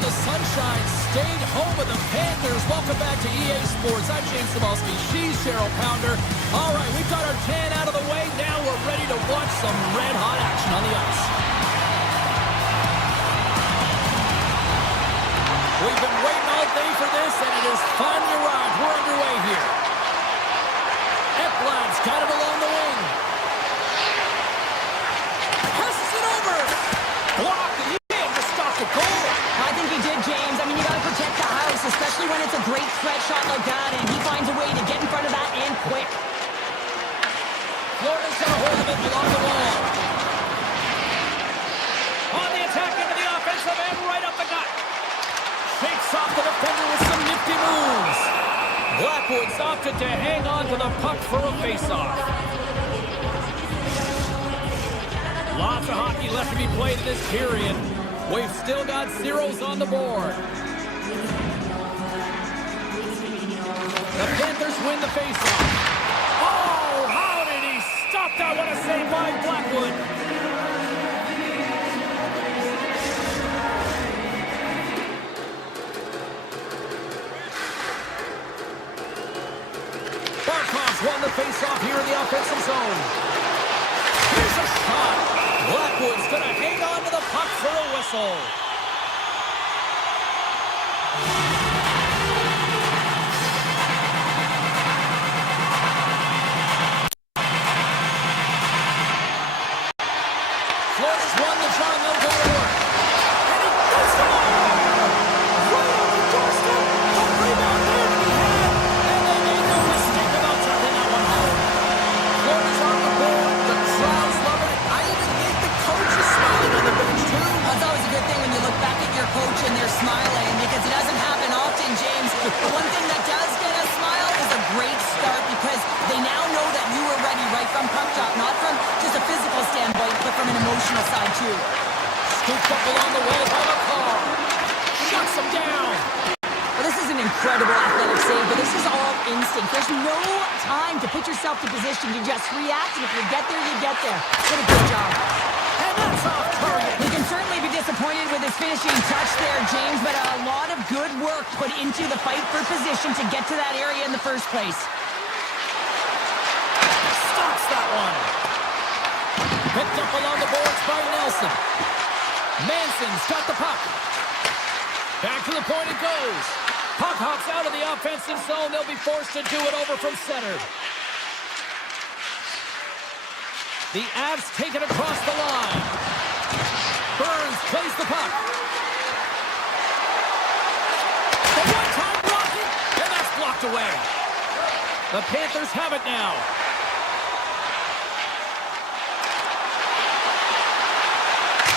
the sunshine stayed home with the Panthers. Welcome back to EA Sports. I'm James Cebulski. She's Cheryl Pounder. All right, we've got our tan out of the way. Now we're ready to watch some red-hot action on the ice. We've been waiting all day for this, and it has finally arrived. We're underway here. Ekblad's got it along the wing. Passes it over. Blocked, and he did to stop the goal. I think he did, James. I mean, you got to protect the house, especially when it's a great threat shot like that, and he finds a way to get in front of that and quick. Florida's got a hold of it along the wall. On the attack into the offensive end, right up the gut. Shakes off the defender with some nifty moves. Blackwood's opted to hang on to the puck for a face-off. Lots of hockey left to be played in this period. We've still got zeros on the board. The Panthers win the face-off. Oh, how did he stop that? What a save by Blackwood. Won the face-off here in the offensive zone. Here's a shot. Blackwood's going to hang on to the puck for a whistle. Florida's won the draw, and they'll go to work. And he goes to it! Right on the doorstep. A rebound there to be had. And they made no mistake about taking that one home. Florida's on the board. The crowd's loving it. I even think the coach is smiling on the bench, too. That's always a good thing when you look back at your coach and they're smiling, because it doesn't happen often, James. The one thing that does get a smile is a great start, because they now know that you were ready right from puck drop, not from just a physical standpoint, but from an emotional side, too. Scooped up along the wall by the car. Shuts him down. Well, this is an incredible athletic save, but this is all instinct. There's no time to put yourself to position. You just react, and if you get there, you get there. What a good job. And that's off target. He can certainly be disappointed with his finishing touch there, James, but a lot of good work put into the fight for position to get to that area in the first place. Stops that one. Picked up along the boards by Nelson. Manson's got the puck. Back to the point it goes. Puck hops out of the offensive zone. They'll be forced to do it over from center. The Avs take it across the line. Burns plays the puck. The one-time blocking, and that's blocked away. The Panthers have it now.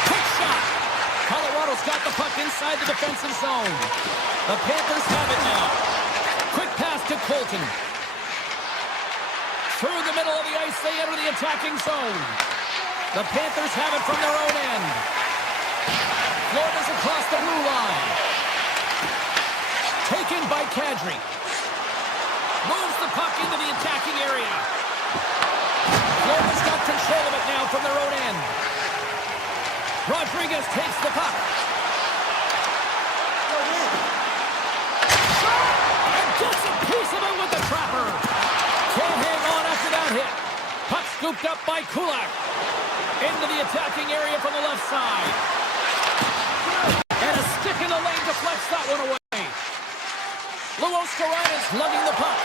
Quick shot. Colorado's got the puck inside the defensive zone. The Panthers have it now. Quick pass to Colton. Through the middle of the ice, they enter the attacking zone. The Panthers have it from their own end. Florida's across the blue line. Taken by Kadri. Moves the puck into the attacking area. Florida's got control of it now from their own end. Rodriguez takes the puck. And gets a piece of it with the trapper. Can't hang on after that hit. Puck scooped up by Kulak. Into the attacking area from the left side. And a stick in the lane deflects that one away. Luos Carina's lugging the puck.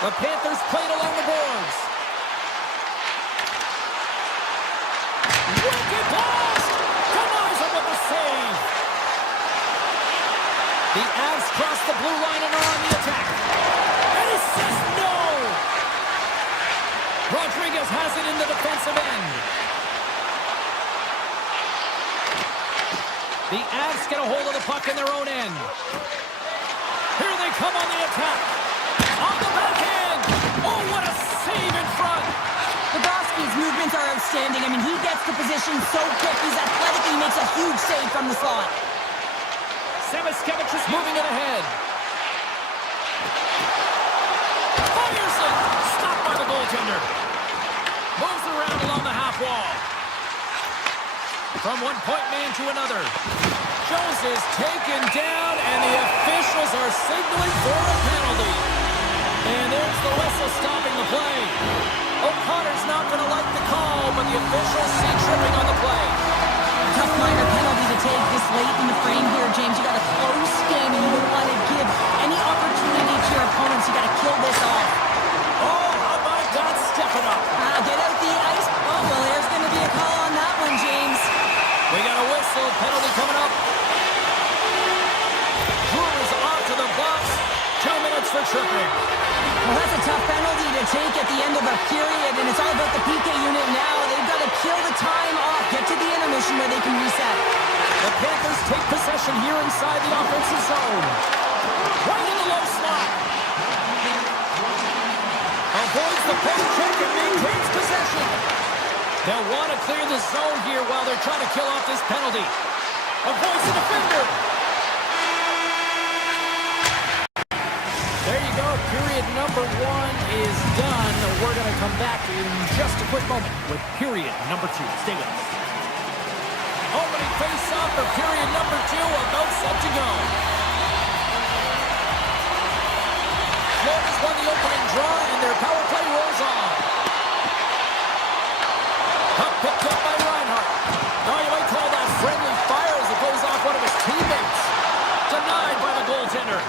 The Panthers played along the boards. Wicked pass! Denies him with the save. The Avs cross the blue line and are on the attack. And he says no! Rodriguez has it in the defensive end. The Avs get a hold of the puck in their own end. Here they come on the attack. On the backhand! Oh, what a save in front! Bobrovsky's movements are outstanding. I mean, he gets the position so quick. He's athletic. He makes a huge save from the slot. Samoskevich is moving it ahead. Fires it! Stopped by the goaltender. Moves around along the half wall. from one point man to another. Jones is taken down, and the officials are signaling for a penalty. And there's the whistle stopping the play. O'Connor's not going to like the call, but the officials see tripping on the play. Tough minor penalty to take this late in the frame here, James. You got a close game, and you don't want to give any opportunity to your opponents. You got to kill this off. Oh, how about that stepping up? Get out the ice. Oh, well, there's going to be a call on that one, James. We got a whistle. Penalty coming up. Brewers off to the box. 2 minutes for tripping. Well, that's a tough penalty to take at the end of a period, and it's all about the PK unit now. They've got to kill the time off, get to the intermission where they can reset. The Panthers take possession here inside the offensive zone. Right in the low slot. Avoids the post check and maintains possession. They'll want to clear the zone here while they're trying to kill off this penalty. Avoids the defender. There you go. Period number 1 is done. We're going to come back in just a quick moment with period number 2. Stay with us. Opening face-off for period number 2, about set to go. Florida's won the opening draw, and their power play rolls on. Puck picked up by Reinhart. Now you might call that friendly fire as it goes off one of his teammates. Denied by the goaltender.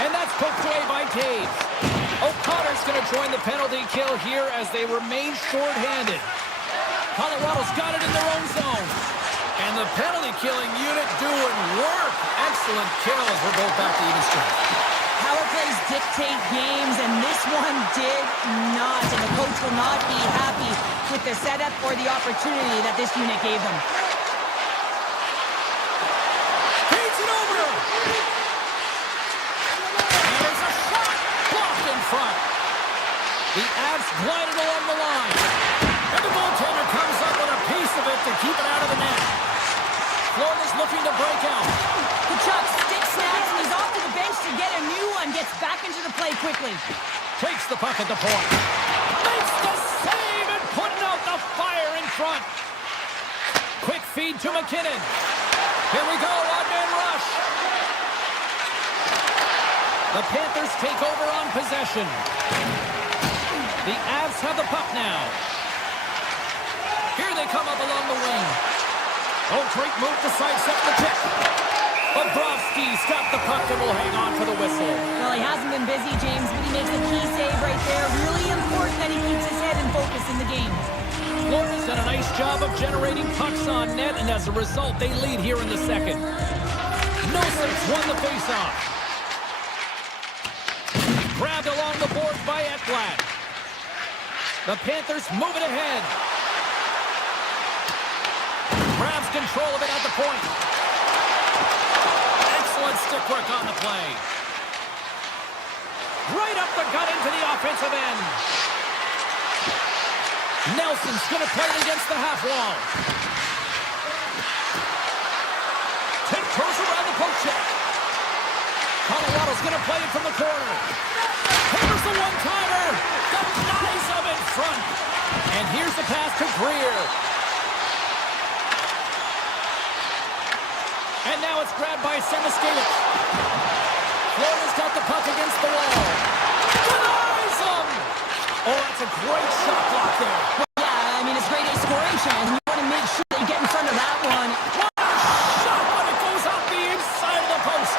And that's poked away by Taves. O'Connor's going to join the penalty kill here as they remain short-handed. Colorado's got it in their own zone. And the penalty killing unit doing work. Excellent kills. We're both back to even strength. Power plays dictate games, and this one did not. And the coach will not be happy with the setup or the opportunity that this unit gave them. Feeds it over. There's a shot blocked in front. The Avs glided along the line. And the goaltender comes up with a piece of it to keep it out of the net. Florida's looking to break out. Kachuk stick snags, and he's off to the bench to get a new one. Gets back into the play quickly. Takes the puck at the point. Makes the save and putting out the fire in front. Quick feed to McKinnon. Here we go, odd-man rush. The Panthers take over on possession. The Avs have the puck now. Here they come up along the wing. Oh, great move to sidestep the tip. Bobrovsky's got the puck and will hang on for the whistle. Well, he hasn't been busy, James, but he makes a key save right there. Really important that he keeps his head in focus in the game. Florida's done a nice job of generating pucks on net, and as a result, they lead here in the second. Nosic's won the faceoff. Grabbed along the board by Ekblad. The Panthers move it ahead. Grabs control of it at the point. Excellent stick work on the play. Right up the gut into the offensive end. Nelson's going to play it against the half wall. Tiptoes around the poke check. Colorado's going to play it from the corner. Hammers the one-timer. Denies him in front. And here's the pass to Greer. And now it's grabbed by Semiskevich. Florida's got the puck against the wall. Denies him! Oh, that's a great shot block there. Well, yeah, I mean, it's great a scoring chance. You want to make sure that you get in front of that one. What a shot when it goes off the inside of the post.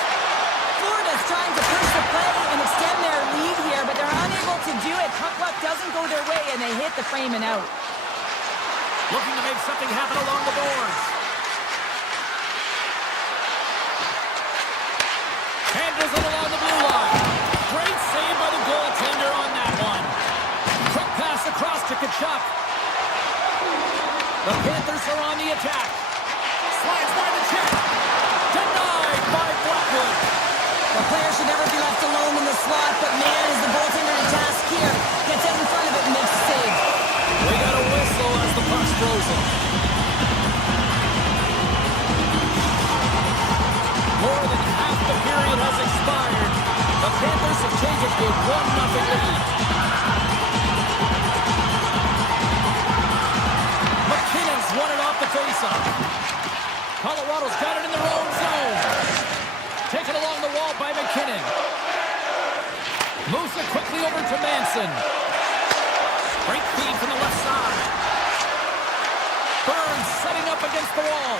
Florida's trying to push the play and extend their lead here, but they're unable to do it. Puck luck doesn't go their way, and they hit the frame and out. Looking to make something happen along the boards. Handles it along the blue line. Great save by the goaltender on that one. Quick pass across to Kachuk. The Panthers are on the attack. Slides by the check. Denied by Blackwood. The player should never be left alone in the slot, but man, is the goaltender to task here. Gets out in front of it and makes the save. We got a whistle as the puck's frozen. More than half the period has expired. The Panthers have taken a 1-0 lead. McKinnon face-off. Colorado's got it in their own zone. Taken along the wall by McKinnon. Moves it quickly over to Manson. Great feed from the left side. Burns setting up against the wall.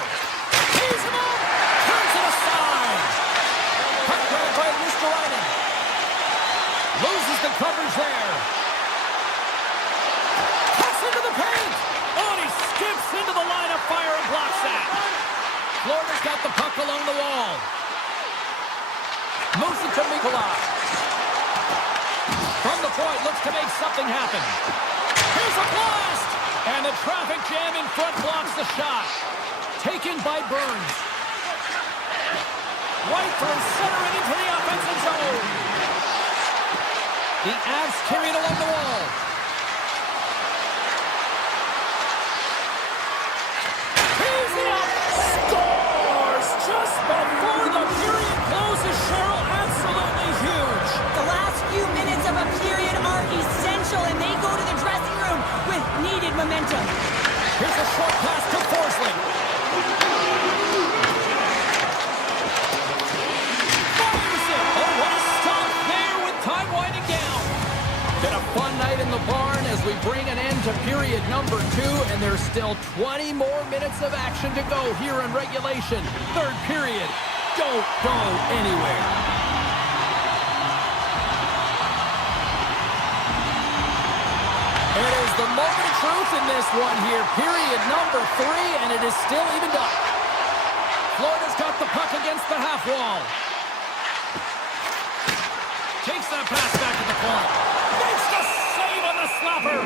Tees him up. Turns it aside. Puck grabbed by Luskerainen. Loses the coverage there. Cuts into the paint. Oh, and he skips into the line of fire and blocks that. Florida's got the puck along the wall. Moves it to Mikula. From the point, looks to make something happen. Here's a blast! And the traffic jam in front blocks the shot. Taken by Burns. Right from center and into the offensive zone. The Avs carry it along the wall. He's up! Scores! Just before the period closes, Cheryl, absolutely huge. The last few minutes of a period are essential, and they go to the dressing room with needed momentum. Here's a short pass to Forsling. Fires it! Oh, what a stop there with time winding down. Been a fun night in the barn as we bring an end to period number 2, and there's still 20 more minutes of action to go here in regulation. Third period. Don't go anywhere. It is the moment of truth in this one here. Period number 3, and it is still evened up. Florida's got the puck against the half wall. Takes that pass back to the point. Makes the save on the slapper.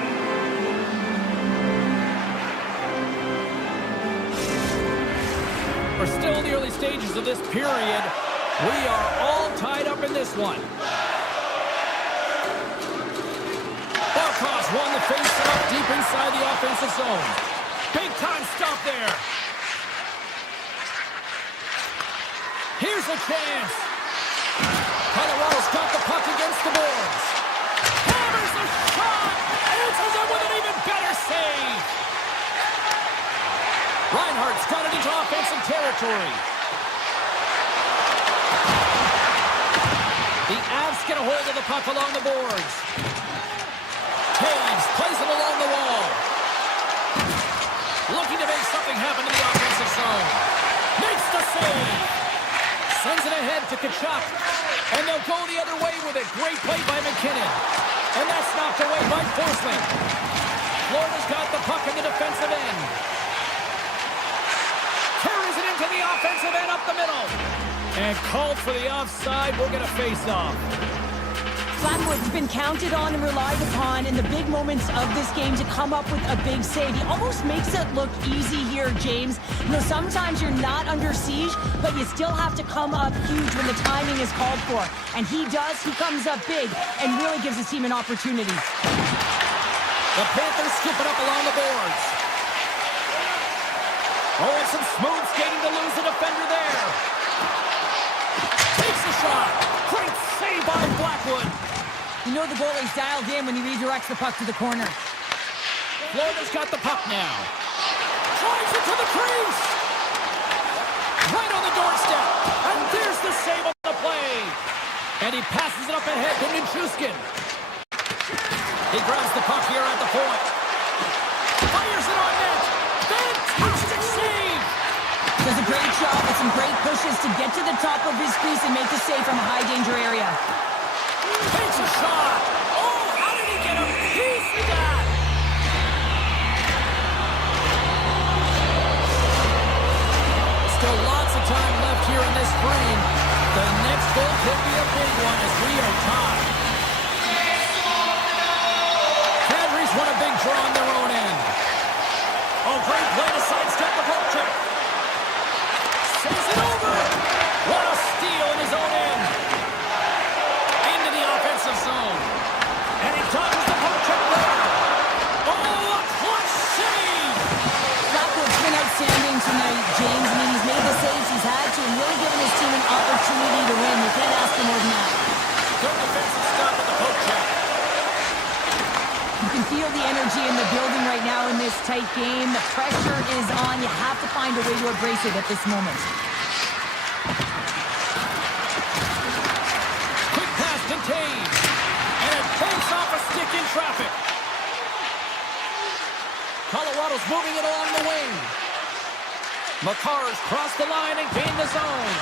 We're still in the early stages of this period. We are all tied up in this one. Barkov's won the face-off deep inside the offensive zone. Big-time stop there. Here's a chance. Colorado's got the puck against the boards. Hammers a shot. Answers it with an even better save. Reinhardt's got it into offensive territory. The Avs get a hold of the puck along the boards. Taves plays it along the wall. Looking to make something happen in the offensive zone. Makes the save. Sends it ahead to Tkachuk. And they'll go the other way with it. Great play by McKinnon. And that's knocked away by Forsling. Florida's got the puck in the defensive end. Carries it into the offensive end up the middle. And called for the offside. We'll get a face-off. Blackwood's been counted on and relied upon in the big moments of this game to come up with a big save. He almost makes it look easy here, James. You know, sometimes you're not under siege, but you still have to come up huge when the timing is called for. And he does. He comes up big and really gives his team an opportunity. The Panthers skip it up along the boards. Oh, and some smooth skating to lose the defender there. Takes a shot. Great save by Blackwood. You know the goalie's dialed in when he redirects the puck to the corner. Florida's got the puck now. Drives it to the crease. Right on the doorstep. And there's the save on the play. And he passes it up ahead to Nichushkin. He grabs the puck here at the point. Fires it on net. Fantastic save. Does a great job with some great pushes to get to the top of his crease and make the save from a high-danger area. Takes a shot. Oh, how did he get a piece of that? Still lots of time left here in this frame. The next goal could be a big one as we are tied. Cadres won a big draw on their own end. Oh, great play to sidestep the poke check. Saves it over. What a steal in his own end. Into the offensive zone. And he dodges the poke check there. Oh, a clutch save. Blackwood's been outstanding tonight, James. I mean, he's made the saves he's had to and really given his team an opportunity to win. You can't ask for more than that. Good defensive stop at the poke check. You can feel the energy in the are building right now in this tight game. The pressure is on. You have to find a way to embrace it at this moment. Quick pass contained. And it takes off a stick in traffic. Colorado's moving it along the wing. McCarr's crossed the line and gained the zone.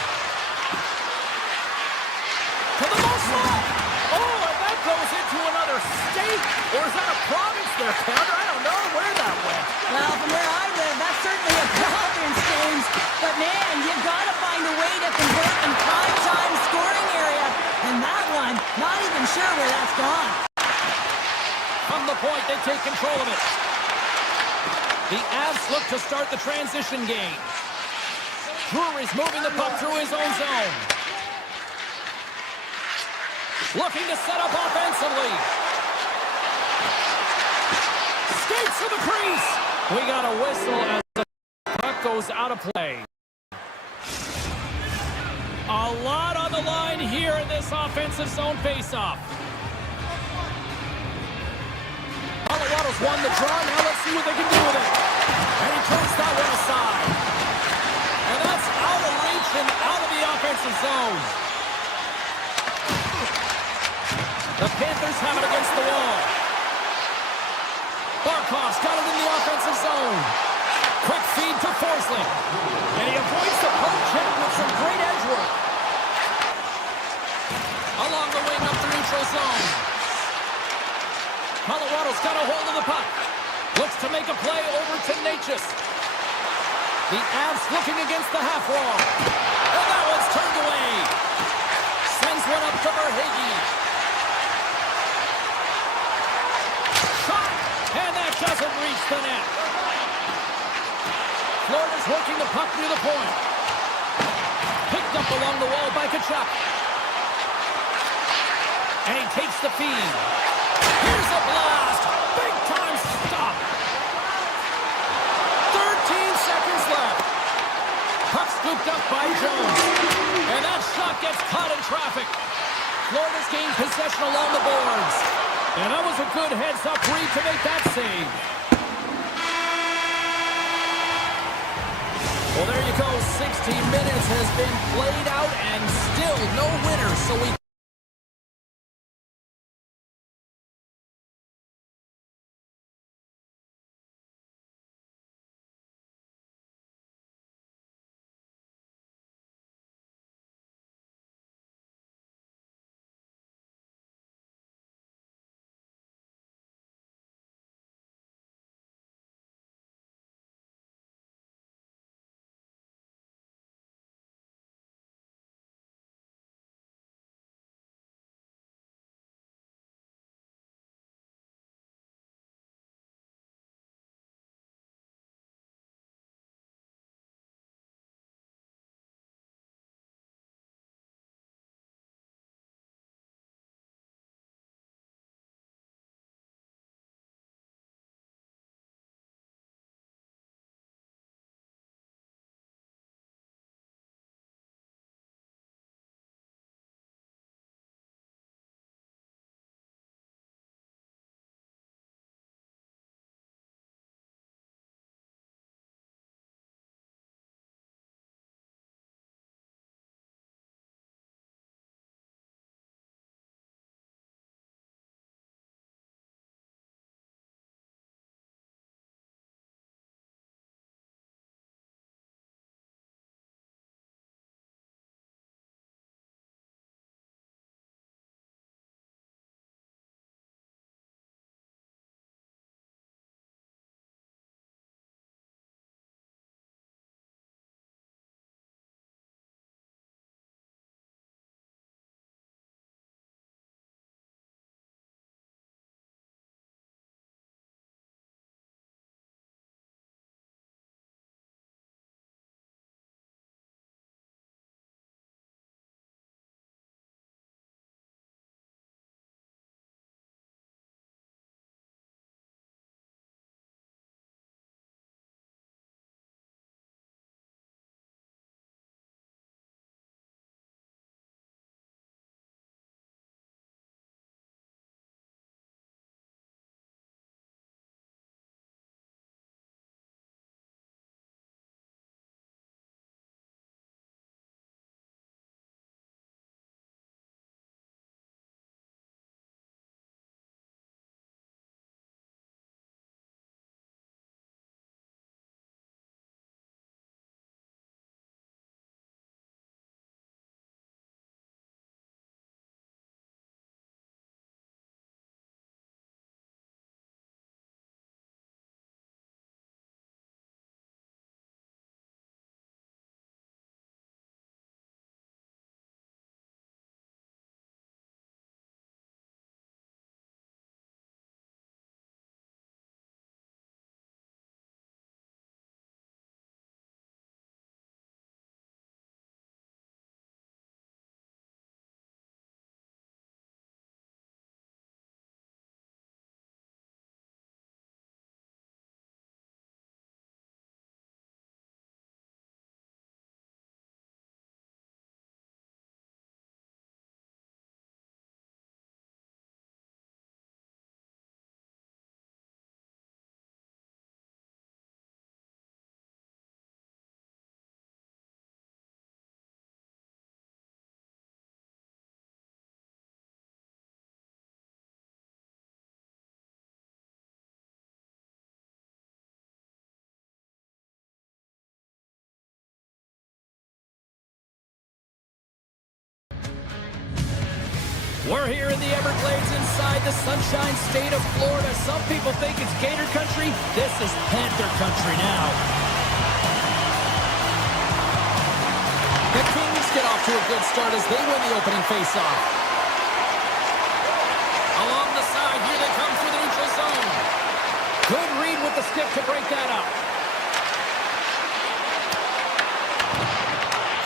To the most line. Oh, and that goes into another state. Or is that a province there, Counter? I don't know where that went. Well, from where I live, that's certainly a province, James. But, man, you got to find a way to convert in prime time scoring area. And that one, not even sure where that's gone. From the point, they take control of it. The Avs look to start the transition game. Drury's moving the puck through his own zone. Looking to set up offensively. Skates to the crease. We got a whistle as the puck goes out of play. A lot on the line here in this offensive zone faceoff. Colorado's won the draw. Now let's see what they can do with it. And he turns that one aside. And that's out of reach and out of the offensive zone. The Panthers have it against the wall. Barkov's got it in the offensive zone. Quick feed to Forsling. And he avoids the poke check with some great edge work. Along the wing up the neutral zone. Colorado's got a hold of the puck. Looks to make a play over to Natchez. The Avs looking against the half wall. And that one's turned away. Sends one up to Verhaeghe. Shot! And that doesn't reach the net. Florida's working the puck near the point. Picked up along the wall by Tkachuk. And he takes the feed. Here's a blast. Big time stop. 13 seconds left. Puck scooped up by Jones. And that shot gets caught in traffic. Florida's gained possession along the boards. And that was a good heads-up read to make that save. Well, there you go. 60 minutes has been played out and still no winner. So we We're here in the Everglades inside the Sunshine State of Florida. Some people think it's Gator country. This is Panther country now. The Kings get off to a good start as they win the opening faceoff. Along the side, here they come through the neutral zone. Good read with the stick to break that up.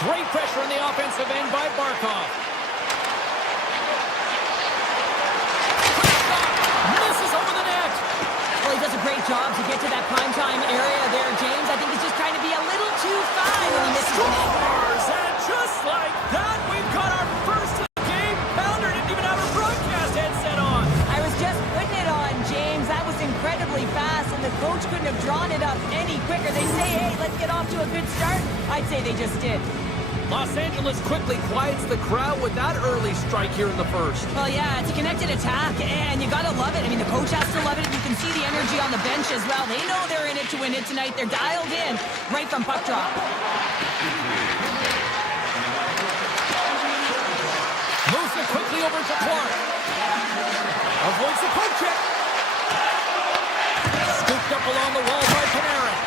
Great pressure on the offensive end by Barkov. Misses over the net. Well, he does a great job to get to that primetime area there, James. I think he's just trying to be a little too fine when he misses the net. And just like that, we've got our first of the game. Pounder didn't even have a broadcast headset on. I was just putting it on, James. That was incredibly fast, and the coach couldn't have drawn it up any quicker. They say, hey, let's get off to a good start. I'd say they just did. Los Angeles quickly quiets the crowd with that early strike here in the first. Well, yeah, it's a connected attack, and you got to love it. I mean, the coach has to love it. You can see the energy on the bench as well. They know they're in it to win it tonight. They're dialed in right from puck drop. Moves it quickly over to Clark. Avoids the poke check. Scooped up along the wall by Panarin.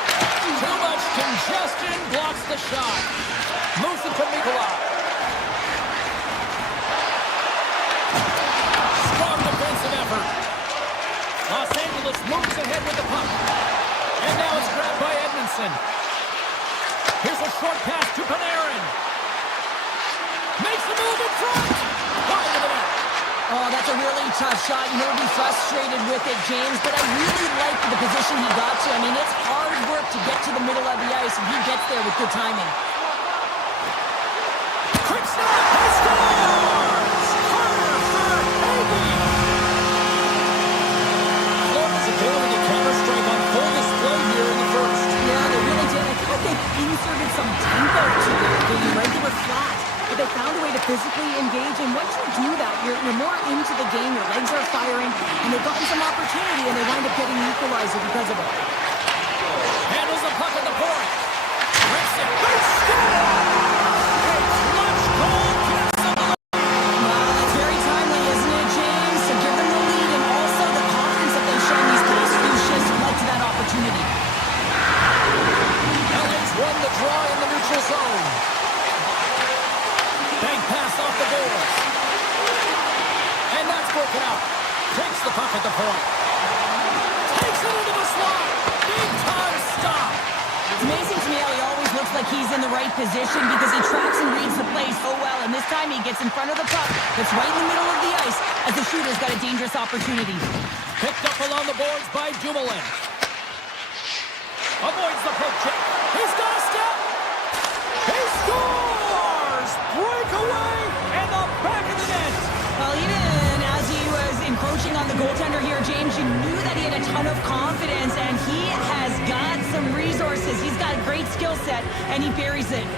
Too much congestion, blocks the shot. Moves it to Nikolai. Strong defensive effort. Los Angeles moves ahead with the puck. And now it's grabbed by Edmondson. Here's a short pass to Panarin. Makes a move in front. Wide of the net. Oh, that's a really tough shot. You know, he'll be frustrated with it, James, but I really like the position he got to. I mean, it's hard work to get to the middle of the ice, and he gets there with good timing. Quick snap! He scores! Carter for Havey! Florida's ability to counter-strike on full display here in the first. Yeah, they really did. I thought they inserted some tempo to their game, right? They were flat, but they found a way to physically engage, and once you do that, you're more into the game, your legs are firing, and they've gotten some opportunity, and they wind up getting the equalizer because of it. Handles the puck at the point. Rips it. They score! Zone. Bang pass off the boards. And that's broken out. Takes the puck at the point. Takes it into the slot. Big time stop. It's amazing to me how he always looks like he's in the right position because he tracks and reads the play so well. And this time he gets in front of the puck. That's right in the middle of the ice as the shooter's got a dangerous opportunity. Picked up along the boards by Dumoulin. Avoids the poke check. He's got a step. He scores! Breakaway and the back of the net. Well, even as he was encroaching on the goaltender here, James, you knew that he had a ton of confidence, and he has got some resources. He's got a great skill set, and he buries it.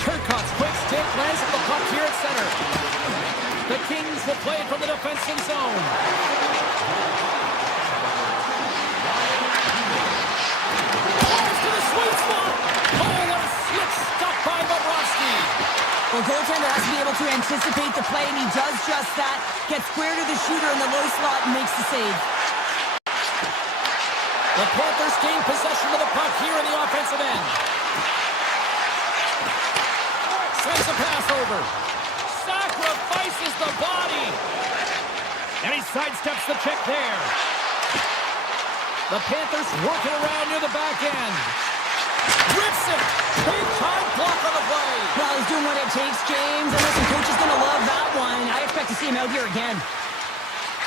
Turcotte's quick stick lands the puck here at center. The Kings will play it from the defensive zone. Balls to the sweet spot. Oh, what a slick stop by Bobrovsky. Well, goaltender has to be able to anticipate the play, and he does just that. Gets square to the shooter in the low slot and makes the save. The Panthers gain possession of the puck here in the offensive end. Sends a pass over. Sacrifices the body. And he sidesteps the check there. The Panthers working around near the back end. Rips it. Big time block on the play. Well, he's doing what it takes, James. And listen, coach is going to love that one. I expect to see him out here again.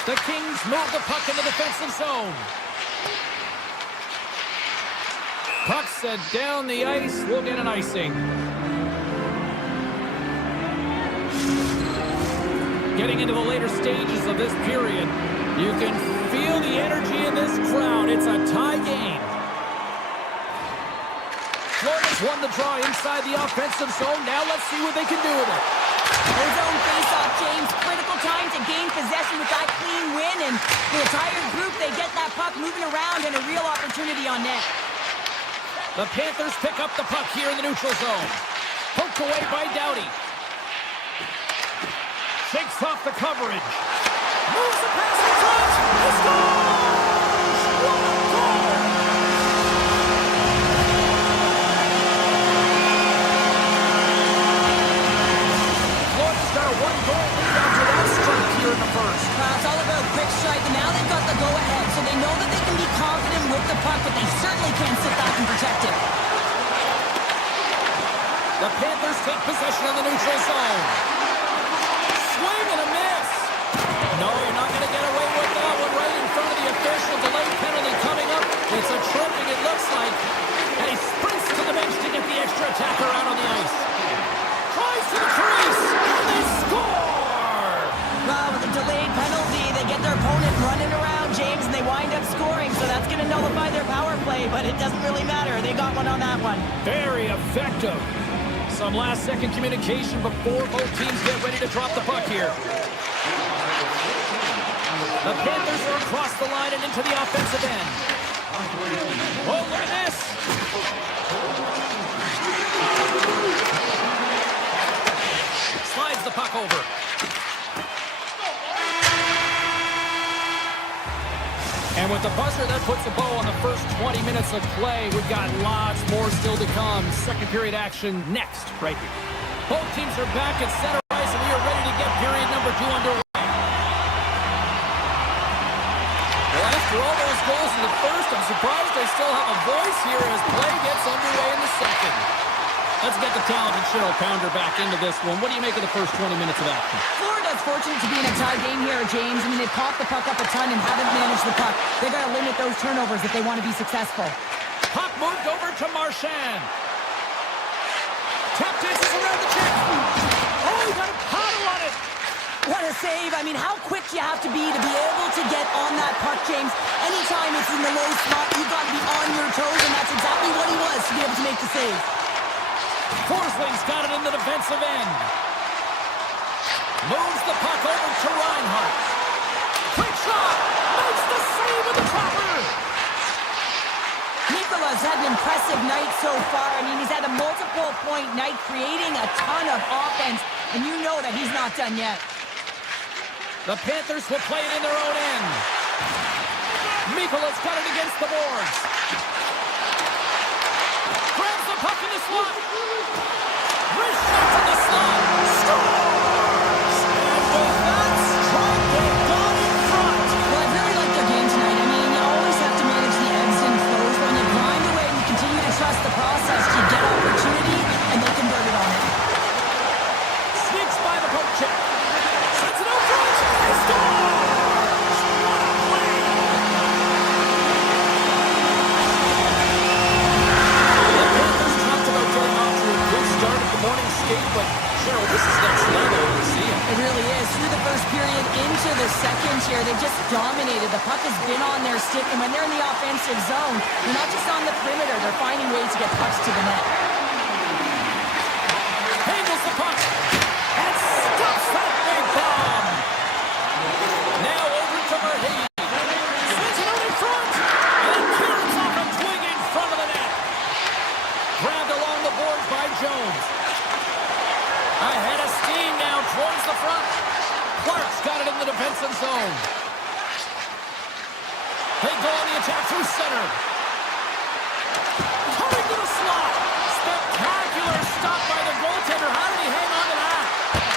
The Kings move the puck in the defensive zone. Puck set down the ice. We'll get an icing. Getting into the later stages of this period, you can feel the energy in this crowd. It's a tie game. Florida's won the draw inside the offensive zone. Now let's see what they can do with it. Their zone face-off, James. Critical time to gain possession with that clean win. And the entire group, they get that puck moving around and a real opportunity on net. The Panthers pick up the puck here in the neutral zone. Poked away by Doughty. Shakes off the coverage. Moves the pass in front. He scores! What a goal! Florida's got a one-goal lead after that strike here in the first. It's all about quick strike, and now they've got the go-ahead, so they know that they can be confident with the puck, but they certainly can't sit back and protect it. The Panthers take possession of the neutral zone. Swing and a miss. No, you're not going to get away with that one right in front of the official. Delayed penalty coming up. It's a tripping, it looks like. And he sprints to the bench to get the extra attacker out on the ice. Tries to the crease, and they score! Well, with a delayed penalty, they get their opponent running around, James, and they wind up scoring, so that's going to nullify their power play, but it doesn't really matter. They got one on that one. Very effective. Some last-second communication before both teams get ready to drop the puck here. The Panthers are across the line and into the offensive end. Oh, look at this! Slides the puck over. And with the buzzer, that puts a bow on the first 20 minutes of play. We've got lots more still to come. Second period action next, right here. Both teams are back at center ice, and we are ready to get period number 2 underway. Well, after all those goals in the first, I'm surprised they still have a voice here as play gets underway in the second. Let's get the talented Cheryl Pounder back into this one. What do you make of the first 20 minutes of action? Florida's fortunate to be in a tie game here, James. I mean, they've popped the puck up a ton and haven't managed the puck. They've got to limit those turnovers if they want to be successful. Puck moved over to Marchand. Tap dances around the check. Oh, he got a paddle on it. What a save. I mean, how quick you have to be able to get on that puck, James. Anytime it's in the low spot, you've got to be on your toes, and that's exactly what he was to be able to make the save. Forsling's got it in the defensive end. Moves the puck over to Reinhart. Quick shot! Makes the save with the trapper! Nikola's had an impressive night so far. I mean, he's had a multiple-point night, creating a ton of offense, and you know that he's not done yet. The Panthers will play it in their own end. Mikola's got it against the boards. Grabs the puck in the slot. Wrist shot to the slot. Scores! And with that strike, they've gone in front. Well, I really like their game tonight. I mean, you always have to manage the ebbs and flows. When you grind away and you continue to trust the process, you get opportunity, and they convert it on it. Sneaks by the poke check. Sends it out front. He scores! What a play! The Panthers talked about getting off to a good start at the morning skate, but Cheryl, this is next level. We see it. It really is. Through the first period into the second here, they've just dominated. The puck has been on their stick, and when they're in the offensive zone, they're not just on the perimeter. They're finding ways to get pucks to the net. Handles the puck and stuffs that big bomb. Now over to Verhey. Sends it out in front, and clears off a twig in front of the net. Grabbed along the boards by Jones. Ahead of steam now towards the front. Clark's got it in the defensive zone. They go on the attack through center. Coming to the slot. Spectacular stop by the goaltender. How did he hang on to that?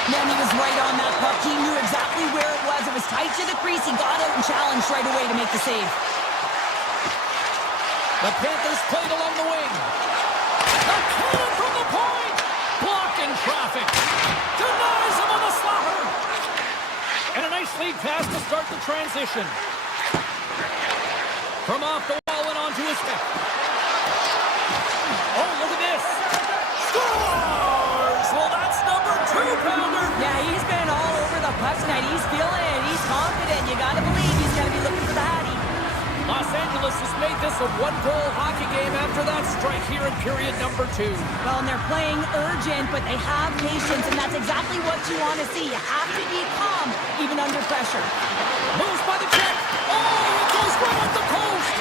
Man, he was right on that puck. He knew exactly where it was. It was tight to the crease. He got out and challenged right away to make the save. The Panthers played along the wing. A cannon from the point. Blocking traffic. Denies him on the slapper. And a nice lead pass to start the transition. From off the wall and onto his stick. Oh, look at this. Scores! Well, that's number 2, Pounder. Yeah, he's been all over the puck tonight. He's feeling it. He's confident. You got to believe he's going to be looking for the Hattie. Los Angeles has made this a one-goal hockey game after that strike here in period number 2. Well, and they're playing urgent, but they have patience, and that's exactly what you want to see. You have to be calm, even under pressure. Moves by the check. Oh, it goes right up the coast.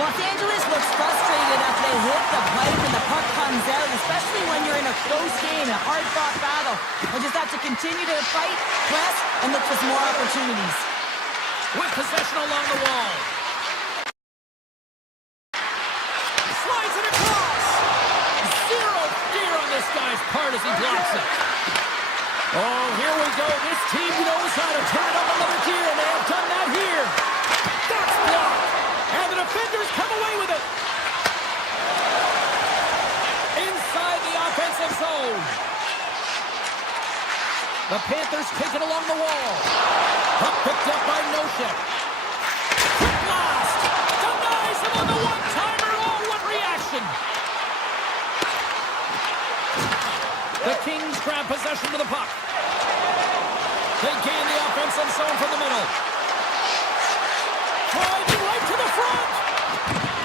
Los Angeles looks frustrated after they hit the pipe and the puck comes out, especially when you're in a close game, a hard-fought battle. They'll just have to continue to fight, press, and look for some more opportunities. With possession along the wall. Slides it across. Zero fear on this guy's part as he blocks it. Oh, here we go. This team knows how to turn it up another gear, and they have done that here. That's blocked. And the defenders come away with it. Inside the offensive zone. The Panthers take it along the wall. Puck picked up by Nosek. Quick blast. Denies him on the one-timer. Oh, what reaction. The Kings grab possession of the puck. They gain the offensive zone from the middle. Driving right to the front.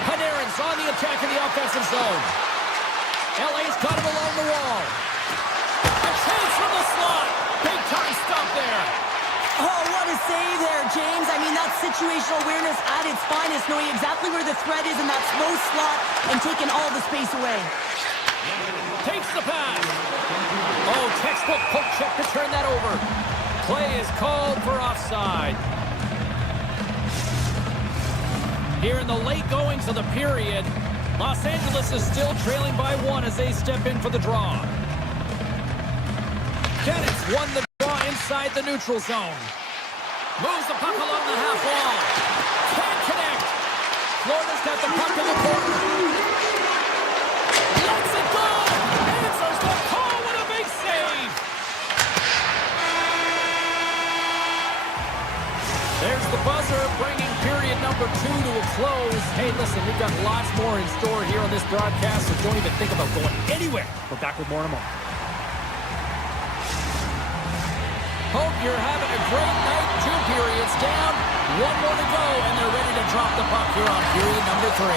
Panarin's on the attack in the offensive zone. LA's got him along the wall. A chance from the slot. Big time stop there. Oh, what a save there, James. I mean, that's situational awareness at its finest, knowing exactly where the threat is in that slow slot and taking all the space away. Takes the pass. Oh, textbook poke check to turn that over. Play is called for offside. Here in the late goings of the period, Los Angeles is still trailing by 1 as they step in for the draw. Dennett's won the draw inside the neutral zone. Moves the puck along the half wall. Can't connect. Florida's got the puck in the corner. Lets it go. Answers the call with a big save. There's the buzzer, bringing period number 2 to a close. Hey, listen, we've got lots more in store here on this broadcast, so don't even think about going anywhere. We're back with more in a moment. Hope you're having a great night. 2 periods down, 1 more to go, and they're ready to drop the puck here on period number 3.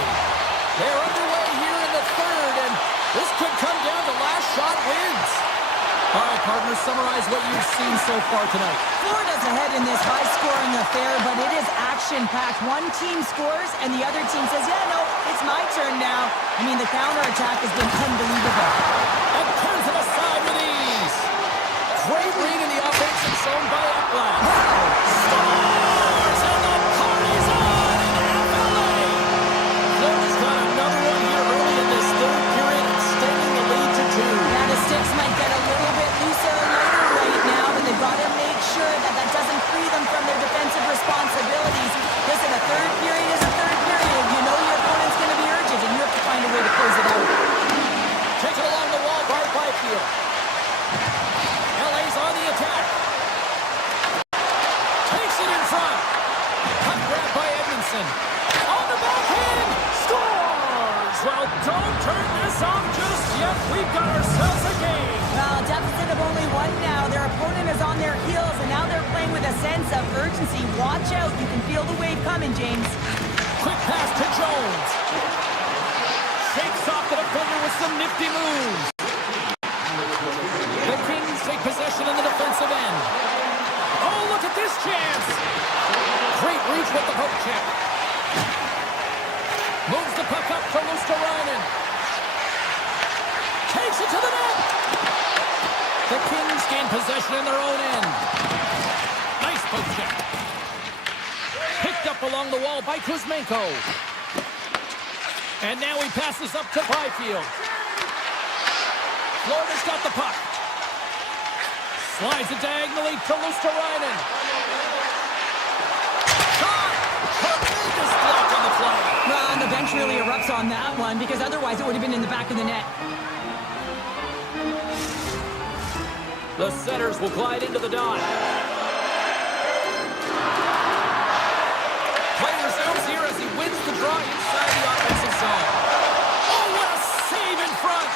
They're underway here in the 3rd, and this could come down to last shot wins. All right, partners, summarize what you've seen so far tonight. Florida's ahead in this high-scoring affair, but it is action-packed. One team scores, and the other team says, yeah, no, it's my turn now. I mean, the counterattack has been unbelievable. And turns it aside with ease. Great read in the offensive zone by Avalanche. Scores, and the party's on in FLA. Florida's got another one here early in this 3rd period, extending the lead to 2. Now, the sticks might get a little bit looser later right now, but they've got to make sure that that doesn't free them from their defensive responsibilities. Listen, a 3rd period is a 3rd period. You know your opponent's going to be urgent, and you have to find a way to close it out. Take it along the wall, guard Byfield. LA's on the attack. Takes it in front. Puck grab by Edmondson. On the backhand. Scores! Well, don't turn this off just yet. We've got ourselves a game. Well, deficit of only 1 now. Their opponent is on their heels, and now they're playing with a sense of urgency. Watch out. You can feel the wave coming, James. Quick pass to Jones. Shakes off the defender with some nifty moves. The Kings take possession in the defensive end. Oh, look at this chance. Great reach with the poke check. Moves the puck up to Luosterainen. Takes it to the net. The Kings gain possession in their own end. Nice poke check. Picked up along the wall by Kuzmenko. And now he passes up to Byfield. Florida's got the puck. Slides it diagonally to Luosterainen. Shot! Tremendous block on the play. Well, and the bench really erupts on that one, because otherwise it would have been in the back of the net. The setters will glide into the dot. Play resumes here as he wins the draw inside the offensive zone. Oh, what a save in front!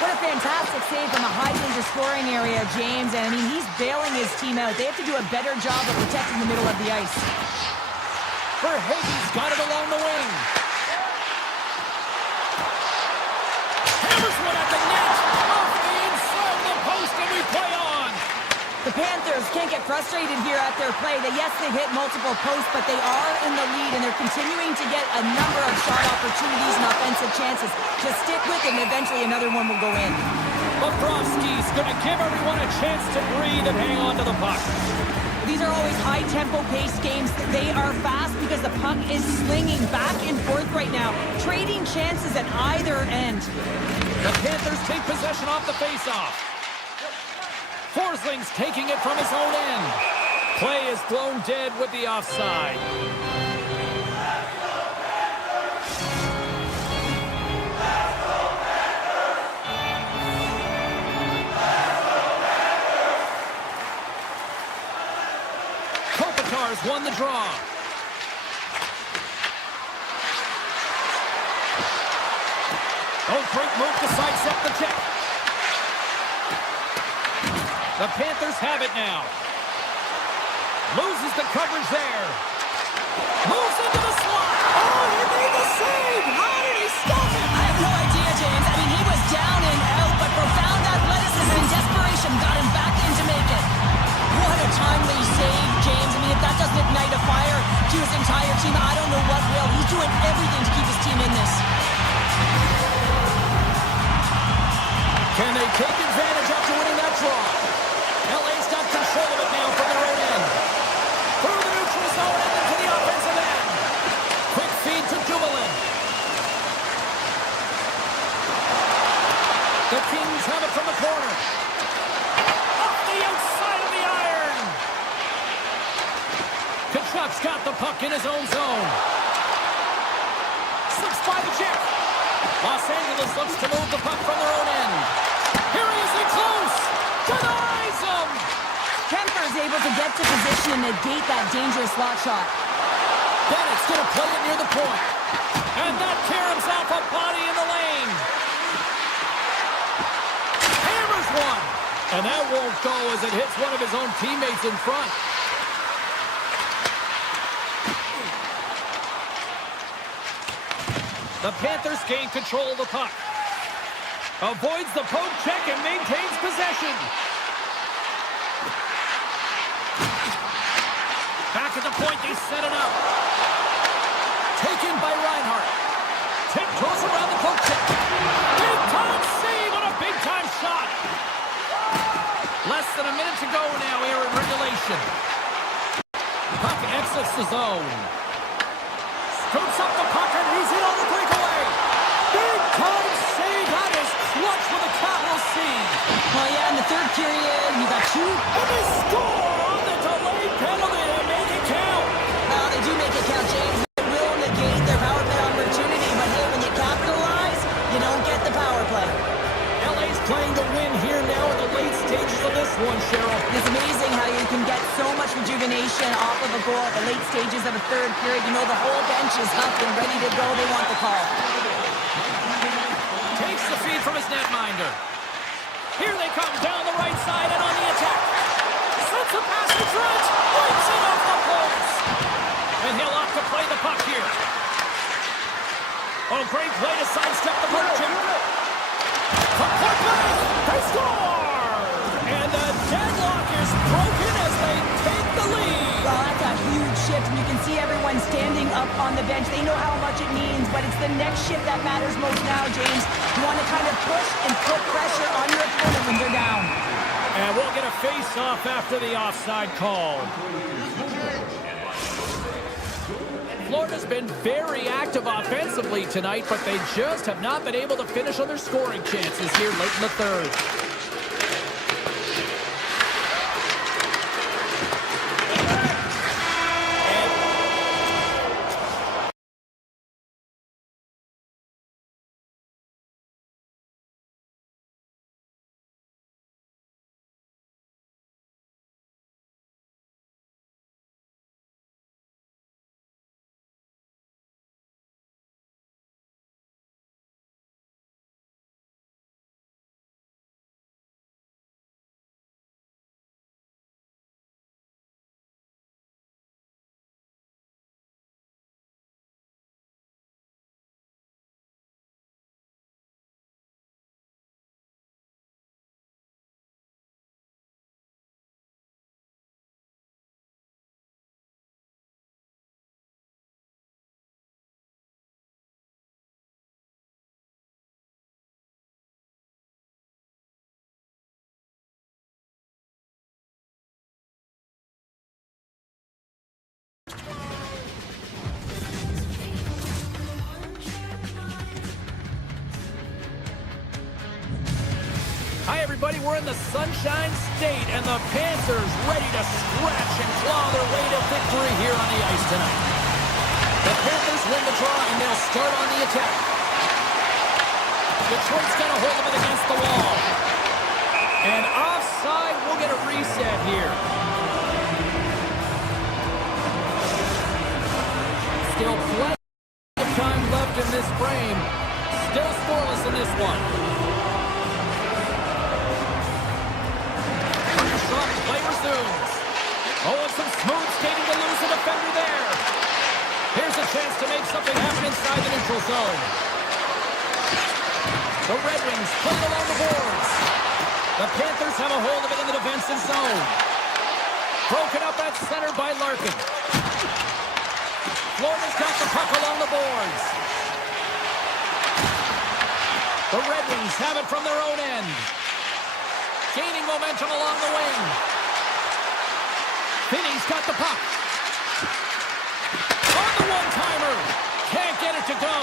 What a fantastic save from a high-danger scoring area, James. And, I mean, he's bailing his team out. They have to do a better job of protecting the middle of the ice. Verhaeghe's got it along the wing. Hammers one at the net. Off the inside of the post, and we play on. The The Panthers can't get frustrated here at their play. Yes, they've hit multiple posts, but they are in the lead, and they're continuing to get a number of shot opportunities and offensive chances. Just stick with it, and eventually another one will go in. Bobrovsky's going to give everyone a chance to breathe and hang on to the puck. These are always high-tempo pace games. They are fast because the puck is slinging back and forth right now, trading chances at either end. The Panthers take possession off the faceoff. Forsling's taking it from his own end. Play is blown dead with the offside. Kopitar's won the draw. Oh, great move to sidestep the check. The Panthers have it now. Loses the coverage there. Moves into the slot. Oh, he made the save. How did he stop it? I have no idea, James. I mean, he was down and out, but profound athleticism and desperation got him back in to make it. What a timely save, James. I mean, if that doesn't ignite a fire to his entire team, I don't know what will. He's doing everything to keep his team in this. Can they take advantage after winning that draw? LA's got control of it now from their own end. Through the neutral zone and into the offensive end. Quick feed to Dumoulin. The Kings have it from the corner. Up the outside of the iron. Kachuk's got the puck in his own zone. Slips by the check. Los Angeles looks to move the puck from their own end. Here he is in close. Denies him. Kemper is able to get to position and negate that dangerous slot shot. Bennett's going to play it near the point. And that caroms off a body in the lane. Hammers one. And that won't go as it hits one of his own teammates in front. The Panthers gain control of the puck. Avoids the poke check and maintains possession. Back at the point, they set it up. Taken by Reinhart. Tiptoes around the poke check. Big-time save on a big-time shot. Less than a minute to go now here in regulation. Puck exits the zone. Scoops up the puck and he's in on the breakaway. Big-time save. That is clutch with a capital C. Well, yeah, in the third period, he got two. And they score on the delayed penalty to make it count. Well, they do make it count, James. It will negate their power play opportunity, but hey, when you capitalize, you don't get the power play. LA's playing to win here now in the late stages of this one, Cheryl. It's amazing how you can get so much rejuvenation off of a goal at the late stages of a third period. You know the whole bench is up and ready to go. They want the call. Takes the feed from his netminder. Here they come down the right side and on the attack. Sends a pass to Trent. Wipes it off the post. And he'll opt to play the puck here. Oh, great play to sidestep the poke check. From point blank, they score! And the deadlock is broken as they take the lead. Well, that's a huge shift, and you can see everyone standing up on the bench. They know how much it means, but it's the next shift that matters most now, James. You want to kind of push and put pressure on your opponent when they're down. And we'll get a face-off after the offside call. Florida's been very active offensively tonight, but they just have not been able to finish on their scoring chances here late in the third. everybody. We're in the Sunshine State, and the Panthers ready to scratch and claw their way to victory here on the ice tonight. The Panthers win the draw, and they'll start on the attack. Detroit's got a hold of it against the wall. And offside, we'll get a reset here. Still plenty of time left in this frame. Still scoreless in this one. Play resumes. Oh, and some smooth skating to lose a defender there. Here's a chance to make something happen inside the neutral zone. The Red Wings play it along the boards. The Panthers have a hold of it in the defensive zone. Broken up at center by Larkin. Florida's got the puck along the boards. The Red Wings have it from their own end. Gaining momentum along the wing. Finney's got the puck. On the one-timer. Can't get it to go.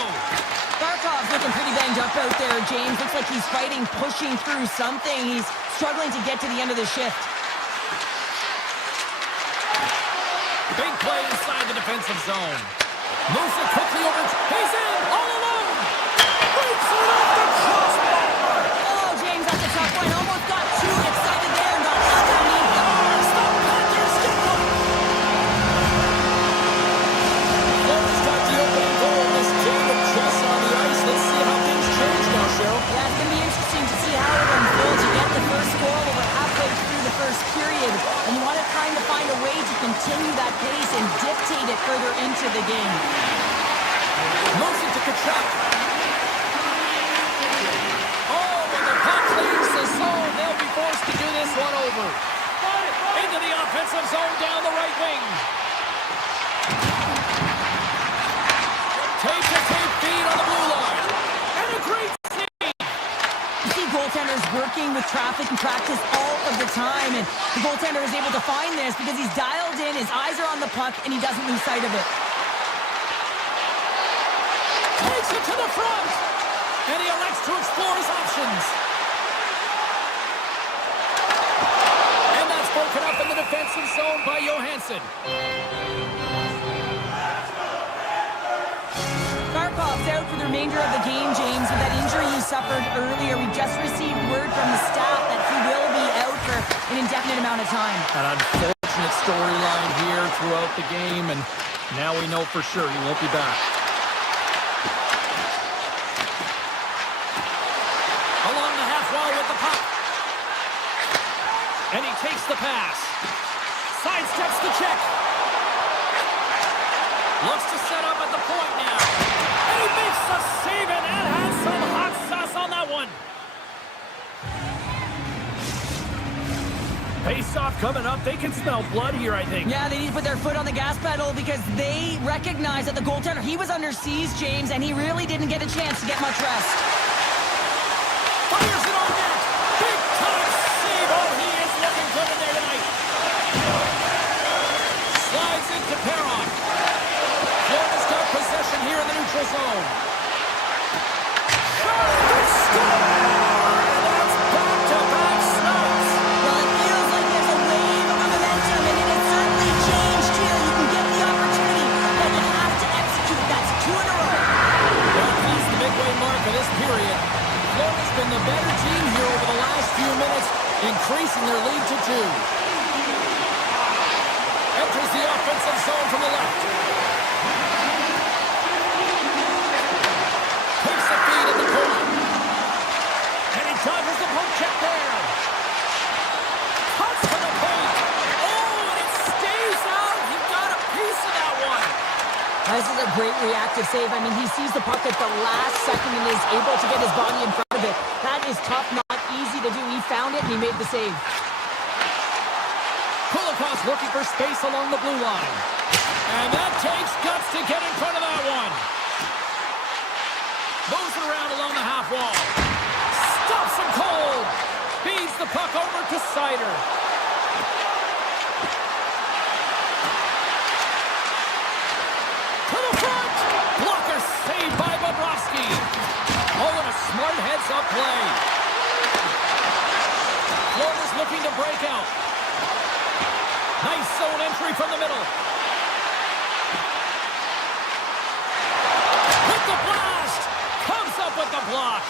Barkov's looking pretty banged up out there, James. Looks like he's fighting, pushing through something. He's struggling to get to the end of the shift. Big play inside the defensive zone. Moves it quickly over. He's in all alone. Breaks it off the crossbar. Oh, James, that's a tough one. Almost got too excited there and got underneath the arms. The Panthers get one. Florida's got the opening goal in this game of chess on the ice. Let's see how things change now, Cheryl. Yeah, it's going to be interesting to see how it unfolds. You get the first goal over halfway through the first period, and you want to kind of find a way to continue that pace and dictate it further into the game. Moves it to Kachuk. Oh, when the puck leaves the zone, they'll be forced to do this one over. Into the offensive zone down the right wing. Tape-to-tape feed on the blue line. And a great save. You see goaltenders working with traffic and practice all of the time, and the goaltender is able to find this because he's dialed in, his eyes are on the puck, and he doesn't lose sight of it. Takes it to the front, and he elects to explore his options. And that's broken up in the defensive zone by Johansson. Barkov's out for the remainder of the game, James, with that injury he suffered earlier. We just received word from the staff that he will be out for an indefinite amount of time. An unfortunate storyline here throughout the game, and now we know for sure he won't be back. Along the half wall with the puck. And he takes the pass. Sidesteps the check. Looks to set up at the point now. And he makes the save, and that has some hot sauce on that one. Face-off coming up. They can smell blood here, I think. Yeah, they need to put their foot on the gas pedal because they recognize that the goaltender, he was under siege, James, and he really didn't get a chance to get much rest. Fires it on net. Big time save. Oh, he is looking good in there tonight. Slides into Perron. Florida's got possession here in the neutral zone. Shot to score! And that's back-to-back snaps. Well, it feels like there's a wave of momentum, and it has certainly changed here. You can get the opportunity, but you have to execute. That's 2 in a row. Well, past the midway mark of this period, Florida's been the better team here over the last few minutes, increasing their lead to 2. Enters the offensive zone from the left. Takes the feed in the corner. And he dodges the poke check there. Cuts to the paint. Oh, and it stays out. He got a piece of that one. This is a great reactive save. I mean, he sees the puck at the last second and is able to get his body in front of it. That is tough, not easy to do. He found it, and he made the save. Kulikov's looking for space along the blue line. And that takes guts to get in front of that one. Moves it around along the half wall. Stops him cold. Feeds the puck over to Sider. To the front. Blocker saved by Bobrovsky. Oh, and a smart heads-up play. looking to break out. Nice zone entry from the middle. With the blast! Comes up with the block.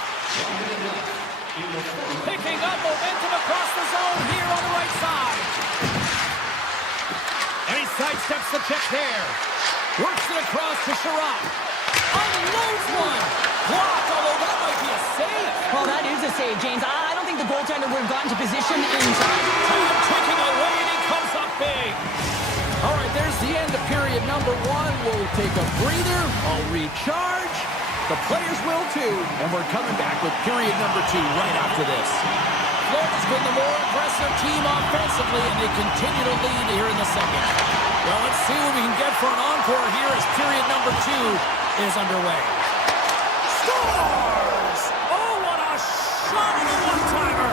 Picking up momentum across the zone here on the right side. And he sidesteps the check there. Works it across to Sherratt. Unloads one. Blocked, although that might be a save. Well, that is a save, James. I don't think the goaltender would have gotten to position in time. Time ticking away, and he comes up big. All right, there's the end of period number one. We'll take a breather. I'll recharge. The players will too. And we're coming back with period number two right after this. Florida's been the more aggressive team offensively, and they continue to lead here in the second. Well, let's see what we can get for an encore here as period number two is underway. Scores! Oh, what a shot and a one-timer!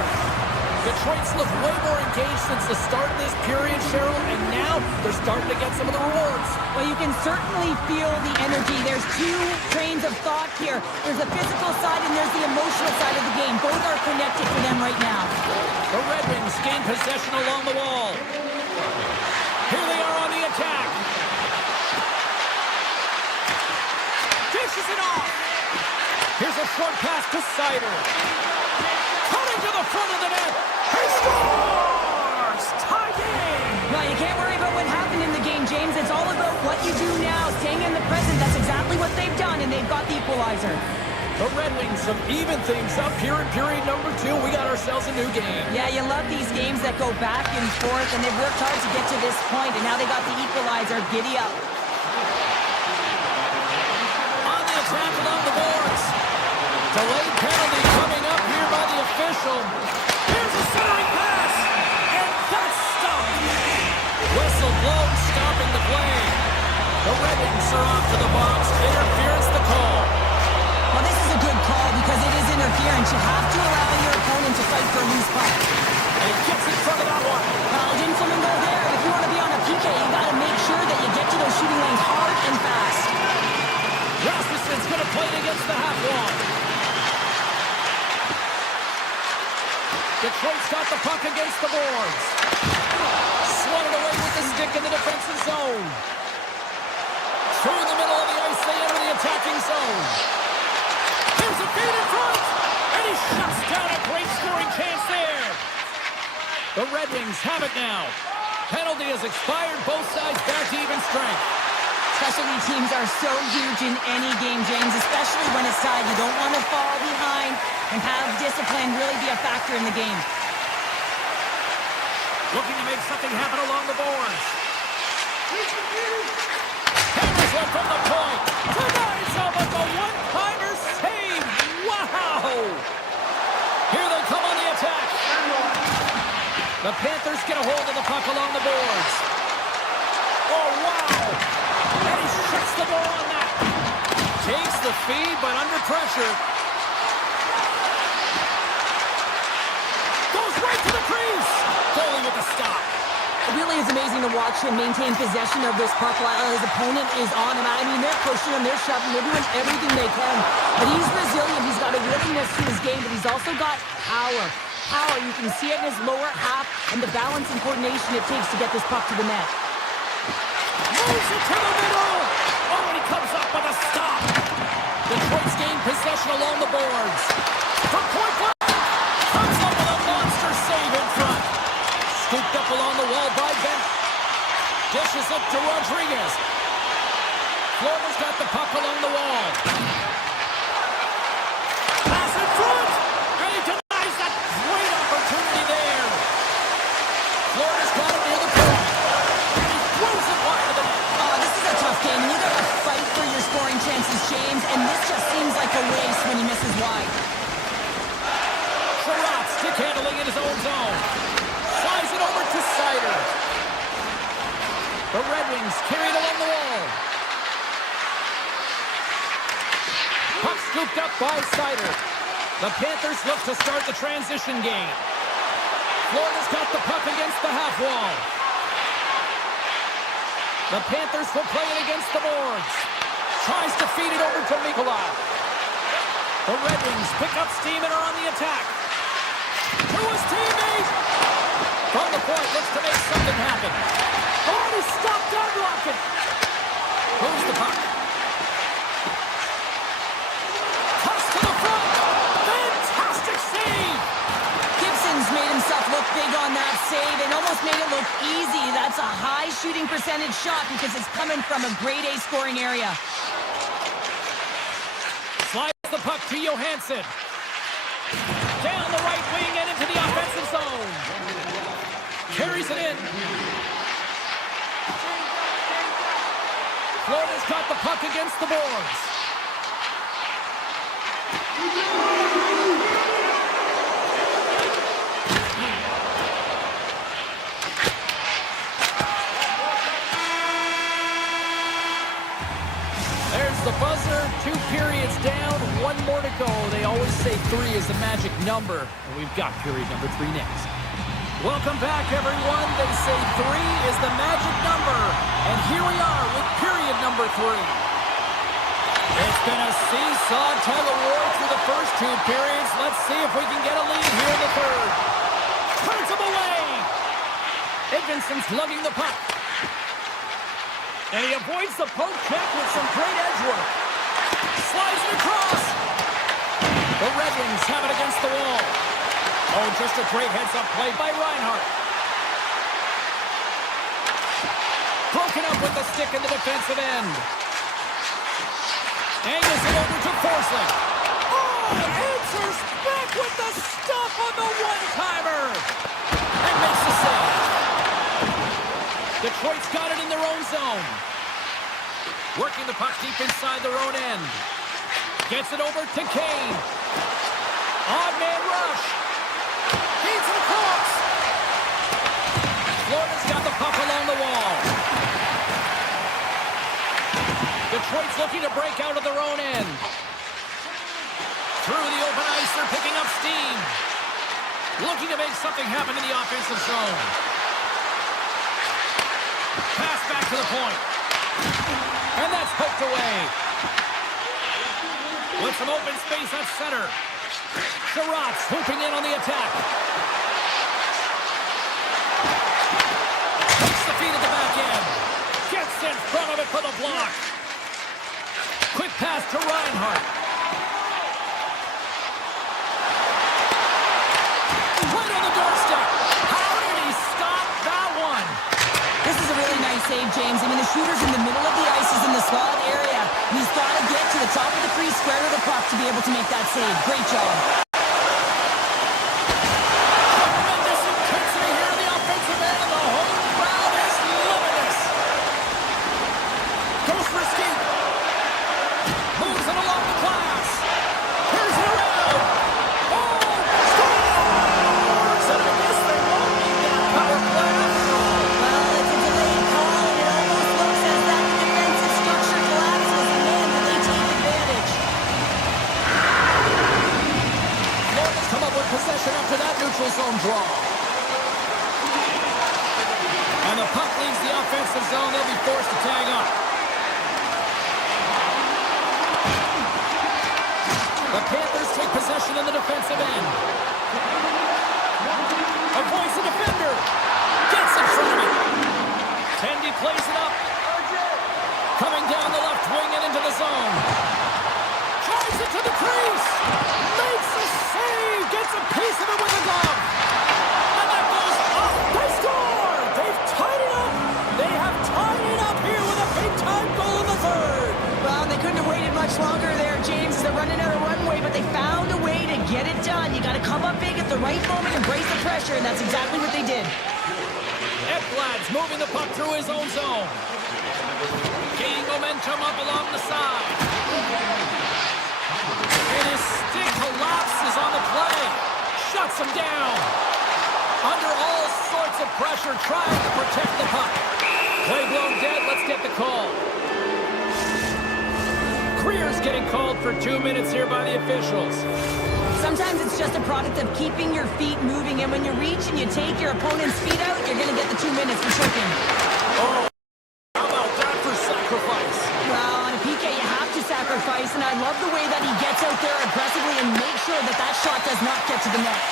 Detroit's looked way more engaged since the start of this period, Cheryl, and now they're starting to get some of the rewards. Well, you can certainly feel the energy. There's two trains of thought here. There's the physical side and there's the emotional side of the game. Both are connected for them right now. The Red Wings gain possession along the wall. Here they are on the attack. Dishes it off. Here's a short pass to Seider. Cutting to the front of the net. He scores! Tie game! Well, you can't worry about what happened in the game, James. It's all about what you do now, staying in the present. That's exactly what they've done, and they've got the equalizer. The Red Wings have even things up here in period number two. We got ourselves a new game. Yeah, you love these games that go back and forth, and they've worked hard to get to this point, and now they got the equalizer. Giddy up. On the attack along the boards. Delayed penalty coming up here by the official. Here's a centering pass, and that's stopped. Whistle blown, stopping the play. The Red Wings are off to the box. Interference the call. Well, this is a good call because it is interference. You have to allow your opponent to fight for a loose puck. And he gets in front of that one. Well, it didn't come and go there. If you want to be on a PK, you got to make sure that you get to those shooting lanes hard and fast. Rasmussen's going to play it against the half wall. Detroit's got the puck against the boards. Swatted away with the stick in the defensive zone. Through the middle of the ice, they enter the attacking zone. There's a feed in front, and he shuts down a great scoring chance there. The Red Wings have it now. Penalty has expired, both sides back to even strength. Specialty teams are so huge in any game, James, especially when it's tied. You don't want to fall behind and have discipline really be a factor in the game. Looking to make something happen along the boards. Hammers it from the point. Denies him with a one-timer save. Wow! Here they come on the attack. The Panthers get a hold of the puck along the boards. Oh, wow! And he shuts the door on that. Takes the feed, but under pressure. Goes right to the crease. Goalie with a stop. It really is amazing to watch him maintain possession of this puck while his opponent is on him. I mean, they're pushing him, they're shoving, they're doing everything they can. But he's resilient. He's got a willingness to his game, but he's also got power. Power, you can see it in his lower half and the balance and coordination it takes to get this puck to the net. Moves it to the middle. Oh, and he comes up with a stop. Detroit's gained possession along the boards. From point blank. Comes up with a monster save in front. Scooped up along the wall by Bennett. Dishes it to Rodriguez. Florida's got the puck along the wall. Pass in front. And he denies that great opportunity there. Florida's got it near the point. And he throws it wide of the net. Oh, this is a tough game. You got to fight for your scoring chances, James, and this just seems like a race when he misses wide. Sherratt stick handling in his own zone. Slides it over to Seider. The Red Wings carry it along the wall. Puck scooped up by Seider. The Panthers look to start the transition game. Florida's got the puck against the half wall. The Panthers will play it against the boards. Tries to feed it over to Nikolai. The Red Wings pick up steam and are on the attack. To his teammate. save and almost made it look easy. That's a high shooting percentage shot because it's coming from a grade A scoring area. Slides the puck to Johansson. Down the right wing and into the offensive zone. Carries it in. Florida's got the puck against the boards. There's the buzzer. 2 periods down, 1 more to go. They always say 3 is the magic number. And we've got period number 3 next. Welcome back, everyone. They say 3 is the magic number. And here we are with period number 3. It's been a seesaw tug of war through the first 2 periods. Let's see if we can get a lead here in the third. Turns him away. Edvinson's lugging the puck. And he avoids the poke check with some great edge work. Slides it across. The Red Wings have it against the wall. Oh, just a great heads-up play by Reinhart. Broken up with the stick in the defensive end. Angles it over to Forsling. Oh, answers back with the stuff on the one-timer. And makes the save. Detroit's got it in their own zone. Working the puck deep inside their own end. Gets it over to Kane. Odd man rush. Feeds it across. Florida's got the puck along the wall. Detroit's looking to break out of their own end. Through the open ice, they're picking up steam. Looking to make something happen in the offensive zone. Pass back to the point. And that's poked away. With some open space at center. Sherratt's swooping in on the attack. Takes the feed at the back end. Gets in front of it for the block. Quick pass to Reinhart. Right on the doorstep. How did he stop that one? This is a really nice save, James. I mean, the shooter's in the middle of the ice, is in the slot area. He's got to get to the top of the crease, square to the puck to be able to make that save. Great job. Tremendous intensity here in the offensive end, and the home crowd is loving this. Goes for a skate. Moves it along the glass. Here's it around. Oh, scores! And I guess they won't need that power play after all. Well, it's a delayed call, and it almost looks as that the defensive structure collapses, and man, do they take advantage. Florida's come up with possession after that neutral zone draw. And the puck leaves the offensive zone. They'll be forced to tag up. The Panthers take possession in the defensive end. Avoids the defender. Gets in front of it. Tendy plays it up. Coming down the left wing and into the zone. Drives it to the crease. Makes a save. Gets a piece of it with a glove. And that goes up. They score. They've tied it up. They have tied it up here with a big-time goal in the third. Well, they couldn't have waited much longer there, James. They're running out of runway, but they found a way to get it done. You got to come up big at the right moment and brace the pressure, and that's exactly what they did. Ekblad's moving the puck through his own zone. Gaining momentum up along the side. And his stick collapses on the play. Shuts him down. Under all sorts of pressure, trying to protect the puck. Play blown dead. Let's get the call. Creer's getting called for 2 minutes here by the officials. Sometimes it's just a product of keeping your feet moving, and when you reach and you take your opponent's feet out, you're going to get the 2 minutes for tricking. Oh, how about that for sacrifice? Well, on a PK, you have to sacrifice, and I love the way that he gets out there aggressively and makes sure that that shot does not get to the net.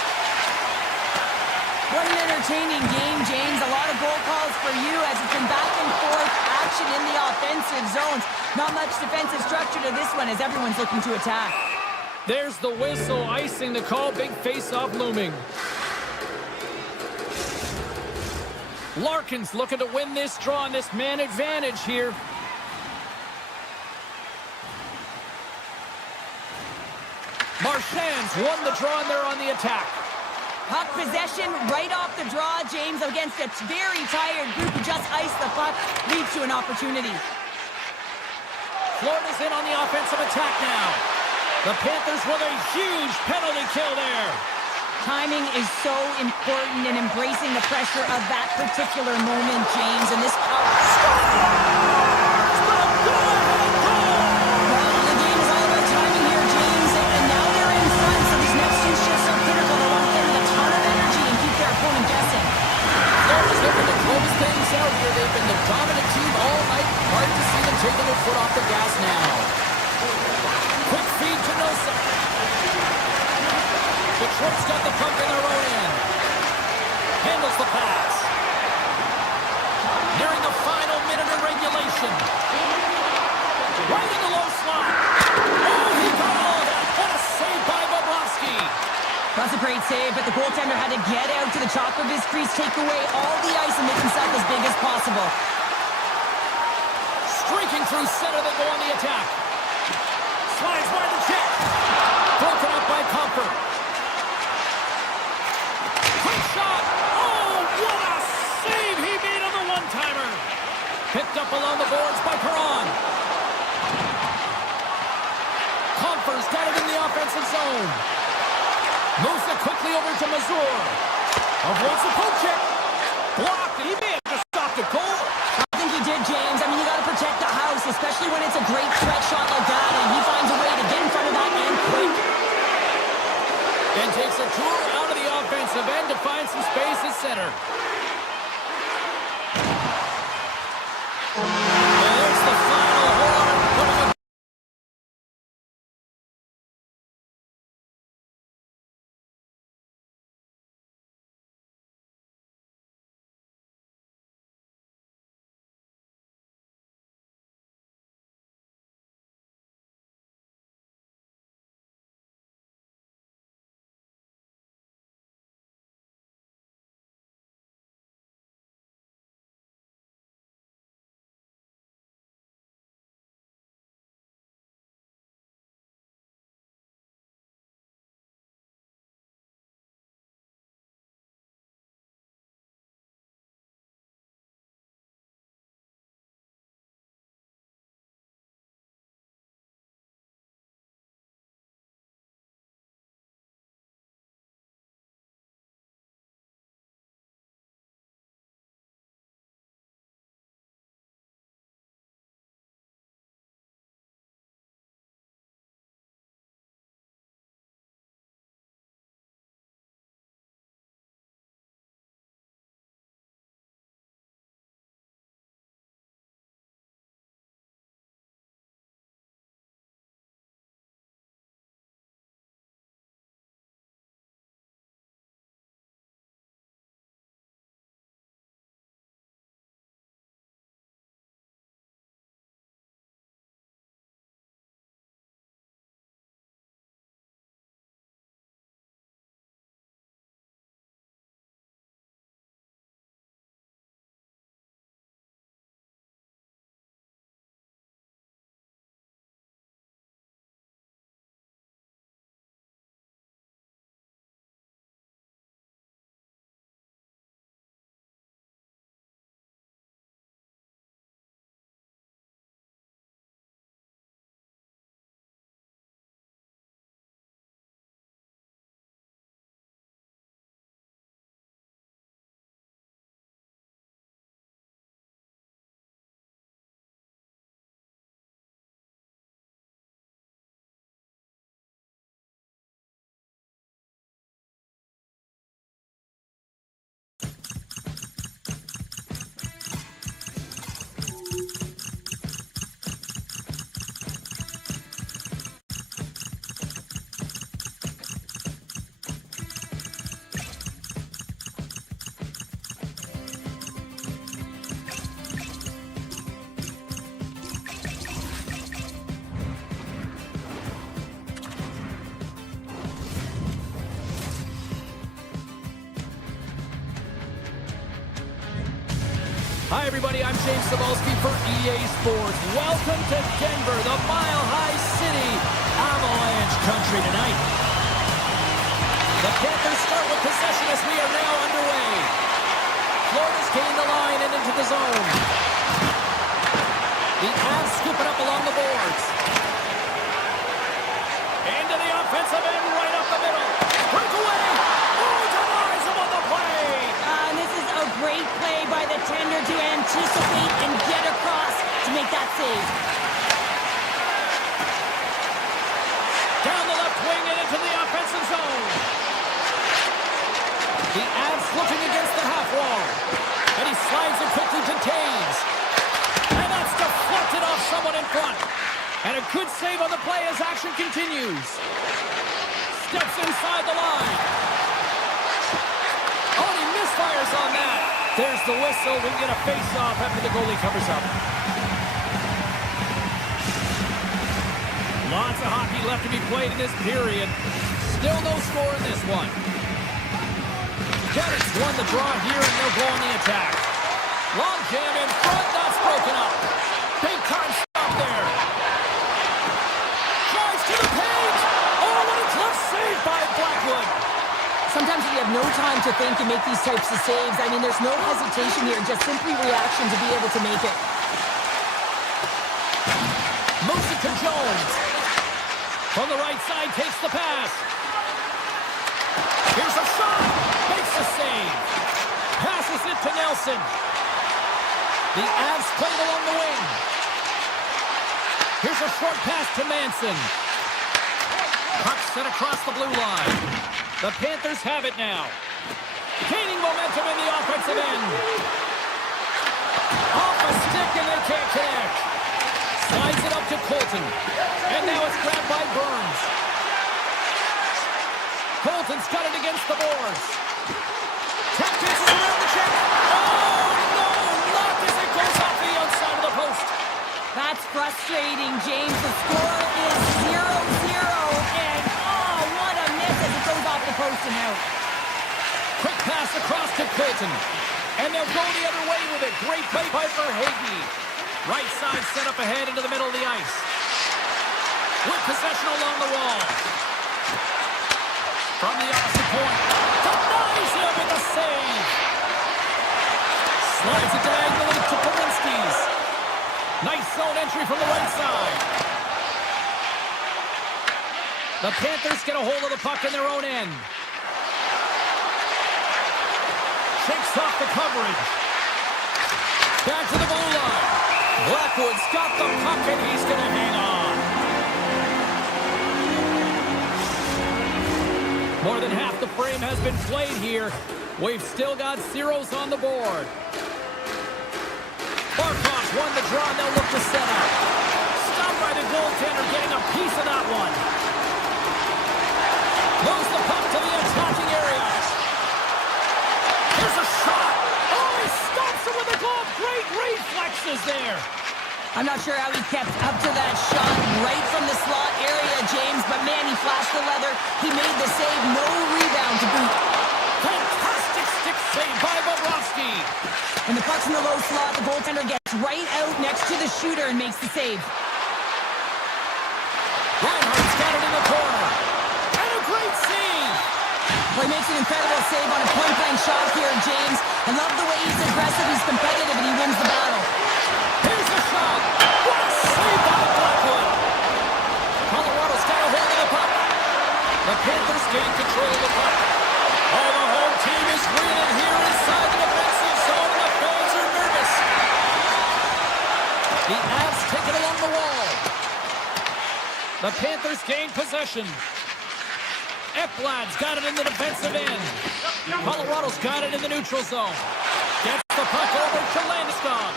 What an entertaining game, James. A lot of goal calls for you as it's been back and forth action in the offensive zones. Not much defensive structure to this one as everyone's looking to attack. There's the whistle, icing the call, big face-off looming. Larkin's looking to win this draw on this man advantage here. Marchand's won the draw and they're on the attack. Puck possession right off the draw, James, against a very tired group who just iced the puck, leads to an opportunity. Florida's in on the offensive attack now. The Panthers with a huge penalty kill there. Timing is so important in embracing the pressure of that particular moment, James, and this power. Well, the game is all about timing here, James, and now they're in front, so these next two shifts are critical. They want to put in a ton of energy and keep their opponent guessing. Florida's looking to close things out here. They've been the dominant team all night. Hard to see them taking their foot off the gas now. Quick feed to Nosa. Detroit's got the puck in their own end. Handles the pass. Nearing the final minute of regulation. Right in the low slot. Oh, he got all of that. What a save by Bobrovsky. That's a great save, but the goaltender had to get out to the top of his crease, take away all the ice, and make himself as big as possible. Streaking through center, they go on the attack. Slides by the check. Broken up by Comfort. Quick shot. Oh, what a save he made on the one-timer. Picked up along the boards by Perron. Comfort's got it in the offensive zone. Moves it quickly over to Mazur. Avoids the poke check. Blocked. He may have just stopped a goal. I think he did, James. I mean, you got to protect the house, especially when it's a great threat shot like that, and he finds a way to get in front of that and quick. And takes a tour out of the offensive end to find some space at center. Hi, everybody. I'm James Cebulski for EA Sports. Welcome to Denver, the Mile High City, Avalanche country tonight. The Panthers start with possession as we are now underway. Florida's gained the line and into the zone. The Avs scoop it up along the boards. Into the offensive end, right up the middle. Breakaway! Oh, denies him on the play! And this is a great play by the tender to anticipate and get across to make that save. Down the left wing and into the offensive zone. The Avs looking against the half wall. And he slides it quickly to Taves. And that's deflected off someone in front. And a good save on the play as action continues. Steps inside the line. Oh, and he misfires on that. There's the whistle. We get a face-off after the goalie covers up. Lots of hockey left to be played in this period. Still no score in this one. Jets won the draw here, and they'll go on the attack. Long jam in front. That's broken up. Big time stop there. Drives to the page. Oh, what a tough save by Blackwood. Sometimes you have no time to think and make these types of saves. I mean, there's no hesitation here, just simply reaction to be able to make it. Moves it to Jones. From the right side, takes the pass. Here's a shot. Makes the save. Passes it to Nelson. The Avs played along the wing. Here's a short pass to Manson. Puck set across the blue line. The Panthers have it now. Gaining momentum in the offensive end. Off a stick and they can't connect. Slides it up to Colton. And now it's grabbed by Burns. Colton's got it against the boards. Tap dances around the check. Oh, no! Knocked as it goes off the outside of the post. That's frustrating, James. The score is 0-0. And, oh, what a miss as it goes off the post and out. Quick pass across to Colton. And they'll go the other way with it. Great play by Verhaeghe. Right side set up ahead into the middle of the ice. With possession along the wall. From the opposite point. Denies him with a save. Slides it diagonally to Polinski's. Nice zone entry from the right side. The Panthers get a hold of the puck in their own end. Shakes off the coverage. Back to the goal line. Blackwood's got the puck and he's going to hang on. More than half the frame has been played here. We've still got zeros on the board. Barkov won the draw, and they'll look to set up. Stopped by the goaltender, getting a piece of that one. Moves the puck to the attacking area. Here's a shot. Oh, he stops it with a glove. Great reflexes there. I'm not sure how he kept up to that shot right from the slot area, James, but man, he flashed the leather. He made the save, no rebound to boot. Fantastic stick save by Bobrovsky. When the puck's in the low slot, the goaltender gets right out next to the shooter and makes the save. Reinhardt's got it in the corner. And a great save. Well, he makes an incredible save on a point-blank shot here, James. I love the way he's aggressive, he's competitive, and he wins the battle. Here's the shot. What a save by Blackwood. Colorado's got a hold of the puck. The Panthers gain control of the puck. Oh, the home team is reeling here inside the defensive zone. The fans are nervous. The Avs take it along the wall. The Panthers gain possession. Ekblad's got it in the defensive end. Colorado's got it in the neutral zone. Gets the puck over to Landeskog.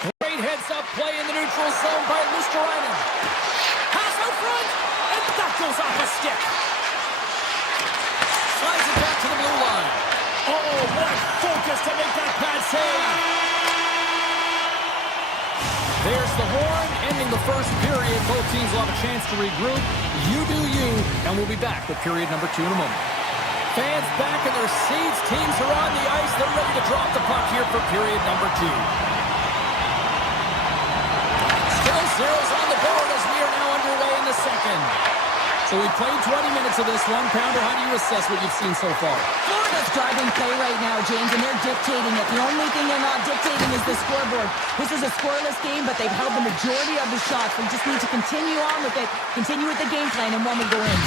Great heads-up play in the neutral zone by Luosterainen. Pass out front, and that goes off a stick. Slides it back to the blue line. Oh, what focus to make that pass save. There's the horn, ending the first period. Both teams will have a chance to regroup. You do you, and we'll be back with period number 2 in a moment. Fans back in their seats. Teams are on the ice. They're ready to drop the puck here for period number 2. Still zeros on the board as we are now underway in the second. So we played 20 minutes of this one. Pounder, how do you assess what you've seen so far? Florida's driving play right now, James, and they're dictating it. The only thing they're not dictating is the scoreboard. This is a scoreless game, but they've held the majority of the shots. We just need to continue on with it, continue with the game plan, and when we go in.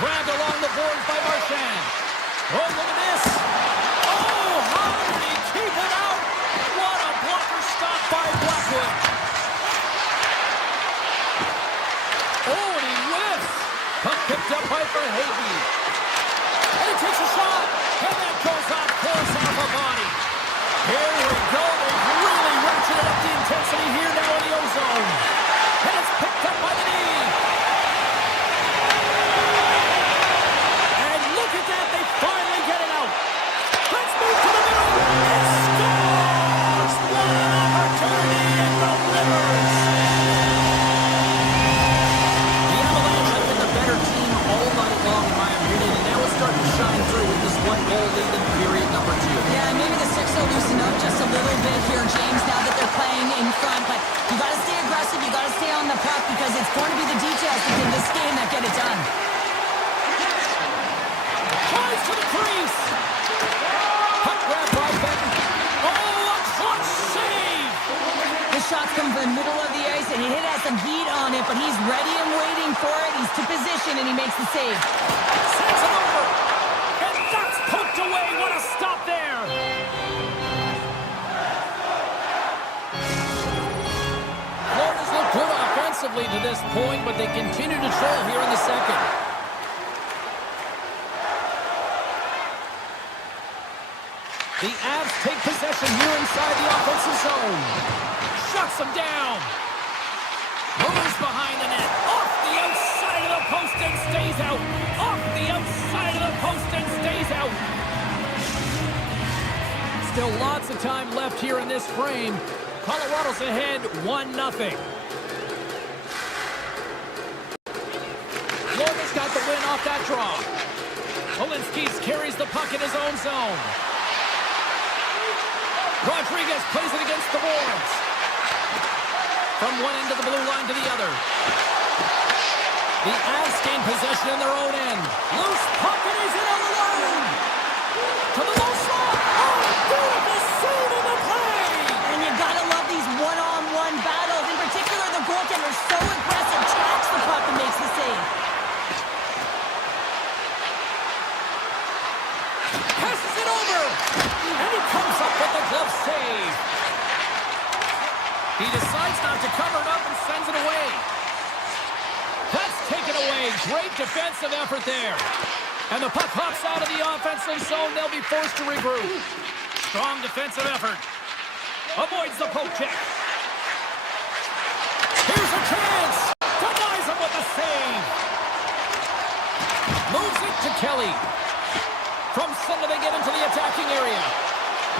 Grabbed along the boards by Marchand. Oh, look at this. Oh, how did he keep it out? What a blocker stop by Blackwood. Oh, and he whiffs. Puck picked up by Verhaeghe. And he takes a shot. And that goes off course off a body. Here we go. They've really ratcheted up the intensity here now in the O-zone. And it's picked up by the knee. And look at that. They finally get it out. Let's move to the middle. And scores. What an opportunity and delivers. The Avalanche have been the better team all night long, in my opinion, and now it's starting to shine through with this one-goal lead in period number 2. Yeah, maybe the Six will loosen up just a little bit here, James, now that they're playing in front. But you got to stay aggressive. You got to stay on the puck because it's going to be the details in this game that get it done. Tries to the crease. Puck grab by Benton. Oh, a clutch save. The shots come from the middle of the ice, and he has some heat on it, but he's ready and waiting for it. He's to position, and he makes the save. Sends it over. And that's poked away. What a stop there. Florida's looked good offensively to this point, but they continue to trail here in the second. The Avs take possession here inside the offensive zone. Shuts them down. Moves behind the net. Off the outside of the post and stays out. Off the outside of the post and stays out. Still lots of time left here in this frame. Colorado's ahead 1-0. Florida's got the win off that draw. Polinskis carries the puck in his own zone. Rodriguez plays it against the boards. From one end of the blue line to the other. The Avs gain possession in their own end. Loose puck and he's in alone. To the low slot. Oh, beautiful save in the play. And you gotta love these one-on-one battles. In particular, the goaltender is so aggressive, tracks the puck and makes the save. Passes it over. And he comes up with the glove save. He decides not to cover it up and sends it away. That's taken away. Great defensive effort there. And the puck hops out of the offensive zone. They'll be forced to regroup. Strong defensive effort. Avoids the poke check. Here's a chance. Denies him with the save. Moves it to Kelly. From center they get into the attacking area.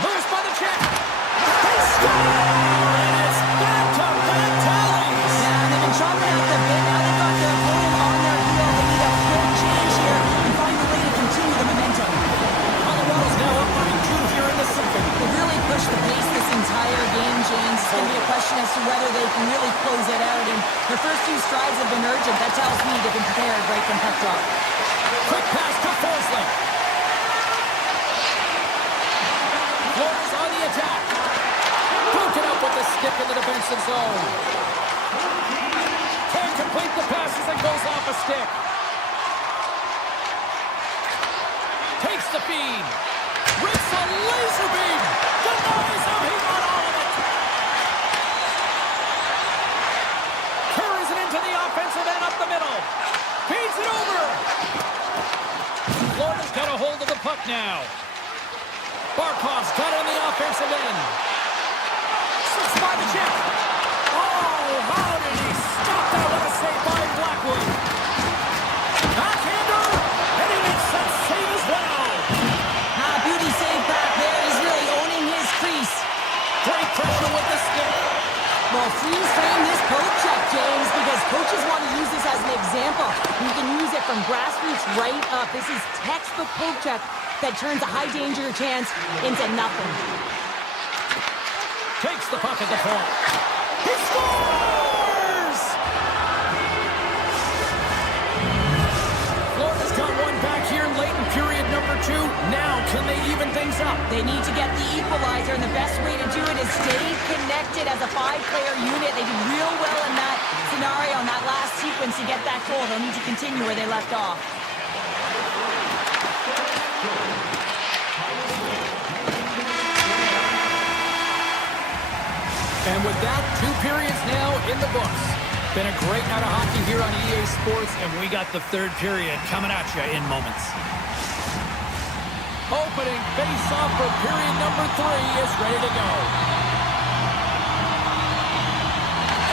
Moves by the check. They score! And it's back-to-back tallies. Yeah, they've been chopping out the bit. Now they've got their opponent on their heel. They need a quick change here and find a way to continue the momentum. Colorado's now up by 2 here in the second. They really pushed the pace this entire game, James. It's going to be a question as to whether they can really close it out. And their first 2 strides have been urgent. That tells me they've been prepared right from puck drop. Quick pass to Forsling. Florida's on the attack. Broken up with the stick in the defensive zone. Can't complete the passes and goes off a stick. Takes the feed. Rips a laser beam. Denies him. He got all of it. Carries it into the offensive end up the middle. Feeds it over. Florida's got a hold of the puck now. Barkov's got it on the offensive end. Sits by the check. Oh, how did he stop that with a save by Blackwood? Backhander, and he makes that save as well. Beauty save back there. He's really owning his crease. Great pressure with the stick. Well, please frame this poke check, James, because coaches want to use this as an example. You can use it from grassroots right up. This is textbook poke check that turns a high-danger chance into nothing. Takes the puck at the point. He scores! Florida's got one back here late in period number 2. Now, can they even things up? They need to get the equalizer, and the best way to do it is stay connected as a 5-player unit. They did real well in that scenario, in that last sequence, to get that goal. They'll need to continue where they left off. And with that, 2 periods now in the books. Been a great night of hockey here on EA Sports, and we got the 3rd period coming at you in moments. Opening face-off for period number 3 is ready to go.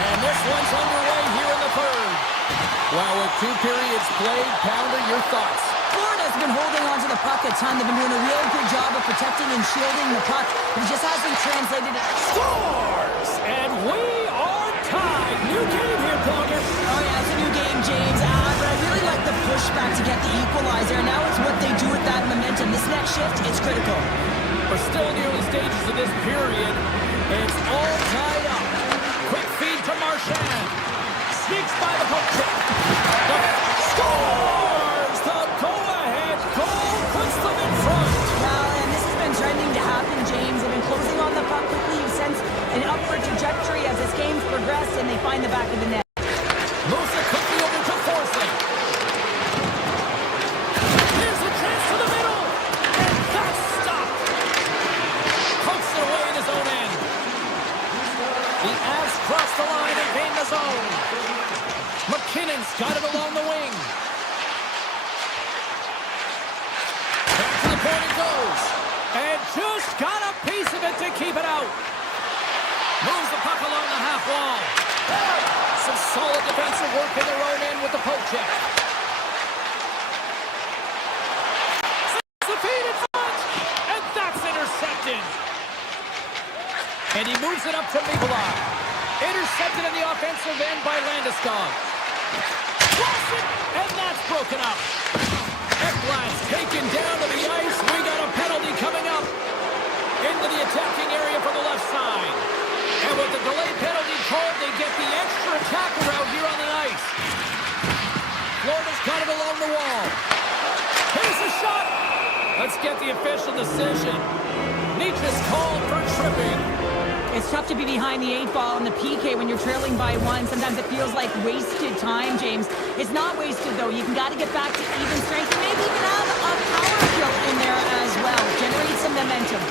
And this one's underway here in the 3rd. Well, with 2 periods played, Pounder, your thoughts? Florida's been holding on to the puck a ton. They've been doing a real good job of protecting and shielding the puck. It just hasn't translated. Scores! And we are tied. New game here, Pounder. Oh, yeah, it's a new game, James. But I really like the pushback to get the equalizer. Now it's what they do with that momentum. This next shift, it's critical. We're still in the early stages of this period. It's all tied up. Quick feed to Marchand. Sneaks by the poke check. Scores! The go-ahead goal puts them in front. Well, and this has been trending to happen, James. They've been closing on the puck quickly. You've sensed an upward trajectory as this game's progressed, and they find the back of the net. Moves it quickly over to Forsling. Here's a chance to the middle. And that's stopped. Pokes it away in his own end. The Avs cross the line and gain the zone. McKinnon's got it along the wing. Back to the point it goes. And just got a piece of it to keep it out. Moves the puck along the half wall. Some solid defensive work in their own end with the poke check. The feed in front. And that's intercepted. And he moves it up to Mikola. Intercepted in the offensive end by Landeskog. Cross it, and that's broken up. Ekblad's taken down to the ice. We got a penalty coming up. Into the attacking area from the left side. And with the delayed penalty called, they get the extra attacker out here on the ice. Florida's got it along the wall. Here's a shot. Let's get the official decision. Nietzsche's called for tripping. It's tough to be behind the 8-ball in the PK when you're trailing by 1. Sometimes it feels like wasted time, James. It's not wasted, though. You got to get back to even strength. Maybe even have a power kill in there as well. Generate some momentum.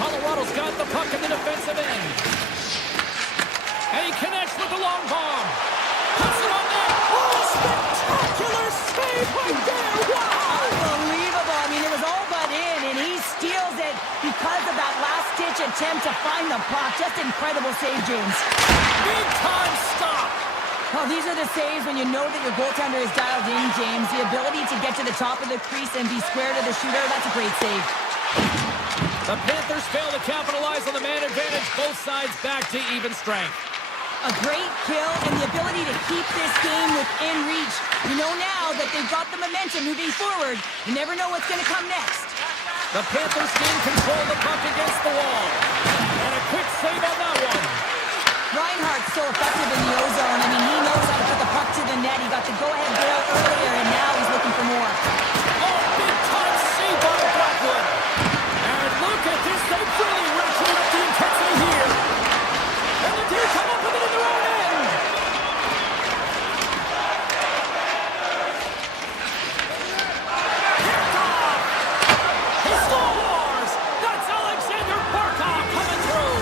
Colorado's got the puck in the defensive end. And he connects with the long bomb. Puts it on there. Oh, spectacular save right there. Wow! Unbelievable. I mean, it was all but in, and he steals it because of that last-ditch attempt to find the puck. Just incredible save, James. Big-time stop. Well, these are the saves when you know that your goaltender is dialed in, James. The ability to get to the top of the crease and be square to the shooter, that's a great save. The Panthers fail to capitalize on the man advantage. Both sides back to even strength. A great kill and the ability to keep this game within reach. You know now that they've got the momentum moving forward. You never know what's going to come next. The Panthers gain control of the puck against the wall. And a quick save on that one. Reinhardt's so effective in the O-zone. I mean, he knows how to put the puck to the net. He got the go-ahead goal earlier, and now he's looking for more. Oh, big-time save by Blackwood. And look at this. They've really ratcheted up the intensity here. And the team come up with it in their own end. Barkov. He scores. That's Alexander Barkov coming through.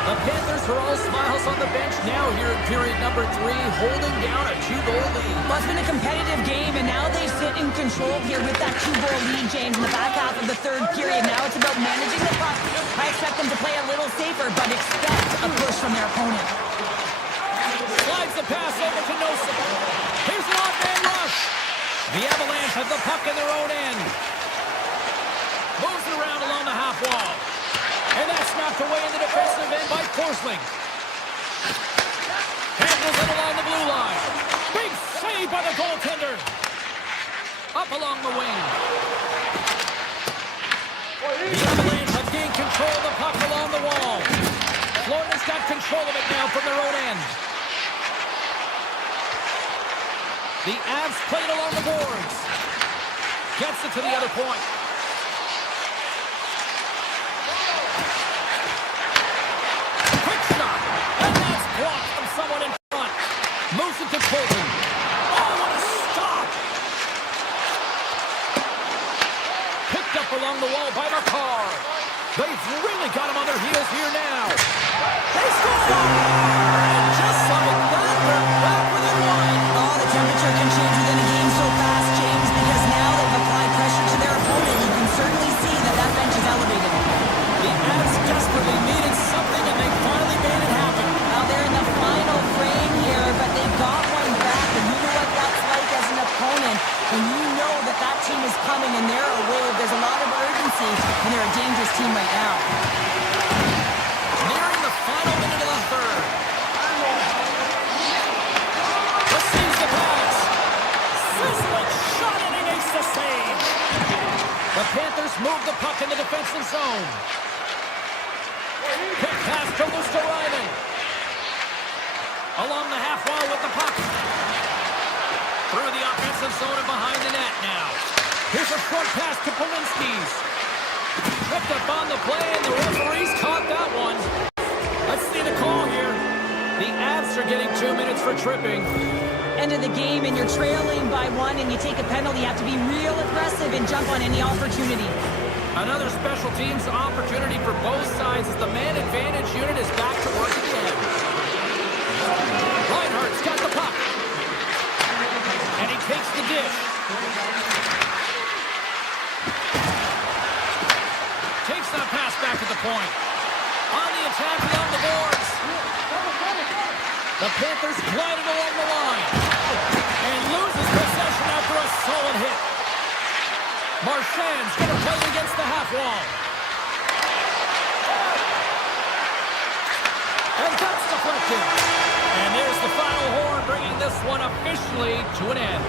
The Panthers are all smiles on the bench now here in period number 3, holding down a 2-goal lead. Well, it's been a competitive game, and now they sit in control here with that 2-goal lead, James, in the back half of the 3rd period. Now it's about managing the puck. I expect them to play a little safer, but expect a push from their opponent. Slides the pass over to Nosa. Here's an off-man rush. The Avalanche have the puck in their own end. Moves it around along the half wall. And that's knocked away in the defensive end by Forsling. Handles it along the blue line. Big save by the goaltender. Up along the wing. The Avalanche have gained control of the puck along the wall. Florida's got control of it now from their own end. The Avs played along the boards. Gets it to the other point. Quick shot. And that's blocked from someone in front. Moves it to Colton. Oh, what a stop! Picked up along the wall by McCarr. They've really got him on their heels here now. They score! And just like that, they're back within one. Oh, the temperature can change within a game so fast, James, because now they've applied pressure to their opponent. You can certainly see that that bench is elevated. The Avs desperately needed something, and they finally made it happen. Now they're in the final frame here, but they got one back, and you know what that's like as an opponent. And you know that that team is coming, and they're away. There's a lot of urgency, and they're a dangerous team right now. Nearing the final minute of the third. Receives the pass. Sizzling shot, and he makes the save. The Panthers move the puck in the defensive zone. Quick pass to Luster-Ryman. Along the half wall with the puck. Through the offensive zone and behind the net now. Here's a short pass to Polinski's. Tripped up on the play, and the referees caught that one. Let's see the call here. The Avs are getting 2 minutes for tripping. End of the game, and you're trailing by one, and you take a penalty. You have to be real aggressive and jump on any opportunity. Another special teams opportunity for both sides as the man advantage unit is back to work again. Reinhardt's got the puck. And he takes the dish. Takes that pass back at the point. On the attack along the boards. The Panthers glided along the line. And loses possession after a solid hit. Marchand's going to play it against the half wall. And that's deflected. And there's the final horn, bringing this one officially to an end.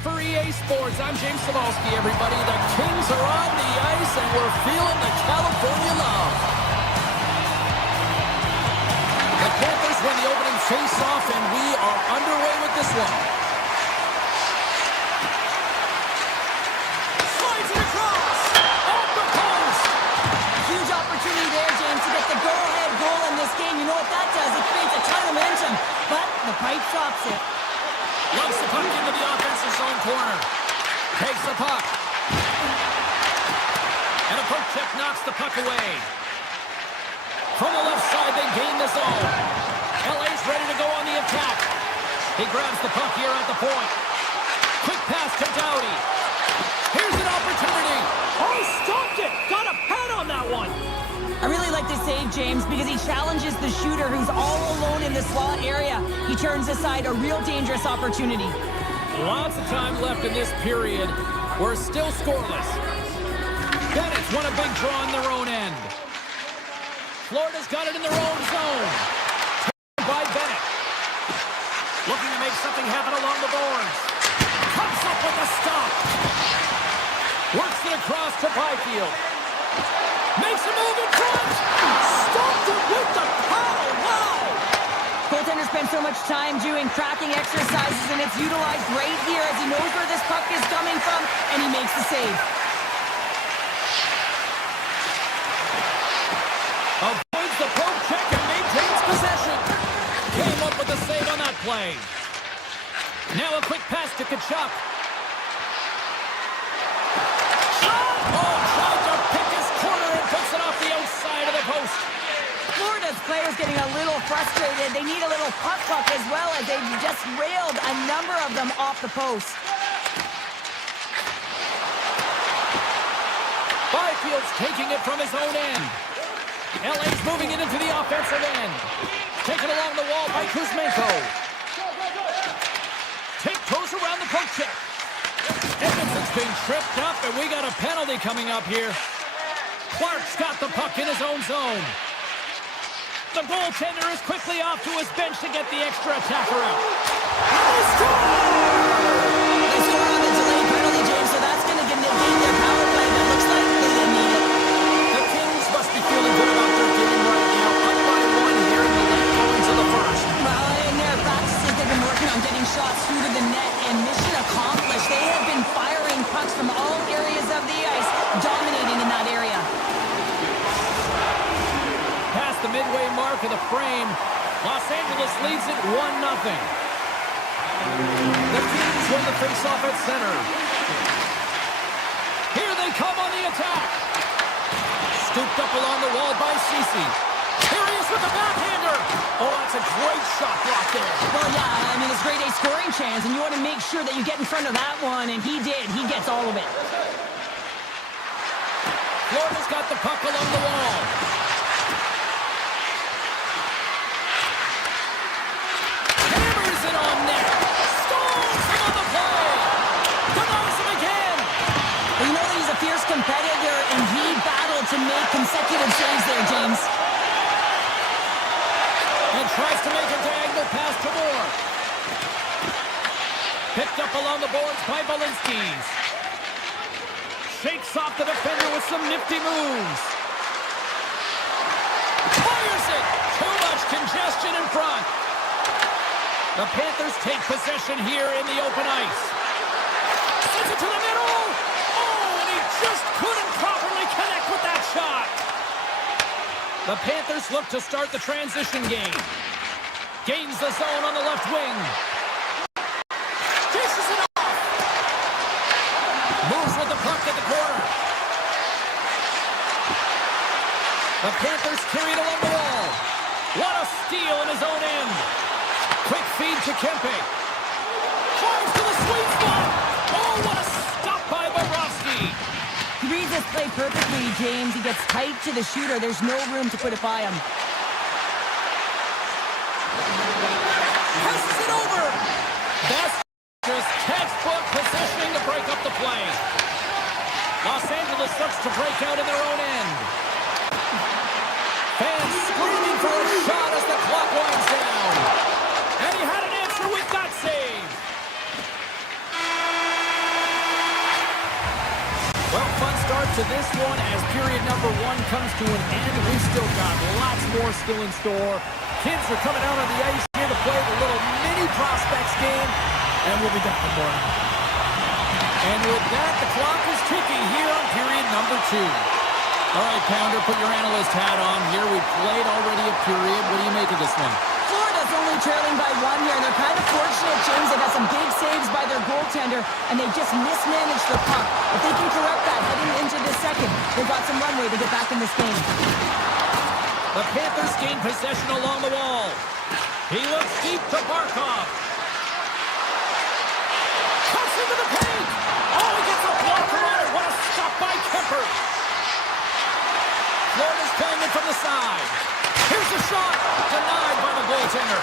for EA Sports, I'm James Cebulski, everybody. The Kings are on the ice, and we're feeling the California love. The Panthers win the opening face-off, and we are underway with this one. Slides it across! Off the post! Huge opportunity there, James, to get the go-ahead goal in this game. You know what that does? It creates a ton of momentum, but the pipe stops it. Lugs the puck into the offensive zone corner. Takes the puck. And a poke check knocks the puck away. From the left side, they gain the zone. LA's ready to go on the attack. He grabs the puck here at the point. Quick pass to Doughty. Here's an opportunity. Oh, he stopped it. Got a pad on that one. I really like this save, James, because he challenges the shooter who's all alone in the slot area. He turns aside a real dangerous opportunity. Lots of time left in this period. We're still scoreless. Bennett's won a big draw on their own end. Florida's got it in their own zone. Taken by Bennett. Looking to make something happen along the boards. Comes up with a stop. Works it across to Byfield. Makes a move in front. Stopped it with the paddle. Wow. Goaltender spent so much time doing tracking exercises, and it's utilized right here as he knows where this puck is coming from, and he makes the save. Avoids the poke check and maintains possession. Came up with a save on that play. Now a quick pass to Tkachuk. Puts it off the outside of the post. Florida's players getting a little frustrated. They need a little puck luck as well, as they've just railed a number of them off the post. Byfield's taking it from his own end. LA's moving it into the offensive end. Taken along the wall by Kuzmenko. Tiptoes around the poke check. Edmondson's being tripped up, and we got a penalty coming up here. Clark's got the puck in his own zone. The goaltender is quickly off to his bench to get the extra attacker out. They score on the delayed penalty, James, so that's going to negate their power play, but looks like they didn't need it. The Kings must be feeling good about their game right now. Up by one here in the late goings of the first. Well, in their practices, they've been working on getting shots through to the net, and mission accomplished. They have been firing pucks from all areas of the ice, dominating in that area. Past the midway mark of the frame, Los Angeles leads it 1-0. The Kings win the faceoff at center. Here they come on the attack. Scooped up along the wall by Ceci. Here he is with the backhander. Oh, that's a great shot block there. Well, yeah, I mean, it's grade A scoring chance, and you want to make sure that you get in front of that one, and he did. He gets all of it. Florida's got the puck along the wall. Hammers it on net. Stalls him on the play. Denies him again. Well, you know that he's a fierce competitor, and he battled to make consecutive saves there, James. And tries to make a diagonal pass to Moore. Picked up along the boards by Balinskis. Shakes off the defender with some nifty moves. Fires it. Too much congestion in front. The Panthers take possession here in the open ice. Sends it to the middle. Oh, and he just couldn't properly connect with that shot. The Panthers look to start the transition game. Gains the zone on the left wing. Dishes it off. Moves with the puck at the corner. The Panthers carry it along the wall. What a steal in his own end. Quick feed to Kempe. Fires to the sweet spot. Oh, what a stop by Bobrovsky. He reads this play perfectly, James. He gets tight to the shooter. There's no room to put it by him. Passes it over. That's just textbook positioning to break up the play. Los Angeles looks to break out in their own end. Fans screaming for a shot as the clock winds down. And he had an answer with that save. to this one as period number 1 comes to an end. We've still got lots more still in store. Kids are coming out on the ice here to play the little mini prospects game, and we'll be back for more. And with that, the clock is ticking here on period number 2. All right, Pounder, put your analyst hat on here. We've played already a period. What do you make of this one? Florida's only trailing by 1 here, and they're kind of fortunate, James. They've had some big saves by their goaltender, and they just mismanaged the puck. If they can correct that heading into the second, they've got some runway to get back in this game. The Panthers gain possession along the wall. He looks deep to Barkov. Cuts into the paint. Oh, he gets a blocker on it. What a stop by Kemper. Florida's playing it from the side. Here's the shot. Denied by the goaltender.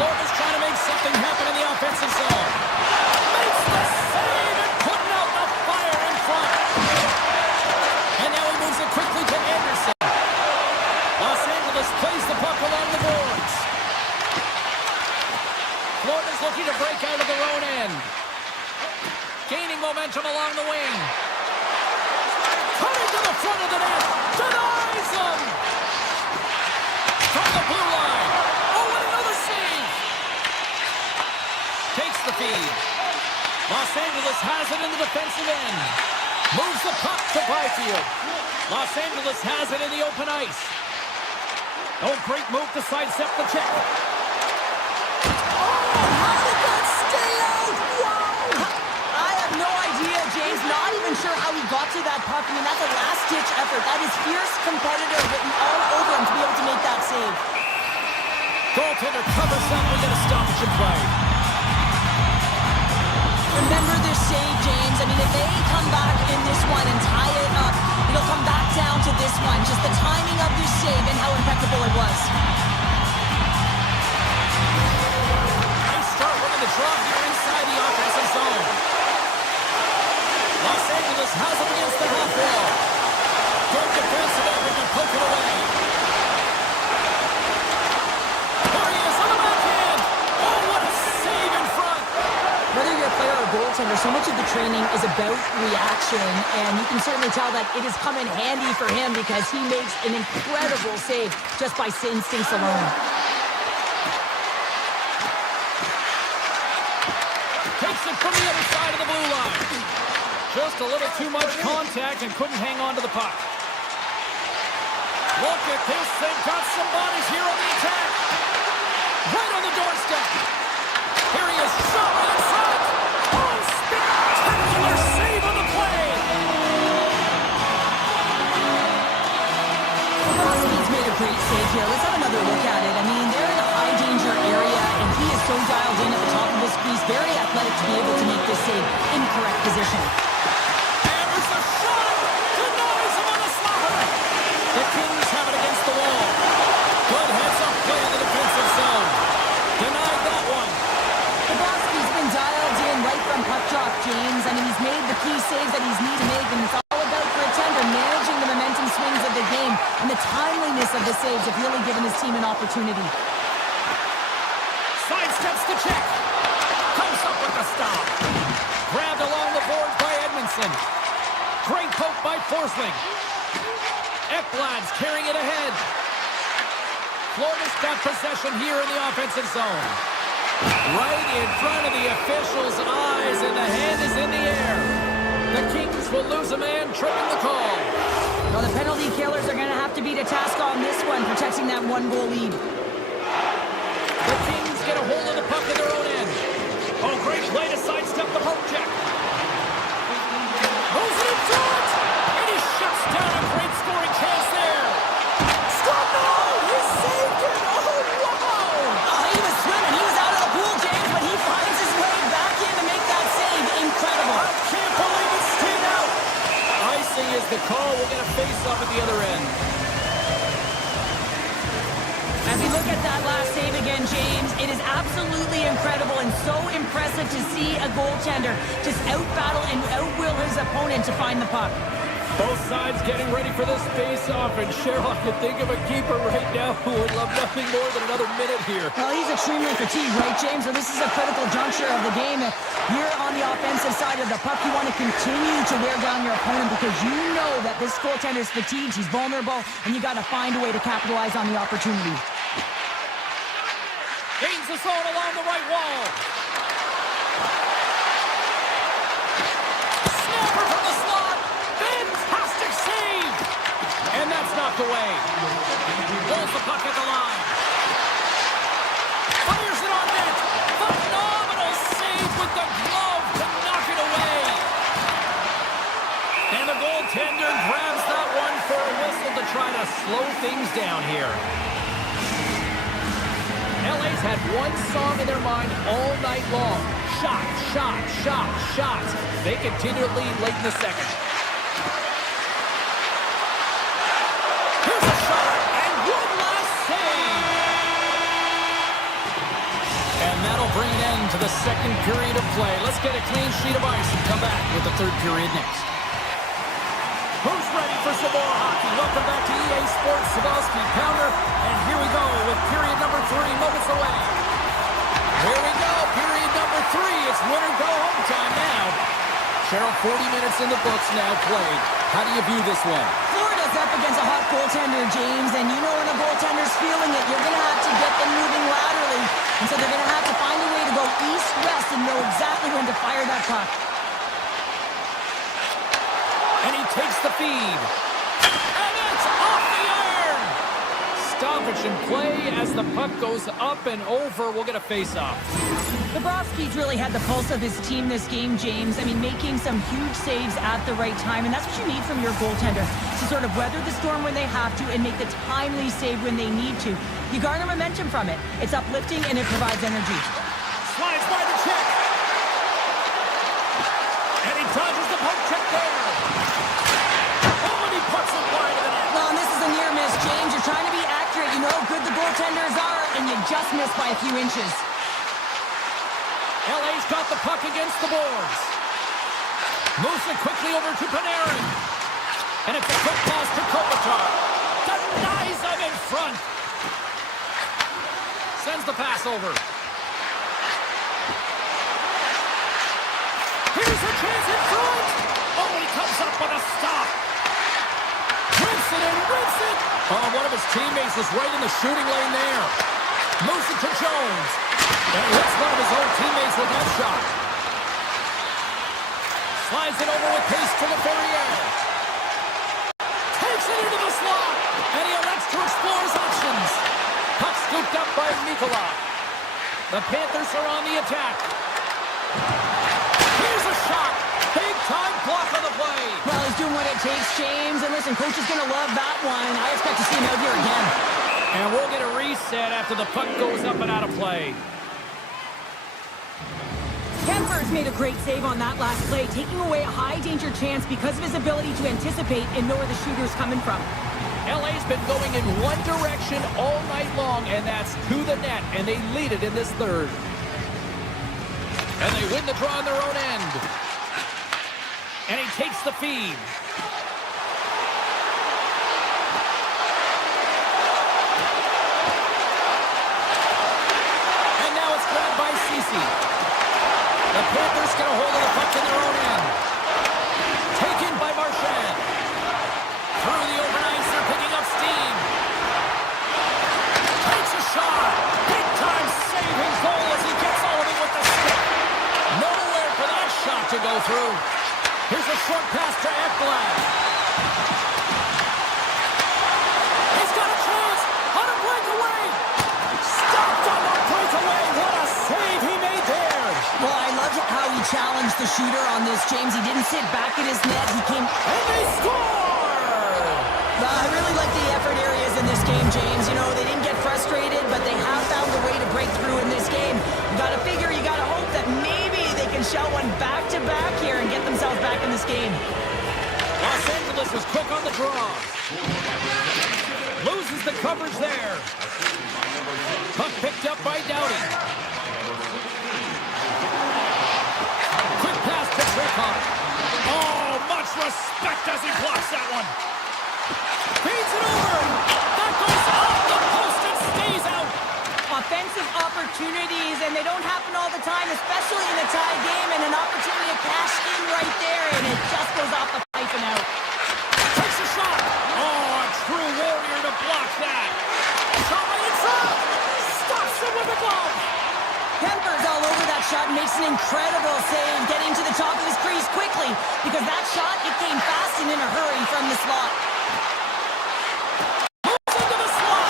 Florida's trying to make something happen in the offensive zone. Makes the save and putting out the fire in front. And now he moves it quickly to Anderson. Los Angeles plays the puck along the boards. Florida's looking to break out of their own end. Gaining momentum along the wing. Coming to the front of the net. Denies him. From the blue line. Oh, and another save. Takes the feed. Los Angeles has it in the defensive end. Moves the puck to Byfield. Los Angeles has it in the open ice. Oh, great move to sidestep the check. How did that stay out? Wow! I have no idea, James. Not even sure how he got to that puck. I mean, that's a last-ditch effort. That is fierce competitor written all over him to be able to make that save. Goaltender covers up. We get a stoppage in play. Remember this save, James. I mean, if they come back in this one and tie it up, it'll come back down to this one. Just the timing of this save and how impeccable it was. Nice start winning the draw here inside the offensive zone. Los Angeles has it against the half wall. Good defensive effort to poke it away. There he is on the backhand. Oh, what a save in front. Whether you're a player or goaltender, so much of the training is about reaction, and you can certainly tell that it has come in handy for him because he makes an incredible save just by instincts alone. Takes it from the other side of the blue line. Just a little too much contact and couldn't hang on to the puck. Look at this. They've got some bodies here on the attack. Right on the doorstep. Here he is, shot right in front. Oh, spectacular save on the play. Frostbite's made a great save here. Let's have another look at it. I mean, they're in a high-danger area, and he is so dialed in at the top of his crease. Very athletic to be able to make this save in correct position. And there's a shot. Denies him on the slapper. The Kings have it against the wall. Good heads-up play in the defensive zone. Denied that one. He's been dialed in right from puck drop, James. I mean, he's made the key saves that he's needed to make, and it's all about for a tender managing the momentum swings of the game, and the timeliness of the saves have really given his team an opportunity. Sidesteps the check. Comes up with the stop. Grabbed along the boards by Edmondson. Great poke by Forsling. Ekblad's carrying it ahead. Florida's got possession here in the offensive zone. Right in front of the officials' eyes, and the hand is in the air. The Kings will lose a man, tripping the call. Well, the penalty killers are going to have to be to task on this one, protecting that one-goal lead. The Kings get a hold of the puck in their own end. Oh, great play to sidestep the poke check. Moves it in front, and he shuts down a great scoring chance there. Stop now! He saved it! Oh, wow! Oh, he was swimming. He was out of the pool, James, but he finds his way back in to make that save. Incredible. I can't believe it stayed out. Icing is the call. We'll get a face-off at the other end. As we look at that last save again, James, it is absolutely incredible and so impressive to see a goaltender just out-battle and out-will his opponent to find the puck. Both sides getting ready for this face-off, and Cheryl, I can think of a keeper right now who would love nothing more than another minute here. Well, he's extremely fatigued, right, James? So this is a critical juncture of the game. If you're on the offensive side of the puck, you want to continue to wear down your opponent because you know that this goaltender's fatigued, he's vulnerable, and you got to find a way to capitalize on the opportunity. Gains the zone along the right wall. Snapper from the slot. Fantastic save. And that's knocked away. Pulls the puck at the line. Fires it on net. Phenomenal save with the glove to knock it away. And the goaltender grabs that one for a whistle to try to slow things down here. LA's had one song in their mind all night long. Shot, shot, shot, shot. They continue to lead late in the second. Here's a shot, and one last save. And that'll bring an end to the second period of play. Let's get a clean sheet of ice and come back with the third period next. Who's ready for some more hockey? Welcome back to EA Sports Sabowski Pounder. And here we go with period number 3, moments away. Here we go, period number 3. It's win or go home time now. Cheryl, 40 minutes in the books now played. How do you view this one? Florida's up against a hot goaltender, James, and you know when a goaltender's feeling it, you're going to have to get them moving laterally. And so they're going to have to find a way to go east-west and know exactly when to fire that puck. And he takes the feed. And it's off the iron! Stoppage in play as the puck goes up and over. We'll get a face-off. Bobrovsky's really had the pulse of his team this game, James. I mean, making some huge saves at the right time, and that's what you need from your goaltender, to sort of weather the storm when they have to and make the timely save when they need to. You garner momentum from it. It's uplifting and it provides energy. Slides by the check. And he dodges the poke check there. Oh, and he puts it wide of the net. Well, and this is a near miss, James. You're trying to be accurate. You know how good the goaltenders are, and you just missed by a few inches. LA's got the puck against the boards. Moves it quickly over to Panarin. And it's a quick pass to Kopitar. Denies him in front. Sends the pass over. Here's a chance in front. Oh, he comes up with a stop. Rips it and rips it. Oh, one of his teammates is right in the shooting lane there. Moves it to Jones. And hits one of his own teammates with that shot. Slides it over with pace to Leferrier. Takes it into the slot. And he elects to explore his options. Puck scooped up by Mikola. The Panthers are on the attack. Here's a shot. Big time block on the play. Well, he's doing what it takes, James. And listen, coach is going to love that one. I expect to see him out here again. And we'll get a reset after the puck goes up and out of play. Kemper's made a great save on that last play, taking away a high-danger chance because of his ability to anticipate and know where the shooter's coming from. LA's been going in one direction all night long, and that's to the net, and they lead it in this third. And they win the draw on their own end. And he takes the feed. And now it's grabbed by Ceci. The Panthers get a hold of the puck in their own end. Taken by Marchand. Through the open ice, they're picking up steam. Takes a shot. Big time saving goal as he gets all of it with the stick. Nowhere for that shot to go through. Here's a short pass to Ekblad. He's got a chance on a breakaway. Stopped on the breakaway. What a save he made there. Well, I loved how he challenged the shooter on this, James. He didn't sit back at his net. He came... And they score! I really like the effort areas in this game, James. You know, they didn't get frustrated, but they have found a way to break through in this game. You got to figure, you got to hope that maybe they can shell one back-to-back here and get themselves back in this game. Los Angeles was quick on the draw. Loses the coverage there. Puck picked up by Doughty. Quick pass to Trickhoff. Oh, much much respect as he blocks that one. Feeds it over. That goes off the post and stays out. Offensive opportunities, and they don't happen all the time, especially in a tie game, and an opportunity to cash in right there, and it just goes off the pipe and out. Takes a shot. Oh, a true warrior to block that. Shot right inside. Stops it with a glove. Kemper's all over that shot and makes an incredible save, getting to the top of his crease quickly, because that shot, it came fast and in a hurry from the slot. Moves into the slot.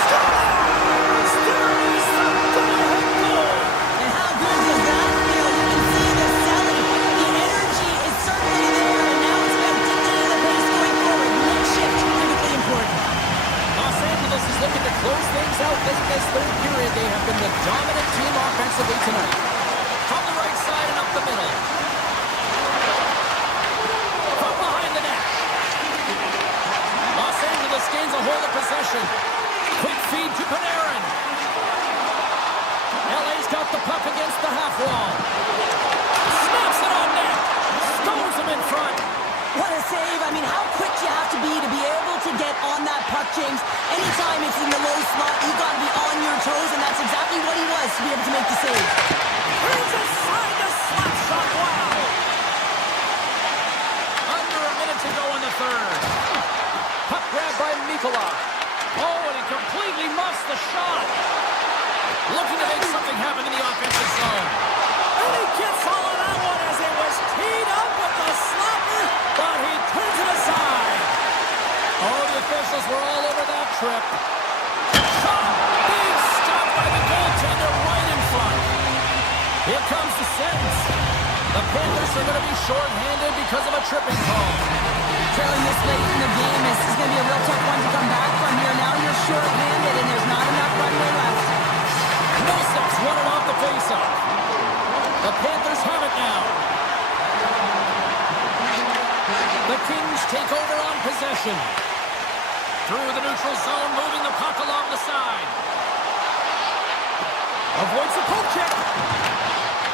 Scores! There is the go-ahead goal. And how good does that feel? You can see the selling. The energy is certainly there, and now it's about dictating the pace going forward. Next shift, critically important. Los Angeles is looking to close things out in this third period. They have been the dominant team offensively tonight. From the right side and up the middle. From behind the net. Los Angeles gains a hold of possession. Quick feed to Panarin. LA's got the puck against the half wall. Snaps it on net. Scores him in front. What a save. I mean, how quick you have to be able to get on that puck, James. Anytime it's in the low slot, you've got to be on your toes, and that's exactly what he was to be able to make the save. Turns aside the slap shot. Wow. Under a minute to go in the third. Puck grab by Mikula. Oh, and he completely muffs the shot. Looking to make something happen in the offensive zone. And he gets all of that one as it was teed up with the slapper, but he turns it aside. Oh, the officials were all over that trip. Shot! Big stop by the goaltender right in front. Here comes the sentence. The Panthers are going to be short-handed because of a tripping call. Trailing this late in the game, this is going to be a real tough one to come back from here. Now you're short-handed, and there's not enough runway left. Millsap's won it off the faceoff. The Panthers have it now. The Kings take over on possession. Through the neutral zone, moving the puck along the side. Avoids the poke check.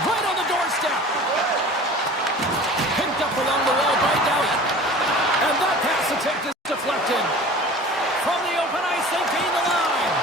Right on the doorstep. Picked up along the wall by Dowie. And that pass attempt is deflected. From the open ice, they gain the line.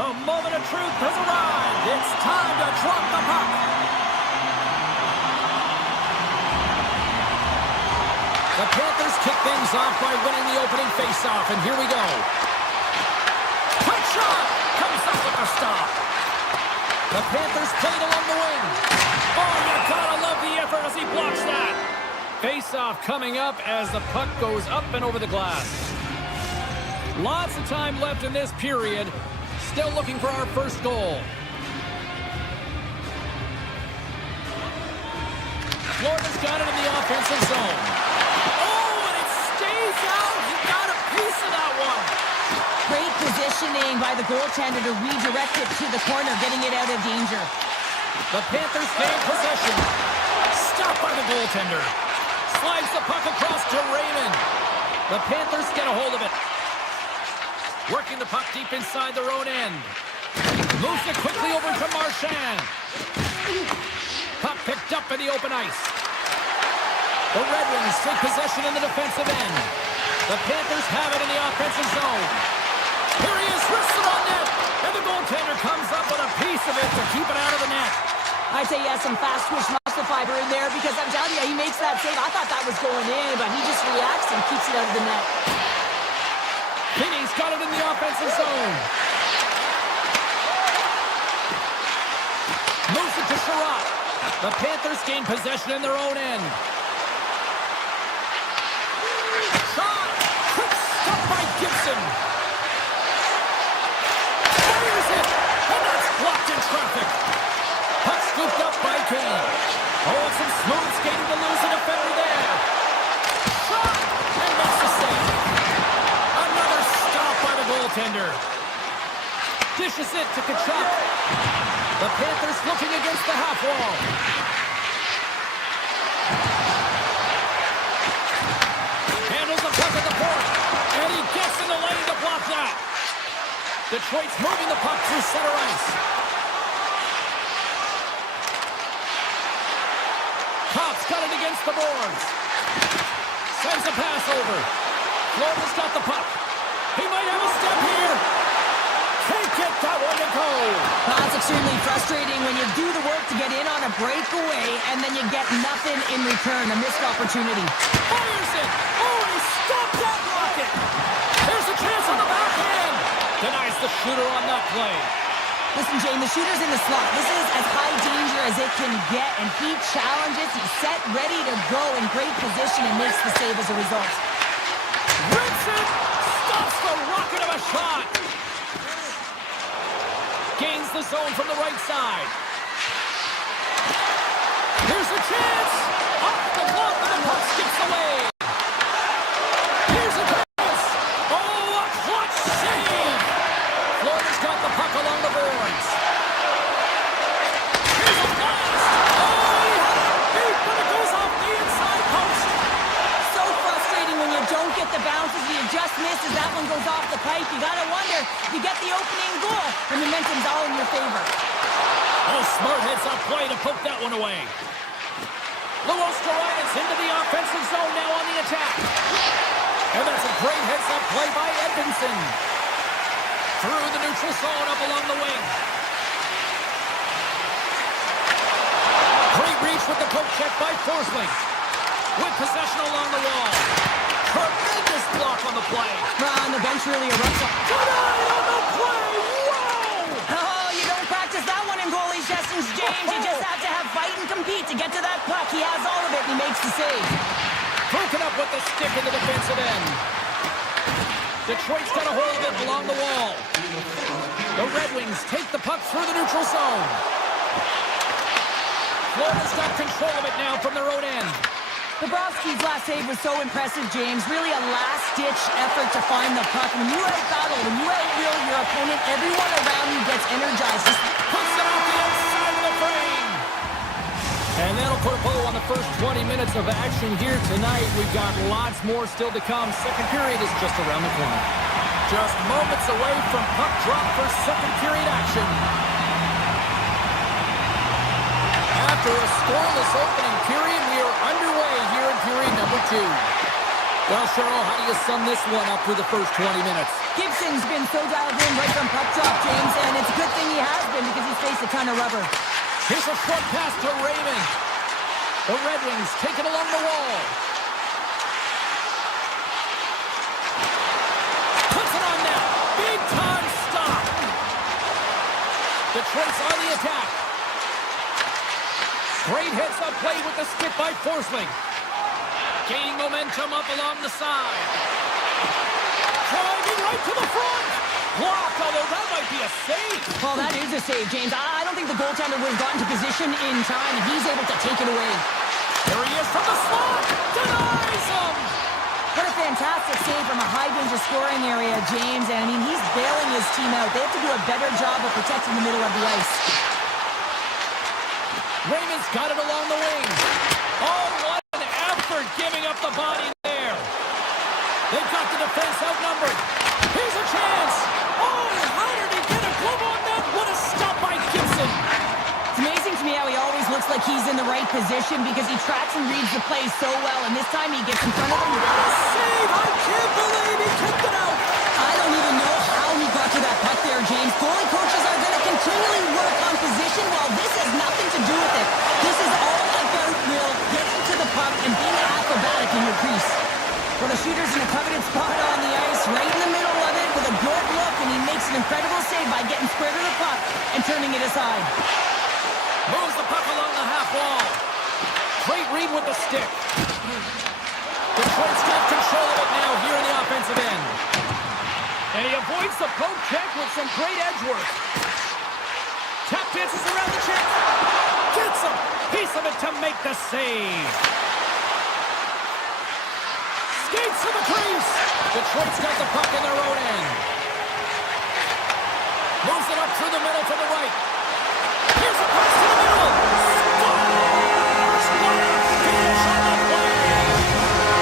The moment of truth has arrived. It's time to drop the puck. The Panthers kick things off by winning the opening faceoff, and here we go. Quick shot! Comes up with a stop. The Panthers played along the wing. Oh, you gotta love the effort as he blocks that. Faceoff coming up as the puck goes up and over the glass. Lots of time left in this period. Still looking for our first goal. Florida's got it in the offensive zone. Oh, and it stays out. He got a piece of that one. Great positioning by the goaltender to redirect it to the corner, getting it out of danger. The Panthers gain possession. Stopped by the goaltender. Slides the puck across to Raymond. The Panthers get a hold of it. Working the puck deep inside their own end. Moves it quickly over to Marchand. Puck picked up in the open ice. The Red Wings take possession in the defensive end. The Panthers have it in the offensive zone. Here he is, wrists it on net. And the goaltender comes up with a piece of it to keep it out of the net. I'd say he has some fast twitch muscle fiber in there because I'm telling you, he makes that save. I thought that was going in, but he just reacts and keeps it out of the net. Finney's got it in the offensive zone. Moves it to Sherratt. The Panthers gain possession in their own end. Shot! Quick stop by Gibson. Fires it! And that's blocked in traffic. Puck scooped up by Kane. Oh, some smooth skating to lose a defender there. Shot! And makes the save. Another stop by the goaltender. Dishes it to Tkachuk. The Panthers looking against the half wall. Handles the puck at the point. And he gets in the lane to block that. Detroit's moving the puck through center ice. Cops got it against the boards. Sends a pass over. Florida's got the puck. He might have a step here. Can't get that one to go. That's extremely frustrating when you do the work to get in on a breakaway and then you get nothing in return, a missed opportunity. Fires it. Oh, he stopped that rocket. There's a chance on the backhand. Denies the shooter on that play. Listen, Jane, the shooter's in the slot. This is as high danger as it can get, and he challenges. He's set, ready to go, in great position, and makes the save as a result. Rips it. Stops the rocket of a shot. Gains the zone from the right side. Here's a chance. Off the glove, and the puck skips away. Here's a pass. Oh, a clutch save. Florida's got the puck along the boards. Here's a blast. Oh, he had it beat, but it goes off the inside post. So frustrating when you don't get the bounces, you just miss as that one goes off the pipe. You gotta wonder, you get the opening goal, and momentum's all in your favor. Oh, smart heads-up play to poke that one away. Luos Garaya's into the offensive zone now on the attack. And that's a great heads-up play by Edmondson. Through the neutral zone up along the wing. Great reach with the poke check by Forsling. With possession along the wall. Tremendous block on the play. On the bench really erupts. Denied on the play! Whoa! Oh, you don't practice that one in goalie sessions, James. You just have to have fight and compete to get to that puck. He has all of it, and he makes the save. Broken up with the stick in the defensive end. Detroit's got a hold of it along the wall. The Red Wings take the puck through the neutral zone. Florida's got control of it now from their own end. Bobrovsky's last save was so impressive, James. Really a last-ditch effort to find the puck. When you out-battle, when you out-will your opponent, everyone around you gets energized. Just puts it off the outside of the frame. And that'll put a bow on the first 20 minutes of action here tonight. We've got lots more still to come. Second period is just around the corner. Just moments away from puck drop for second period action. After a scoreless opening period, we are underway here in period number 2. Well, Cheryl, how do you sum this one up through the first 20 minutes? Gibson's been so dialed in right from puck drop, James, and it's a good thing he has been because he's faced a ton of rubber. Here's a short pass to Raymond. The Red Wings take it along the wall. Puts it on net. Big time stop. Detroit's on the attack. Great heads-up play with the stick by Forsling. Gaining momentum up along the side. Driving right to the front. Blocked, although that might be a save. Well, that is a save, James. I don't think the goaltender would have gotten to position in time, and he's able to take it away. There he is from the slot. Denies him. What a fantastic save from a high-danger scoring area, James. And, I mean, he's bailing his team out. They have to do a better job of protecting the middle of the ice. Raymond's got it along the wing. Oh, what an effort giving up the body there. They've got the defense outnumbered. Here's a chance. Oh, how did he get a glove on that? What a stop by Gibson. It's amazing to me how he always looks like he's in the right position because he tracks and reads the play so well, and this time he gets in front of him. What a save! I can't believe he kicked it out. I don't even know how he got to that puck there, James. Goalie coaches are going to continually work on position while this has nothing to do with it. This is all about Will getting to the puck and being acrobatic in your crease. Well, the shooter's in a coveted spot on the ice, right in the middle of it with a good look, and he makes an incredible save by getting square to the puck and turning it aside. Moves the puck along the half wall. Great read with the stick. Detroit's got control of it now here in the offensive end. And he avoids the poke check with some great edge work. Tap dances around the check. Gets a piece of it to make the save. Skates to the crease. Detroit's got the puck in their own end. Moves it up through the middle to the right. Here's a pass to the middle. Scores! What a finish on the play!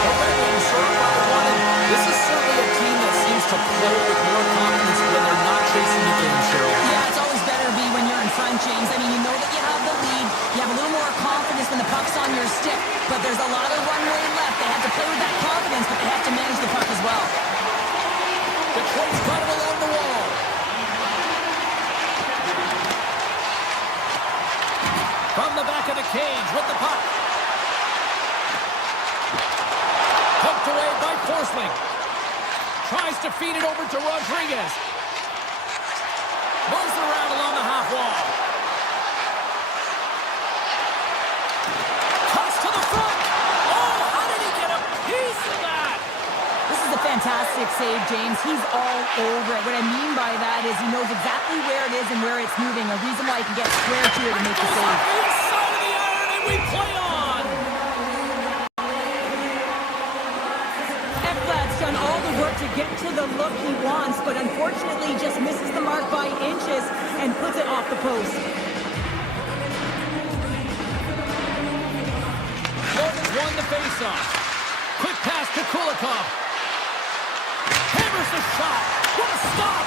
The Red Wings are up by one. This is certainly a team that seems to play with more confidence when they're not chasing the game, Cheryl. Yeah, it's always better to be when you're in front, James. I mean, you know that you have the lead. You have a little more confidence when the puck's on your stick. But there's a lot of runway left. They have to play with that confidence, but they have to manage the puck as well. Detroit's got it along the wall. From the back of the cage with the puck. Poked away by Forsling. Tries to feed it over to Rodriguez. Moves it around along the half wall. Cuts to the front. Oh, how did he get a piece of that? This is a fantastic save, James. He's all over it. What I mean by that is he knows exactly where it is and where it's moving. A reason why he can get square to it and make the save. Inside of the iron, and we play on. Ekblad's done all the work to get to the look he wants, but unfortunately just misses the mark by inches and puts it off the post. Morgan's won the faceoff. Quick pass to Kulikov. Hammers the shot. What a stop!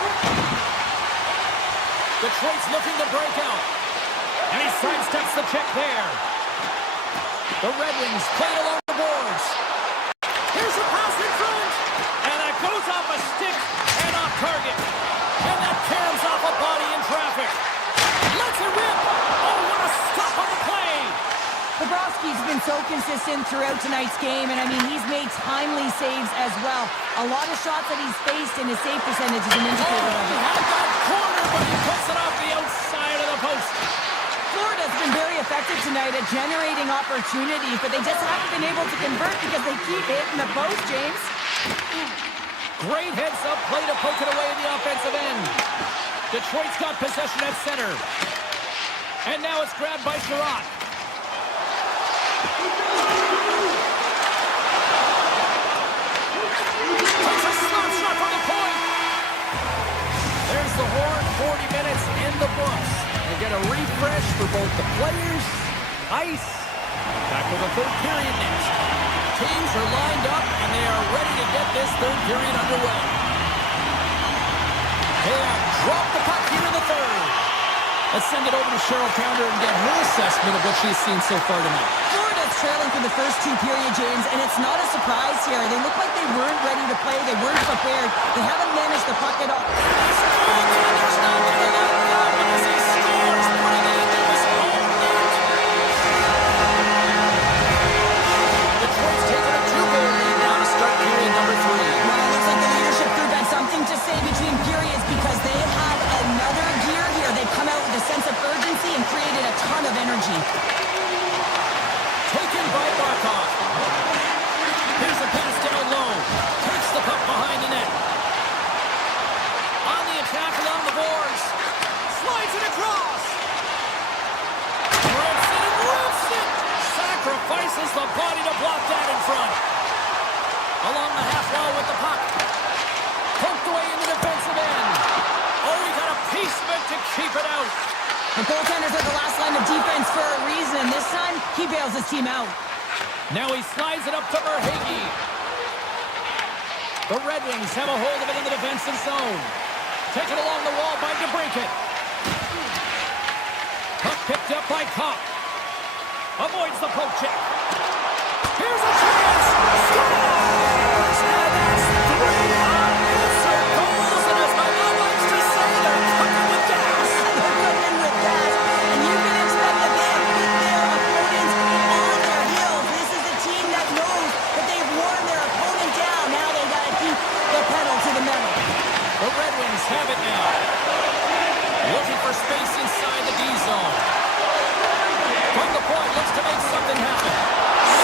Detroit's looking to break out. And he sidesteps the check there. The Red Wings play along the boards. Here's a pass in front. And that goes off a stick and off target. And that caroms off a body in traffic. Let's it rip. Oh, what a stop on the play. Bobrovsky's been so consistent throughout tonight's game, and I mean, he's made timely saves as well. A lot of shots that he's faced, and his save percentage is an indicator of He it. had that corner, but he puts it off the outside of the post. Florida's been very effective tonight at generating opportunities, but they just haven't been able to convert because they keep hitting the post, James. Great heads-up play to poke it away in the offensive end. Detroit's got possession at center. And now it's grabbed by Sherratt. Takes a slap shot from the point. There's the horn. 40 minutes in the books. They get a refresh for both the players, ice. Back with the third period next. Teams are lined up, and they are ready to get this third period underway. They have dropped the puck here in the third. Let's send it over to Cheryl Pounder and get her assessment of what she's seen so far tonight. Florida's trailing for the first two period, James, and it's not a surprise here. They look like they weren't ready to play. They weren't prepared. They haven't managed the puck at all. Goaltender's not giving up now because he scores, putting it into his own net. Detroit's taking a 2-goal lead now to start period number 3. Well, it looks like the leadership group had something to say between periods because they have another gear here. They've come out with a sense of urgency and created a ton of energy. Taken by Barkov. Here's a pass down low. Takes the puck behind the net. On the attack along the boards. Slides it across. Rips it and rips it. Sacrifices the body to block that in front. Along the half wall with the puck. Poked away in the defensive end. Oh, he got a piece of it to keep it out. The goaltenders are the last line of defense for a reason. This time, he bails his team out. Now he slides it up to Verhaeghe. The Red Wings have a hold of it in the defensive zone. Taken along the wall by DeBrincat. Puck picked up by Kopp. Avoids the poke check. Here's a chance. Scores! And that's 3 unanswered goals. And as my mom likes to say, they're cooking with gas. They're cooking with gas. And you can expect that they have put their opponents on their heels. This is a team that knows that they've worn their opponent down. Now they got to keep the pedal to the metal. The Red Wings have it now. Looking for space inside the D zone. From the point, looks to make something happen.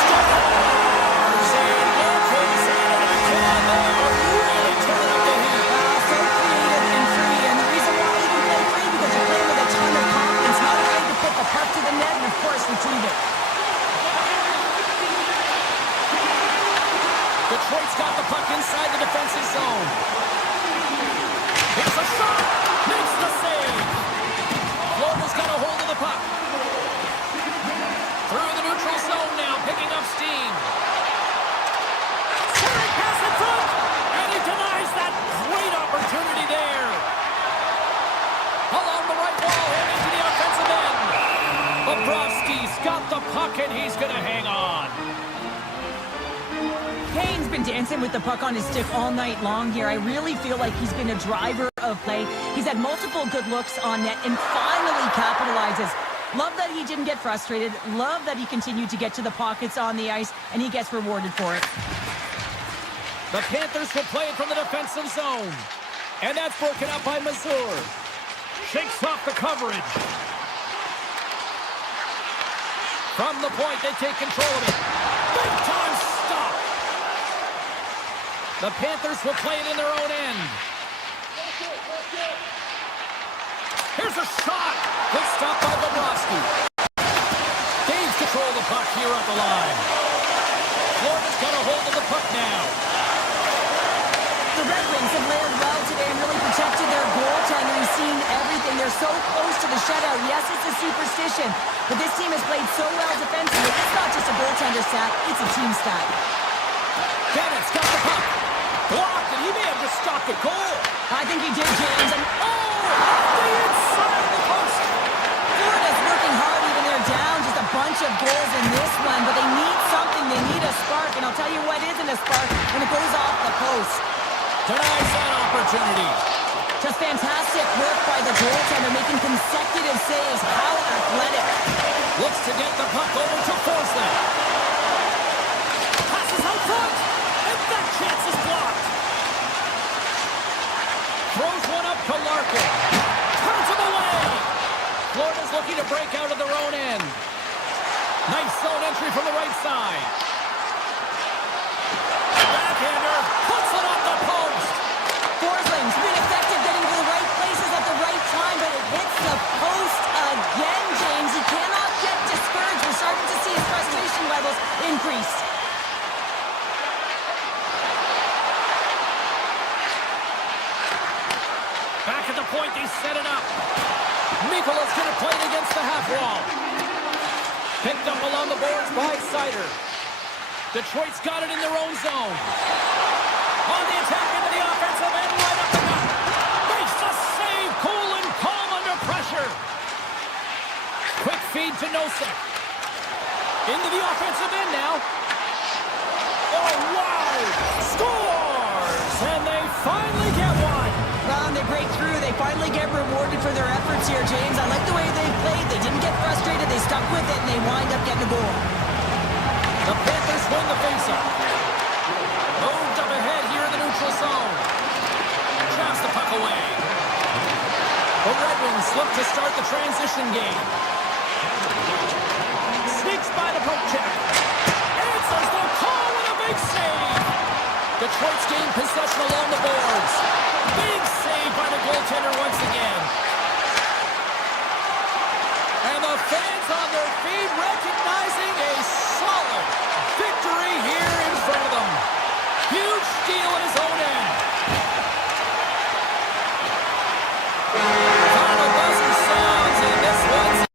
Scores! And Lopez had it back on there. Really turning up the heat. So creative and free. And the reason why you can play free because you're playing with a ton of confidence. Not afraid to put the puck to the net and, of course, retrieve it. Detroit's got the puck inside the defensive zone. Here's a shot. Makes the save. Florida's got a hold of the puck. Through the neutral zone now, picking up steam. Centering pass in front. And he denies that great opportunity there. Along the right wall, and into the offensive end. Bobrovsky's got the puck, and he's going to hang on. Kane's been dancing with the puck on his stick all night long here. I really feel like he's been a driver of play. He's had multiple good looks on net and finally capitalizes. Love that he didn't get frustrated. Love that he continued to get to the pockets on the ice, and he gets rewarded for it. The Panthers will play it from the defensive zone. And that's broken up by Mazur. Shakes off the coverage. From the point, they take control of it. Big time stop. The Panthers will play it in their own end. Here's a shot. Good stop by Bobrovsky. Gains control of the puck here at the line. Florida's got a hold of the puck now. The Red Wings have layered well today and really protected their goaltender. He's seen everything. They're so close to the shutout. Yes, it's a superstition, but this team has played so well defensively. It's not just a goaltender stat, it's a team stat. Bennett's got the puck. Blocked, and he may have just stopped the goal. I think he did, James. And The inside of the post. Florida's working hard even they're down. Just a bunch of goals in this one, but they need something. They need a spark, and I'll tell you what isn't a spark when it goes off the post. Denies that opportunity. Just fantastic work by the goaltender, making consecutive saves. How athletic. Looks to get the puck over to Forsland. Passes out front, and that chance is blocked. Throws one up to Larkin. Turns him away. Florida's looking to break out of their own end. Nice zone entry from the right side. Backhander puts it on the post. Forsland's been effective getting to the right places at the right time, but it hits the post again, James. He cannot get discouraged. We're starting to see his frustration levels increase. Back at the point, they set it up. Mikola's going to play it against the half wall. Picked up along the boards by Sider. Detroit's got it in their own zone. On the attack into the offensive end, right up the gut. Makes the save, cool and calm under pressure. Quick feed to Nosek. Into the offensive end now. Oh, wow! Scores! And they finally get one. Well, they break through. They finally get rewarded for their efforts here, James. I like the way they played. They didn't get frustrated. They stuck with it, and they wind up getting a goal. The Panthers win the faceoff. Moved up ahead here in the neutral zone. Drops the puck away. The Red Wings look to start the transition game. Sneaks by the poke check. Answers the call with a big save. Detroit's gained possession along the boards. Big save by the goaltender once again. And the fans on their feet recognizing a solid victory here in front of them. Huge steal at his own end. Final buzzer sounds, and this one's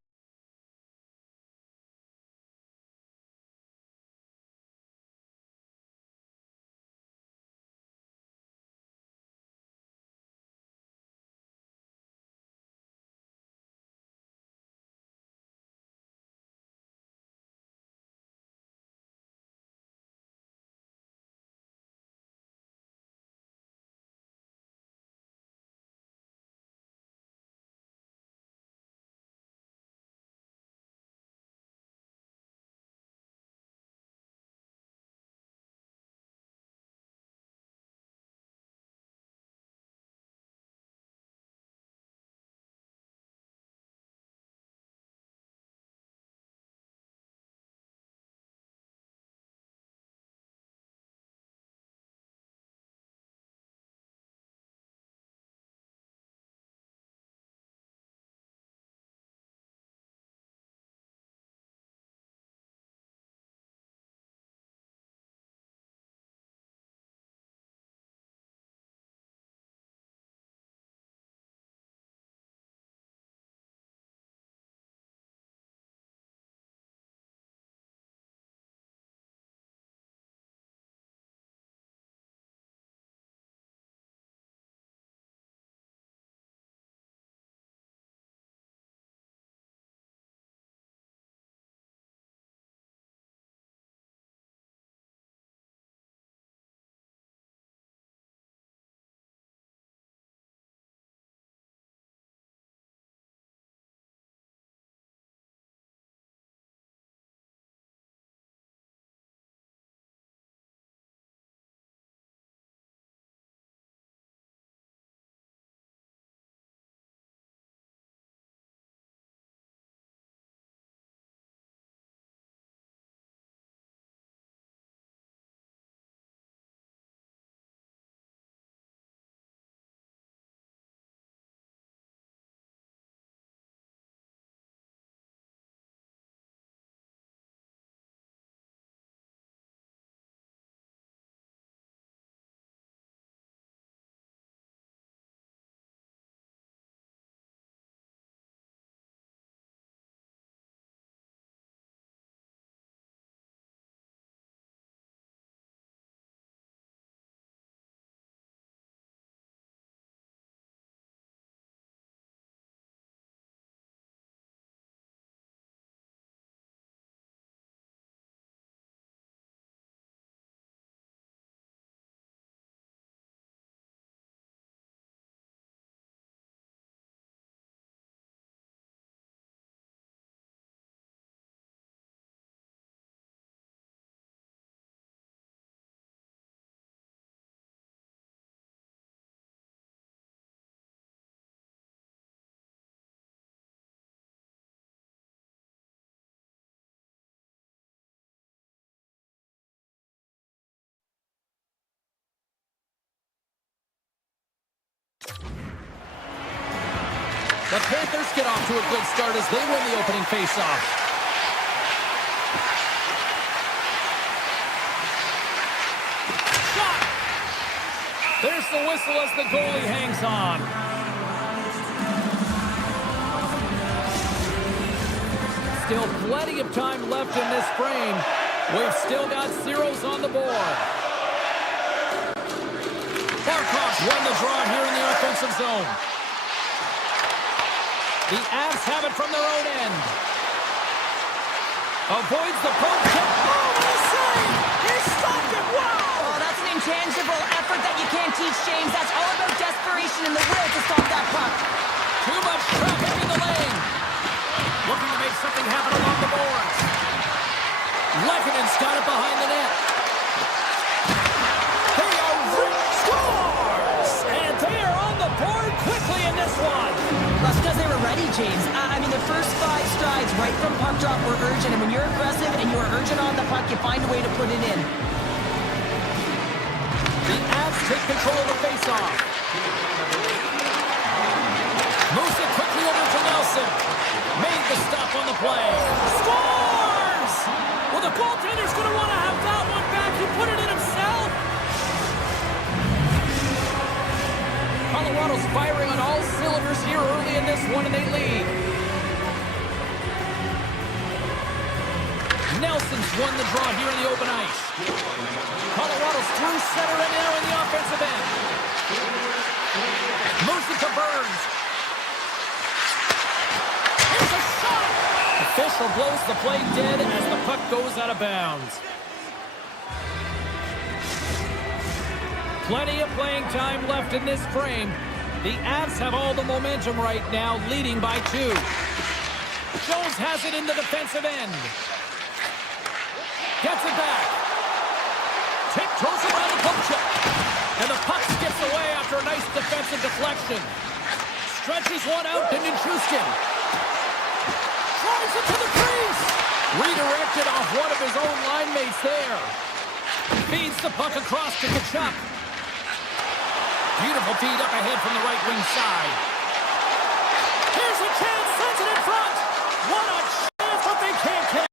the Panthers get off to a good start as they win the opening faceoff. Shot! There's the whistle as the goalie hangs on. Still plenty of time left in this frame. We've still got zeros on the board. Barkov's won the draw here in the offensive zone. The Avs have it from their own end. Avoids the poke check. Oh, what a save! He stopped it! Wow! Oh, that's an intangible effort that you can't teach, James. That's all about desperation and the will to stop that puck. Too much traffic in the lane. Looking to make something happen along the boards. Lekanen's got it behind the net. They are scores! And they are on the board quickly in this one. That's because they were ready, James. I mean, the first 5 strides right from puck drop were urgent. And when you're aggressive and you're urgent on the puck, you find a way to put it in. The Avs take control of the faceoff. Moves it quickly over to Nelson. Made the stop on the play. Scores! Well, the goaltender's going to want to have that one back. He put it in himself. Colorado's firing on all cylinders here early in this one, and they lead. Nelson's won the draw here in the open ice. Colorado's through center and now in the offensive end. Moves it to Burns. Here's a shot! Official blows the play dead as the puck goes out of bounds. Plenty of playing time left in this frame. The Avs have all the momentum right now, leading by 2. Jones has it in the defensive end. Gets it back. Tiptoes around the poke check. And the puck skips away after a nice defensive deflection. Stretches one out to Nichushkin. Drives it to the crease. Redirected off one of his own line mates there. Feeds the puck across to Tkachuk. Beautiful feed up ahead from the right wing side. Here's a chance, sends it in front. What a chance, but they can't catch.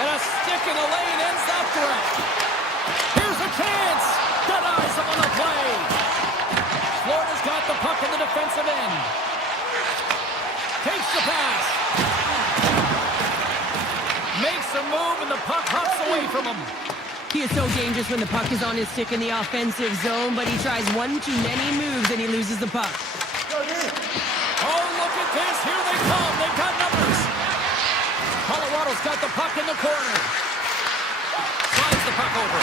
And a stick in the lane ends that threat. Here's a chance. Denies him on the play. Florida's got the puck in the defensive end. Takes the pass. Makes a move and the puck hops away from him. He is so dangerous when the puck is on his stick in the offensive zone, but he tries one too many moves and he loses the puck. Oh, look at this. Here they come. They've got numbers. Colorado's got the puck in the corner. Slides the puck over.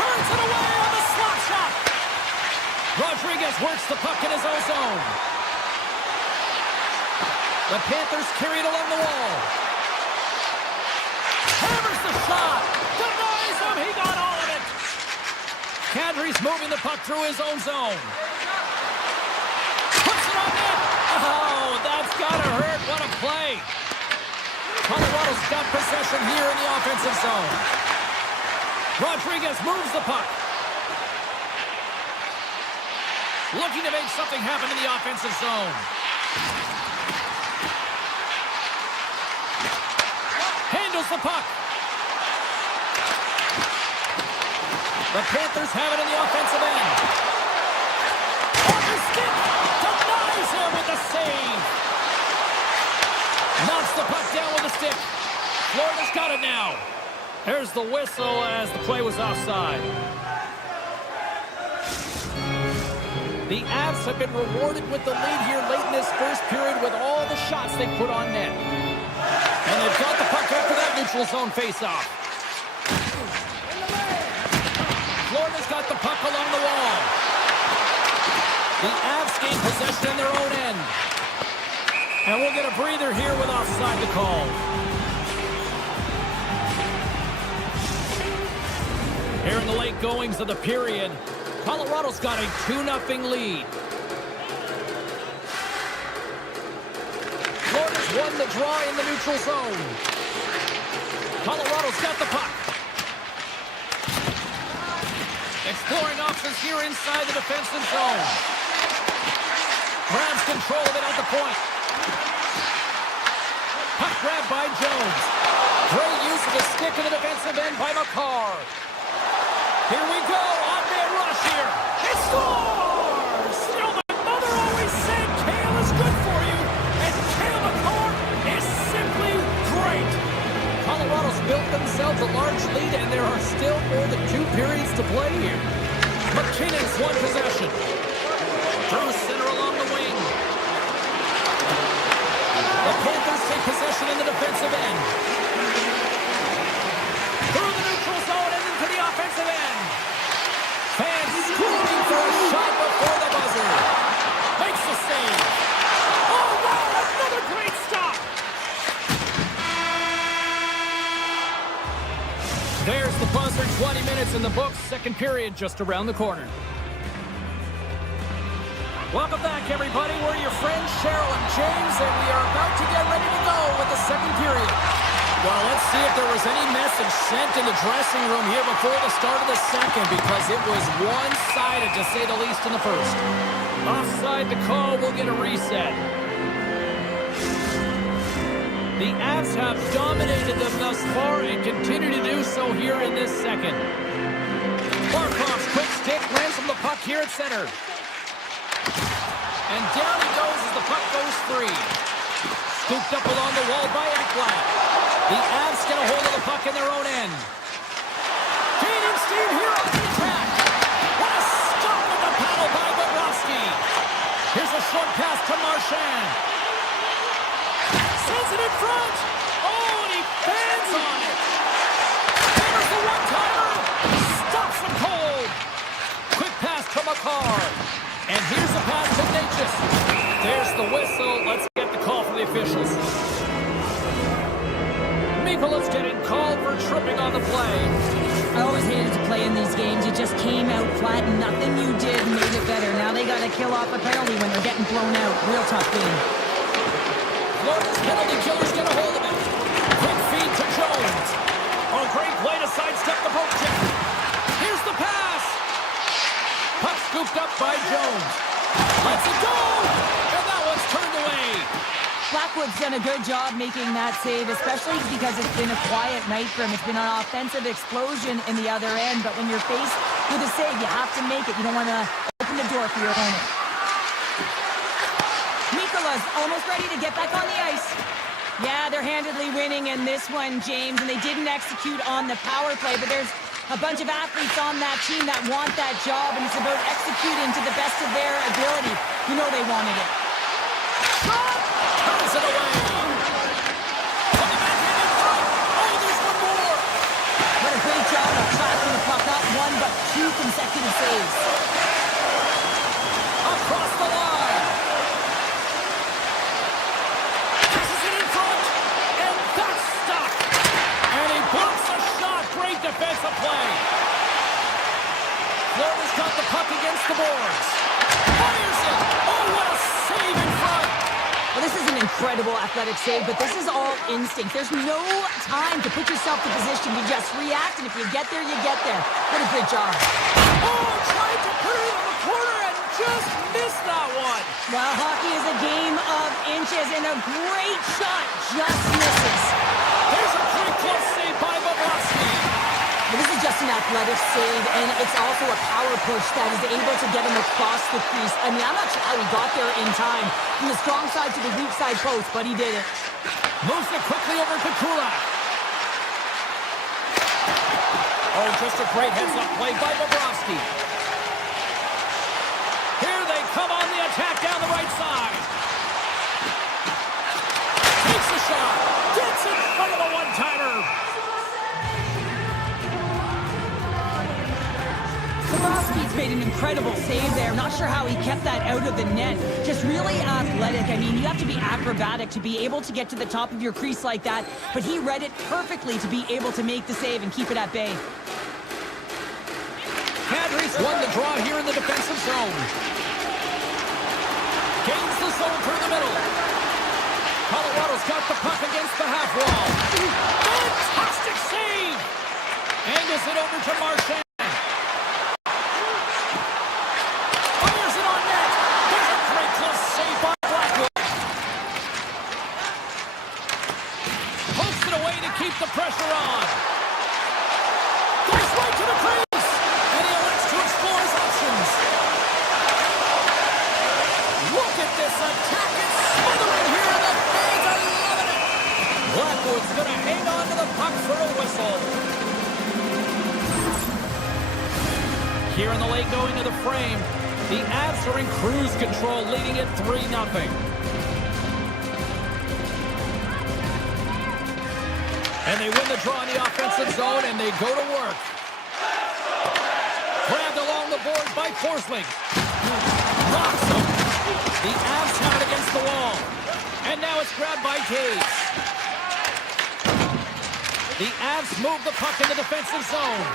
Turns it away on the slap shot. Rodriguez works the puck in his own zone. The Panthers carry it along the wall. Hammers the shot. Denies him. He got all of it. Kadri's moving the puck through his own zone. Puts it on net. Oh, that's got to hurt. What a play. Colorado's got possession here in the offensive zone. Rodriguez moves the puck. Looking to make something happen in the offensive zone. Handles the puck. The Panthers have it in the offensive end. Off his stick. Denies him with the save. Knocks the puck down with a stick. Florida's got it now. There's the whistle as the play was offside. The Avs have been rewarded with the lead here late in this first period with all the shots they put on net. And they've got the puck after that neutral zone faceoff. Florida's got the puck along the wall. The Avs gain possession in their own end. And we'll get a breather here with offside to call. Here in the late goings of the period, Colorado's got a 2-0 lead. Florida's won the draw in the neutral zone. Colorado's got the puck. Exploring options here inside the defensive zone. Grabs control of it at the point. Puck grab by Jones. Great use of the stick in the defensive end by McCarr. Here we go. On-man rush here. He scores! You know, my mother always said kale is good for you. And Cale McCarr is simply great. Colorado's built themselves a large lead, and there are still more than 2 periods to play here. McKinnon's won possession. Through center along the wing. The Panthers take possession in the defensive end. Through the neutral zone and into the offensive end. Fans screaming for a shot before the buzzer. Makes the save. Oh, wow, another great stop. There's the buzzer, 20 minutes in the books. Second period just around the corner. Welcome back, everybody. We're your friends, Cheryl and James, and we are about to get ready to go with the second period. Well, let's see if there was any message sent in the dressing room here before the start of the second, because it was one-sided, to say the least, in the first. Offside the call, we'll get a reset. The Avs have dominated them thus far and continue to do so here in this second. Barkov's quick stick lands from the puck here at center. And down he goes as the puck goes free. Scooped up along the wall by Ekblad. The Avs get a hold of the puck in their own end. Gaining steam here on the attack. What a stop with the paddle by Bobrovsky. Here's a short pass to Marchand. Sends it in front. Oh, and he fans on it. There's the one-timer. Stops him cold. Quick pass to Makar. And here's the pass to Natchez. There's the whistle. Let's get the call from the officials. Mikola's getting called for tripping on the play. I always hated to play in these games. You just came out flat and nothing you did made it better. Now they got to kill off a penalty when they're getting blown out. Real tough game. Florida's penalty killers get a hold of it. Quick feed to Jones. Oh, great play to sidestep the poke check. Here's the pass. Puck scooped up by Jones. Lets it go! And that one's turned away. Blackwood's done a good job making that save, especially because it's been a quiet night for him. It's been an offensive explosion in the other end, but when you're faced with a save, you have to make it. You don't want to open the door for your opponent. Mikola's almost ready to get back on the ice. Yeah, they're handedly winning in this one, James, and they didn't execute on the power play, but there's a bunch of athletes on that team that want that job, and it's about executing to the best of their ability. You know they wanted it. Shot! Turns it away. From the backhand in front. Oh, there's one more. What a great job of tracking the puck. Not one, but two consecutive saves. Across the line. Passes it in front. And that's stopped. And he blocks a shot. Great defensive play. Florida's got the puck against the boards. Fires it. Oh, what a save in front. Well, this is an incredible athletic save, but this is all instinct. There's no time to put yourself in position. You just react, and if you get there, you get there. What a great job. Oh, tried to put it in the corner and just missed that one. Well, hockey is a game of inches, and a great shot just misses. There's a pretty close save by Bobrovsky. This is just an athletic save, and it's also a power push that is able to get him across the crease. I mean, I'm not sure how he got there in time from the strong side to the weak side post, but he did it. Moves it quickly over to Kulak. Oh, just a great heads-up play by Bobrovsky. Here they come on the attack down the right side. Takes a shot. Gets in front of the one-timer. Bobrovsky's made an incredible save there. Not sure how he kept that out of the net. Just really athletic. I mean, you have to be acrobatic to be able to get to the top of your crease like that, but he read it perfectly to be able to make the save and keep it at bay. Kadri's won the draw here in the defensive zone. Gains the zone through the middle. Colorado's got the puck against the half wall. Fantastic save! Angles it over to Marchand. Fires it on net. There's a great close save by Blackwood. Pokes it away to keep the pressure on. Goes right to the crease. And he elects to explore his options. Look at this attack. It's smothering here. The fans are loving it. Blackwood's going to hang on to the puck for a whistle. Here in the late going to the frame, the Avs are in cruise control, leading it 3-0. And they win the draw in the offensive zone, and they go to work. Grabbed along the board by Forsling. Knocks him. The Avs have it against the wall. And now it's grabbed by Gaze. The Avs move the puck in the defensive zone.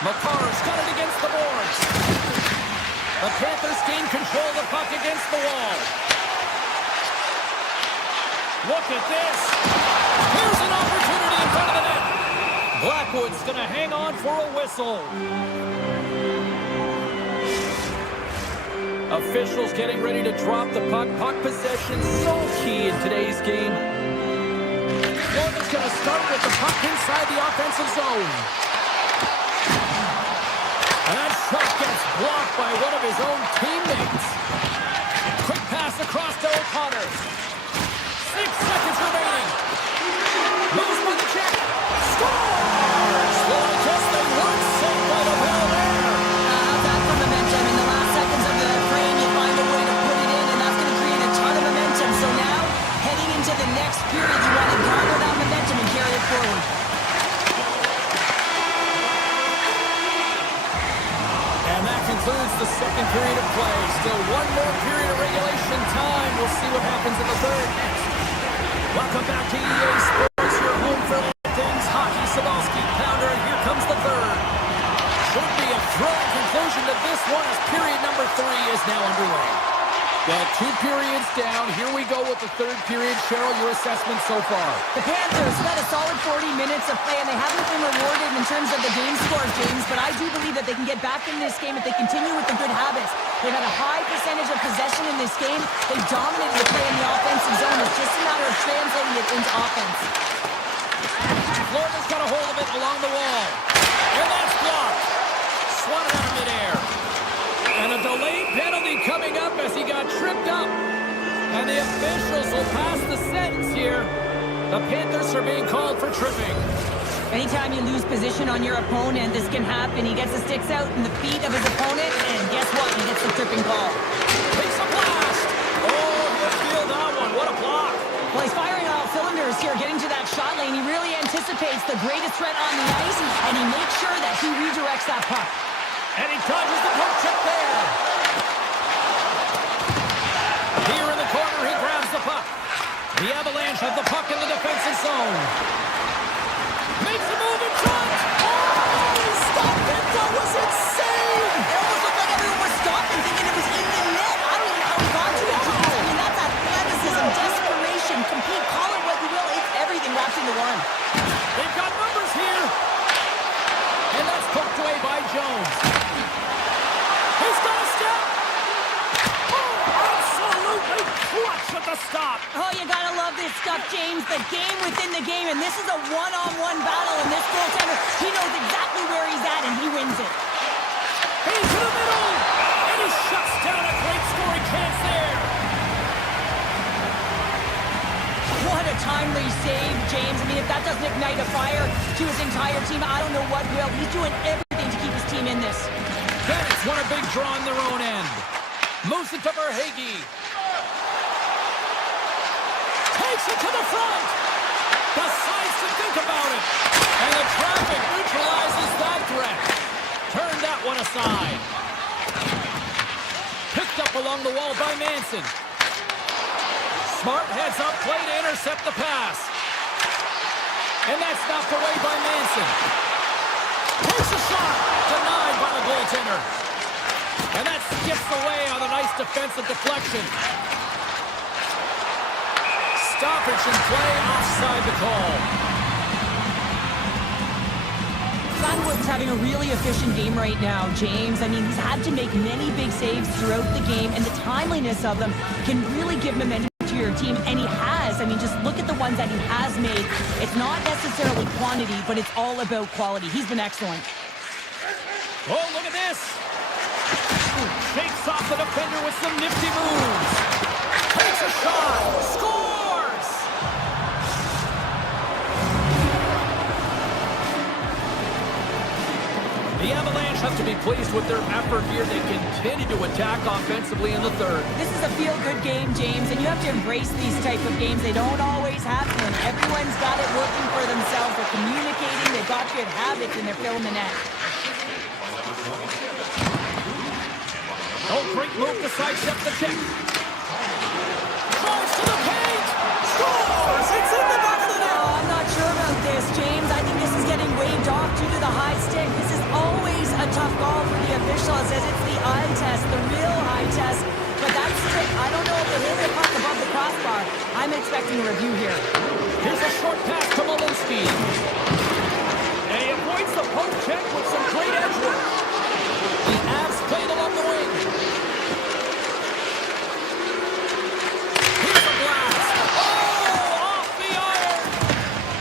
Makar's got it against the boards. The Panthers gain control of the puck against the wall. Look at this. Here's an opportunity in front of the net. Blackwood's going to hang on for a whistle. Officials getting ready to drop the puck. Puck possession so key in today's game. Florida's going to start with the puck inside the offensive zone. And that shot gets blocked by one of his own teammates. Quick pass across to O'Connor. 6 seconds remaining. Moves by the check. Scores! Well, I guess they weren't saved by the ball there. Back for momentum. In the last seconds of the frame, you find a way to put it in, and that's going to create a ton of momentum. So now, heading into the next period, you want to garner that momentum and carry it forward. And that concludes the second period of play. Still one more period of regulation time. We'll see what happens in the third next. Welcome back to EA Sports, your home for all things hockey. Sabalski, pounder, and here comes the third. Should be a thrilling conclusion to this one as period number 3 is now underway. Well, 2 periods down. Here we go with the third period. Cheryl, your assessment so far? The Panthers got a solid 40 minutes of play, and they haven't been rewarded in terms of the game score, James, but I do believe that they can get back in this game if they continue with the good habits. They've had a high percentage of possession in this game. They dominated the play in the offensive zone. It's just a matter of translating it into offense. Florida's got a hold of it along the wall. And that's blocked. Swatted out of midair. And a delayed penalty coming up as he got tripped up. And the officials will pass the sentence here. The Panthers are being called for tripping. Anytime you lose position on your opponent, this can happen. He gets the sticks out in the feet of his opponent, and guess what? He gets the tripping call. Takes a blast. Oh, he'll feel that one. What a block. Well, he's firing on all cylinders here, getting to that shot lane. He really anticipates the greatest threat on the ice, and he makes sure that he redirects that puck. And he dodges the poke check there. Here in the corner, he grabs the puck. The Avalanche have the puck in the defensive zone. Makes a move in front. Oh, he stopped it. That was insane. It almost looked like everyone was stopping, thinking it was in the net. I don't even know how he got to it, James. I mean, that's athleticism, desperation, compete, call it what you will. It's everything wrapped into one. They've got numbers here. And that's poked away by Jones. He's got a step. Oh, absolutely clutch at the stop. Oh, you gotta love this stuff, James. The game within the game, and this is a one-on-one battle, and this goaltender, he knows exactly where he's at, and he wins it. He's to the middle, and he shuts down a great scoring chance there. What a timely save, James. I mean, if that doesn't ignite a fire to his entire team, I don't know what will. He's doing everything to keep his team in this. Bennett's won a big draw on their own end. Moves it to Verhaeghe. Takes it to the front. Decides to think about it. And the traffic neutralizes that threat. Turned that one aside. Picked up along the wall by Manson. Smart heads up play to intercept the pass. And that's knocked away by Manson. Takes a shot. Denied by the goaltender. And that skips away on a nice defensive deflection. Stoppage in play, offside the call. Glenwood's having a really efficient game right now, James. I mean, he's had to make many big saves throughout the game, and the timeliness of them can really give momentum to your team, and he has. I mean, just look at the ones that he has made. It's not necessarily quantity, but it's all about quality. He's been excellent. Oh, look at this. Shakes off the defender with some nifty moves. Takes a shot. Scores! The Avalanche have to be pleased with their effort here. They continue to attack offensively in the third. This is a feel-good game, James, and you have to embrace these type of games. They don't always happen. Everyone's got it working for themselves. They're communicating. They've got good habits, and they're filling the net. Oh, great move to sidestep the kick. Drives to the paint. Scores! It's in the back of the net. Oh, I'm not sure about this, James. I think this is getting waved off due to the high stick. This is always a tough call for the officials as it's the eye test, the real eye test. But that's stick. I don't know if it hit the puck above the crossbar. I'm expecting a review here. Here's a short pass to Malinsky. And he avoids the poke check with some great edge work. The Avs played along the wing. Here's a blast. Oh, off the iron.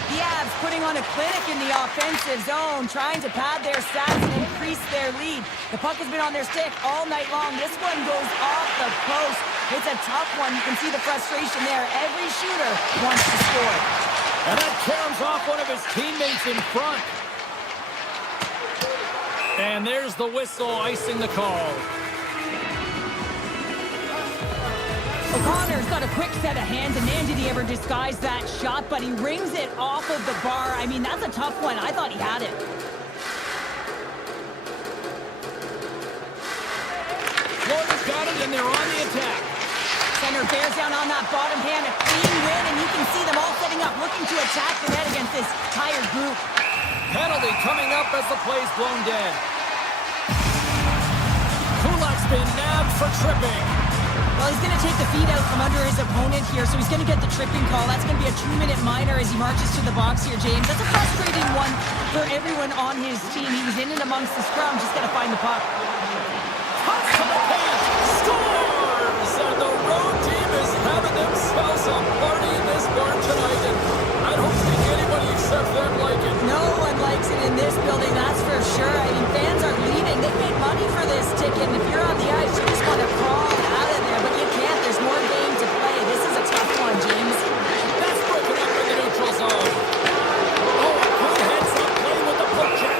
The Avs putting on a clinic in the offensive zone, trying to pad their stats and increase their lead. The puck has been on their stick all night long. This one goes off the post. It's a tough one. You can see the frustration there. Every shooter wants to score. And that caroms off one of his teammates in front. And there's the whistle icing the call. O'Connor's got a quick set of hands, and man, did he ever disguise that shot, but he rings it off of the bar. I mean, that's a tough one. I thought he had it. Florida's got it, and they're on the attack. Center bears down on that bottom hand, a clean win, and you can see them all setting up, looking to attack the net against this tired group. Penalty coming up as the play's blown dead. Kulak's been nabbed for tripping. Well, he's going to take the feet out from under his opponent here, so he's going to get the tripping call. That's going to be a 2-minute minor as he marches to the box here, James. That's a frustrating one for everyone on his team. He was in and amongst the scrum, just got to find the puck. Cuts to the paint, scores! And the road team is having themselves a party in this bar tonight, and I don't think anybody except them like it. No one likes it in this building, that's for sure. I mean, fans are leaving. They paid money for this ticket, and if you're on the ice, you just want to crawl out of there, but you can't. There's more game to play. This is a tough one, James. That's broken up in the neutral zone. Oh, a good heads-up play with the foot check.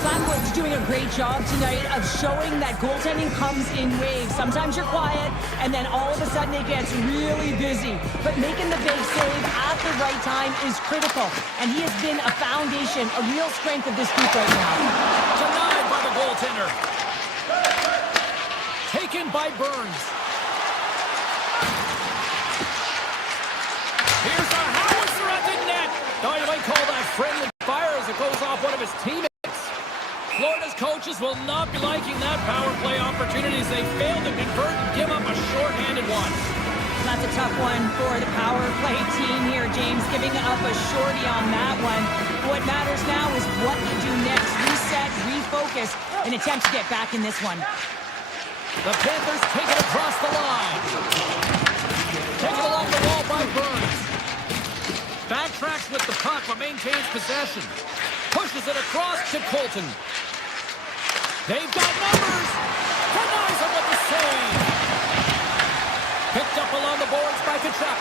Flatwood's doing a great job tonight of showing that goaltending comes in waves. Sometimes you're quiet, and then all of a sudden it gets really busy. But making the big save at the right time is critical, and he has been a foundation, a real strength of this group right now. Denied by the goaltender. Taken by Burns. Here's a howitzer at the net. Now you might call that friendly fire as it goes off one of his teammates. Florida's coaches will not be liking that power play opportunities. They failed to convert and give up a shorthanded one. That's a tough one for the power play team here, James, giving up a shorty on that one. What matters now is what you do next. Reset, refocus, and attempt to get back in this one. The Panthers take it across the line. Taken along the wall by Burns. Backtracks with the puck but maintains possession. Pushes it across to Colton. They've got numbers. Denies him with the save. Picked up along the boards by Kachuk.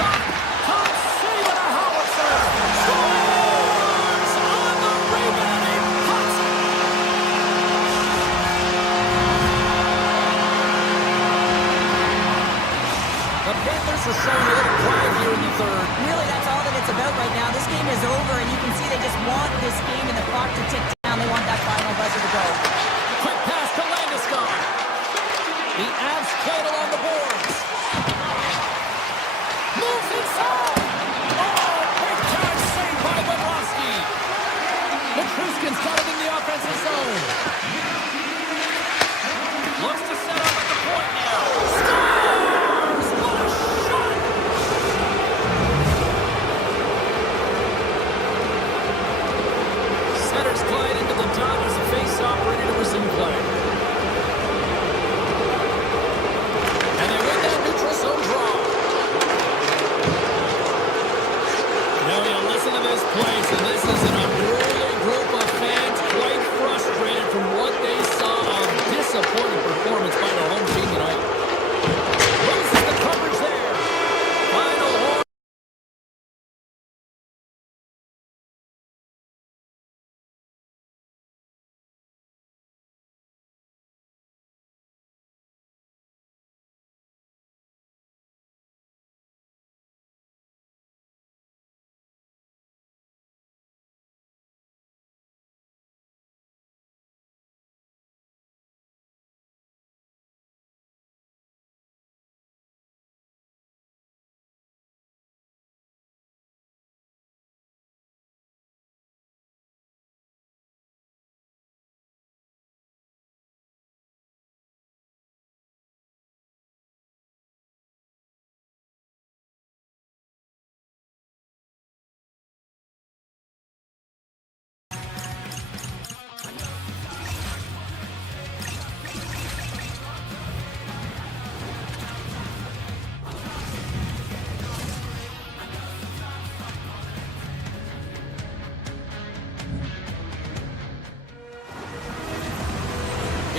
Shot. Top save and a howitzer. Scores on the rebounding Hudson. The Panthers are showing a little pride here in the third. Really, that's all that it's about right now. This game is over, and you can see they just want this game and the clock to tick down. They want that final buzzer to go. Quick pass to Landeskog. The Avs played along the boards. Moves inside. Oh, big time save by Bobrovsky. Matruskin's got it in the offensive zone. Looks to set up at the point now. Scores! What a shot! Centers glide into the dot as the face-off ready to resume play. And they win that neutral zone draw. Now you listen to this place, and this is an unruly group of fans quite frustrated from what they saw of disappointing performance by the home team tonight. Raises the coverage there. Final horn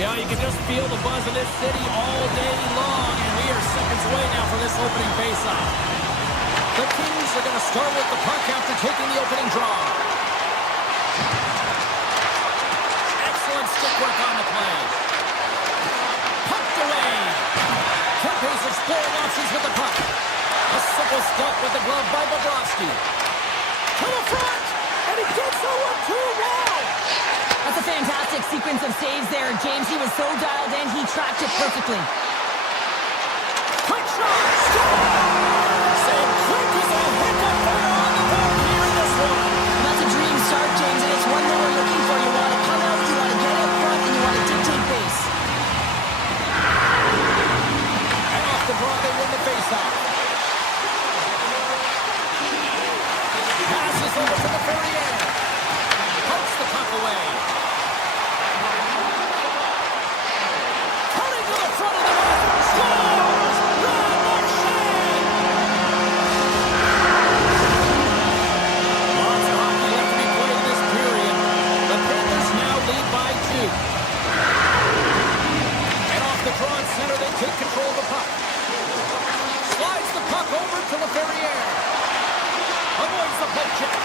Yeah, you can just feel the buzz of this city all day long, and we are seconds away now for this opening faceoff. The Kings are going to start with the puck after taking the opening draw. Excellent stick work on the play. Pucked away. Kempe's exploring options with the puck. A simple stop with the glove by Bobrovsky. To the front, and he gets the 1-2 wall. That's a fantastic sequence of saves there, James. He was so dialed in, he tracked it perfectly. Quick shot! Scores! And Quick is a hiccup fire on the board here in this one. And that's a dream start, James, and it's one that we're looking for. You want to come out, you want to get up front, and you want to dictate pace. And off the draw, they win the faceoff. Passes over to the Ferrier. Pokes the puck away. Cutting to the front of the net. Scores! Ron Marchand! Lots of hockey left to be played in this period. The Panthers now lead by 2. And off the draw in center, they take control of the puck. Slides the puck over to the Ferrier. Avoids the poke check.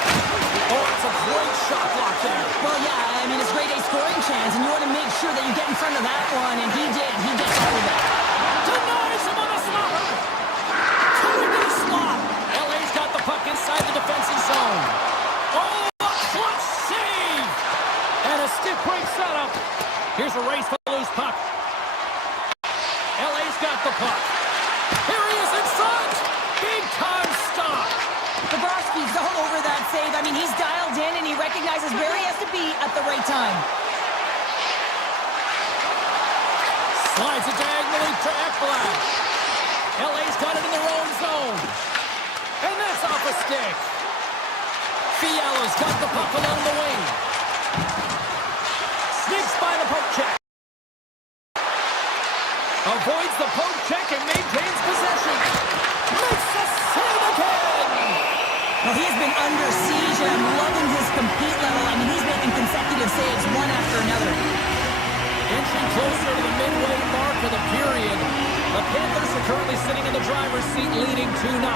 Oh, it's a great shot block there. Well, yeah, I mean, it's grade A scoring chance, and you want to make sure that you get in front of that one, and he did. He gets all of it. Denies him on a slapper. Terrible slot. LA's got the puck inside the defensive zone. Oh, a clutch save. And a stick break setup. Here's a race for the loose puck. LA's got the puck. Here he is in front. Big time stop. Bobrovsky's all over that save. I mean, he's dialed in, and he recognizes where he has to be at the right time. Slides it diagonally to Ekblad. LA's got it in their own zone. And that's off a stick. Fiala's got the puck along the wing. Sneaks by the poke check. Avoids the poke check and maintains possession. Makes the save again. Well, he has been under siege, and I'm loving his compete level. I mean, he's making consecutive saves one after another. Inching closer to the midway mark of the period. The Panthers are currently sitting in the driver's seat, leading 2-0.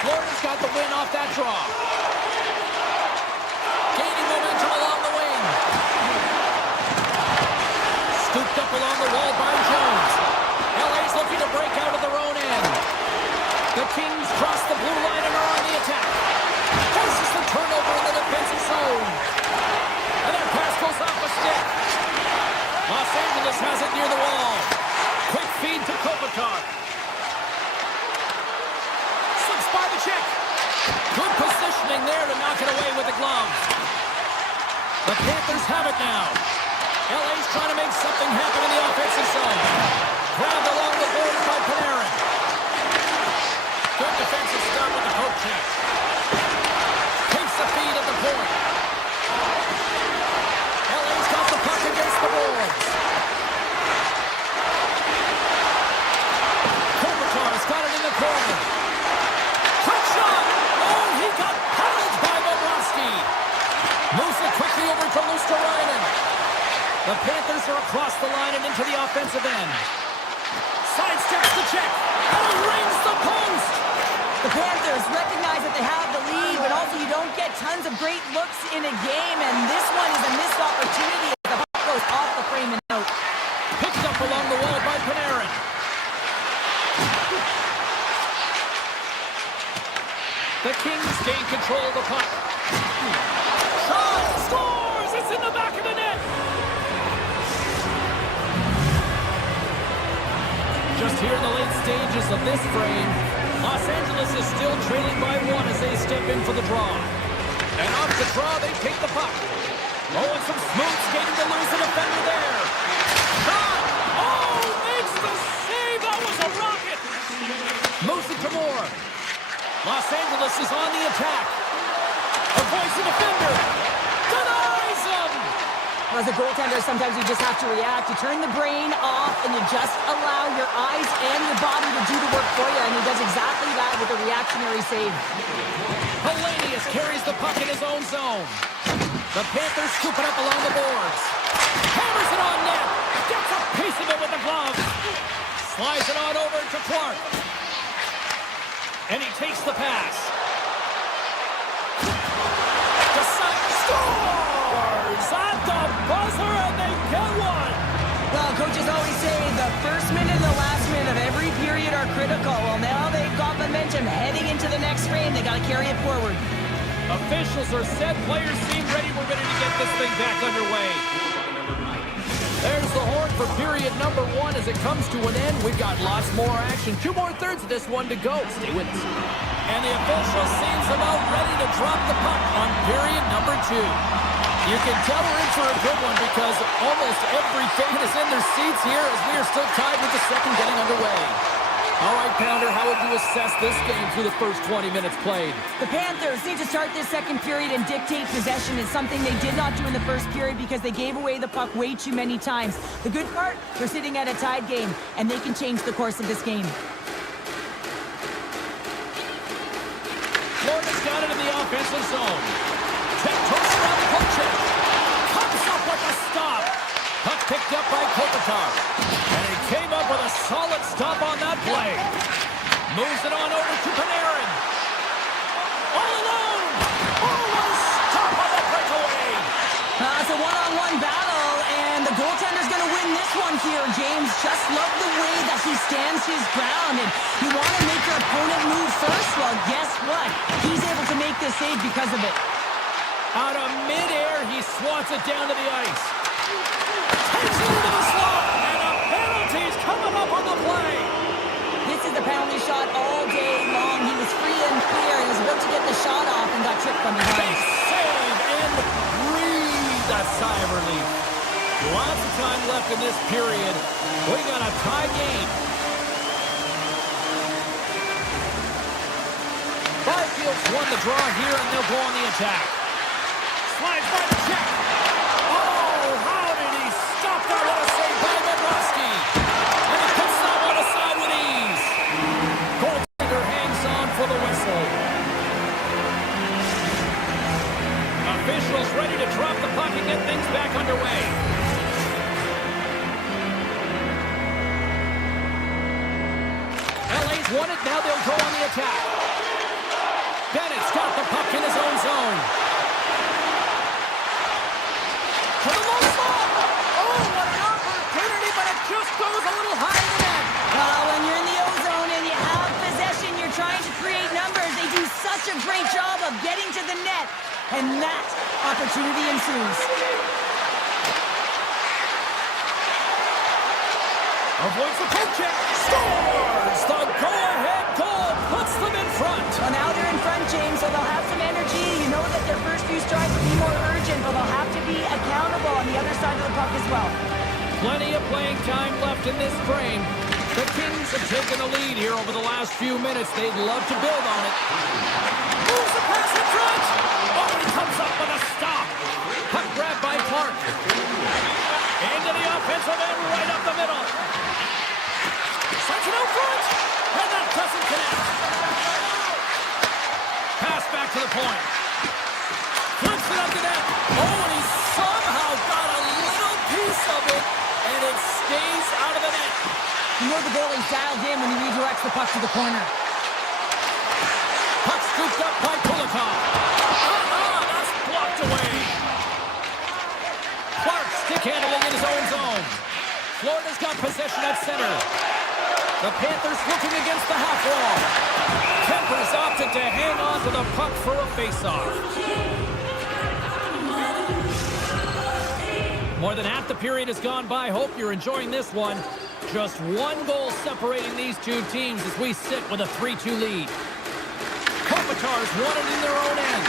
Florida's got the win off that draw. Gaining momentum along the wing. Scooped up along the wall by Jones. LA's looking to break out of their own end. The Kings cross the blue line and are on the attack. Forces the turnover in the defensive zone. And their pass goes off a stick. Los Angeles has it near the wall. Quick feed to Kopitar. Slips by the check. Good positioning there to knock it away with the glove. The Panthers have it now. LA's trying to make something happen in the offensive zone. Grabbed along the boards by Panarin. Good defensive stop with the poke check. Takes the feed at the point. LA's got the puck against the boards. Kopitar's got it in the corner. Quick shot! Oh, he got puddled by Bobrovsky. Moves it quickly over to Luosterainen. The Panthers are across the line and into the offensive end. Sidesteps the check. And he rings the post. The Panthers recognize that they have the lead, but also you don't get tons of great looks in a game, and this one is a missed opportunity as the puck goes off the frame and out. Picked up along the wall by Panarin. The Kings gain control of the puck. Shot! Scores! It's in the back of the net! Just here in the late stages of this frame, Los Angeles is still trailing by 1 as they step in for the draw. And off the draw, they take the puck. Oh, and some smooth skating to lose the defender there. Shot! Oh, makes the save! That was a rocket! Moves it to Moore. Los Angeles is on the attack. Avoids the defender. Denies him! As a goaltender, sometimes you just have to react. You turn the brain off, and you just allow your eyes and your body to do the work for you, and he does exactly that with a reactionary save. Hellenius carries the puck in his own zone. The Panthers scoop it up along the boards. Hammers it on net. Gets a piece of it with the glove. Slides it on over to Clark. And he takes the pass. Scores at the buzzer, and they get one. Well, coaches always say the first minute and the last minute of every period are critical. Well, now they've got momentum heading into the next frame. They got to carry it forward. Officials are set. Players seem ready. We're ready to get this thing back underway. There's the horn for period number 1 as it comes to an end. We've got lots more action. 2 more thirds of this one to go. Stay with us. And the official seems about ready to drop the puck on period number 2. You can tell we're in for a good one because almost every fan is in their seats here as we are still tied with the second getting underway. All right, Pounder, how would you assess this game through the first 20 minutes played? The Panthers need to start this second period and dictate possession. It's something they did not do in the first period because they gave away the puck way too many times. The good part, they're sitting at a tied game, and they can change the course of this game. Florida's got it in the offensive zone. Check toss around the poke check. Comes up with a stop. Puck picked up by Kopitar. And he came up with a solid stop on that play. Moves it on over to Panarin. All alone. Oh, what a stop on the breakaway. It's a one-on-one battle, and the goaltender's going to win this one here, James. Just love the way that he stands his ground, and you want to make your opponent move first? Well, guess what? He's able to make this save because of it. Out of midair, he swats it down to the ice. Takes it into the slot, and a penalty's coming up on the play. This is the penalty shot all day long. He was free and clear, and was about to get the shot off and got tripped from behind. Big save, and breathe a sigh of relief. Lots of time left in this period. We got a tie game. Byfield's won the draw here, and they'll go on the attack. Slides by the check. Oh, how did he stop that? What a save by Bobrovsky. And he puts that one aside with ease. Goaltender hangs on for the whistle. Officials ready to drop the puck and get things back underway. LA's won it. Now they'll go on the attack. Bennett's got the puck in his own zone. To the low slot. Oh, what an opportunity, but it just goes a little high in the net. When you're in the O-zone and you have possession, you're trying to create numbers. They do such a great job of getting to the net, and that opportunity ensues. Avoids the poke check. Scores! The go-ahead goal puts them in front. Well, now they're in front, James, so they'll have some energy. You know that their first few strides will be more urgent, but they'll have to be accountable on the other side of the puck as well. Plenty of playing time left in this frame. The Kings have taken the lead here over the last few minutes. They'd love to build on it. Moves the pass in front. Oh, and he comes up with a stop. Puck grabbed by Clark. Into the offensive end, right up the middle. Sends it out front. And that doesn't connect. Pass back to the point. Flips it up to net. Oh, and he somehow got a little piece of it, and it stays out of the net. You know the goalie's dialed in when he redirects the puck to the corner. Puck scooped up by Kulikov. That's blocked away. Clark stick handling in his own zone. Florida's got possession at center. The Panthers looking against the half wall. Kemper's opted to hang on to the puck for a faceoff. More than half the period has gone by. Hope you're enjoying this one. Just one goal separating these two teams as we sit with a 3-2 lead. Kopitar's won it in their own end.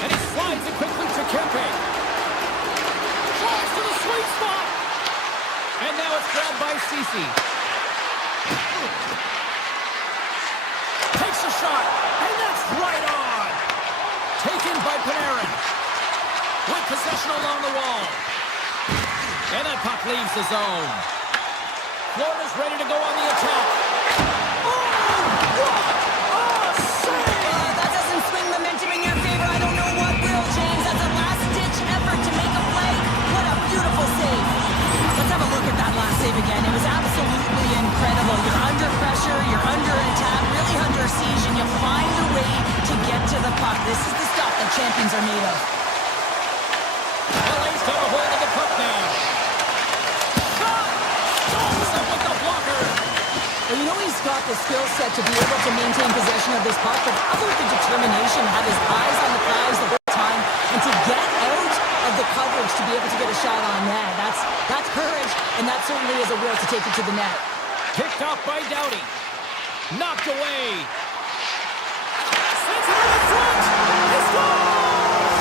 And he slides it quickly to Kempe. Drives to the sweet spot. And now it's grabbed by Ceci. Takes a shot. And that's right on. Taken by Panarin. With possession along the wall. And that puck leaves the zone. Florida's ready to go on the attack. Oh, what a save! That doesn't swing momentum in your favor. I don't know what will, James. That's a last are made of. LA's got a hold of the puck now. Shot! Stops up with the blocker. Well, you know he's got the skill set to be able to maintain possession of this puck, but how about the determination, have his eyes on the prize the whole time, and to get out of the coverage to be able to get a shot on net. That's courage, and that certainly is a will to take it to the net. Picked off by Doughty. Knocked away. Sends it in front. He scores!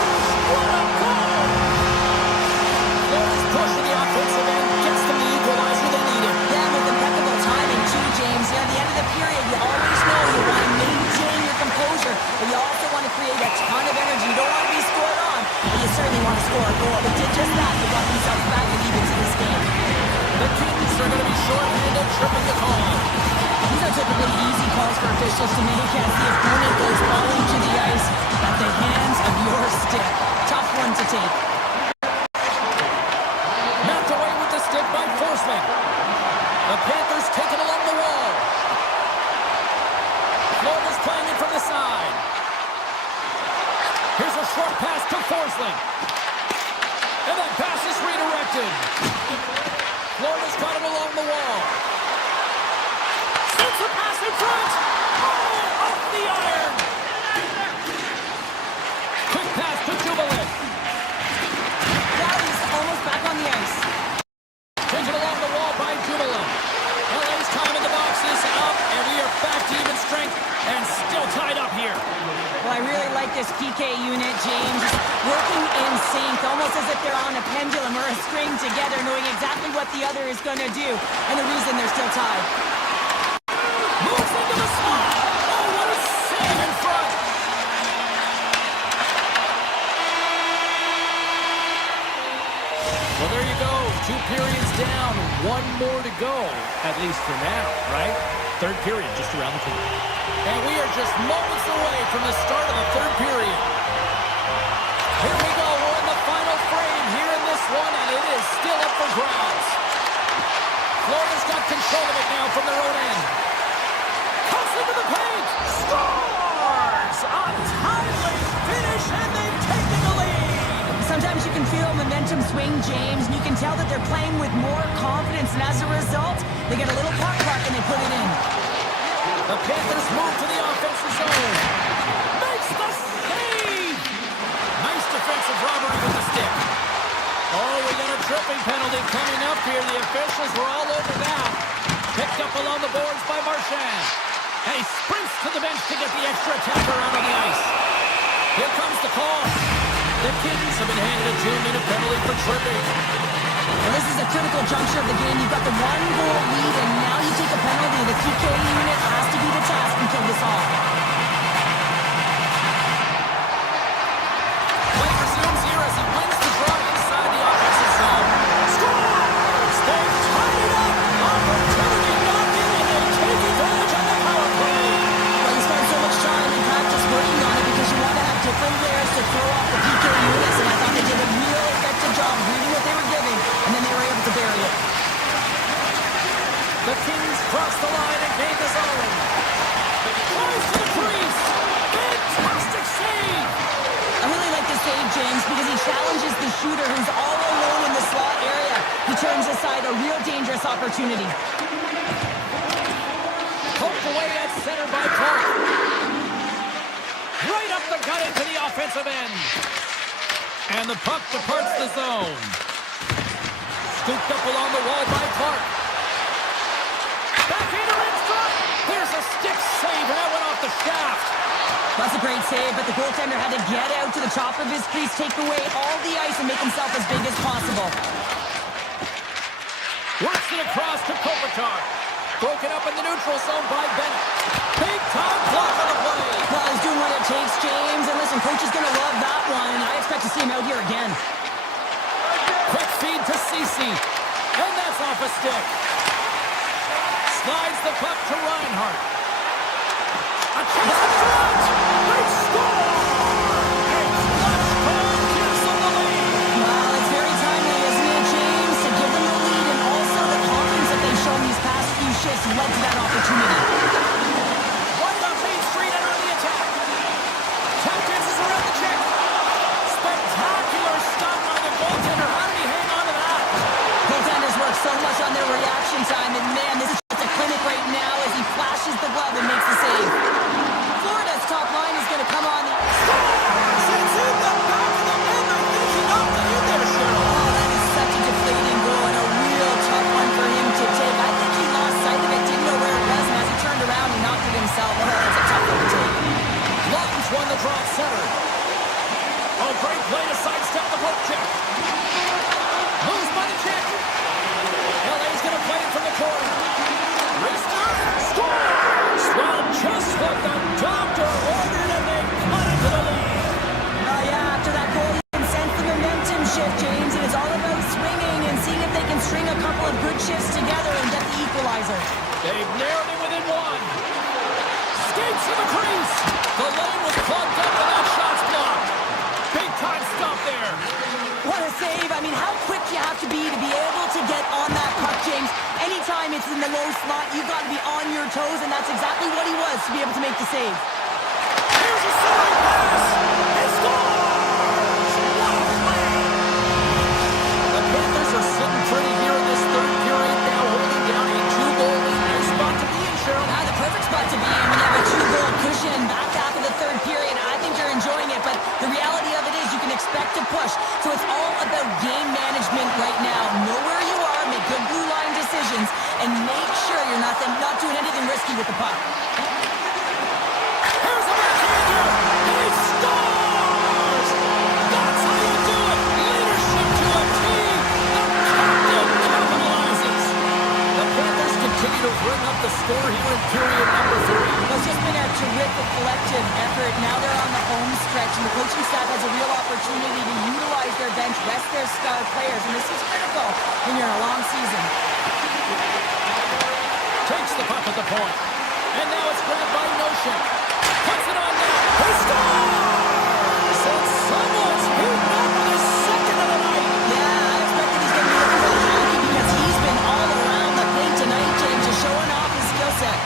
What a goal! Florida's pushing the offensive end. Gets them the equalizer they needed. Yeah, with impeccable timing too, James. Yeah, at the end of the period, you always know you want to maintain your composure, but you also want to create a ton of energy. You don't want to be scored on, but you certainly want to score a goal. They did just that. They got themselves back and even to this game. The Kings are going to be short-handed, tripping the call. These are typically easy calls for officials to make as the opponent goes falling to the ice at the hands of your stick. Tough one to take. Knocked away with the stick by Forsman. The Panthers take it along the wall. Florida's playing it from the side. Here's a short pass to Forsling. And that pass is redirected. Florida's got it along the wall. Sends a pass in front. Oh, off the iron. Quick pass to Jubilant. Doughty's almost back on the ice. Taken along the wall by Jubilant. LA's time in the box is up, and we are back to even strength and still tied up here. Well, I really like this PK unit, James. Working in sync, almost as if they're on a pendulum or a string together, knowing exactly what the other is going to do, and the reason they're still tied. Moves into the slot. Oh, what a save in front. Well, there you go. 2 periods down. 1 more to go, at least for now, right? Third period just around the corner. And we are just moments away from the start of the third period. Here we go. We're in the final frame here in this one, and it is still up for grabs. Florida's got control of it now from their own end. Comes into the paint. Scores! A timely finish, and they've taken the lead. Sometimes you can feel momentum swing, James, and you can tell that they're playing with more confidence, and as a result, they get a little puck and they put it in. The Panthers move to the offensive zone. Makes the save! Nice defensive robbery with the stick. Oh, we got a tripping penalty coming up here. The officials were all over that. Picked up along the boards by Marchand. And he sprints to the bench to get the extra attacker out on the ice. Here comes the call. The Kings have been handed a 2-minute penalty for tripping. Well, this is a critical juncture of the game. You've got the 1-goal lead, and now you take a penalty. The PK unit has to be the task and kill this off. Play resumes here as he wins the draw inside the offensive zone. Scores! They've tied it up! Opportunity knocked in, and they take advantage of the power play. Well, you spend so much time in practice working on it because you want to have different layers to throw off the PK units, and I thought they did a real effective job reading what they were giving, and then they were able to bury it. The Kings cross the line and gain the zone. Close to the crease. Fantastic save. I really like this save, James, because he challenges the shooter who's all alone in the slot area. He turns aside a real dangerous opportunity. Poked away at center by Clark. Right up the gut into the offensive end. And the puck departs the zone. Scooped up along the wall by Clark. Backhander in front. There's a stick save, and that went off the shaft. That's a great save, but the goaltender had to get out to the top of his crease, take away all the ice, and make himself as big as possible. Works it across to Kopitar. Broken up in the neutral zone by Bennett. Big time block on the play. Well, he's doing what it takes, James. And listen, coach is going to love that one. I expect to see him out here again. Quick feed to Ceci. And that's off a stick. Slides the puck to Reinhart. A chance in front. They score! A clutch goal gives them the lead. Well, it's very timely, isn't it, James? To give them the lead and also the confidence that they've shown these past few shifts led to that opportunity. Right off Main Street and on the attack. Tap dances around the check. what the doctor ordered, and they cut into the lead. Yeah, after that goal, you can sense the momentum shift, James, and it's all about swinging and seeing if they can string a couple of good shifts together and get the equalizer. They've narrowed it within one. Skates to the crease. The lane was plugged up and that shot's blocked. Big time stop there. What a save. I mean, how quick you have to be able to get on that puck, James. Anytime it's in the low slot, you've got to be on your toes, and that's exactly what he was to be able to make the save. Here's a scoring pass. He scores! What a play! The Panthers are sitting pretty here in this third period now, holding down a 2-goal lead. Nice spot to be in, Cheryl. Yeah, the perfect spot to be in when you have a 2-goal cushion back half of the third period. I think you're enjoying it, but the reality of it is you can expect to push. So it's all about game management right now. Know where you are, make good blue line decisions, and make sure you're not doing anything risky with the puck. Here's a backhander. He scores! That's how you do it. Leadership to a team. The captain capitalizes. The Panthers continue to bring up the score here in period number 3. It's just been a terrific collective effort. Now they're on the home stretch, and the coaching staff has a real opportunity to utilize their bench, rest their star players, and this is critical when you're in a long season. Takes the puck at the point. And now it's grabbed by Notion. Puts it on net. He scores! And someone's heating up for the second of the night. Yeah, I expect that he's going to be looking really happy because he's been all around the plate tonight, James, just showing off his skill set.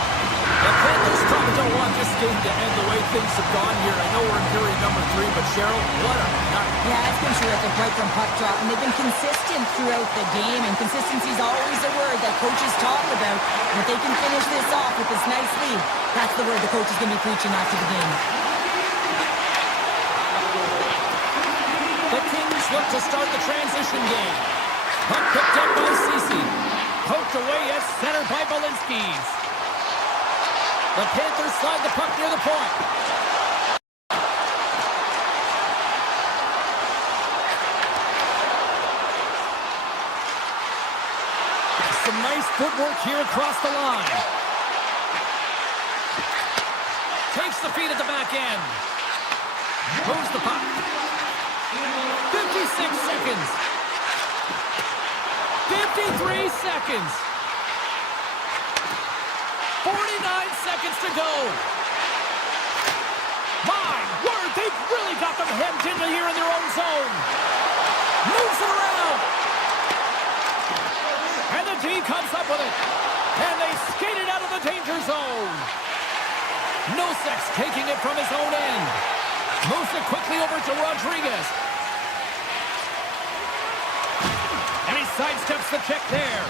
The Panthers probably don't want this game to end the way things have gone here. I know we're in period number 3, but Cheryl, what a night. Yeah, it's been terrific right from puck drop, and they've been consistent throughout the game, and consistency is always a word that coaches talk about. And if they can finish this off with this nice lead, that's the word the coach is going to be preaching after the game. The Kings look to start the transition game. Puck picked up by Ceci. Poked away at center by Balinskis. The Panthers slide the puck near the point. Some nice footwork here across the line. Takes the feed at the back end. Moves the puck. 56 seconds. 53 seconds. 49 seconds to go. My word, they've really got them hemmed in here in their own zone. Moves it around. And the D comes up with it. And they skate it out of the danger zone. Nosek taking it from his own end. Moves it quickly over to Rodriguez. And he sidesteps the check there.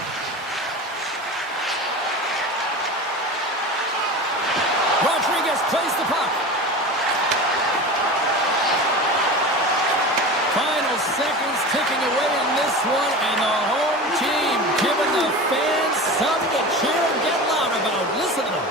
Rodriguez plays the puck. Final seconds ticking away in this one, and the home team giving the fans something to cheer and get loud about. Listen to them.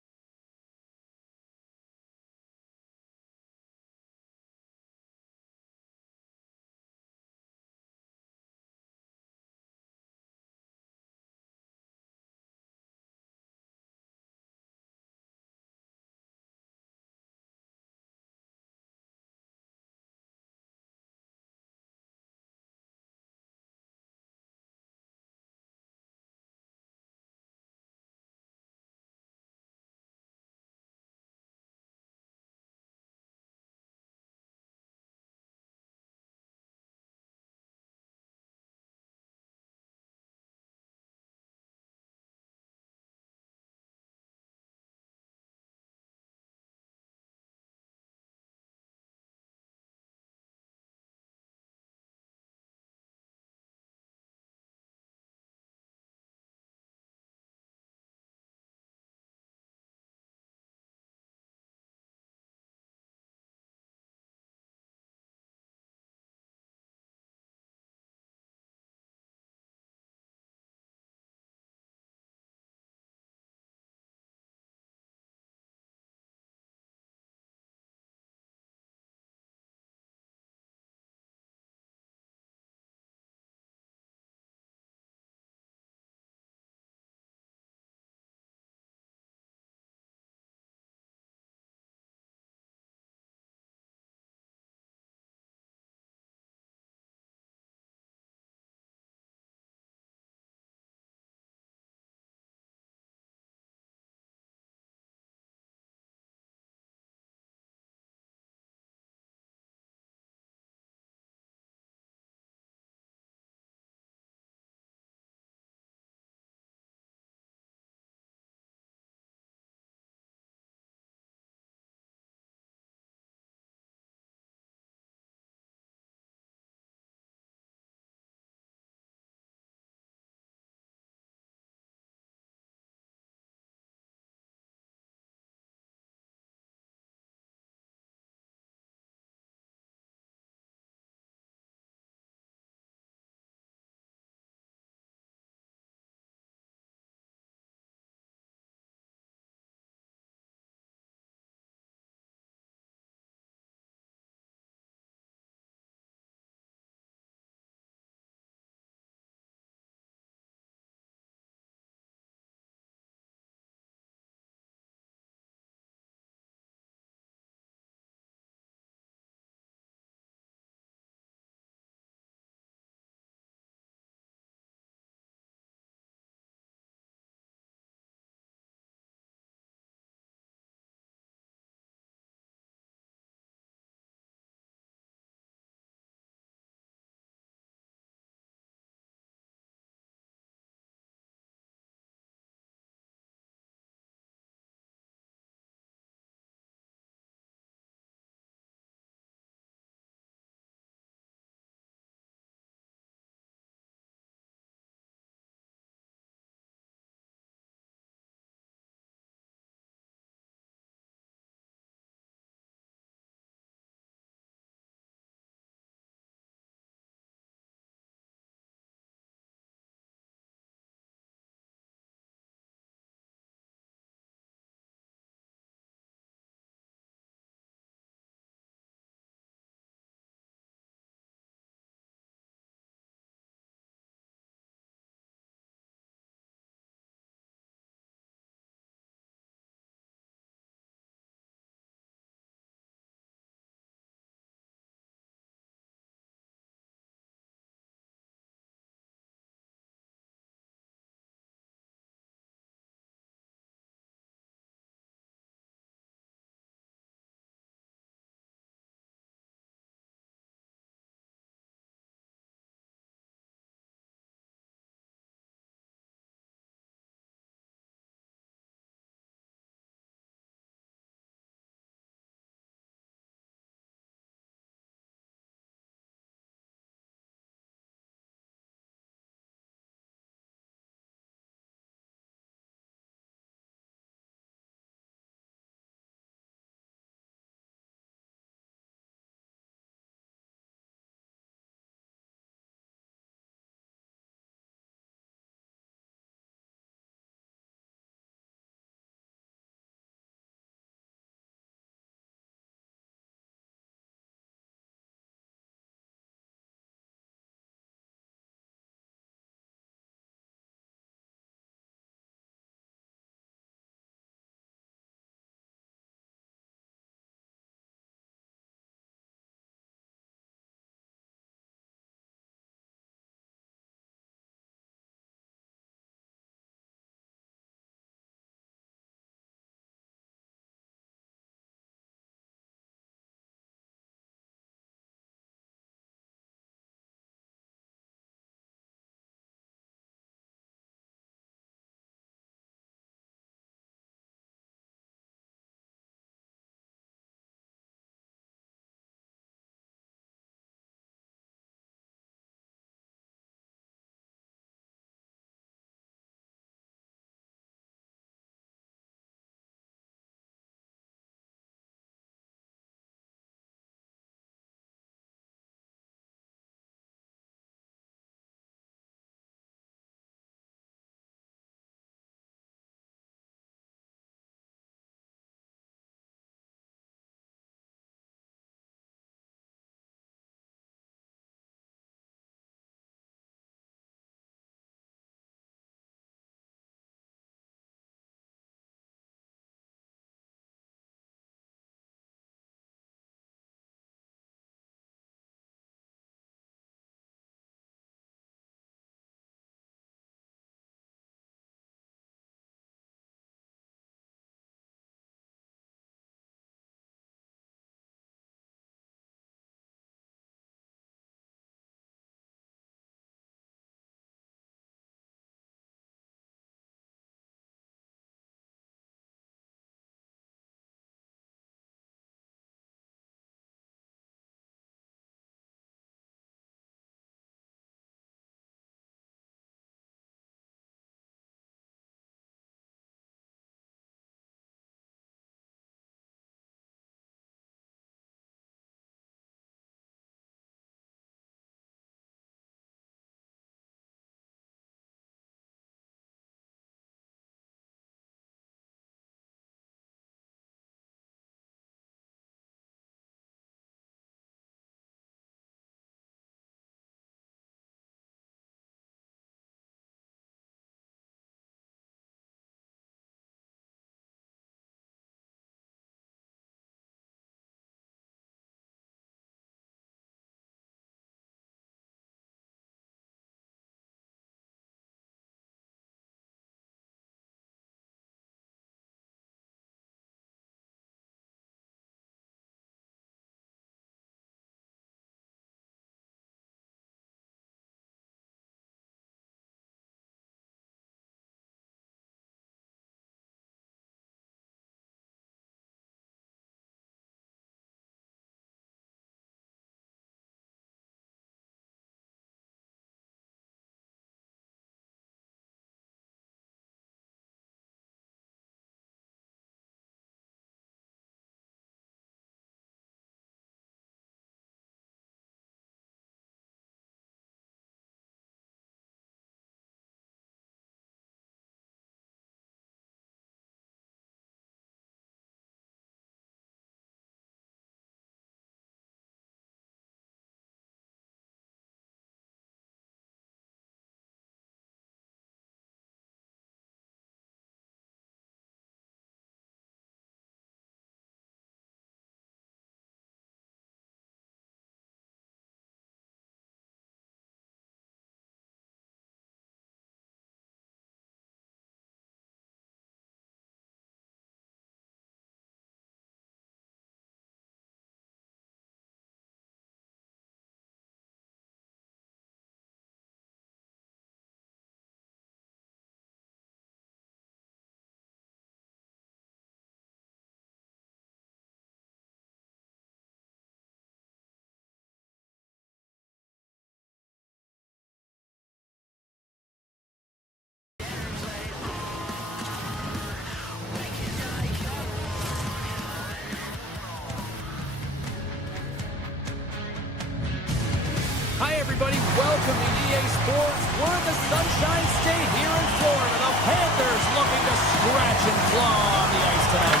Welcome to EA Sports. We're in the Sunshine State here in Florida. The Panthers looking to scratch and claw on the ice tonight.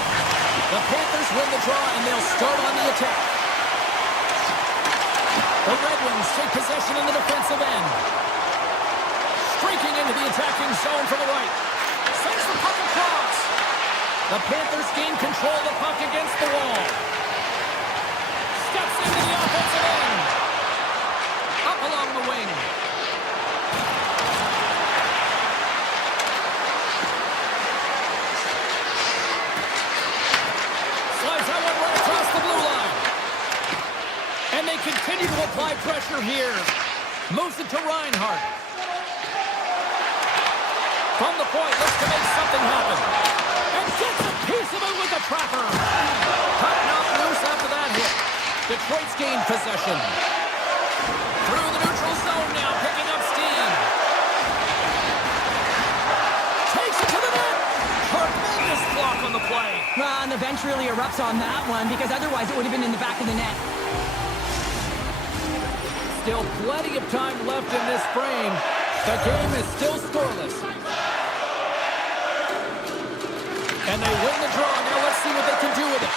The Panthers win the draw, and they'll start on the attack. The Red Wings take possession in the defensive end. Streaking into the attacking zone for the right. Sends the puck across. The Panthers gain control of the puck against the wall. Steps into the offensive end. Up along the wing. Slides that one right across the blue line. And they continue to apply pressure here. Moves it to Reinhart. From the point, looks to make something happen. And gets a piece of it with the trapper. Puck knocked loose after that hit. Detroit's gained possession. Through the neutral zone now, picking up steam. Takes it to the net. Tremendous block on the play. Well, and the bench really erupts on that one because otherwise it would have been in the back of the net. Still plenty of time left in this frame. The game is still scoreless. And they win the draw. Now let's see what they can do with it.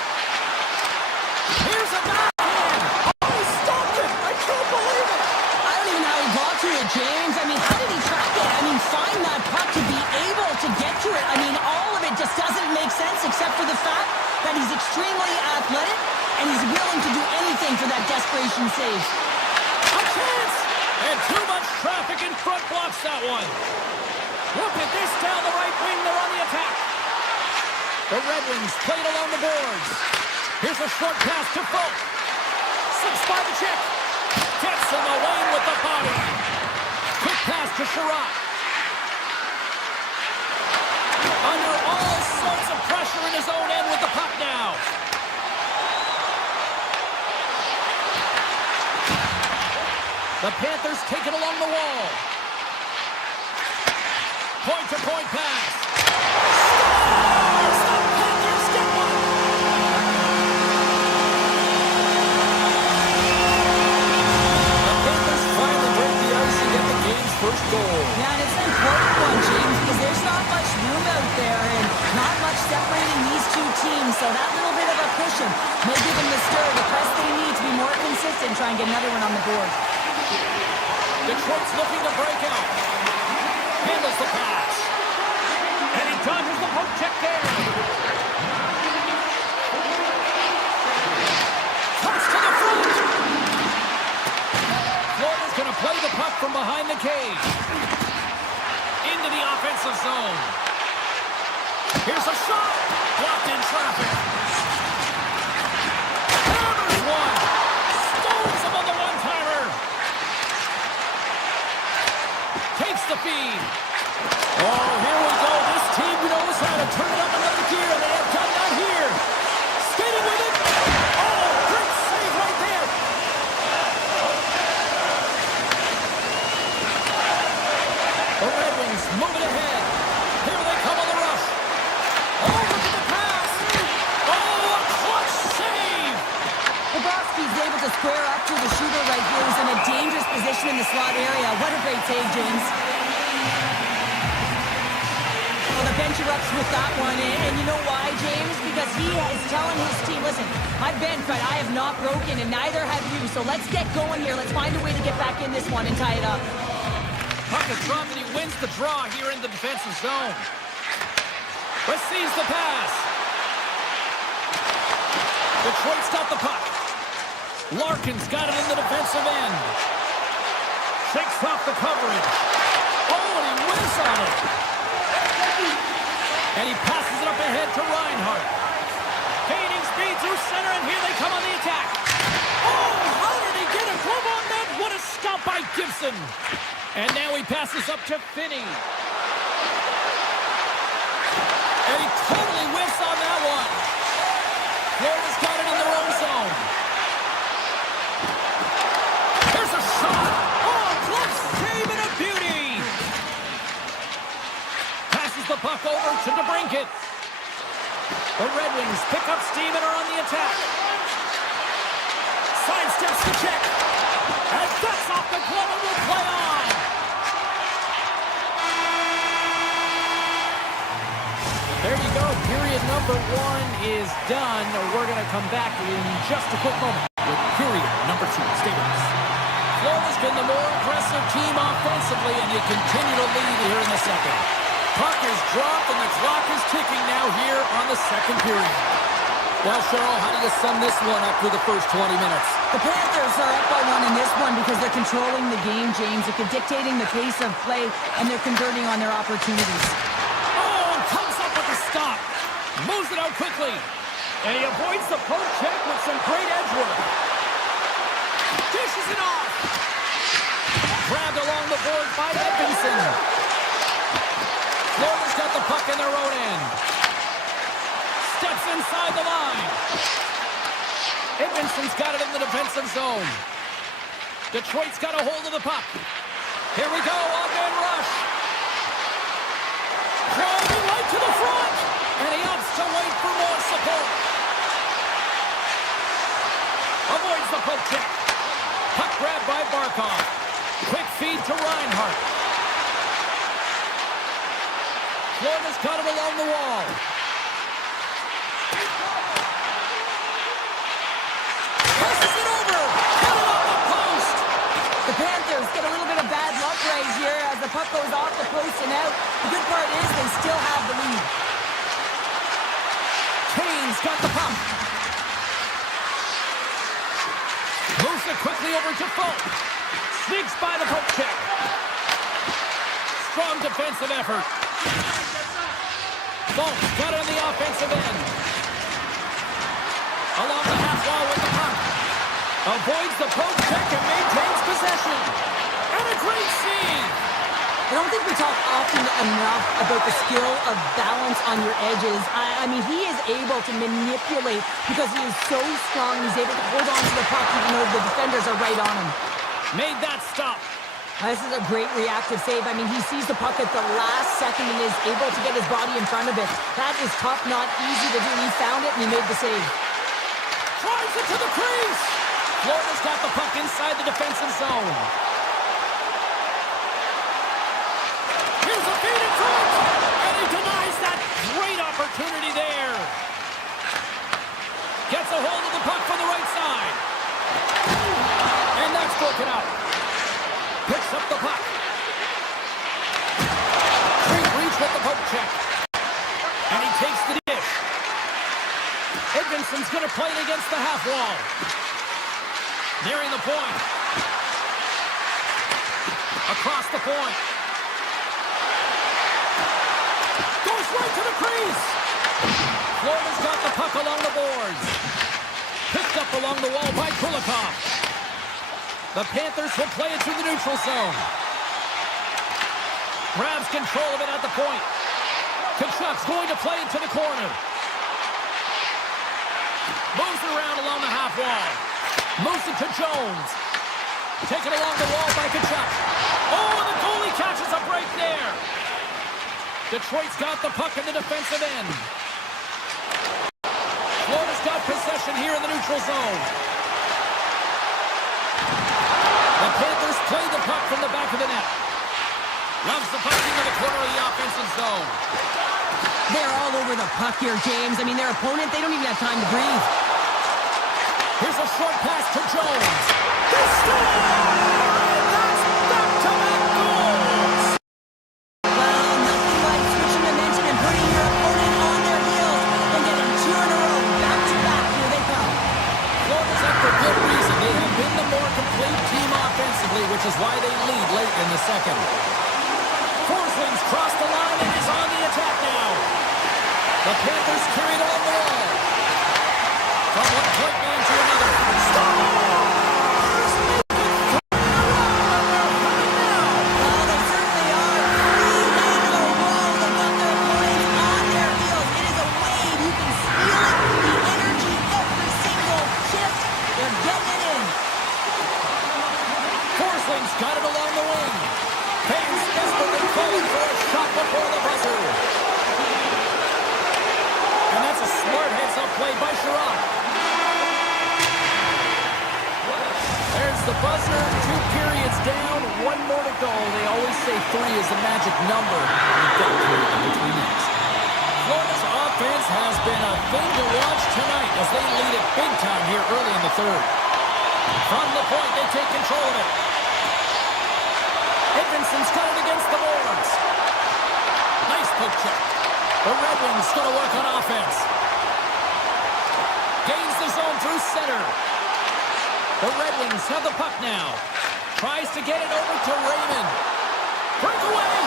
Here's a backhand. Oh, he stopped it. I can't believe it. I don't even know how he got to it, James. I mean, how did he track it? I mean, find that puck to be able to get to it. I mean, all of it just doesn't make sense except for the fact that he's extremely athletic and he's willing to do anything for that desperation save. A chance. And too much traffic in front blocks that one. Look at this down the right wing. They're on the attack. The Red Wings played along the boards. Here's a short pass to Folk. Slips by the check. Gets in the lane with the body. Quick pass to Sherratt. Under all sorts of pressure in his own end with the puck now. The Panthers take it along the wall. Point-to-point pass. Scores! The Panthers get one! The Panthers finally break the ice and get the game's first goal. Yeah, and it's an important one, James, because there's not much room out there and not much separating these two teams, so that little bit of a cushion may give them the stir, the press they need to be more consistent, try and get another one on the board. Detroit's looking to break out. Handles the pass. And he dodges the poke check there. Cuts to the front. Florida's going to play the puck from behind the cage. Into the offensive zone. Here's a shot. Blocked in traffic. Hammers one. Stones him on the one-timer. Takes the feed. Oh, here we go. This team knows how to turn it up another gear, and they have done that here. Skating with it. Oh, great save right there. The Red Wings moving ahead. Here they come on the rush. Oh, look at the pass. Oh, a clutch save. Bobrovsky's able to square up to the shooter right here, who's in a dangerous position in the slot area. What a great save, James. Well, the bench erupts with that one, and you know why, James? Because he is telling his team, listen, I've been, but I have not broken, and neither have you, so let's get going here. Let's find a way to get back in this one and tie it up. Puck is dropped, and he wins the draw here in the defensive zone. Receives the pass. Detroit stopped the puck. Larkin's got it in the defensive end. Shakes off the coverage. Oh, and he whiffs on it. And he passes it up ahead to Reinhart. Gaining speed through center, and here they come on the attack. Oh, how did he get a glove on that? What a stop by Gibson. And now he passes up to Finney. And he totally whiffs on that one. Florida's got it in their own zone. Here's a shot. Oh, close save and a beauty. Passes the puck over to DeBrincat. The Red Wings pick up steam and are on the attack. Sidesteps the check. And that's off the glove and will play on. There you go. Period number 1 is done. We're going to come back in just a quick moment with period number 2. Stay with us. Florida's been the more aggressive team offensively, and they continue to lead here in the second. Puck is dropped, and the clock is ticking now here on the second period. Well, Cheryl, how do you sum this one up through the first 20 minutes? The Panthers are up by 1 in this one because they're controlling the game, James. They're dictating the pace of play, and they're converting on their opportunities. Oh, comes up with a stop. Moves it out quickly. And he avoids the poke check with some great edge work. Dishes it off. Grabbed along the board by Edmondson. Florida's got the puck in their own end. Steps inside the line. Edmondson's got it in the defensive zone. Detroit's got a hold of the puck. Here we go, on-man rush. Driving right to the front. And he opts to wait for more support. Avoids the poke check. Puck grab by Barkov. Quick feed to Reinhart. Florida's got it along the wall. Passes it over. Cut it off the post. The Panthers get a little bit of bad luck right here as the puck goes off the post and out. The good part is they still have the lead. Kane's got the puck. Moves it quickly over to Folk. Sneaks by the poke check. Strong defensive effort. Folk got it on the offensive end. Along the half wall with the puck. Avoids the poke check and maintains possession. And a great save. I don't think we talk often enough about the skill of balance on your edges. I mean, he is able to manipulate because he is so strong. He's able to hold on to the puck even though the defenders are right on him. Made that stop. This is a great reactive save. I mean, he sees the puck at the last second and is able to get his body in front of it. That is tough, not easy to do. He found it and he made the save. Drives it to the crease. Florida's got the puck inside the defensive zone. Here's a feed in front. And he denies that great opportunity there. Gets a hold of the puck from the right side. And that's broken out. Picks up the puck. Great reach with the poke check. And he takes the dish. Edmondson's going to play it against the half wall. Nearing the point. Across the point. Goes right to the crease. Florida's got the puck along the boards. Picked up along the wall by Kulikov. The Panthers will play it through the neutral zone. Grabs control of it at the point. Kachuk's going to play it to the corner. Moves it around along the half wall. Moves it to Jones. Taken along the wall by Kachuk. Oh, and the goalie catches a break there. Detroit's got the puck in the defensive end. Florida's got possession here in the neutral zone. The Panthers play the puck from the back of the net. Loves the puck into the corner of the offensive zone. They're all over the puck here, James. I mean, their opponent, they don't even have time to breathe. Here's a short pass to Jones. They score! That's back-to-back goals! Well, nothing like switching momentum and putting your opponent on their heels and getting 2 in a row. Back-to-back, here they come. Florida's up for good reason. They have been the more complete team offensively, which is why they lead late in the second. Forsling's crossed the line and is on the attack now. The Panthers carried along the wall. From one point man to another. Stars! Well, they certainly are. 3 in a row. They've got their opponents on their heels. It is a wave. You can feel it. The energy every single shift. They're getting it in. Forsling's got it along the wing. Payne's desperately calling for a shot before the buzzer. And that's a smart heads-up play by Sherrod. the buzzer, 2 periods down, 1 more to go. They always say 3 is the magic number. You've got a period in between these. Florida's offense has been a thing to watch tonight as they lead it big time here early in the third. From the point, they take control of it. Edmondson's got it against the boards. Nice poke check. The Red Wings going to work on offense. Gains the zone through center. The Red Wings have the puck now. Tries to get it over to Raymond. Breakaway.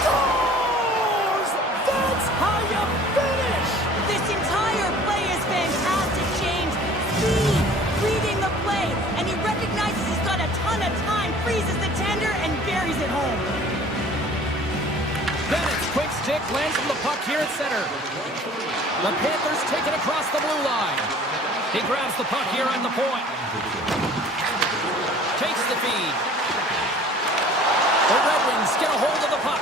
Scores! That's how you finish! This entire play is fantastic, James. Speed, reading the play, and he recognizes he's got a ton of time, freezes the tender, and buries it home. Bennett's quick stick lands from the puck here at center. The Panthers take it across the blue line. He grabs the puck here at the point. Takes the feed. The Red Wings get a hold of the puck.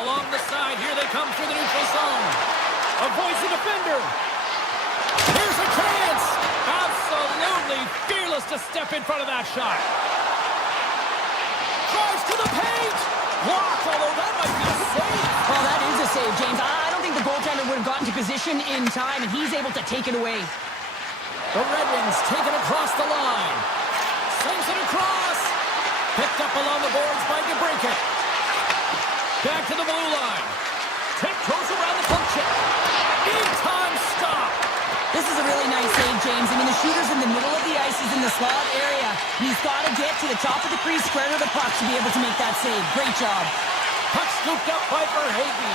Along the side, here they come through the neutral zone. Avoids the defender. Here's a chance. Absolutely fearless to step in front of that shot. Drives to the paint. Blocked, although that might be a save. Oh, that is a save, James. I don't think the goaltender would have gotten to position in time, and he's able to take it away. The Red Wings take it across the line. Sends it across. Picked up along the boards by DeBrincat. Back to the blue line. Tiptoes around the puck check. In-time stop. This is a really nice save, James. I mean, the shooter's in the middle of the ice. He's in the slot area. He's got to get to the top of the crease square to the puck to be able to make that save. Great job. Puck scooped up by Verhaeghe.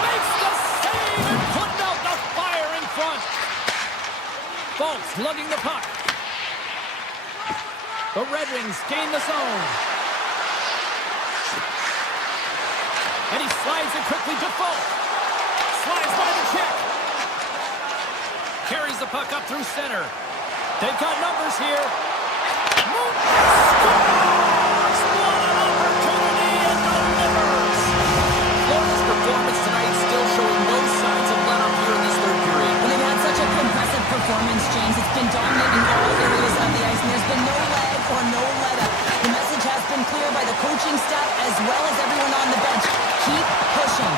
Makes the save and putting out the fire in front. Fultz lugging the puck. The Red Wings gain the zone. And he slides it quickly to Fultz. Slides by the check. Carries the puck up through center. They've got numbers here. Moon scores! What an opportunity and delivers! Florida's performance tonight still showing no signs of let up here in this third period. Well, they've had such a impressive performance, James. It's been dominant in all areas of the ice, and there's been no lag or no let-up. The message has been clear by the coaching staff as well as everyone on the bench. Keep pushing.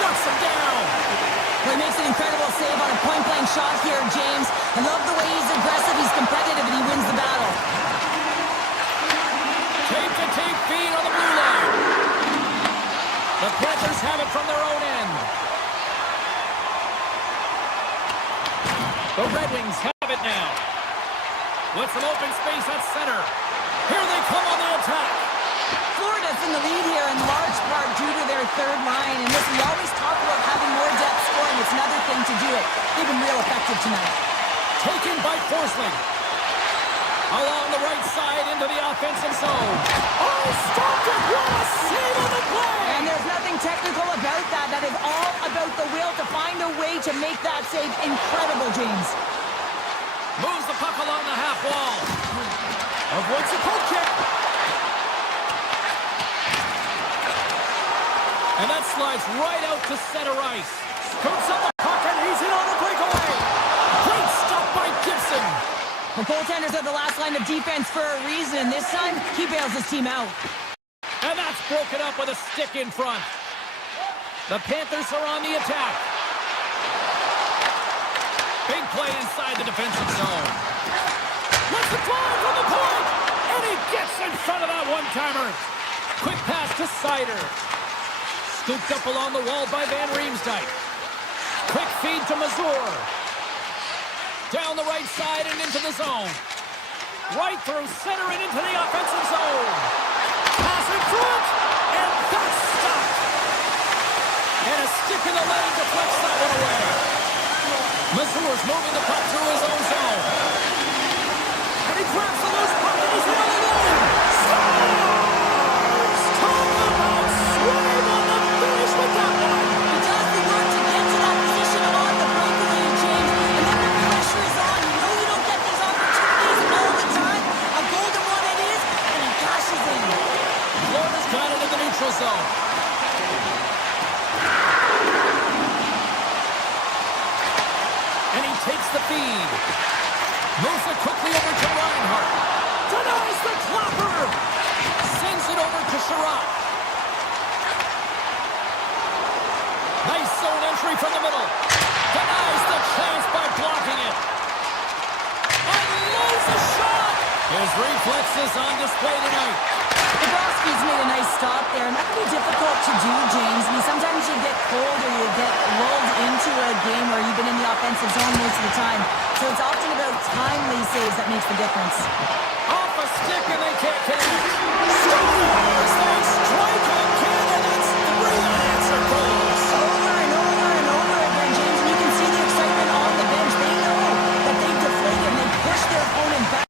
Shuts him down. Well, he makes an incredible save on a point-blank shot here, James. I love the way he's aggressive, he's competitive, and he wins the battle. Tape-to-tape feed on the blue line. The Panthers have it from their own end. The Red Wings have it now. With some open space at center. Here they come on the attack. Florida's in the lead here in large part due to their third line. And listen, we always talk about having more depth scoring. It's another thing to do it. They've been real effective tonight. Taken by Forsling. Along the right side into the offensive zone. Oh, stopped it! What a save on the play! And there's nothing technical about that. That is all about the will to find a way to make that save incredible, James. Moves the puck along the half wall. Avoids the poke check. And that slides right out to center ice. Scoops up the puck and he's in on the breakaway. Great stop by Gibson. The goaltenders are the last line of defense for a reason. And this time, he bails his team out. And that's broken up with a stick in front. The Panthers are on the attack. Big play inside the defensive zone. Let's it fly from the point. And he gets in front of that one-timer. Quick pass to Seider. Scooped up along the wall by Van Riemsdyk. Quick feed to Mazur. Down the right side and into the zone. Right through center and into the offensive zone. Passing through it. And that's stopped. And a stick in the leg deflects that one away. Mazur's moving the puck through his own zone. And he grabs the loose puck and he's in on the line. Scores! Talk about swerve on the finish with that one. He does the work to get to that position on the breakaway, James. And then the pressure is on. You know you don't get these opportunities all the time. A golden one it is, and he cashes in. Florida's got it in the neutral zone. And he takes the feed. Moves it quickly over to Reinhart. Denies the clapper. Sends it over to Sherratt. Nice zone entry from the middle. Denies the chance by blocking it. Unloads the shot. His reflexes on display tonight. Bobrovsky's made a nice stop there, and that can be difficult to do, James. I mean, sometimes you get cold or you get lulled into a game where you've been in the offensive zone most of the time. So it's often about timely saves that makes the difference. Off a stick and they can't connect. Scores! They strike again, and it's 3 unanswered goals. Over and over and over again, James, and you can see the excitement on the bench. They know that they deflate and they push their opponent back.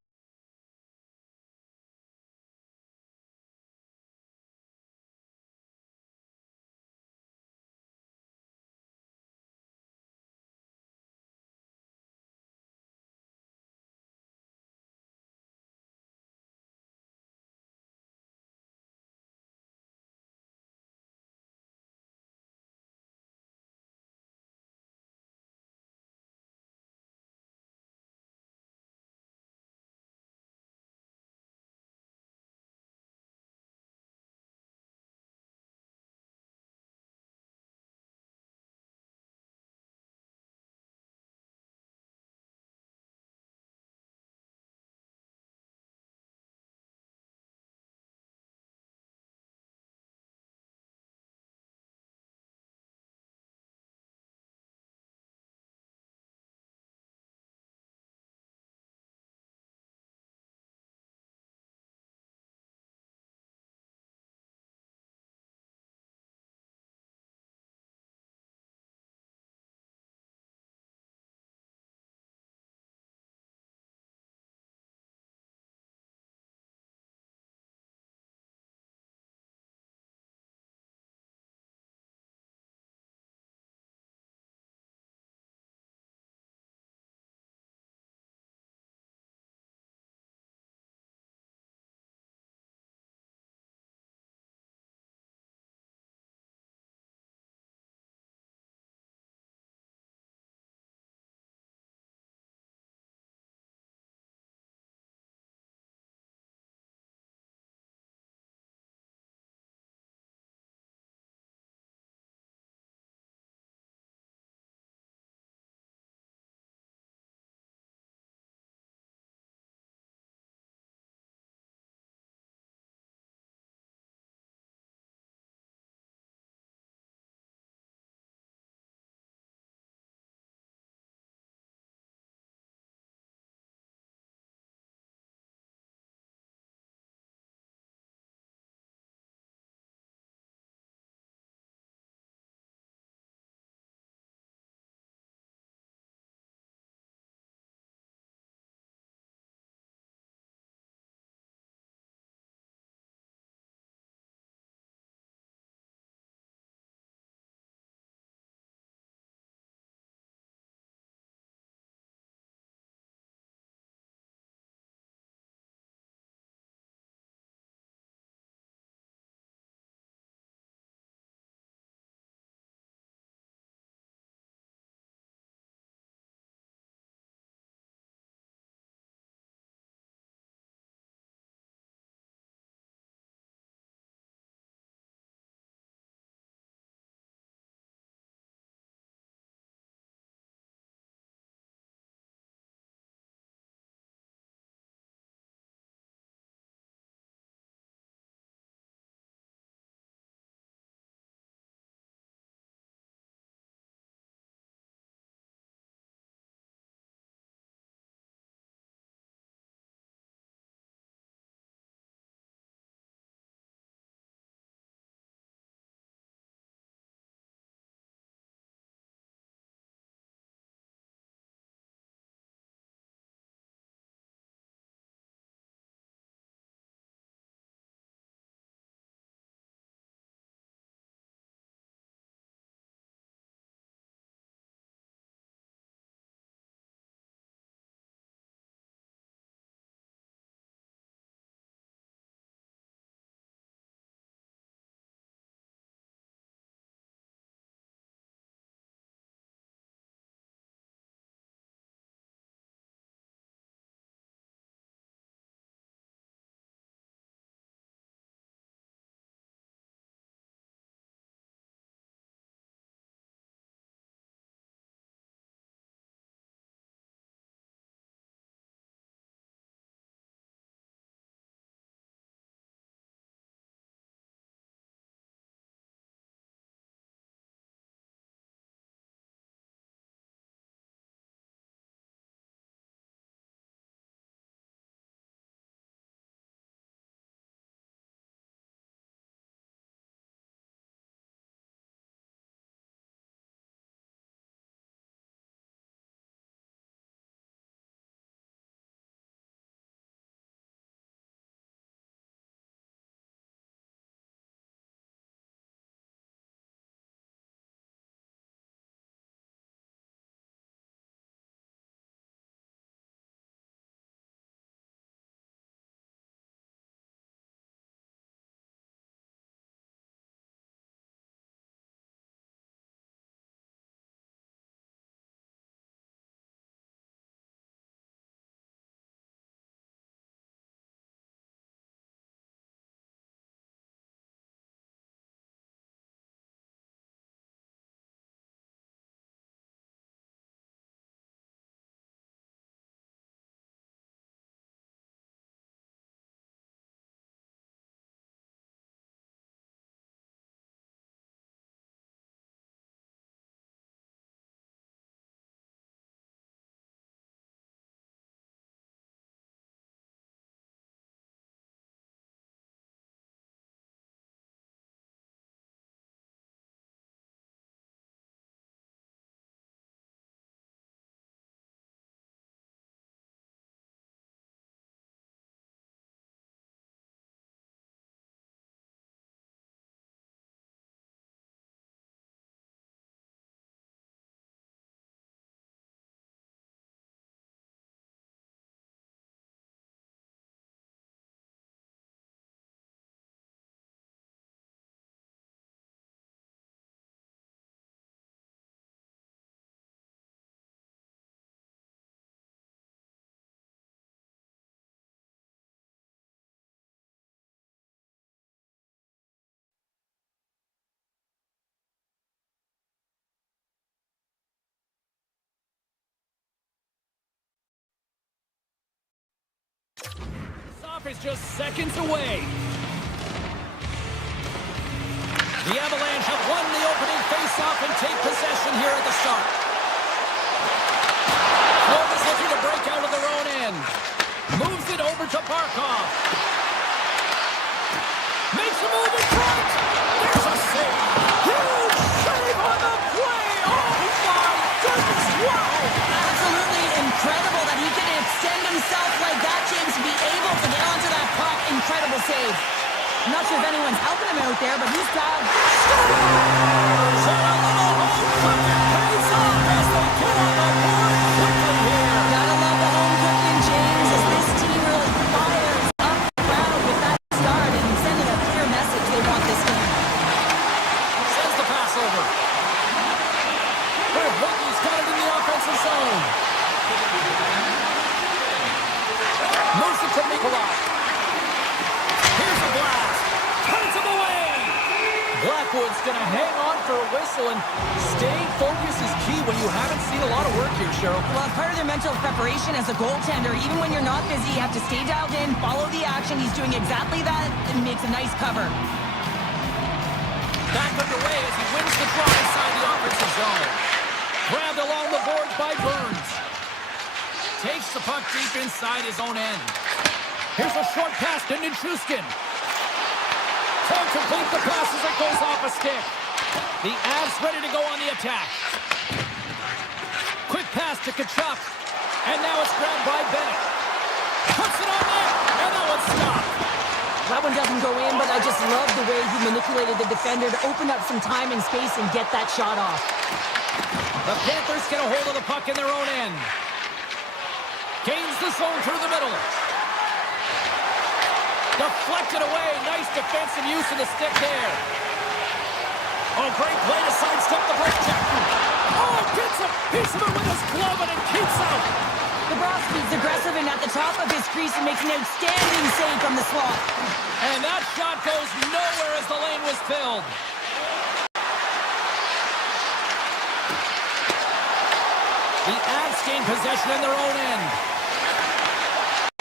is just seconds away. The Avalanche have won the opening face-off and take possession here at the start. Florida's looking to break out of their own end. Moves it over to Barkov. Makes a move in front. There's a save. Huge save on the play. Oh, my goodness. Wow. Absolutely incredible that he can extend himself like that, James, to be able to get onto that puck. Incredible save. I'm not sure if anyone's helping him out there, but he's down. Scores! And a little home cooking pays off as they get on the board quickly here. Gotta love the home cooking, James, as this team really fires up the crowd with that start and sending a clear message they want this game. Sends the pass over. Hoagie's got it in the offensive zone. Moves it to Nikolai. Here's a blast. Cuts him away. Blackwood's going to hang on for a whistle, and staying focused is key when you haven't seen a lot of work here, Cheryl. Well, it's part of their mental preparation as a goaltender. Even when you're not busy, you have to stay dialed in, follow the action. He's doing exactly that and makes a nice cover. Back underway as he wins the draw inside the offensive zone. Grabbed along the boards by Burns. Takes the puck deep inside his own end. Here's a short pass to Nichushkin. Can't complete the pass as it goes off a stick. The Avs ready to go on the attack. Quick pass to Kachuk. And now it's grabbed by Bennett. Puts it on there, and that one's stopped. That one doesn't go in, but I just love the way he manipulated the defender to open up some time and space and get that shot off. The Panthers get a hold of the puck in their own end. Gains the zone through the middle. Deflected away. Nice defensive use of the stick there. Oh, great play to sidestep the break check. Oh, gets a piece of it with his glove and it keeps out. Bobrovsky's aggressive and at the top of his crease and makes an outstanding save from the slot. And that shot goes nowhere as the lane was filled. The Avs gain possession in their own end.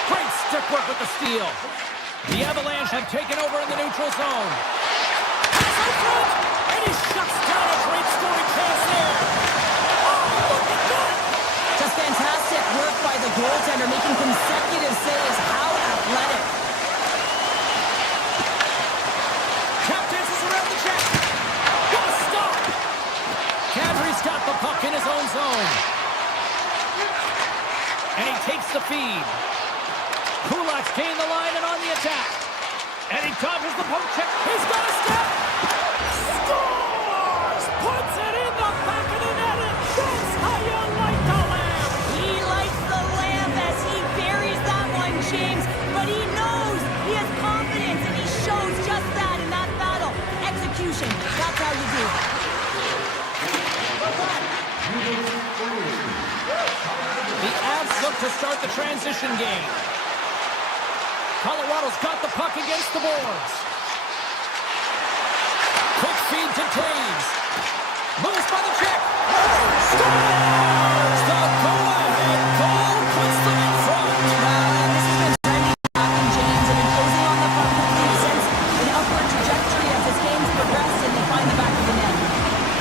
Great stick work with the steal. The Avalanche have taken over in the neutral zone. Pass out front, and he shuts down a great scoring chance there. Oh, look at that! Just fantastic work by the goaltender, making consecutive saves. How athletic. Cap dances around the check. What a stop! Kadri's got the puck in his own zone. And he takes the feed. Kulak's gained the line and on the attack. And he dodges the poke check. He's got a step. Scores! Puts it in the back of the net. And that's how you light the lamp. He lights the lamp as he buries that one, James. But he knows he has confidence, and he shows just that in that battle. Execution. That's how you do it. The Avs look to start the transition game. Colorado's got the puck against the boards. Quick feed to Taves. Moves by the check. Scores! The go-ahead goal puts them in front. This has been trending back in James and imposing on the puck quickly since an upward trajectory as this game's progressed and they find the back of the net.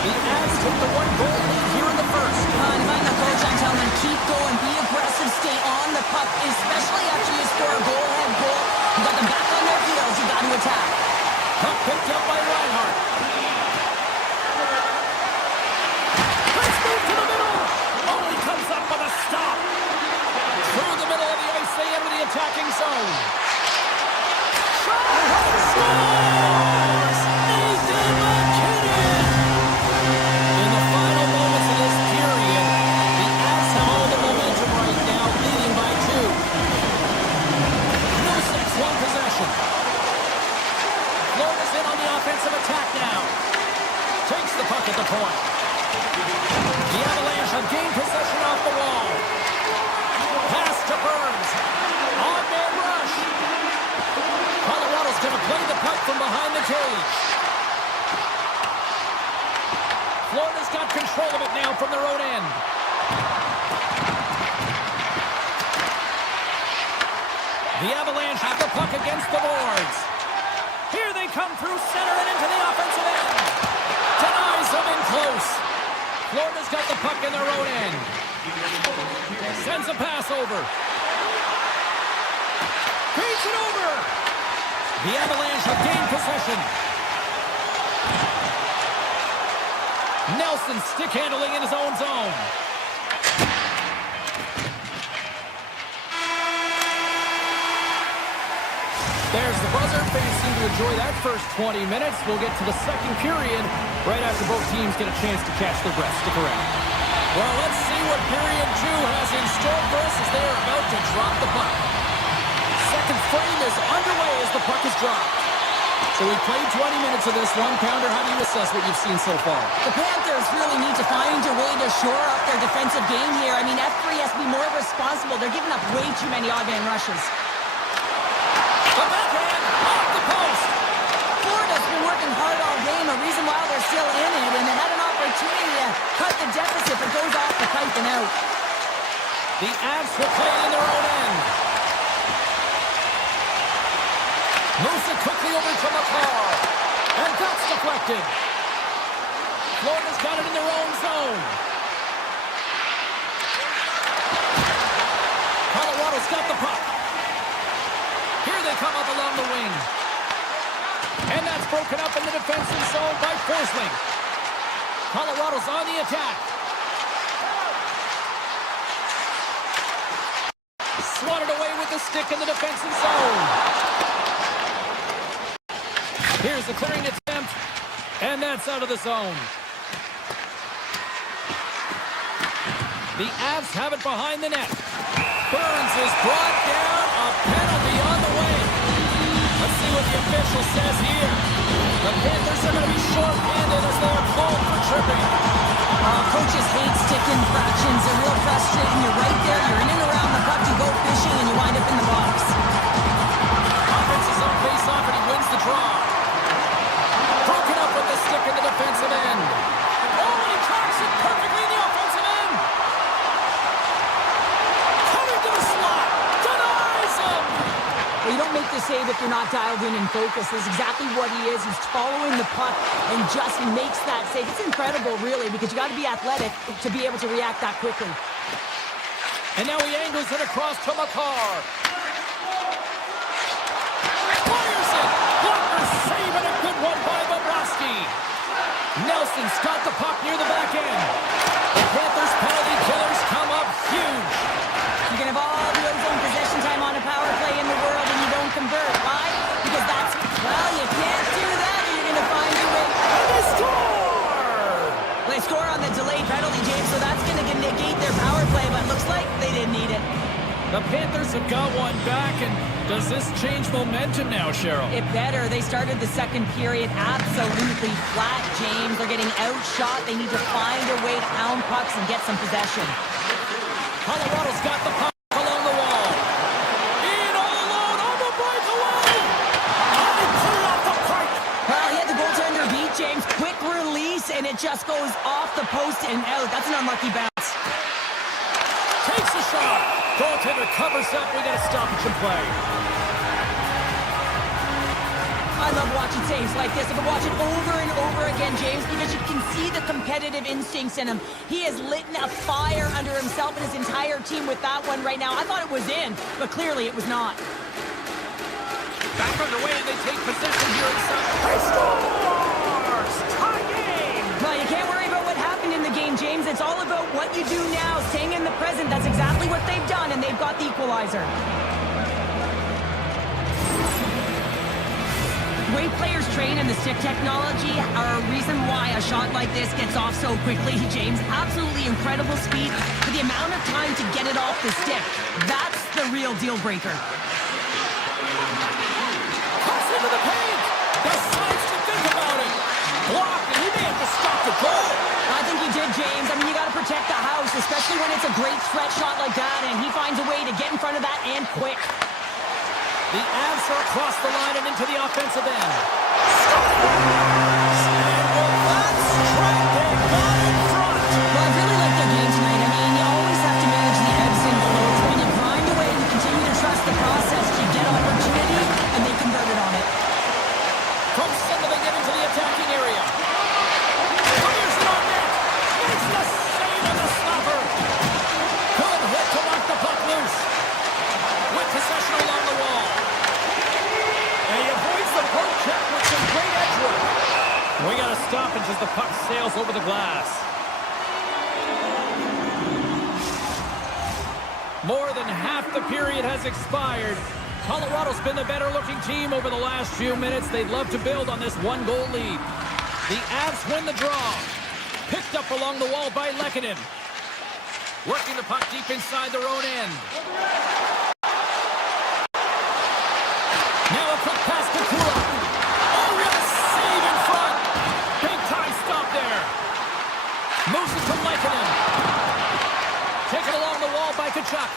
The Avs took the one-goal lead here in the first. And if I'm the coach, I'm telling them, keep going, be aggressive, stay on the puck, especially after you score a goal-ahead goal. You got them back on their heels, you got to attack. Puck picked up by Reinhart. Let's move to the middle. Only comes up with a stop. Through the middle of the ice, they enter the attacking zone. Shot! Scores! Nathan McKinnon! In the final moments of this period, the Avs have all the momentum right now, leading by 2. No 6-1 possession. Florida's in on the offensive attack now. Takes the puck at the point. The Avalanche have gained possession off the wall. Pass to Burns. On-man rush. Colorado's going to play the puck from behind the cage. Florida's got control of it now from their own end. The Avalanche have the puck puck against the boards. Here they come through center and into the offensive end. Denies them in close. Florida's got the puck in their own end. Sends a pass over. Feeds it over. The Avalanche have gained possession. Nelson stick handling in his own zone. There's the buzzer. Fans seem to enjoy that first 20 minutes. We'll get to the second period right after both teams get a chance to catch their breath. Stick around. Well, let's see what period 2 has in store for us as they are about to drop the puck. Second frame is underway as the puck is dropped. So we played 20 minutes of this one. Pounder, how do you assess what you've seen so far? The Panthers really need to find a way to shore up their defensive game here. I mean, F3 has to be more responsible. They're giving up way too many odd man rushes. The backhand off the post. Florida's been working hard all game, a reason why they're still in it, and they had an opportunity to cut the deficit, but goes off the pipe and out. The Avs will play it in their own end. Moves it quickly over to McCall. And that's deflected. Florida's got it in their own zone. Colorado's got the puck. Here they come up along the wing. And that's broken up in the defensive zone by Forsling. Colorado's on the attack. Swatted away with the stick in the defensive zone. Here's the clearing attempt. And that's out of the zone. The Avs have it behind the net. Burns is brought down. A penalty on the way. Let's see what the official says here. The Panthers are going to be short-handed as they are called for tripping. Coaches hate stick infractions. They're real frustrating. You're right there. You're in and around the puck. You go fishing and you wind up in the box. Offense is on face-off and he wins the draw. Broken up with the stick in the defensive end. Oh, and he tracks it perfectly in the offensive end. Coming to the slot. Denies him. Well, you don't make the save if you're not dialed in and focused. This is exactly what he is. He's following the puck and just makes that save. It's incredible, really, because you got to be athletic to be able to react that quickly. And now he angles it across to McCarr. Fires it. Blocker save and a good one by Bobrovsky. Nelson's got the puck near the back end. The Panthers penalty killers come up huge. You can have all the ozone possession time on a power play in the world and you don't convert. Why? Because that's, well, you can't do that or you're going to find your way. They score! They score on the delayed penalty, James, so that's going to negate their power play, but looks like they didn't need it. The Panthers have got one back, and does this change momentum now, Cheryl? It better. They started the second period absolutely flat, James. They're getting outshot. They need to find a way to pound pucks and get some possession. Colorado's got the puck along the wall. In all alone on the breakaway. Oh, he put it off the pipe. Well, he had the goaltender beat, James. Quick release, and it just goes off the post and out. That's an unlucky bounce. Takes a shot. Goaltender covers up. We got a stoppage in play. I love watching saves like this. I can watch it over and over again, James, because you can see the competitive instincts in him. He has lit a fire under himself and his entire team with that one right now. I thought it was in, but clearly it was not. Back underway, and they take possession here inside. He scores! Tie game! Well, you can't worry about what happened in the game, James. It's all about what you do now, staying in the present. That's exactly what they've done, and they've got the equalizer. The way players train and the stick technology are a reason why a shot like this gets off so quickly, James. Absolutely incredible speed, but the amount of time to get it off the stick, that's the real deal breaker. Pass into the paint! Decides to think about it! Blocked, and he may have to stop the goal! I think he did, James. I mean, you got to protect the house, especially when it's a great stretch shot like that, and he finds a way to get in front of that and quick. The Avs are across the line and into the offensive end. Scores! And with that strike, they got in front! Well, I really like their game tonight. I mean, you always have to manage the ebbs and flows. When you grind away and you continue to trust the process, you get opportunity, over the glass. More than half the period has expired. Colorado's been the better-looking team over the last few minutes. They'd love to build on this one-goal lead. The Avs win the draw. Picked up along the wall by Lehkonen. Working the puck deep inside their own end. Now a quick pass to Kulak. Oh, what a save in front. Big-time stop there. Moves it to Lehkonen. Taken along the wall by Tkachuk.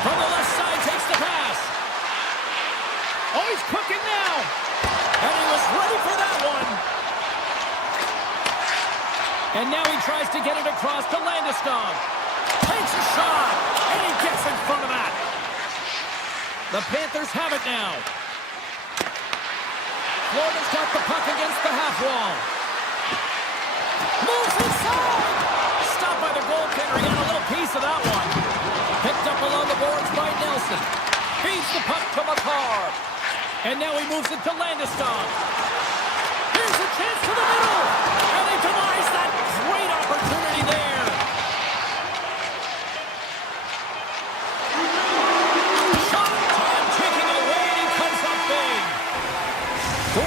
From the left side, takes the pass. Oh, he's cooking now. And he was ready for that one. And now he tries to get it across to Landeskog. Takes a shot, and he gets in front of that. The Panthers have it now. Florida's got the puck against the half wall. Moves inside. Stopped by the goaltender. He got a little piece of that one. Picked up along the boards by Nelson. Feeds the puck to Makar. And now he moves it to Landeskog. Here's a chance to the middle. And they demise that great opportunity there. Shot time ticking away, and he comes up big.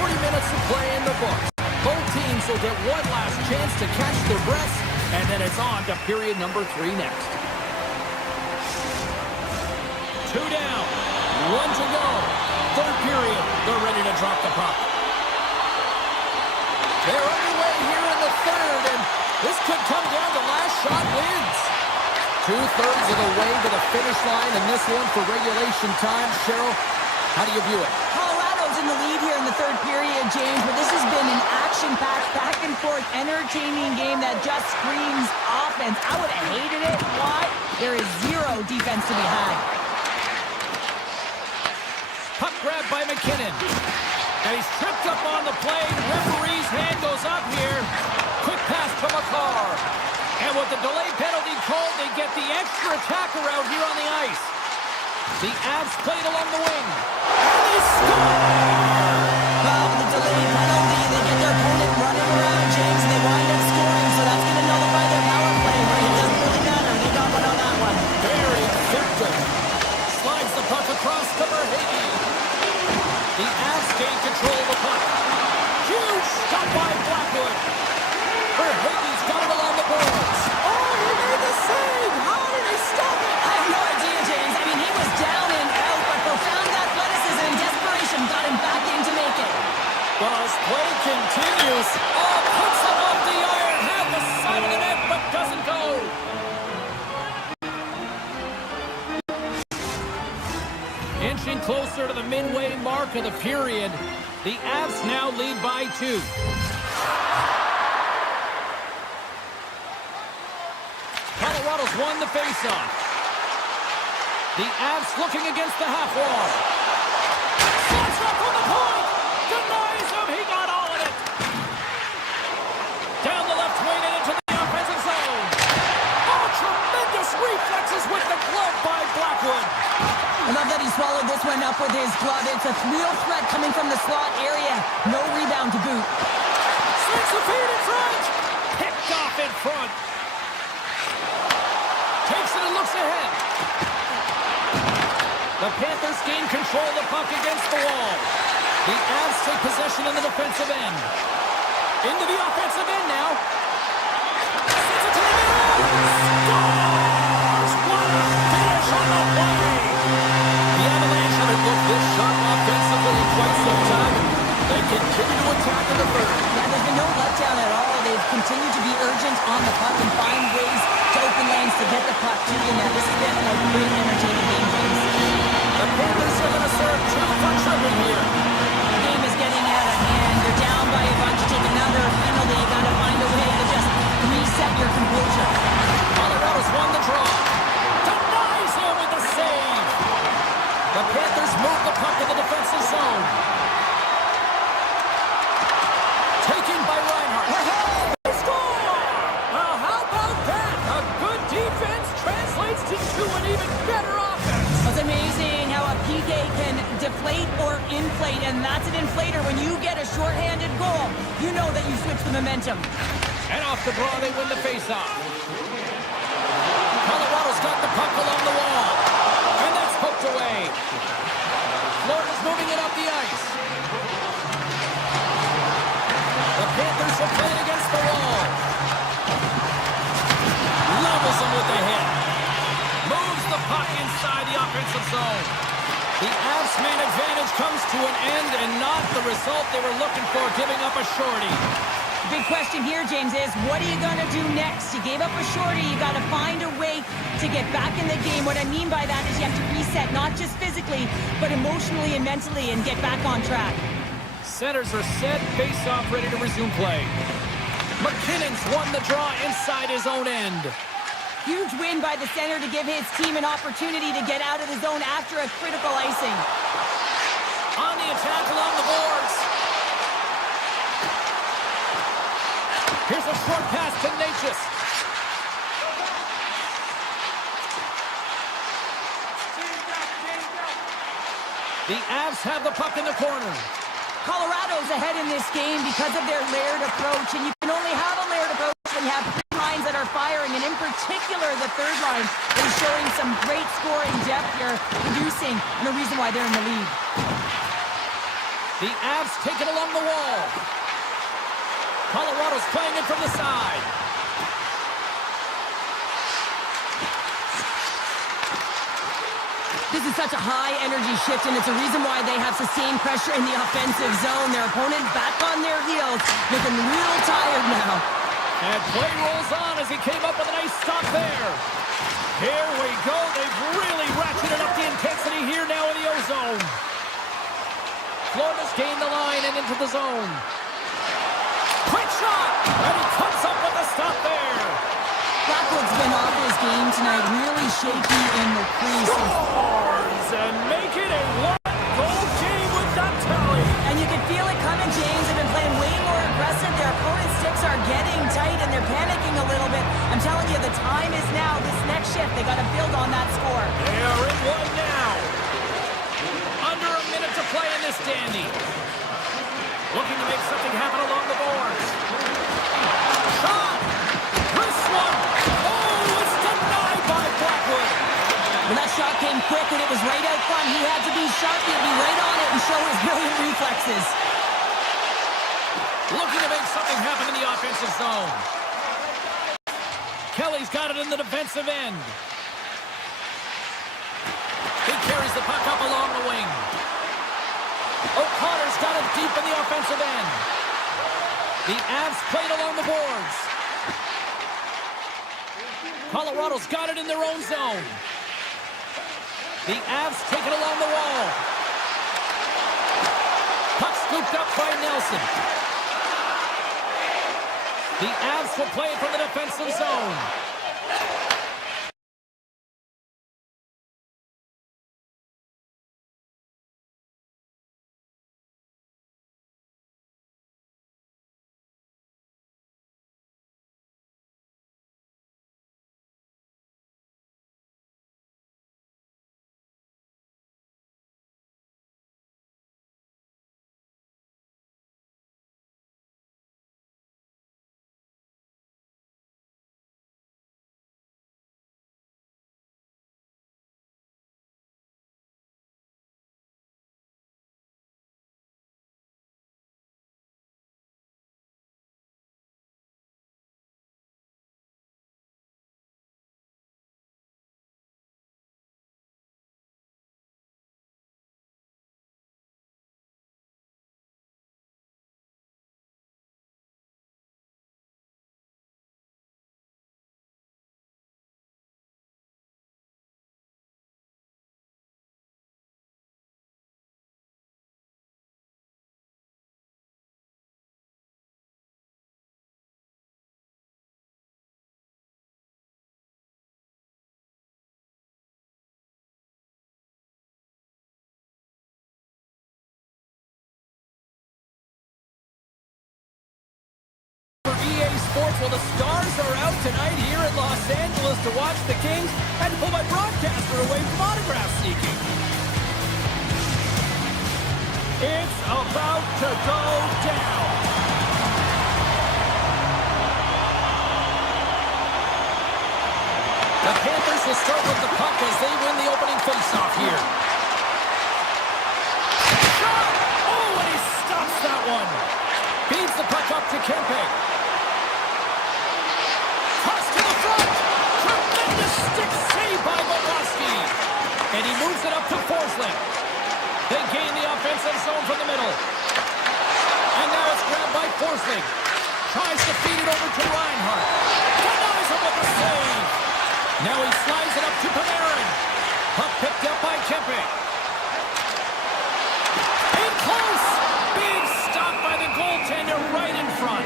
40 minutes of play in the books. Both teams will get one last chance to catch their breaths, and then it's on to period number 3 next. 2 down, 1 to go. Third period, they're ready to drop the puck. They're underway here in the third, and this could come down to last shot wins. 2/3 of the way to the finish line in this one for regulation time. Cheryl, how do you view it? Colorado's in the lead here in the third period, James, but this has been an action-packed, back-and-forth, entertaining game that just screams offense. I would have hated it. Why? There is zero defense to be had. Puck grab by McKinnon. And he's tripped up on the play. The referee's hand goes up here. Quick pass to Makar. And with the delay penalty called, they get the extra attacker out here on the ice. The Avs played along the wing. And they score! Well, with the delay penalty, they get their opponent running around, James, and they wind up scoring, so that's going to nullify their power play, but it doesn't really matter. They got one on that one. Very effective. Slides the puck across to Verhaeghe. The Avs gain control of the puck. Huge stop by Blackwood. Verhaeghe's got it along the boards. Oh, he made the save. How did he stop it? I have no idea, James. I mean, he was down and out, but profound athleticism and desperation got him back in to make it. Well, as play continues, oh, puts it off the iron. Had the side of the net, but doesn't go. Inching closer to the midway mark of the period, the Avs now lead by 2. Colorado's won the faceoff. The Avs looking against the half wall. Shots up from the point. Denies him. He got all of it. Down the left wing and into the offensive zone. Oh, tremendous reflexes with the glove by Blackwood. I love that he swallowed this one up with his glove. It's a real threat coming from the slot area. No rebound to boot. Sends the feed in front. Picked off in front. Takes it and looks ahead. The Panthers gain control of the puck against the wall. The Avs take possession in the defensive end. Into the offensive end now. Sends it to the middle. Scores! What a finish on the play! The Avalanche haven't looked this sharp offensively in quite some time. They continue to attack in the third. Yeah, there's been no letdown at all. They've continued to be urgent on the puck and find ways to open lanes to get the puck to the net. This has been a great, entertaining game, James. The Panthers are going to serve 2 for tripping here. The game is getting out of hand. You're down by a bunch. You take another penalty. You got to find a way to just reset your composure. Colorado's won the draw. Denies him with the save. The Panthers move the puck in the defensive zone. Taken by Reinhart. They score! Well, how about that? A good defense translates into an even better offense. It's amazing how a PK can deflate or inflate, and that's an inflator. When you get a shorthanded goal, you know that you switch the momentum. And off the draw, they win the faceoff. Colorado's got the puck along the wall. And that's poked away. Florida's moving it up the ice. The Panthers will play it against the wall. Levels them with the hit. Moves the puck inside the offensive zone. The Avs man advantage comes to an end and not the result they were looking for, giving up a shorty. The big question here, James, is what are you going to do next? You gave up a shorty. You got to find a way to get back in the game. What I mean by that is you have to reset, not just physically, but emotionally and mentally, and get back on track. Centers are set, face-off, ready to resume play. McKinnon's won the draw inside his own end. Huge win by the center to give his team an opportunity to get out of the zone after a critical icing. On the attack along the boards. Here's a short pass to Natchez. The Avs have the puck in the corner. Colorado's ahead in this game because of their layered approach, and you can only have a layered approach when you have three lines that are firing, and in particular, the third line is showing some great scoring depth here, producing, and a reason why they're in the lead. The Avs take it along the wall. Colorado's playing it from the side. This is such a high-energy shift, and it's a reason why they have sustained pressure in the offensive zone. Their opponent back on their heels, looking real tired now. And play rolls on as he came up with a nice stop there. Here we go. They've really ratcheted up the intensity here now in the O-zone. Florida's gained the line and into the zone. Quick shot! And he comes up with a stop there. Blackwood's been off his game tonight, really shaky in the crease. Scores and make it a one-goal game with that tally. And you can feel it coming, James. They've been playing way more aggressive. Their opponent's sticks are getting tight, and they're panicking a little bit. I'm telling you, the time is now. This next shift, they got to build on that score. They are in one now. Under a minute to play in this dandy. Looking to make something happen along the boards. Shot! This one! Oh, it's denied by Blackwood. When that shot came quick and it was right out front, he had to be sharp. He had to be right on it and show his brilliant reflexes. Looking to make something happen in the offensive zone. Kelly's got it in the defensive end. He carries the puck up along the wing. O'Connor's got it deep in the offensive end. The Avs played along the boards. Colorado's got it in their own zone. The Avs take it along the wall. Puck scooped up by Nelson. The Avs will play it from the defensive zone. EA Sports. Well, the Stars are out tonight here in Los Angeles to watch the Kings. I had to pull my broadcaster away from autograph seeking. It's about to go down. The Panthers will start with the puck as they win the opening faceoff here. Shot! Oh, and he stops that one. Feeds the puck up to Kempe. Toss to the front. Tremendous stick save by Bobrovsky. And he moves it up to Forsling. They gain the offensive zone from the middle. And now it's grabbed by Forsling. Tries to feed it over to Reinhart. Denies him with the save. Now he slides it up to Panarin. Puck picked up by Kempe. In close. Big stop by the goaltender right in front.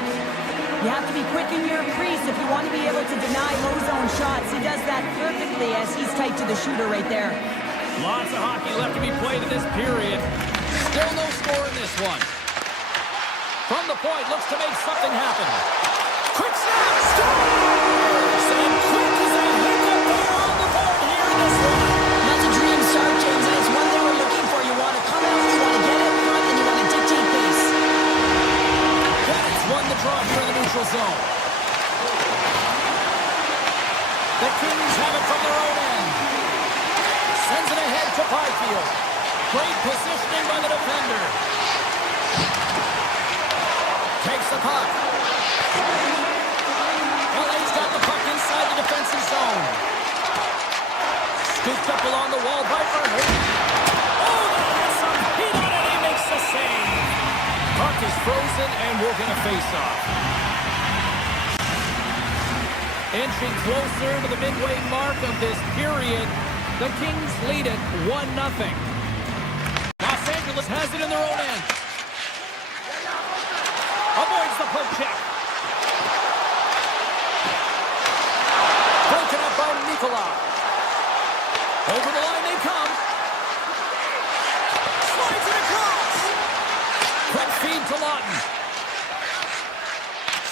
You have to be quick in your crease if you want to be able to deny low zone shots. He does that perfectly as he's tight to the shooter right there. Lots of hockey left to be played in this period. Still no score in this one. From the point, looks to make something happen. Quick snap, scores! And quick as a hiccup there on the board here in this one. That's a dream start, James, and it's one they were looking for. You want to come out, you want to get up front, and you want to dictate pace. That's won the draw here in the neutral zone. The Kings have it from their own end. Sends it ahead to Byfield. Great positioning by the defender. Takes the puck. LA's got the puck inside the defensive zone. Scooped up along the wall by Verhoeven. Oh, that has some heat on it. He makes the save. Puck is frozen, and we're going to face off. Inching closer to the midway mark of this period. The Kings lead it 1-0. Los Angeles has it in their own end. Avoids the poke check. Broken up by Nikola. Over the line they come. Slides it across. Quick feed to Lawton.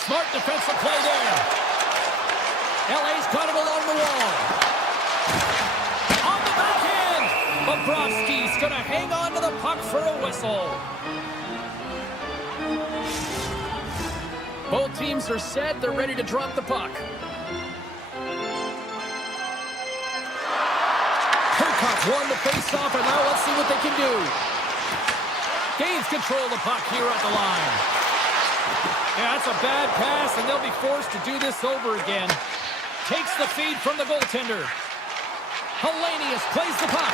Smart defensive play there. LA's got it along the wall. Bobrovsky's going to hang on to the puck for a whistle. Both teams are set. They're ready to drop the puck. Hercock won the faceoff, and now let's see what they can do. Gains control of the puck here at the line. Yeah, that's a bad pass, and they'll be forced to do this over again. Takes the feed from the goaltender. Hellenius plays the puck.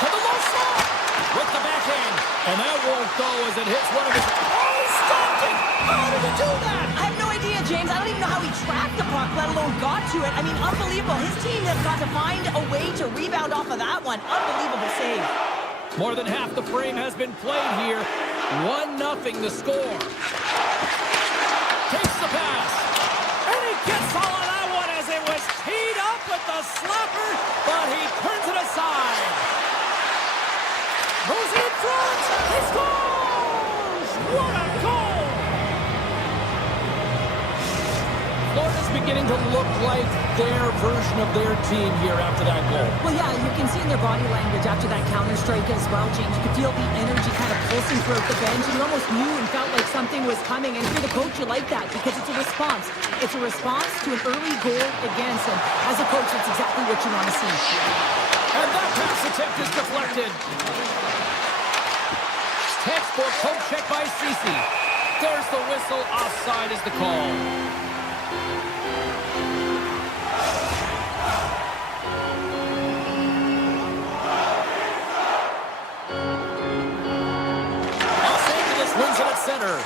To the low slot with the backhand. And that won't go as it hits one of his... Oh, he stopped it! How did he do that? I have no idea, James. I don't even know how he tracked the puck, let alone got to it. I mean, unbelievable. His team has got to find a way to rebound off of that one. Unbelievable save. More than half the frame has been played here. 1-0 the score. Takes the pass. And he gets all of that one as it was teed up with the slapper, but he turns it aside. Goes in front. He scores! What a goal! Florida's beginning to look like their version of their team here after that goal. Well, yeah, you can see in their body language after that counter-strike as well, James. You could feel the energy kind of pulsing throughout the bench, and you almost knew and felt like something was coming. And if you're the coach, you like that because it's a response. It's a response to an early goal against, and as a coach, that's exactly what you want to see. And that pass attempt is deflected. Textbook poke check by Ceci. There's the whistle. Offside is the call. Los Angeles wins it at center.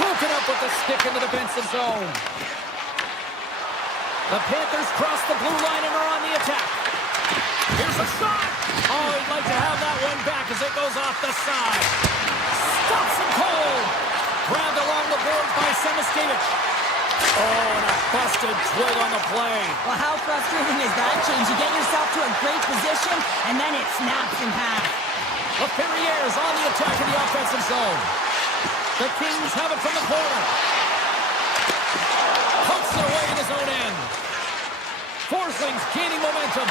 Broken up with the stick in the defensive zone. The Panthers cross the blue line and are on the attack. Here's a shot. Oh, he'd like to have that one back as it goes off the side. Stops him cold. Grabbed along the boards by Semiskevich. Oh, and a busted twig on the play. Well, how frustrating is that, James? You get yourself to a great position, and then it snaps in half. The Ferriers on the attack in the offensive zone. The Kings have it from the corner. Pokes it away in his own end. Forsling's gaining momentum.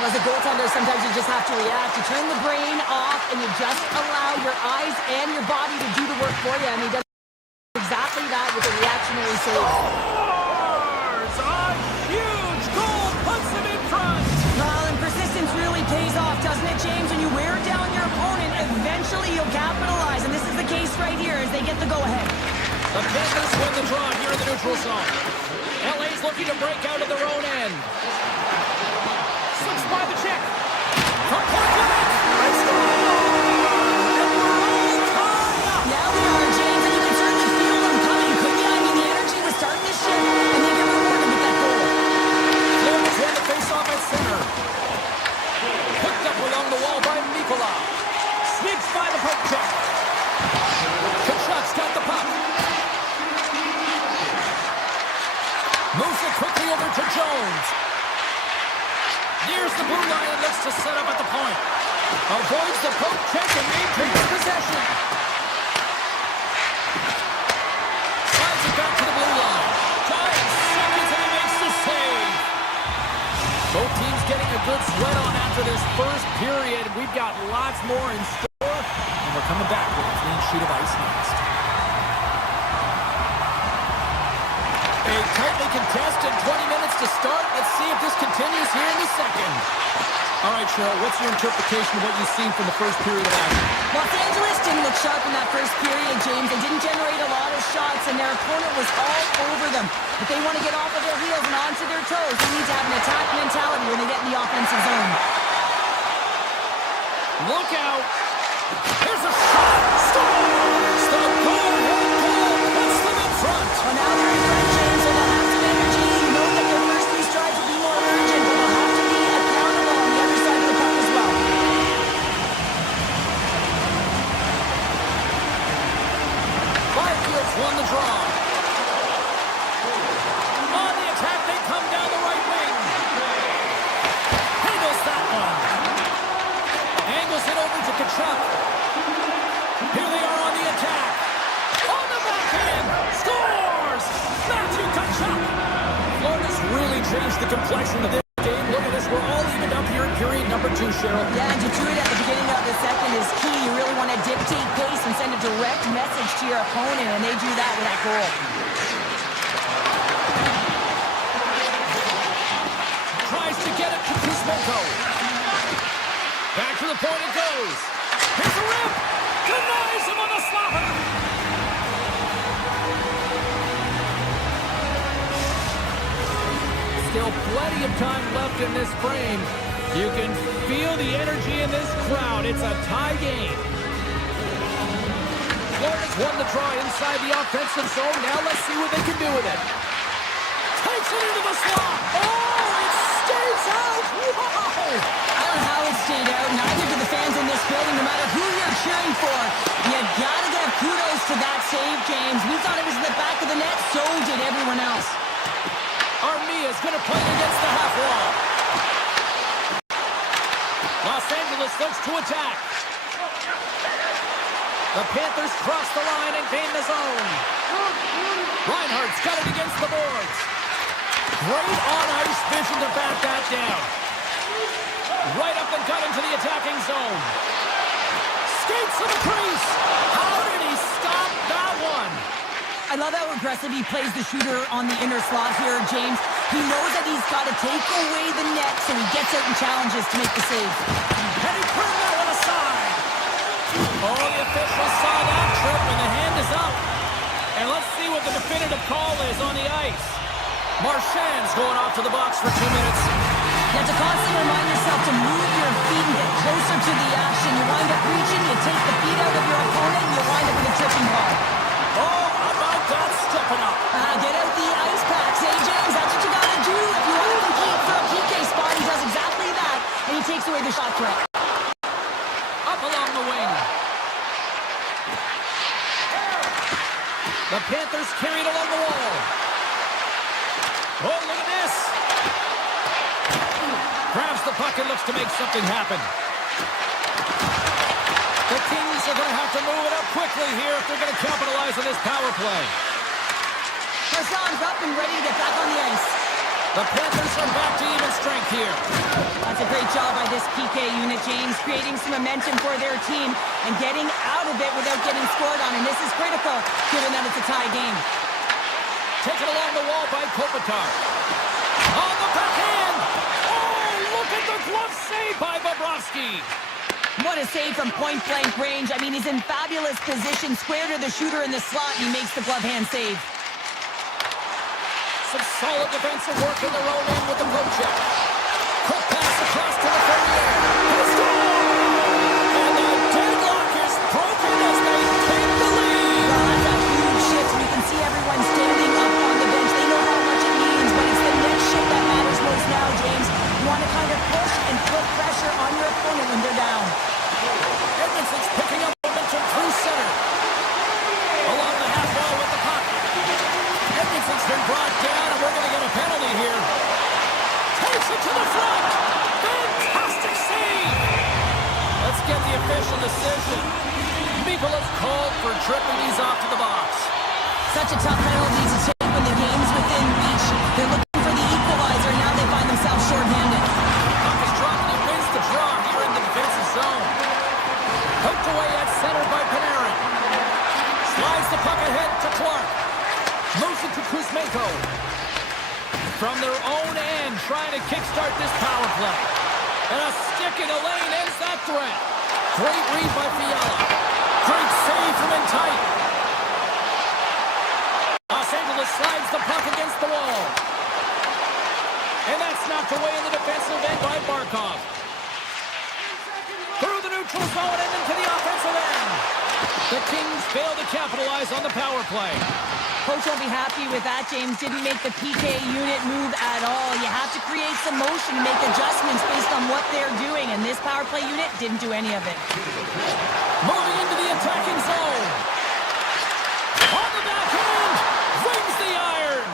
As a goaltender, sometimes you just have to react. You turn the brain off, and you just allow your eyes and your body to do the work for you. And he does exactly that with a reactionary save. Scores! A huge goal puts him in front! Well, and persistence really pays off, doesn't it, James? When you wear down your opponent, eventually you'll capitalize. And this is the case right here as they get the go-ahead. The Panthers win the draw here in the neutral zone. LA's looking to break out of their own end. Slips by the check. From point blank. They score! And we're all tied up. Now we are, James, and you can certainly feel them coming, couldn't you? I mean, the energy was starting to shift, and they get rewarded with that goal. Florida's won the face-off at center. Picked up along the wall by Nicola. Sneaks by the poke check. Kachuk's got the puck. Moves it quickly over to Jones. Nears the blue line and looks to set up at the point. Avoids the poke check and maintains possession. Slides it back to the blue line. Giant seconds and he makes the save. Both teams getting a good sweat on after this first period. We've got lots more in store. And we're coming back with a clean sheet of ice next. A tightly contested 20 minutes to start. Let's see if this continues here in the second. All right, Cheryl, what's your interpretation of what you've seen from the first period of action? Los Angeles didn't look sharp in that first period, James. They didn't generate a lot of shots, and their opponent was all over them. If they want to get off of their heels and onto their toes, they need to have an attack mentality when they get in the offensive zone. Look out. There's a shot. Scores! The go-ahead goal puts them in front. Well, now they're in front, James, so they'll have some energy. You know that their first three strides will be more urgent, but they'll have to be accountable on the other side of the puck as well. Barfield's won the draw. On the attack, they come down the right wing. Handles that one. Angles it over to Kachuk. Here they are on the attack. On the backhand. Scores! Matthew Kachuk. Florida's really changed the complexion of this game. Look at this. We're all evened up here in period number 2, Cheryl. Yeah, and to do it at the beginning of the second is key. You really want to dictate pace and send a direct message to your opponent, and they do that with that goal. Tries to get it to Kuzmenko. Back to the point it goes. Here's a rip. Denies him on the slapper. Still plenty of time left in this frame. You can feel the energy in this crowd. It's a tie game. Florida's won the draw inside the offensive zone. Now let's see what they can do with it. Takes it into the slot. Oh, it stays out. Wow. I don't know how it stayed out. Neither do the fans in this building, no matter who you're cheering for. You gotta give kudos to that save, James. We thought it was in the back of the net. So did everyone else. Armia's going to play it against the half wall. Los Angeles looks to attack. The Panthers cross the line and gain the zone. Reinhardt's got it against the boards. Great on-ice vision to back that down. Right up and cut into the attacking zone. Skates to the crease. How did he stop that one? I love how aggressive he plays the shooter on the inner slot here, James. He knows that he's got to take away the net, so he gets out and challenges to make the save. And he turned that one aside. Oh, the official saw that trip, and the hand is up. And let's see what the definitive call is on the ice. Marchand's going off to the box for 2 minutes. You have to constantly remind yourself to move your feet and get closer to the action. You wind up reaching, you take the feet out of your opponent, and you wind up with a tripping ball. Oh, how about that stepping up? Get out the ice packs, hey, James? That's what you got to do. If you want to compete for a PK spot, he does exactly that, and he takes away the shot threat. Up along the wing. The Panthers carried along the wall. Oh, look at this. Grabs the puck and looks to make something happen. The Kings are going to have to move it up quickly here if they're going to capitalize on this power play. Hassan's up and ready to get back on the ice. The Panthers are back to even strength here. That's a great job by this PK unit, James, creating some momentum for their team and getting out of it without getting scored on. And this is critical, given that it's a tie game. Taken along the wall by Kopitar. On the backhand! Oh, look at the glove save by Bobrovsky. What a save from point-blank range. I mean, he's in fabulous position, square to the shooter in the slot, and he makes the glove hand save. Some solid defensive work in their own end with the poke check. Quick pass across to the Ferrier. And the deadlock is broken as they take the lead. Well, that's a huge shift. You can see everyone standing up on the bench. They know how much it means, but it's the next shift that matters most now, James. You want to kind of push and put pressure on your opponent when they're down. Edmondson's picking up momentum through center. Along the half wall with the puck. Edmondson's been brought down, and we're going to get a penalty here. Takes it to the front. Fantastic save. Let's get the official decision. Mikola's called for tripping these off to the box. Such a tough penalty to take when the game's within reach. They're looking for the equalizer. Now they find themselves shorthanded. Puck is dropped, and he wins the draw here in the defensive zone. Poked away at center by Panarin. Slides the puck ahead to Clark. Moves it to Kuzmenko. From their own end, trying to kickstart this power play. And a stick in the lane ends that threat. Great read by Fiala. Great save from Untitled. Los Angeles slides the puck against the wall. And that's knocked away in the defensive end by Barkov. Through the neutral zone and into the offensive end. The Kings fail to capitalize on the power play. Coach won't be happy with that, James. Didn't make the PK unit move at all. You have to create some motion, make adjustments based on what they're doing, and this power play unit didn't do any of it. Moving into the attacking zone. On the backhand, wins the iron.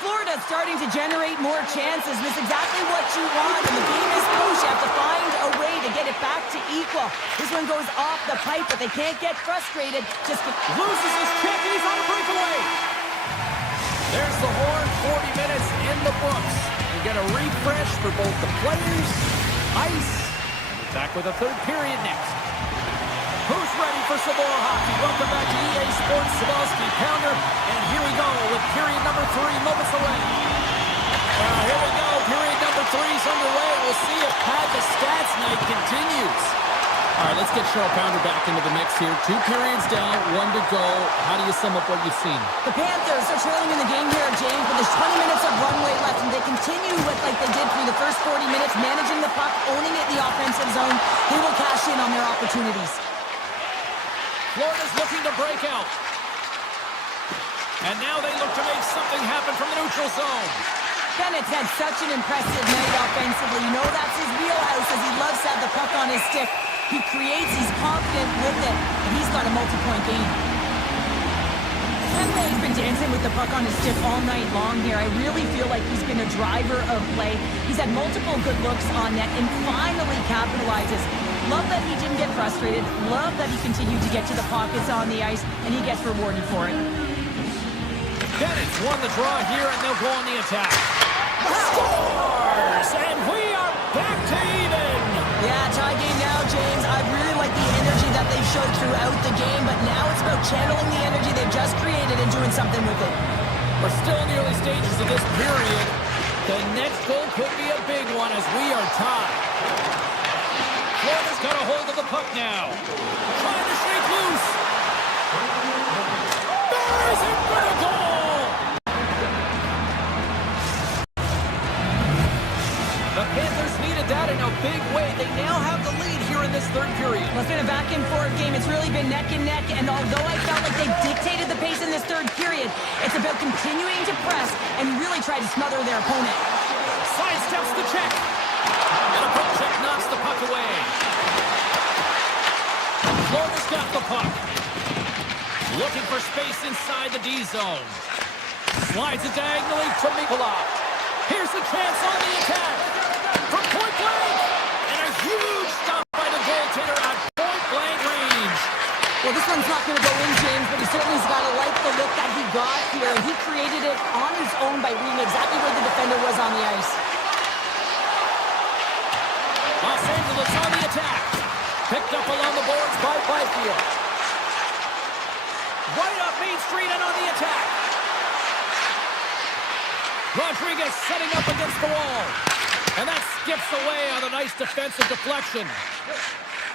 Florida's starting to generate more chances. This is exactly what you want. And the game is close. You have to find a way to get it back to equal. This one goes off the pipe, but they can't get frustrated. Just Loses his check, and he's on a breakaway. There's the horn, 40 minutes in the books. We get a refresh for both the players, ice, and we're back with a third period next. Who's ready for some more hockey? Welcome back to EA Sports Sabalski Pounder. And here we go with period number 3 moments away. Here we go. Period number 3 is underway. We'll see if Pat the Stats night continues. All right, let's get Cheryl Pounder back into the mix here. 2 periods down, 1 to go. How do you sum up what you've seen? the Panthers are trailing in the game here, James, but there's 20 minutes of runway left, and they continue with like they did through the first 40 minutes, managing the puck, owning it in the offensive zone. They will cash in on their opportunities. Florida's looking to break out. And now they look to make something happen from the neutral zone. Bennett's had such an impressive night offensively. You know that's his wheelhouse, as he loves to have the puck on his stick. He creates, he's confident with it, and he's got a multi-point game. Kempe's been dancing with the puck on his stick all night long here. I really feel like he's been a driver of play. He's had multiple good looks on net and finally capitalizes. Love that he didn't get frustrated. Love that he continued to get to the pockets on the ice, and he gets rewarded for it. Bennett's won the draw here, and they'll go on the attack. Scores! And we are back to even! Yeah, tie game now, James. I really like the energy that they've showed throughout the game, but now it's about channeling the energy they've just created and doing something with it. We're still in the early stages of this period. The next goal could be a big one as we are tied. Florida's got a hold of the puck now. Trying to shake loose. Buries it for the goal! The Panthers needed that in a big way. They now have the lead here in this third period. Well, it's been a back-and-forth game. It's really been neck and neck, and although I felt like they dictated the pace in this third period, it's about continuing to press and really try to smother their opponent. Sidesteps the check. And a poke check knocks the puck away. Florida's got the puck. Looking for space inside the D zone. Slides it diagonally to Mikola. Here's the chance on the attack. From point blank. And a huge stop by the goaltender at point blank range. Well, this one's not going to go in, James, but he certainly's got to like the look that he got here. He created it on his own by reading exactly where the defender was on the ice. Los Angeles on the attack. Picked up along the boards by Byfield. Right up Main Street and on the attack. Rodriguez setting up against the wall. And that skips away on a nice defensive deflection.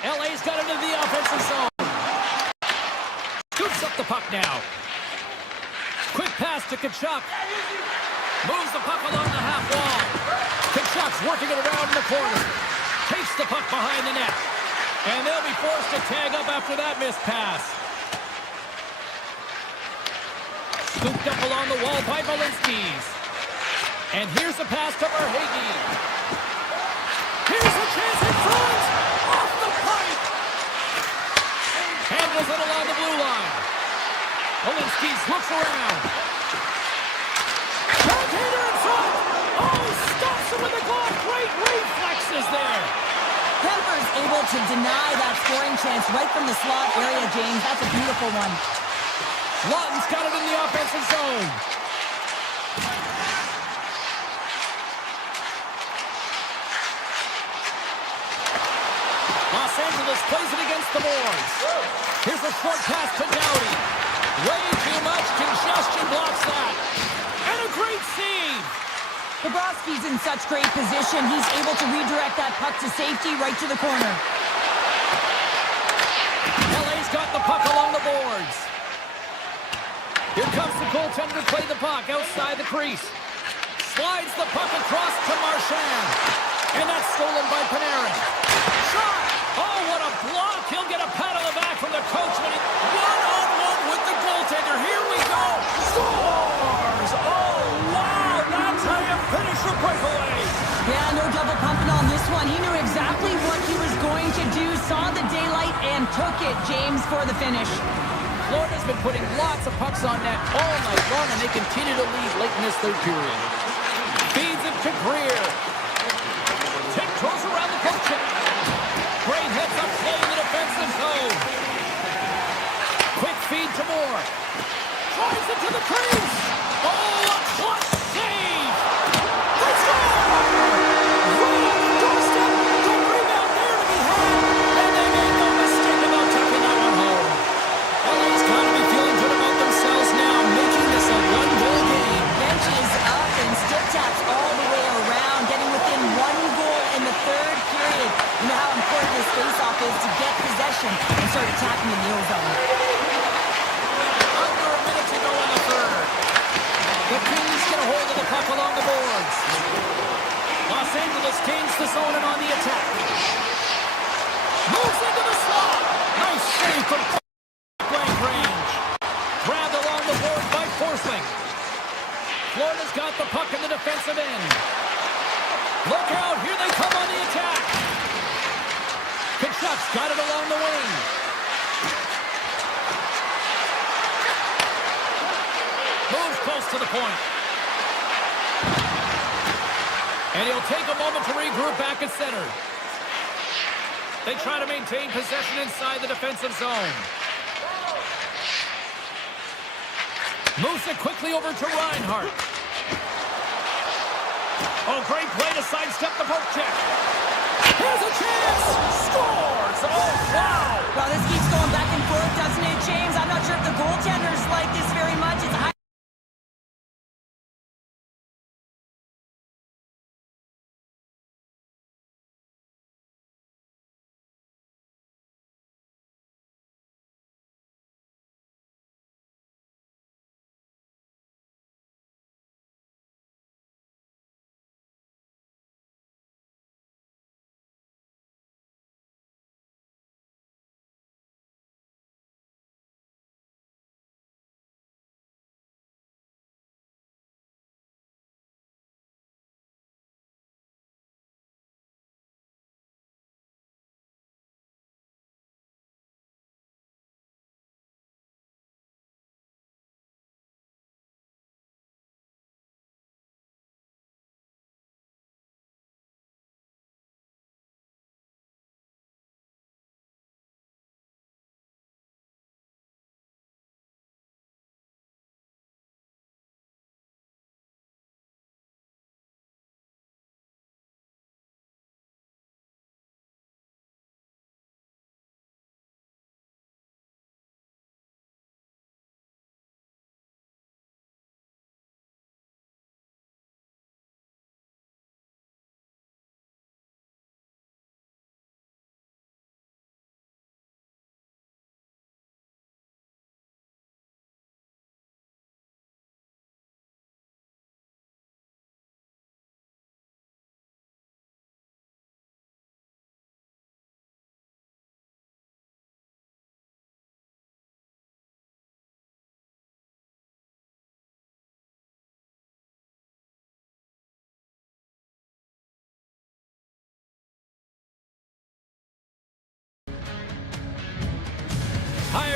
LA's got into the offensive zone. Scoops up the puck now. Quick pass to Tkachuk. Moves the puck along the half wall. Tkachuk's working it around in the corner. Takes the puck behind the net. And they'll be forced to tag up after that missed pass. Scooped up along the wall by Malinskis. And here's a pass to Verhaeghe. Here's a chance in front. Off the pipe. Handles it along the blue line. Malinskis looks around. Rotator in front. Oh, he stops it with a glove. Great reflexes there. Kemper's able to deny that scoring chance right from the slot area, James. That's a beautiful one. Lawton's got it in the offensive zone. Los Angeles plays it against the boards. Here's a short pass to Doughty. Way too much congestion blocks that. And a great save. Bobrovsky's in such great position. He's able to redirect that puck to safety right to the corner. LA's got the puck along the boards. Here comes the goaltender to play the puck outside the crease. Slides the puck across to Marchand. And that's stolen by Panarin. Shot! Oh, what a block! He'll get a pat on the back from the coach when he... One-on-one with the goaltender. Here we go! Scores! Oh, wow! That's how you finish the breakaway! Yeah, no double pumping on this one. He knew exactly what he was going to do, saw the daylight, and took it, James, for the finish. Florida's been putting lots of pucks on net all night long, and they continue to lead late in this third period. Feeds it to Greer. Tiptoes around the poke check. Great heads-up play in the defensive zone. Quick feed to Moore. Drives it to the crease. Oh, a clutch save. They score! Right on the doorstep. Good rebound there to be had. And they made no mistake about tucking that one home. LA's got to be feeling good about themselves now, making this a one-goal game. Bench is up and stick taps all the way around, getting within one goal in the third period. You know how important this faceoff is to get possession and start attacking the needle zone. Under a minute to go in the third. The Kings get a hold of the puck along the boards. Los Angeles gains the zone and on the attack. Moves into the slot. Nice save from blank range. Grabbed along the board by Forsling. Florida's got the puck in the defensive end. Look out, here they come on the attack. Tkachuk's got it along the wing. Moves close to the point. And he'll take a moment to regroup back at center. They try to maintain possession inside the defensive zone. Moves it quickly over to Reinhart. Oh, great play to sidestep the poke check. Here's a chance! Scores! Oh, wow! Well, this keeps going back and forth, doesn't it, James? I'm not sure if the goaltenders like this very much. It's a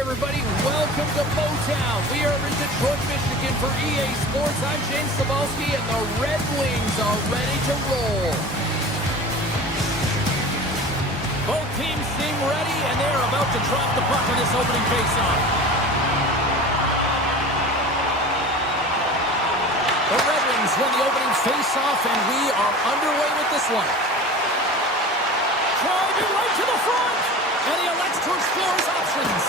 everybody. Welcome to Motown. We are in Detroit, Michigan for EA Sports. I'm James Cebulski, and the Red Wings are ready to roll. Both teams seem ready, and they are about to drop the puck in this opening faceoff. The Red Wings win the opening faceoff, and we are underway with this one. Driving right to the front, and he elects to explore his options.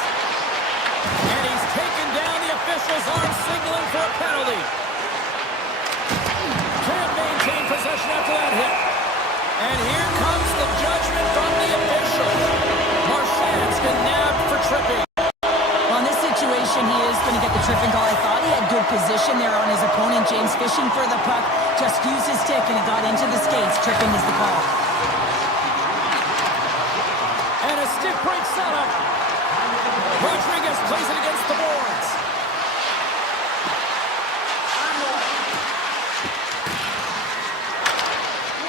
And he's taken down the official's arm, signaling for a penalty. Can't maintain possession after that hit. And here comes the judgment from the official. Marchand's been nabbed for tripping. Well, in this situation, he is going to get the tripping call. I thought he had good position there on his opponent. James fishing for the puck, just used his stick, and it got into the skates. Tripping is the call. And a stick break setup. Rodriguez plays it against the boards.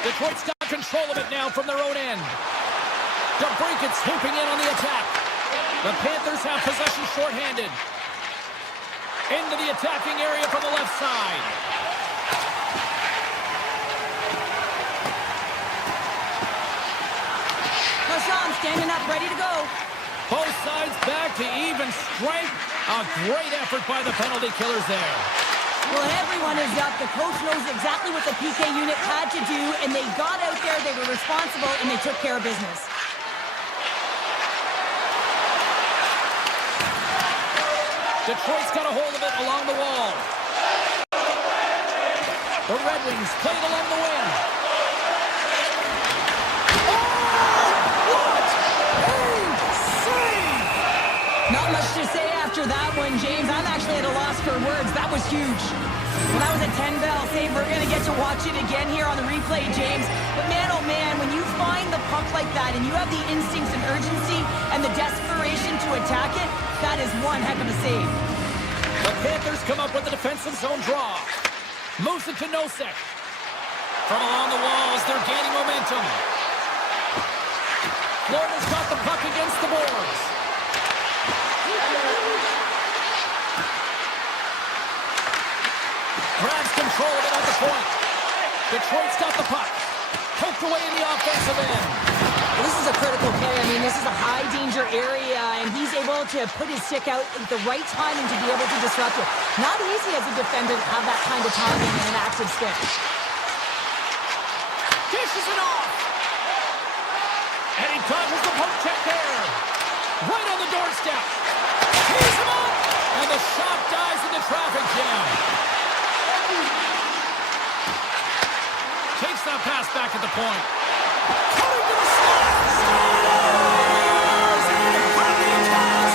Detroit's got control of it now from their own end. DeBrinket's swooping in on the attack. The Panthers have possession shorthanded. Into the attacking area from the left side. Marchand standing up, ready to go. Both sides back to even strength. A great effort by the penalty killers there. Well, everyone is up. The coach knows exactly what the PK unit had to do, and they got out there, they were responsible, and they took care of business. Detroit's got a hold of it along the wall. The Red Wings play it along the wing. Not much to say after that one, James. I'm actually at a loss for words. That was huge. Well, that was a 10-bell save. We're going to get to watch it again here on the replay, James. But man, oh man, when you find the puck like that and you have the instincts and urgency and the desperation to attack it, that is one heck of a save. The Panthers come up with the defensive zone draw. Moves it to Nosek. From along the walls, they're gaining momentum. Florida's got the puck against the boards. Grabs control of it at the point. Detroit's got the puck. Poked away in the offensive end. Well, this is a critical play. I mean, this is a high-danger area, and he's able to put his stick out at the right timing to be able to disrupt it. Not easy as a defender to have that kind of timing and an active stick. Dishes it off. And he dodges the poke check there. Right on the doorstep. Tees him up. And the shot dies in the traffic jam. Takes that pass back at the point. Coming to the slot. Scores! And Hockey ties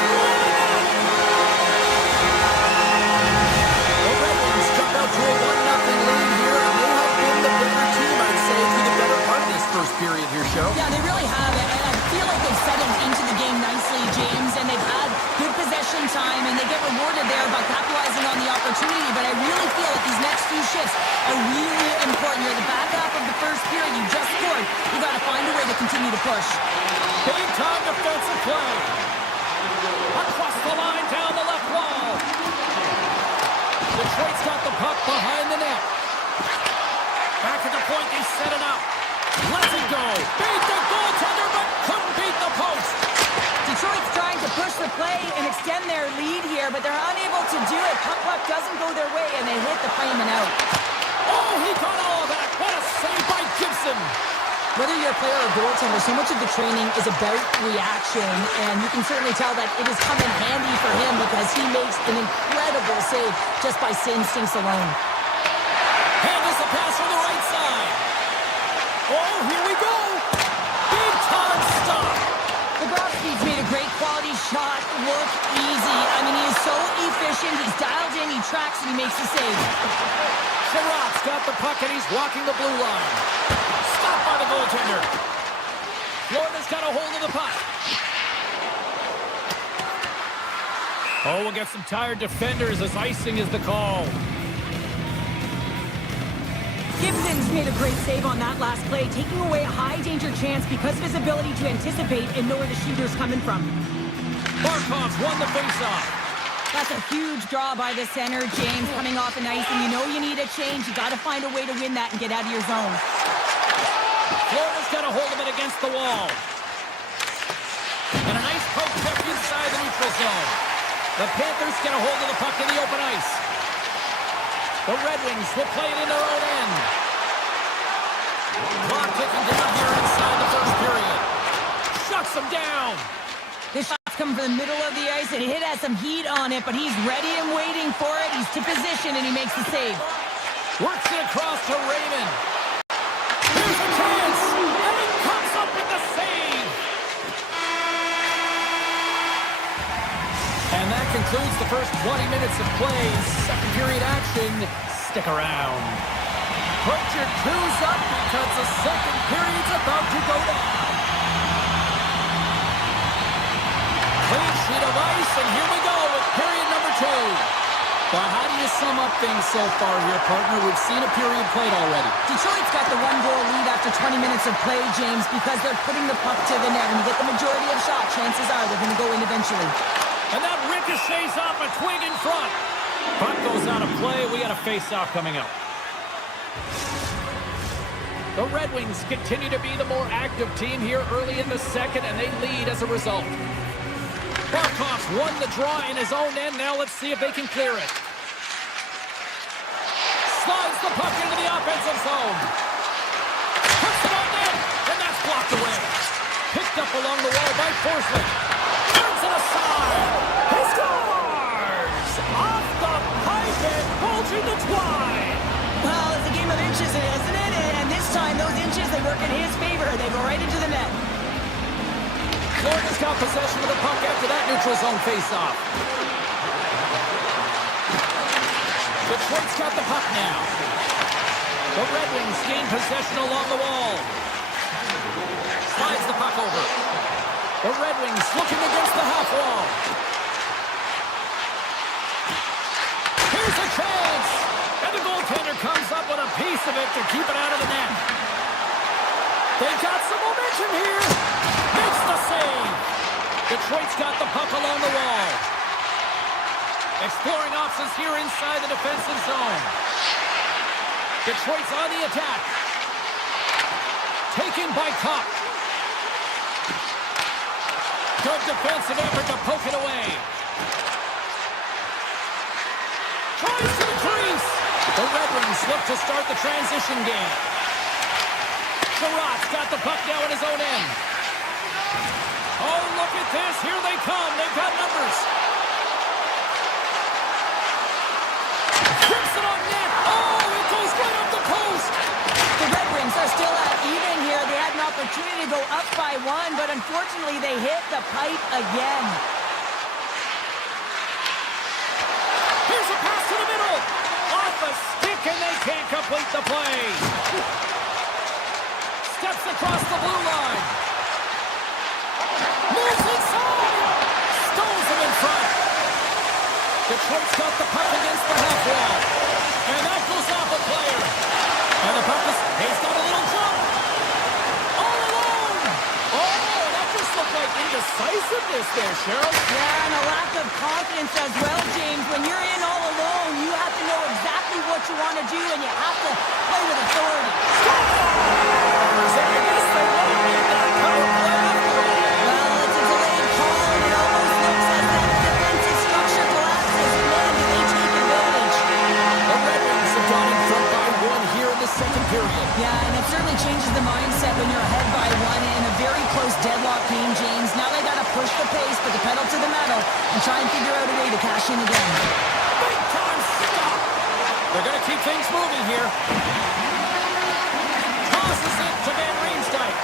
the Red Wings jump out to a 1-0 lead here, and they have been the bigger team, I'd say, through the better part of this first period here, Show. Yeah, they really have it, and I feel like they've settled into the game nicely, James, and they've had good possession time, and they get rewarded there by capitalizing on the opportunity, but I really feel that these next few shifts are really important. You're the back half of the first period, you just scored. You got to find a way to continue to push. Big time defensive play. Across the line, down the left wall. Detroit's got the puck behind the net. Back at the point, they set it up. Lets it go. Beat the goaltender, but couldn't beat the post. Detroit's trying to push the play and extend their lead here, but they're unable to do it. Puck doesn't go their way, and they hit the frame and out. Oh, he caught all of that. What a save by Gibson. Whether you're a player or goaltender, so much of the training is about reaction, and you can certainly tell that it has come in handy for him because he makes an incredible save just by instincts alone. Handles the pass from the right side. Oh, here we go. Big time stop. Bobrovsky's made a great quality shot look easy. I mean, he is so efficient. He's dialed in, he tracks, and he makes the save. Sherratt's got the puck, and he's walking the blue line. Stopped by the goaltender. Florida's got a hold of the puck. Oh, we'll get some tired defenders as icing is the call. Gibson's made a great save on that last play, taking away a high-danger chance because of his ability to anticipate and know where the shooter's coming from. Barkov's won the faceoff. That's a huge draw by the center, James, coming off an ice, and you know you need a change. You got to find a way to win that and get out of your zone. Florida's got a hold of it against the wall. And a nice poke check inside the neutral zone. The Panthers get a hold of the puck in the open ice. The Red Wings will play it in their own end. Clock ticking down here inside the first period. Shuts them down. This shot's coming from the middle of the ice, and it has some heat on it, but he's ready and waiting for it. He's to position, and he makes the save. Works it across to Raymond. Here's a chance, and he comes up with the save. And that concludes the first 20 minutes of play. Second period action. Stick around. Put your shoes up because the second period's about to go down. Clean sheet of ice, and here we go with period number 2. Well, how do you sum up things so far here, partner? We've seen a period played already. Detroit's got the 1-goal lead after 20 minutes of play, James, because they're putting the puck to the net. When you get the majority of shots, chances are they're going to go in eventually. And that ricochets off a twig in front. Puck goes out of play. We got a face-off coming up. The Red Wings continue to be the more active team here early in the second, and they lead as a result. Barkov's won the draw in his own end. Now let's see if they can clear it. Slides the puck into the offensive zone. Puts it on net, and that's blocked away. Picked up along the wall by Forsling. Turns it aside. He scores! Off the pipe and bulging the twine. Well, it's a game of inches, isn't it? And this time, those inches, they work in his favor. They go right into the net. Florida's got possession of the puck after that neutral zone face-off. Detroit's got the puck now. The Red Wings gain possession along the wall. Slides the puck over. The Red Wings looking against the half wall. Here's a chance! And the goaltender comes up with a piece of it to keep it out of the net. They've got some momentum here. Makes the save. Detroit's got the puck along the wall. Exploring options here inside the defensive zone. Detroit's on the attack. Taken by Cup. Good defensive effort to poke it away. Tries to the crease. The Red Wings look to start the transition game. Sherratt's got the puck now in his own end. Oh, look at this. Here they come. They've got numbers. Trips it on net. Oh, it goes right up the post. The Red Wings are still at even here. They had an opportunity to go up by 1, but unfortunately they hit the pipe again. Here's a pass to the middle. Off a stick, and they can't complete the play. Steps across the blue line. Moves inside. Stones him in front. Detroit's got the puck against the half wall. And that goes off a player. And the puck is, he's got a little jump. All alone. Oh, that just looked like indecisiveness there, Cheryl. Yeah, and a lack of confidence as well, James. When you're in all alone, you have to know exactly what you want to do, and you have to play with authority. Scores! And I guess they won't need that power play after all. Well, it's a delayed call, and it almost looks as if the defensive structure collapses. Man, do they take advantage. The Red Wings have gone in front by 1 here in the second period. Yeah, and it certainly changes the mindset when you're ahead by 1 in a very close deadlock game, James. Now they got to push the pace, put the pedal to the metal, and try and figure out a way to cash in again. Big time stop. They're going to keep things moving here. Tosses it to Van Riemsdyk.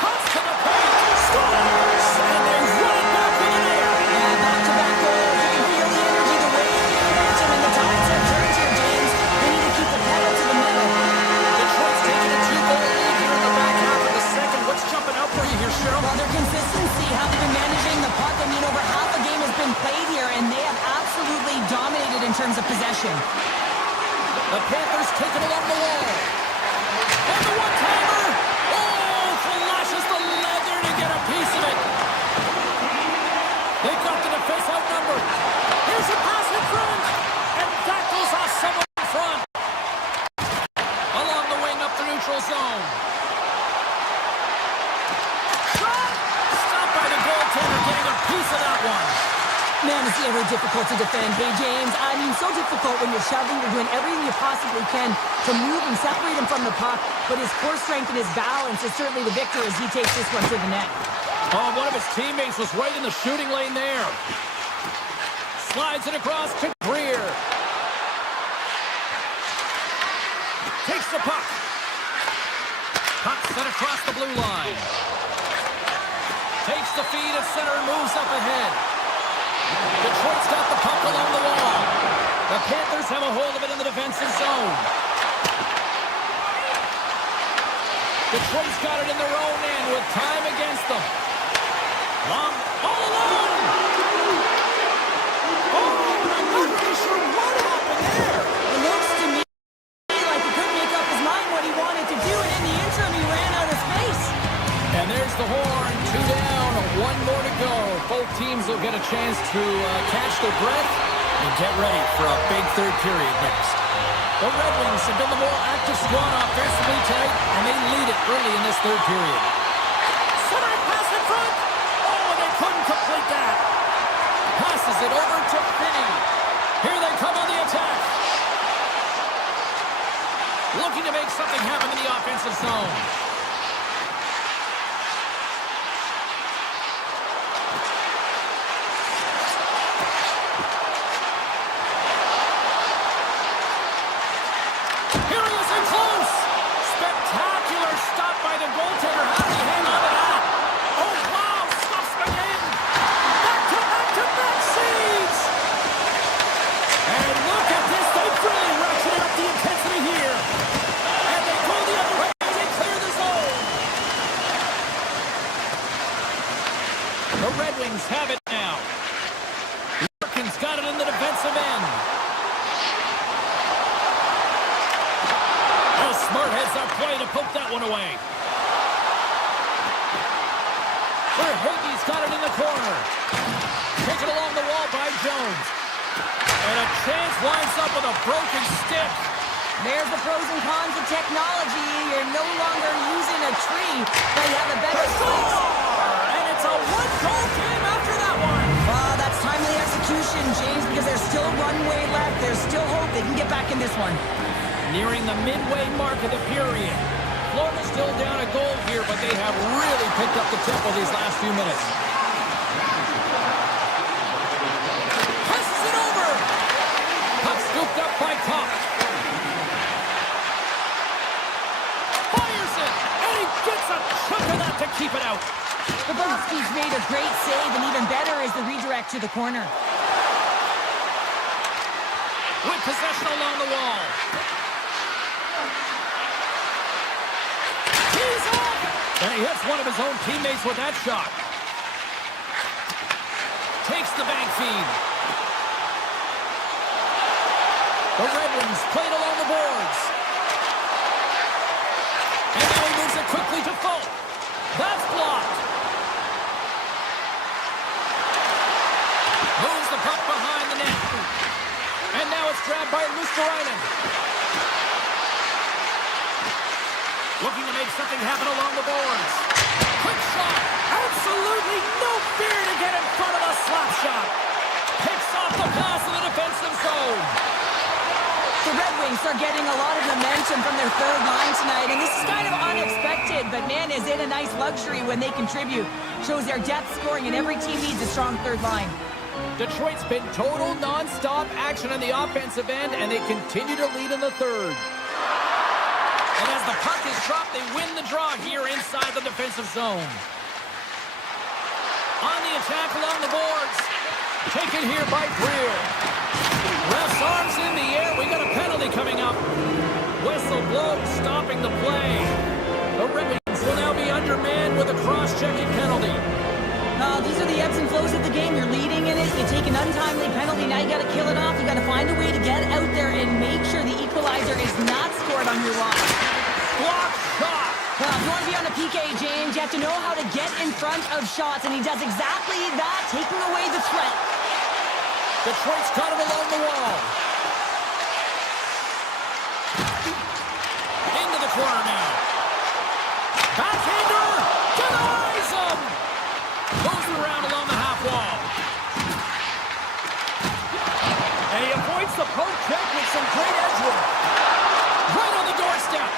Cuts to the paint. Scores! And they run it back with an air. Yeah, back-to-back goals. You can feel the energy, the wave, the momentum, and the tides have turned here, James. They need to keep the pedal to the metal. Detroit's taking a 2-goal lead here in the back half of the second. What's jumping out for you here, Cheryl? Well, their consistency, how they've been managing the puck. I mean, over half the game has been played here, and they have absolutely dominated in terms of possession. The Panthers taking it up the wall. And the one-timer. Oh, flashes the leather to get a piece of it. piece of that one. Man, is he ever difficult to defend. Hey, James, I mean, so difficult when you're shoving. You're doing everything you possibly can to move and separate him from the puck. But his core strength and his balance is certainly the victor as he takes this one to the net. Oh, one of his teammates was right in the shooting lane there. Slides it across to Greer. Takes the puck. Puck set across the blue line. Takes the feed at center and moves up ahead. Detroit's got the puck along the wall. The Panthers have a hold of it in the defensive zone. Detroit's got it in their own end with time against them. Long, all alone! Oh, I'm not really sure what happened there. It looks to me like he couldn't make up his mind what he wanted to do, and in the interim, he ran out of space. And there's the horn. 2 down, 1 more to go. Both teams will get a chance to catch their breath and get ready for a big third period next. The Red Wings have been the more active squad offensively tonight, and they lead it early in this third period. Center pass in front. Oh, they couldn't complete that. Passes it over to Finney. Here they come on the attack. Looking to make something happen in the offensive zone. Have it now. Larkin's got it in the defensive end. Oh, smart heads-up play to poke that one away. Verhaeghe's got it in the corner. Taken along the wall by Jones. And a chance winds up with a broken stick. There's the pros and cons of technology. You're no longer using a tree, but you have a better slice. And it's a one-goal game after that one. That's timely execution, James, because there's still runway left. There's still hope they can get back in this one. Nearing the midway mark of the period. Florida's still down a goal here, but they have really picked up the tempo these last few minutes. Passes it over. Puck scooped up by Kopp. Fires it, and he gets a chunk of that to keep it out. Bobrovsky's made a great save, and even better is the redirect to the corner. With possession along the wall. He's off! And he hits one of his own teammates with that shot. Takes the bank feed. The Red Wings played along the boards. And now he moves it quickly to Fultz. That's blocked. Moves the puck behind the net. And now it's grabbed by Luosterainen. Looking to make something happen along the boards. Quick shot. Absolutely no fear to get in front of a slap shot. Picks off the pass in the defensive zone. The Red Wings are getting a lot of momentum from their third line tonight, and this is kind of unexpected, but man, is it a nice luxury when they contribute. Shows their depth scoring, and every team needs a strong third line. Detroit's been total non-stop action on the offensive end, and they continue to lead in the third. And as the puck is dropped, they win the draw here inside the defensive zone. On the attack along the boards. Taken here by Greer. Ref's arms in the air. We got a penalty coming up. Whistle blows, stopping the play. The Red Wings will now be undermanned with a cross-checking penalty. These are the ebbs and flows of the game. You're leading in it. You take an untimely penalty. Now you got to kill it off. You got to find a way to get out there and make sure the equalizer is not scored on your watch. Block shot. Well, if you want to be on a PK, James, you have to know how to get in front of shots, and he does exactly that, taking away the threat. Detroit's got it along the wall. Into the corner now. Backhander denies him. Moves around along the half wall. some great edge work. Right on the doorstep.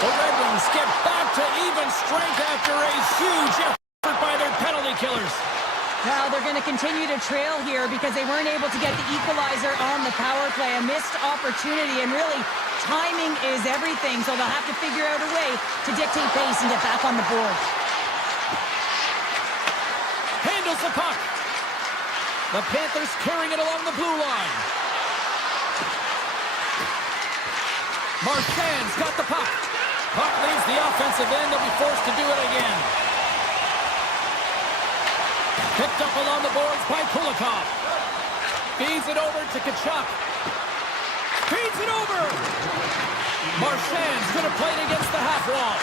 The Red Wings get back to even strength after a huge effort by their penalty killers. Well, they're going to continue to trail here because they weren't able to get the equalizer on the power play. A missed opportunity, and really, timing is everything, so they'll have to figure out a way to dictate pace and get back on the board. Handles the puck. The Panthers carrying it along the blue line. Marchand's got the puck. Puck leaves the offensive end. They'll be forced to do it again. Picked up along the boards by Kulikov. Feeds it over to Tkachuk. Feeds it over. Marchand's going to play it against the half wall.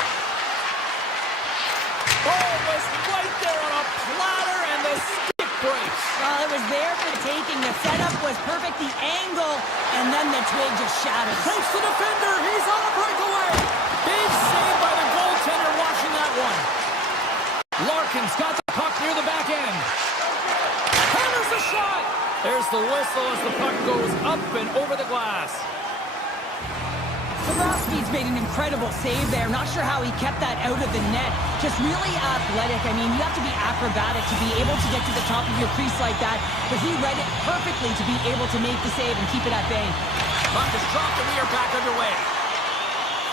Oh, it was right there on a platter, and the stick breaks. Well, it was there for the taking. The setup was perfect, the angle, and then the twig just shatters. Takes the defender. He's on a breakaway. Big save by the goaltender watching that one. Larkin's got the puck near the back end. Hammers the shot. There's the whistle as the puck goes up and over the glass. Frostbite's made an incredible save there. Not sure how he kept that out of the net. Just really athletic. I mean, you have to be acrobatic to be able to get to the top of your crease like that. But he read it perfectly to be able to make the save and keep it at bay. Puck is dropped and we are back underway.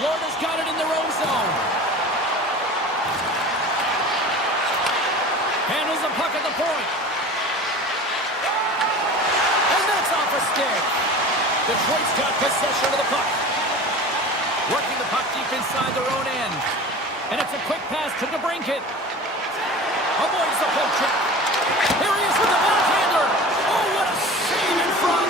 Florida's got it in their own zone. Handles the puck at the point. And that's off a stick. Detroit's got possession of the puck. Working the puck deep inside their own end. And it's a quick pass to DeBrincat. Avoids the poke check. Here he is with the backhander. Oh, what a save in front.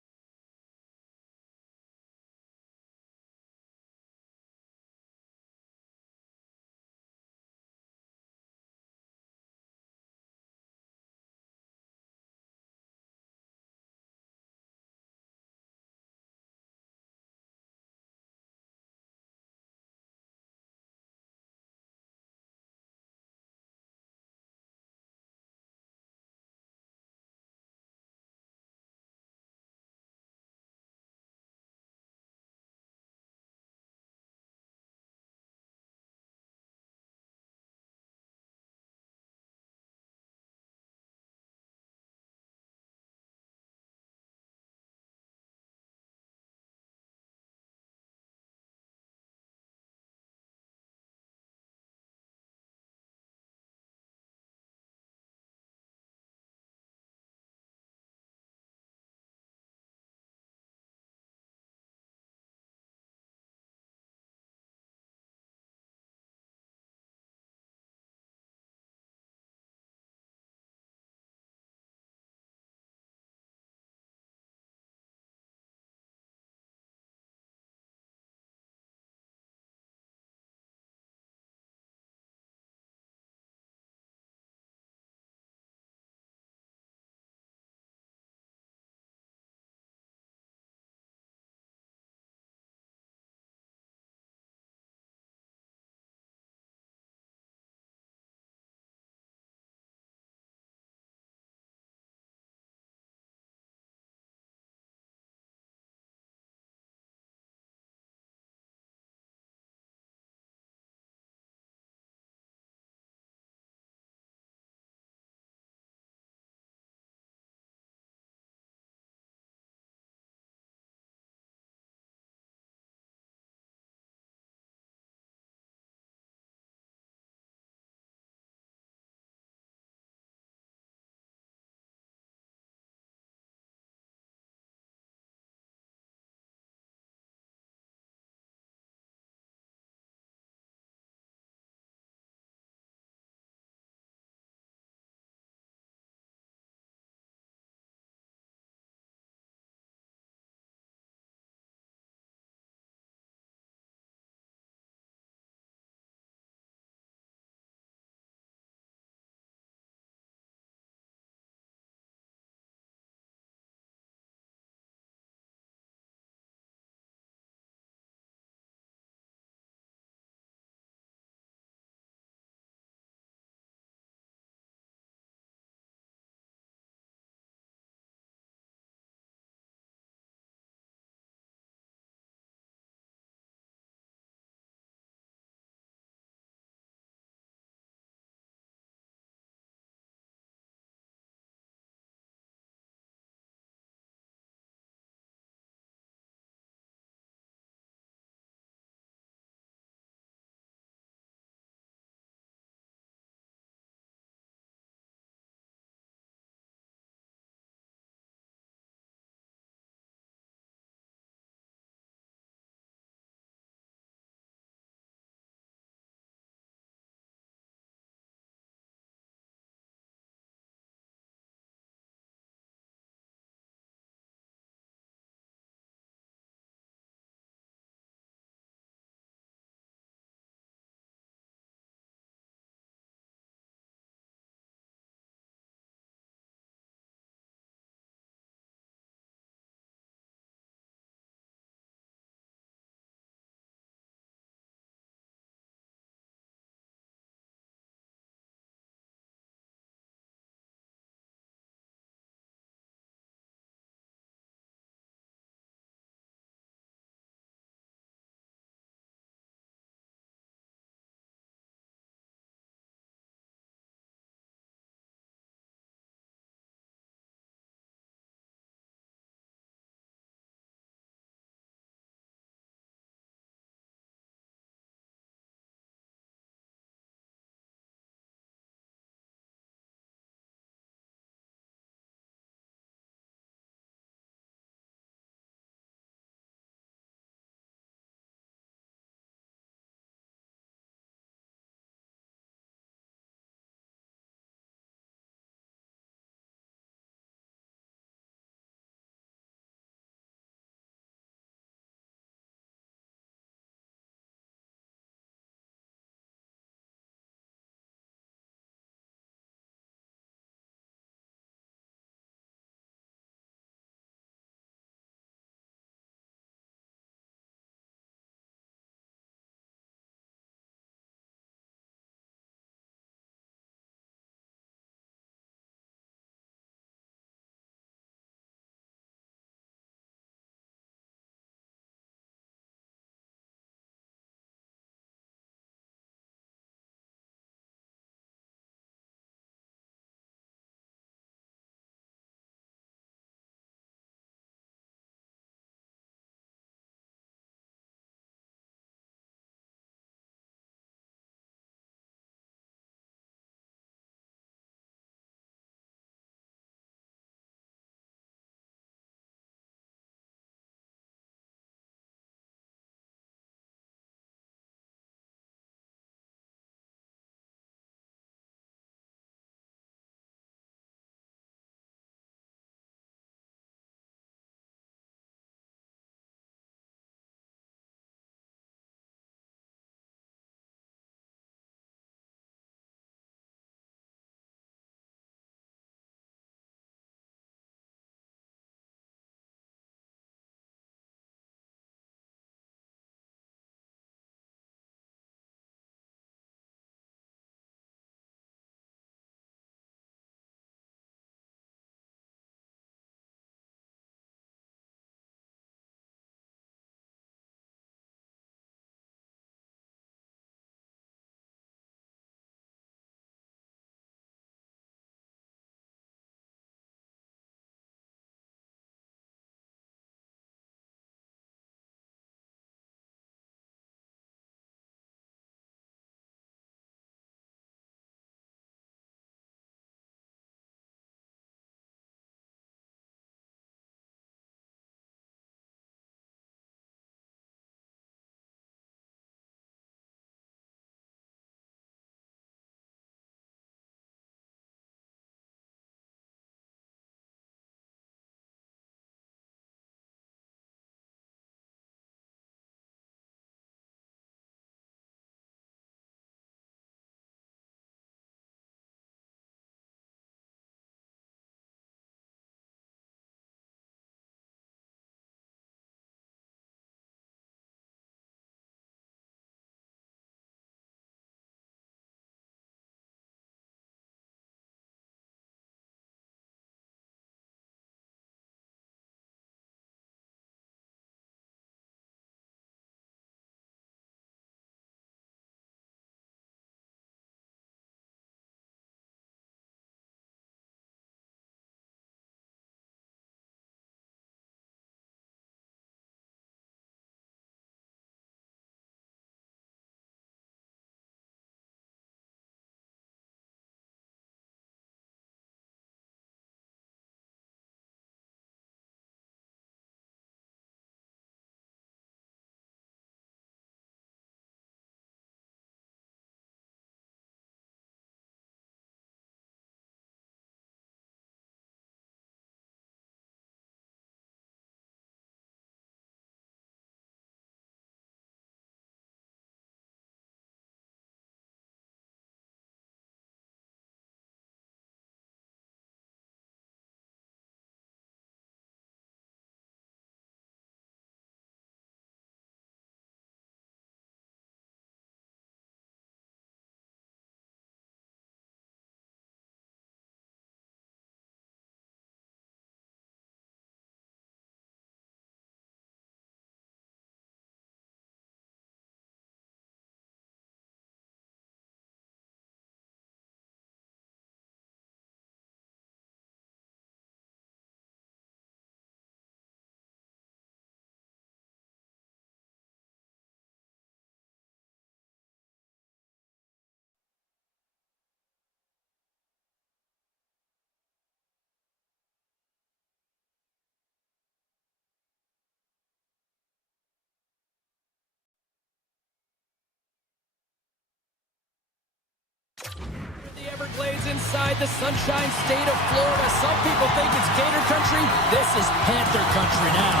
The Everglades inside the Sunshine State of Florida. Some people think it's Gator country. This is Panther country now.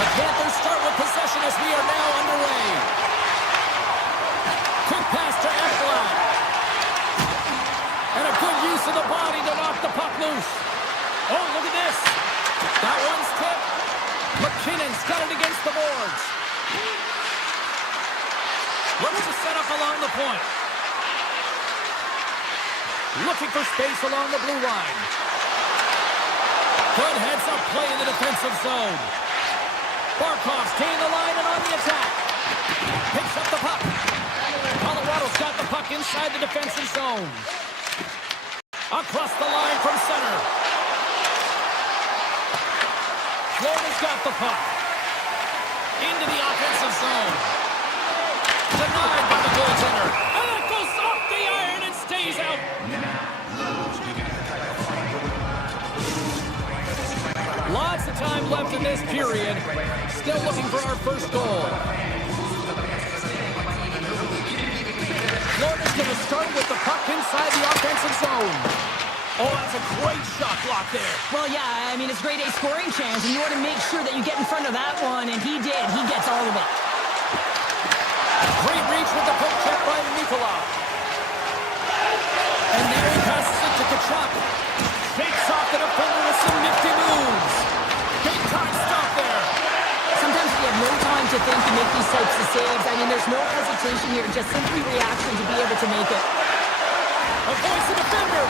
The Panthers start with possession as we are now underway. Quick pass to Avalanche. And a good use of the body to knock the puck loose. Oh, look at this. That one's tipped. McKinnon's got it against the boards. Looks to set up along the point. Looking for space along the blue line. Good heads-up play in the defensive zone. Barkov's gained the line and on the attack. Picks up the puck. Colorado's got the puck inside the defensive zone. Across the line from center. Florida's got the puck. Into the offensive zone. Denied by the goaltender. And it goes off the iron and stays out. Lots of time left in this period. Still looking for our first goal. Florida's going to start with the puck inside the offensive zone. Oh, that's a great shot block there. Well, yeah, I mean, it's grade A scoring chance, and you want to make sure that you get in front of that one, and he did. He gets all of it. Great reach with the poke check by Nikolov. And there he passes it to Kachuk. Shakes off the defender with some nifty moves. Big time stop there. Sometimes we have no time to think to make these types of saves. I mean, there's no hesitation here, just simply reaction to be able to make it. Avoids the defender.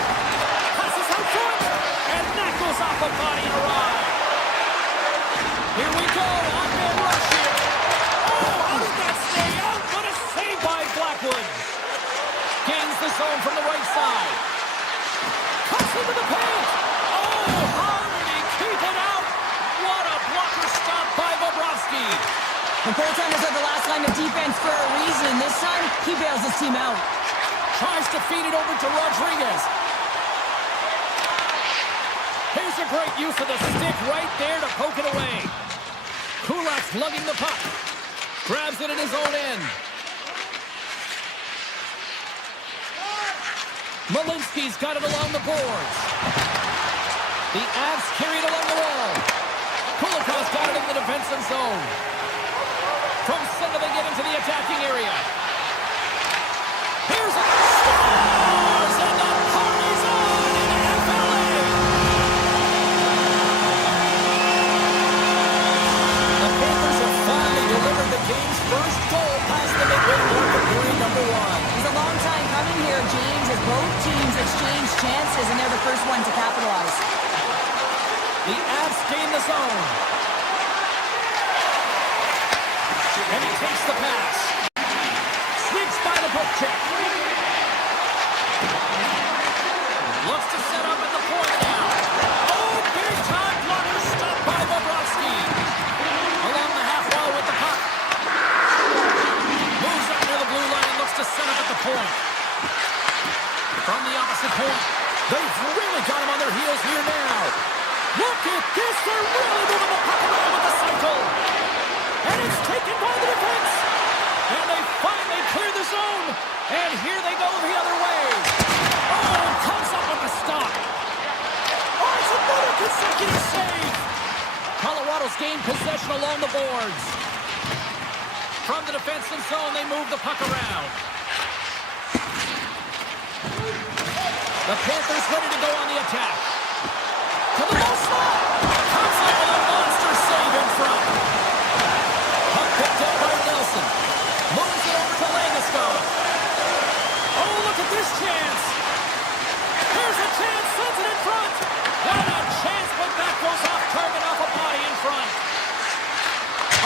Passes out front. And that goes off a body and a ride. Here we go. On-man rush here. Oh, how did that stay out? What a save by Blackwood. Gains the zone from the right side. Cuts into the paint. Oh, how did he keep it out? What a blocker stop by Bobrovsky. The goaltenders are the last line of defense for a reason. This time, he bails his team out. Tries to feed it over to Rodriguez. Here's a great use of the stick right there to poke it away. Kulak's lugging the puck. Grabs it in his own end. Malinsky's got it along the boards. The Avs carry it along the wall. Kulikov's got it in the defensive zone. From center they get into the attacking area. Here's a scores, and the party's on in FLA. The Panthers have finally delivered the game's first goal past the midway mark of period number one. It's a long time coming here, James, as both teams exchange chances, and they're the first one to capitalize. The Avs gain the zone. And he takes the pass. Sneaks by the poke check. Looks to set up at the point now. Oh, big time blocker stopped by Bobrovsky. Along the half wall with the puck. Moves up near the blue line and looks to set up at the point. From the opposite point, they've really got him on their heels here now. Look at this, they're really moving the puck around with the cycle. And it's taken by the defense. And they finally clear the zone. And here they go the other way. Oh, comes up with a stop. Oh, it's another consecutive save. Colorado's gained possession along the boards. From the defensive zone, they move the puck around. The Panthers ready to go on the attack. To the low slot. Comes up with a monster save in front. Puck picked up by Nelson. Moves it over to Landeskog. Oh, look at this chance. Here's a chance. Sends it in front. What a chance, but that goes off target off a body in front.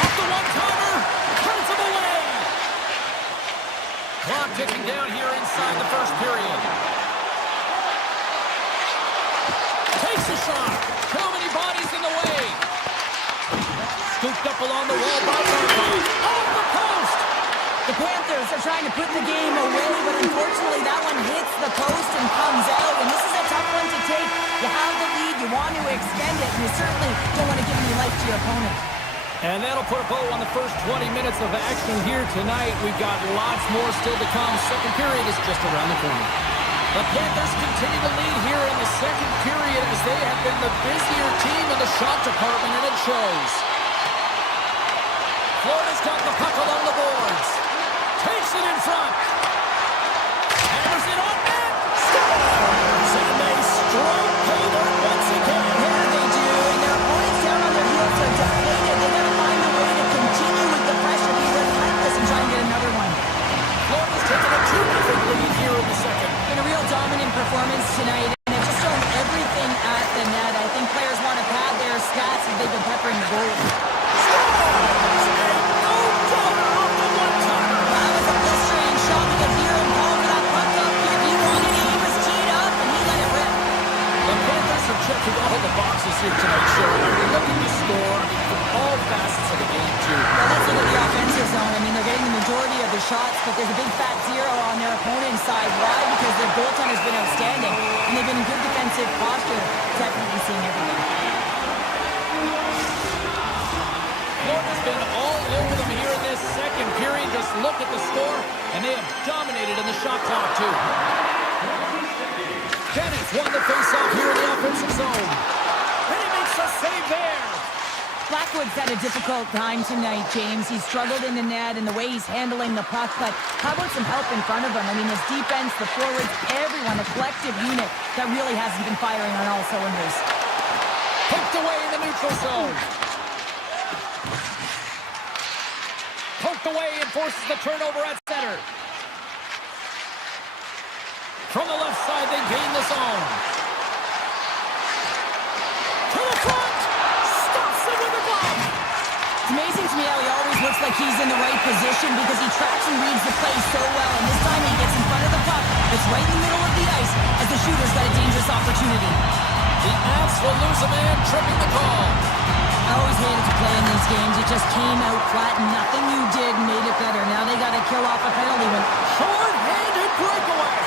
Off the one-timer. Turns him away. Clock ticking down here inside the first period. Takes a shot. Too many bodies in the way. Scooped up along the wall by Barkov. Off the post. The Panthers are trying to put the game away, but unfortunately that one hits the post and comes out. And this is a tough one to take. You have the lead, you want to extend it, and you certainly don't want to give any life to your opponent. And that'll put a bow on the first 20 minutes of action here tonight. We've got lots more still to come. Second period is just around the corner. The Panthers continue to lead here in the second period as they have been the busier team in the shot department, and it shows. Florida's got the puck along the boards. Takes it in front. Hammers it on net. Scores! And they strike pay dirt once again. Yeah, they do. And their opponents down on their heels are deflated. They got to find a way to continue with the pressure, be relentless, and try and get another one. Florida's taking a 2-0 lead here in the second. Been a real dominant performance tonight, and they've just shown everything at the net. I think players want to pad their stats as they've been peppering the goal. Scores! And no doubter off the one-timer. That was a blistering shot. You could hear him call for that puck up. If he wanted it, he was teed up, and he let it rip. The Panthers are checking all the boxes here tonight, Sherry. They're looking to score from all facets of the game, too. Well, let's look at the offensive zone. I mean, they're getting the majority of the shots, but there's a big fat zero on their opponent's side. Why? Because their goaltender's been outstanding, and they've been in good defensive posture. Definitely seeing everything. Florida's been all over them here in this second period. Just look at the score, and they have dominated in the shot clock, too. Dennis won the faceoff here in the offensive zone. And he makes a save there. Blackwood's had a difficult time tonight, James. He's struggled in the net and the way he's handling the puck, but how about some help in front of him? I mean, his defense, the forwards, everyone, a collective unit that really hasn't been firing on all cylinders. Poked away in the neutral zone. Poked away and forces the turnover at center. From the left side, they gain the zone. To the front! Stops it with a glove! It's amazing to me how he always looks like he's in the right position because he tracks and reads the play so well, and this time he gets in front of the puck. It's right in the middle of the ice as the shooter's got a dangerous opportunity. The Avs will lose a man, tripping the call. I always hated to play in these games. It just came out flat, and nothing you did made it better. Now they got to kill off a penalty when Short-handed breakaway.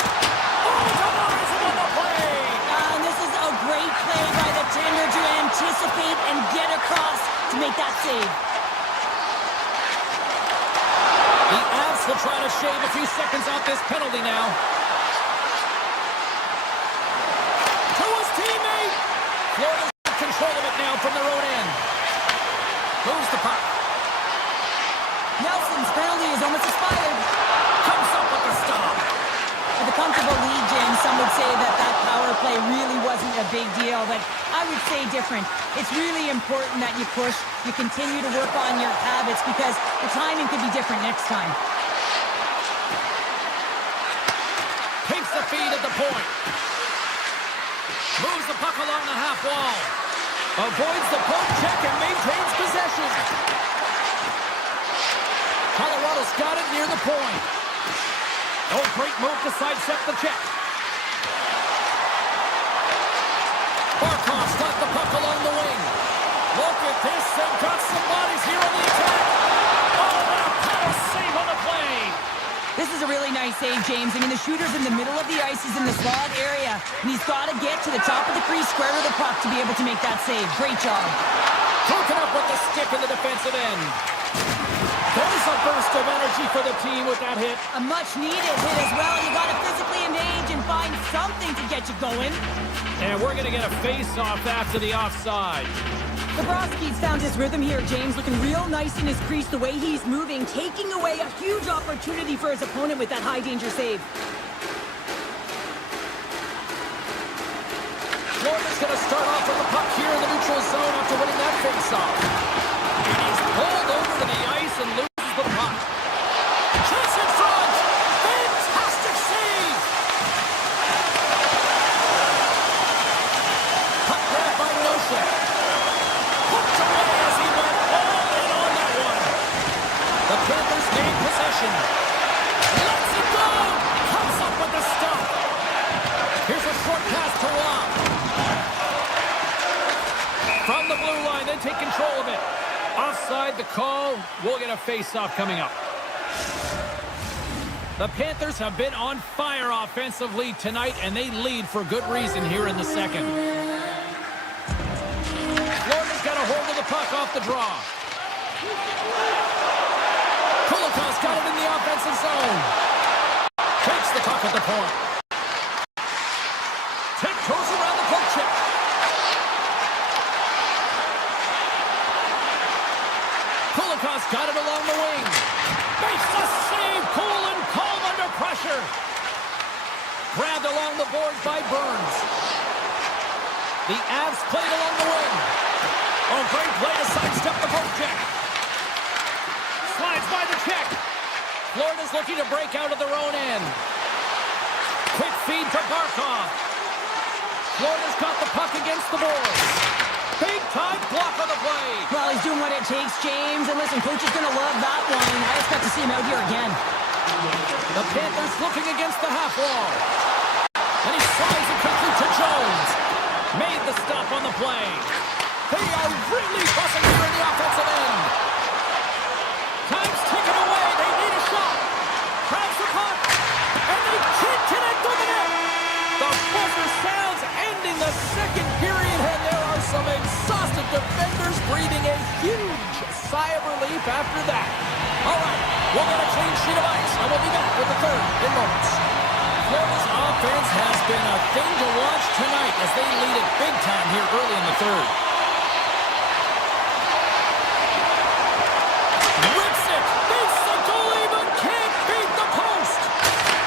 And this is a great play by the tender to anticipate and get across to make that save. The Avs will try to shave a few seconds off this penalty now. To his teammate. Florida's in control of it now from their own end. Moves the puck. Nelson's penalty is almost expired. Comes up with the stop. With a comfortable lead, James, some would say that power play really wasn't a big deal, but I would say different. It's really important that you push, you continue to work on your habits because the timing could be different next time. Takes the feed at the point. Moves the puck along the half wall. Avoids the poke check and maintains possession. Colorado's got it near the point. Oh, great move to sidestep the check. Barkov's got the puck along the wing. Look at this. They've got some bodies here on the attack. Oh, what a power save on the play. This is a really nice save, James. I mean, the shooter's in the middle of the ice. He's in the slot area, and he's got to get to the top of the crease, square to the puck to be able to make that save. Great job. Broken up with the stick in the defensive end. There's a burst of energy for the team with that hit. A much-needed hit as well. You got to physically engage and find something to get you going. And we're going to get a face-off after the offside. Bobrovsky's found his rhythm here, James. Looking real nice in his crease, the way he's moving, taking away a huge opportunity for his opponent with that high-danger save. Florida's going to start off with the puck here in the neutral zone after winning that face-off. And he's pulled over to the ice and loses the puck. Chase in front! Fantastic save! Puck grab by Noshek. Hooked away as he went all in on that one. The Panthers gain possession. Lets it go! Comes up with the stop. Here's a short pass to Rob. From the blue line, they take control of it. Offside the call. We'll get a face-off coming up. The Panthers have been on fire offensively tonight, and they lead for good reason here in the second. Florida's got a hold of the puck off the draw. Kulikov's got it in the offensive zone. Takes the puck at the point. Tiptoes around the poke check. Kulikov's got it along the wing. Makes the save. Cool and calm under pressure. Grabbed along the boards by Burns. The Avs played along the wing. Oh, great play to sidestep the poke check. Slides by the check. Florida's looking to break out of their own end. Quick feed to Barkov. Florida's got the puck against the boards. Big time block on the play. Well, he's doing what it takes, James. And listen, coach is going to love that one. I expect to see him out here again. The Panthers looking against the half wall. And he slides it quickly to Jones. Made the stop on the play. They are really buzzing here in the offensive end. Time's ticking away. They need a shot. Grabs the puck. And they can't connect on the net. The buzzer sounds ending the second period. And there are some exhausted defenders breathing a huge sigh of relief after that. All right, we'll get a clean sheet of ice. And we'll be back with the third in moments. Florida's offense has been a thing to watch tonight as they lead it big time here early in the third. Rips it! Beats the goalie, but can't beat the post!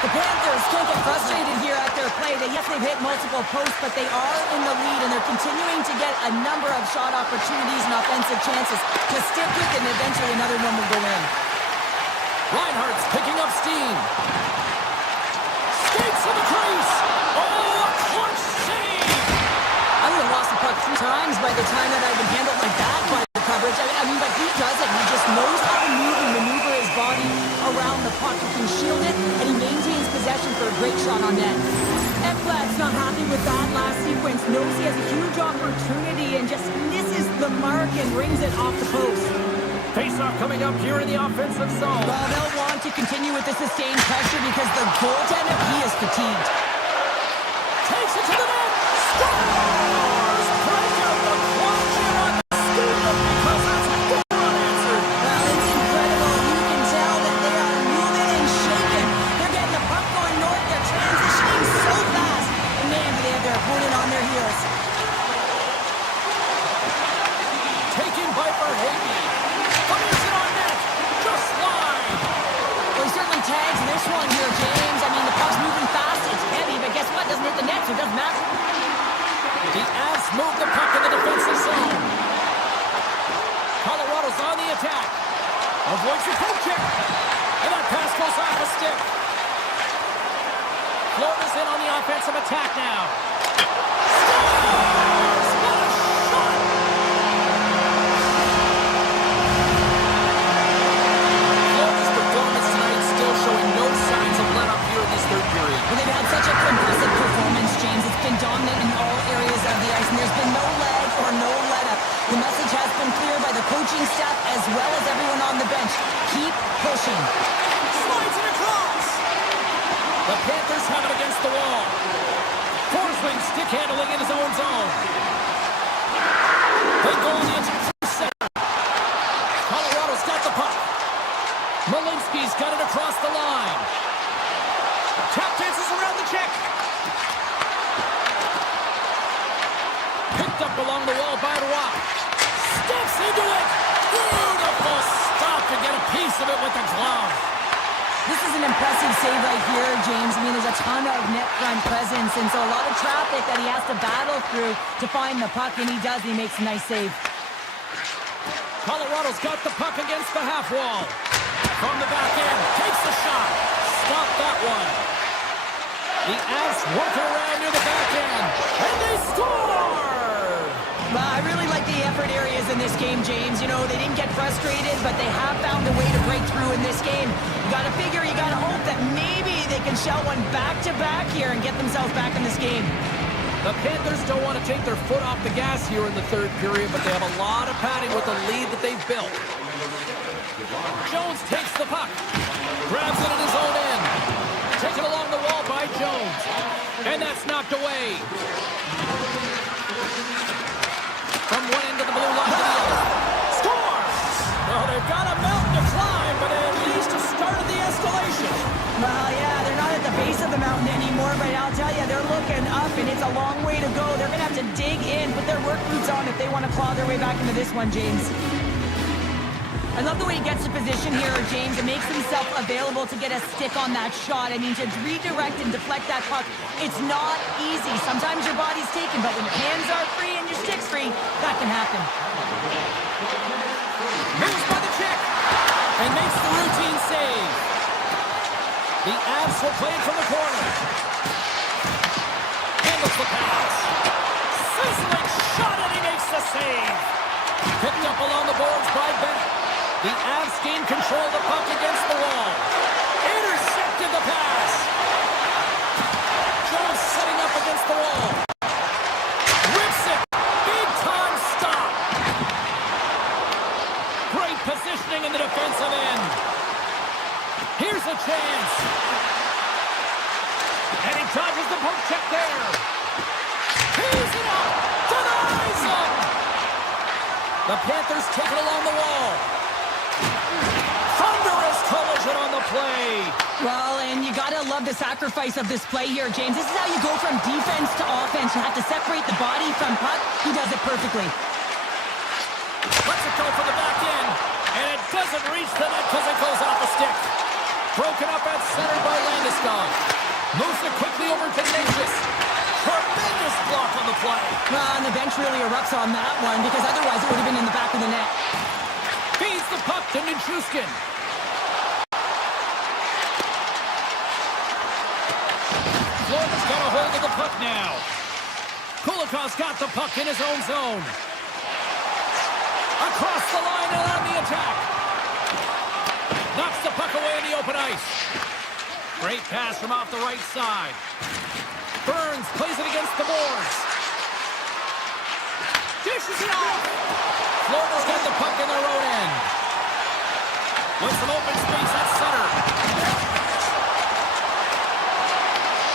The Panthers can't get frustrated here at their play. Yes, they've hit multiple posts, but they are in the lead, and they're continuing to get a number of shot opportunities and offensive chances to stick with it, and eventually another one will go in. Reinhardt's picking up steam. Skates to the crease. Oh, a clutch save. I would have lost the puck 3 times by the time that I've been handled like that by the coverage. I mean, but he does it. He just knows how to move and maneuver his body around the puck. He can shield it, and he maintains possession for a great shot on net. Ekblad's not happy with that last sequence. Knows he has a huge opportunity and just misses the mark and rings it off the post. Face-off coming up here in the offensive zone. Well, they'll want to continue with the sustained pressure because the goaltender, he is fatigued. Takes it to the net. Scores! Break out the clock here on the stadium because that's four unanswered. Well, it's incredible. You can tell that they are moving and shaking. They're getting the puck going north. They're transitioning so fast. And man, do they have their opponent on their heels. Taken by Verhaeghe. Fires it on net. Just wide. Well, he certainly tags this one here, James. I mean, the puck's moving fast. It's heavy, but guess what? It doesn't hit the net, so it doesn't matter. The Avs move the puck in the defensive zone. Colorado's on the attack. Avoids the poke check. And that pass goes off the stick. Florida's in on the offensive attack now. Scores! What a shot! Florida's performance tonight still showing no signs of let up here in this third period. Well, they've had such a impressive performance, James. It's been dominant in all areas of the ice, and there's been no lag or no let-up. The message has been clear by the coaching staff as well as everyone on the bench. Keep pushing. Slides it across. The Panthers have it against the wall. Forsling stick handling in his own zone. They go on the attack from center. Colorado's got the puck. Malinsky's got it across the line. Tap dances around the check. Picked up along the wall by Rock. Steps into it. Beautiful stop to get a piece of it with the glove. This is an impressive save right here, James. I mean, there's a ton of net front presence, and so a lot of traffic that he has to battle through to find the puck, and he does. He makes a nice save. Colorado's got the puck against the half wall. From the back end, takes the shot. Stop that one. The Avs working around near the back end, and they score! Well, I really like the effort areas in this game, James. You know, they didn't get frustrated, but they have found a way to break through in this game. You got to figure, you got to hope that maybe they can shell one back-to-back here and get themselves back in this game. The Panthers don't want to take their foot off the gas here in the third period, but they have a lot of padding with the lead that they've built. Jones takes the puck, grabs it at his own end, taken along the wall by Jones, and that's knocked away. From one end of the blue line to the other. Scores! Oh, they more, but I'll tell you, they're looking up, and it's a long way to go. They're going to have to dig in, put their work boots on if they want to claw their way back into this one, James. I love the way he gets the position here, James. It makes himself available to get a stick on that shot. I mean, to redirect and deflect that puck, it's not easy. Sometimes your body's taken, but when your hands are free and your stick's free, that can happen. Moves by the check and makes the routine save. The Avs will play it from the corner. Handles the pass. Sizzling shot, and he makes the save. Picked up along the boards by Bennett. The Avs gain control of the puck against the wall. Intercepted the pass. Jones setting up against the wall. Rips it. Big time stop. Great positioning in the defensive end. Here's a chance. And he dodges the poke check there. He's it up. Denies him. The Panthers take it along the wall. Thunderous collision on the play. Well, and you gotta love the sacrifice of this play here, James. This is how you go from defense to offense. You have to separate the body from puck. He does it perfectly. Lets it go for the back end, and it doesn't reach the net because it goes off the stick. Broken up at center by Landeskog. Moves it quickly over to Natchez. Tremendous block on the play. Well, and the bench really erupts on that one because otherwise it would have been in the back of the net. Feeds the puck to Nichushkin. Florida's got a hold of the puck now. Kulikov's got the puck in his own zone. Across the line and on the attack. Knocks the puck away in the open ice. Great pass from off the right side. Burns plays it against the boards. Dishes it off. Florida's got the puck in their own end. With some open space at center.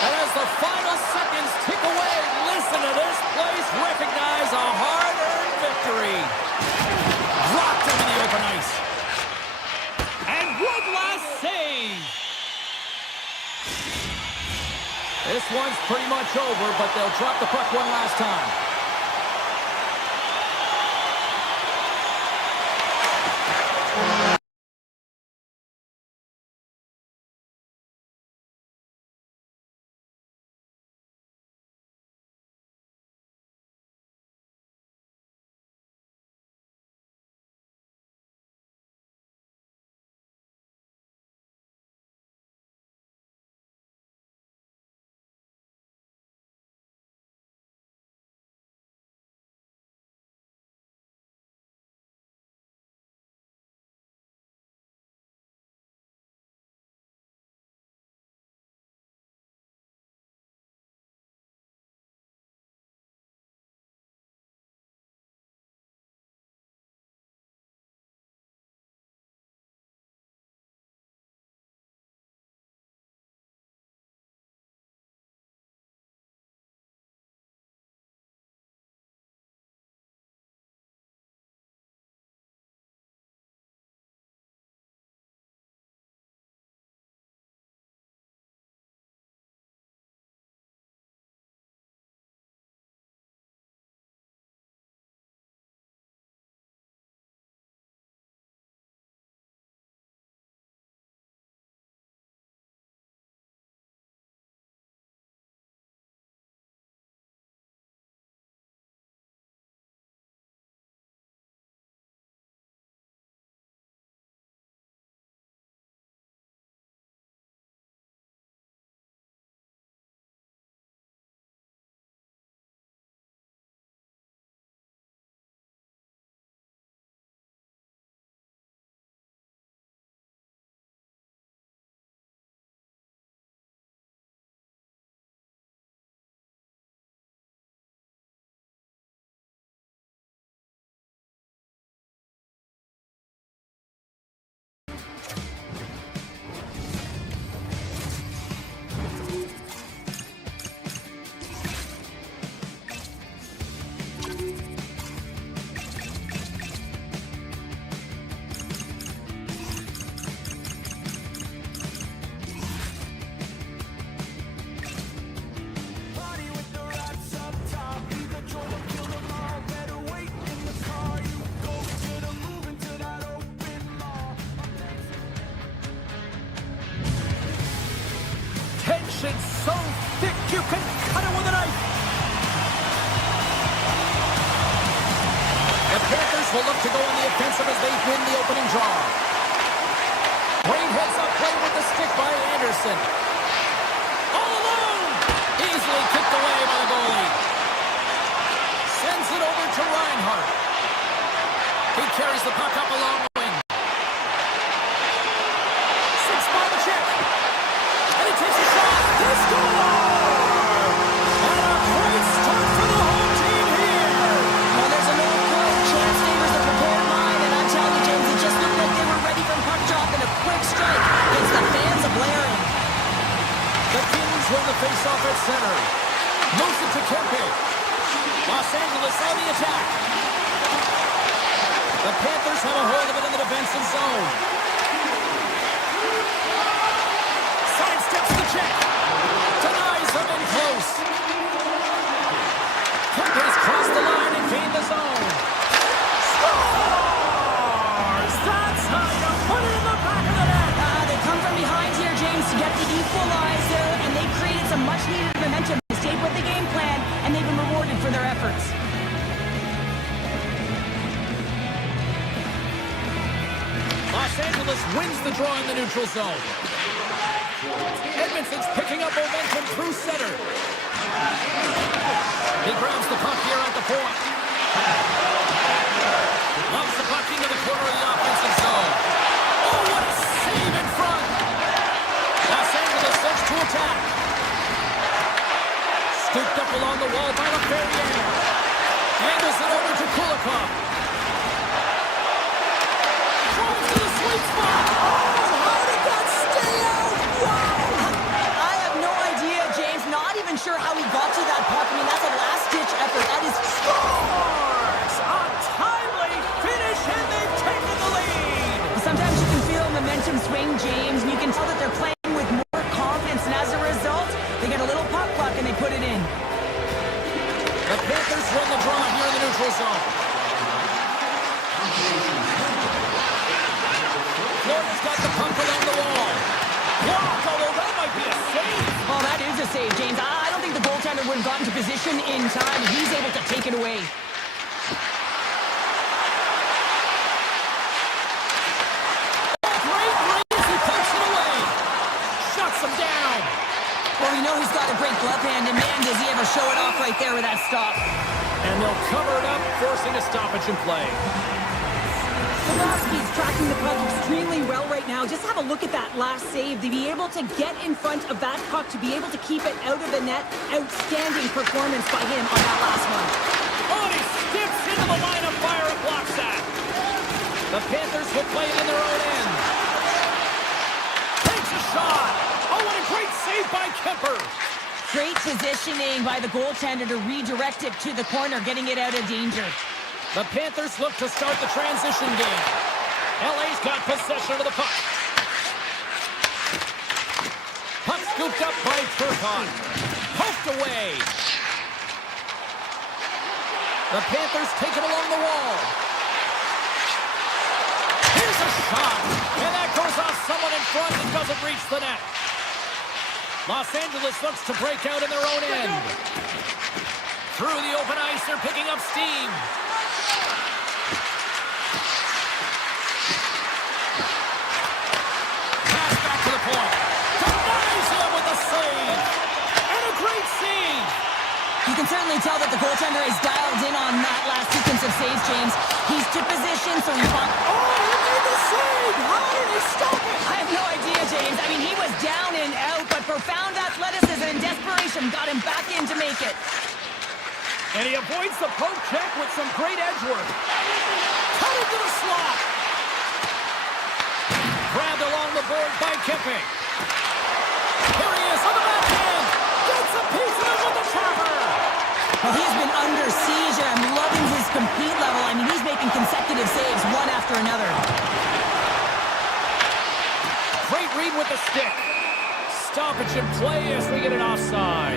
And as the final seconds tick away, listen to this place recognize a hard-earned victory. Dropped him in the open ice. And one last save. This one's pretty much over, but they'll drop the puck one last time. action so thick you can cut it with a knife. The Panthers will look to go on the offensive as they win the opening draw. Great heads-up play with the stick by Anderson. All alone! Easily kicked away by the goalie. Sends it over to Reinhart. He carries the puck up along the wing. Six by the check. And he takes a shot. He scores! And a great start for the home team here. Well, there's an old quote. Chance favors the prepared mind. And I'm telling you, James, it just looked like they were ready from puck drop and a quick strike against the fans of blaring. The Kings win the faceoff at center. Moves it to Kempe. Los Angeles on the attack. The Panthers have a hold of it in the defensive zone. Sidesteps the check. Denies them in close. Kempe's crossed the line and gained the zone. Scores! That's how you put it in the back of the net. They come from behind here, James, to get the equalizer, and they created some much-needed momentum. They stayed with the game plan, and they've been rewarded for their efforts. Los Angeles wins the draw in the neutral zone. Edmonton's picking up momentum through center. He grabs the puck here at the point. Loves the puck into the corner of the offensive zone. Oh, what a save in front! Los Angeles sets to attack. Scooped up along the wall by LaFerriere. Handles it over to Kulikov. Throws to the sweet spot. Oh, how did that stay out? Wow! I have no idea, James. Not even sure how he got to that puck. I mean, that's a last-ditch effort. That is... Scores! A timely finish, and they've taken the lead! Sometimes you can feel momentum swing, James, and you can tell that they're playing with more confidence, and as a result, they get a little puck luck and they put it in. The Panthers win the draw here in the neutral zone. Florida's got the puck along the wall. Blocked, although that might be a save. Well, that is a save, James. I don't think the goaltender would have gotten to position in time, and he's able to take it away. Great raise, he takes it away. Shuts him down. Well, we know he's got a great glove hand, and man, does he ever show it off right there with that stop. And they'll cover it up, forcing a stoppage in play. Frostbite's tracking the puck extremely well right now. Just have a look at that last save. To be able to get in front of that puck, to be able to keep it out of the net, outstanding performance by him on that last one. Oh, he skips into the line of fire and blocks that. The Panthers will play it in their own end. Takes a shot. Oh, what a great save by Kemper. Great positioning by the goaltender to redirect it to the corner, getting it out of danger. The Panthers look to start the transition game. LA's got possession of the puck. Puck scooped up by Turcotte. Poked away. The Panthers take it along the wall. Here's a shot. And that goes off someone in front and doesn't reach the net. Los Angeles looks to break out in their own end. Through the open ice, they're picking up steam. Pass back to the point. Denies him with a save. And a great save. You can certainly tell that the goaltender is dialed in on that last sequence of saves, James. He's to position, so he's on... Oh, he made the save. How did he stop it? I have no idea, James. I mean, he was down and out, but profound athleticism and desperation got him back in to make it. And he avoids the poke check with some great edge work. Cut into the slot. Grabbed along the board by Kempe. Here he is on the backhand. Gets a piece of it with the trapper. Well, he's been under siege, and I'm loving his compete level. I mean, he's making consecutive saves one after another. Great read with the stick. Stoppage in play as we get an offside.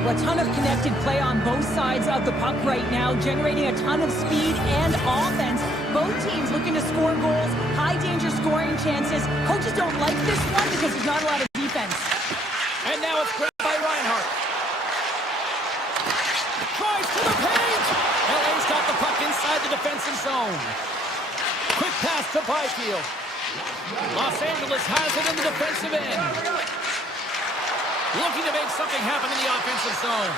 A ton of connected play on both sides of the puck right now, generating a ton of speed and offense. Both teams looking to score goals, high danger scoring chances. Coaches don't like this one because there's not a lot of defense. And now it's grabbed by Reinhart. Tries to the paint. LA's got the puck inside the defensive zone. Quick pass to Byfield. Los Angeles has it in the defensive end. Looking to make something happen in the offensive zone.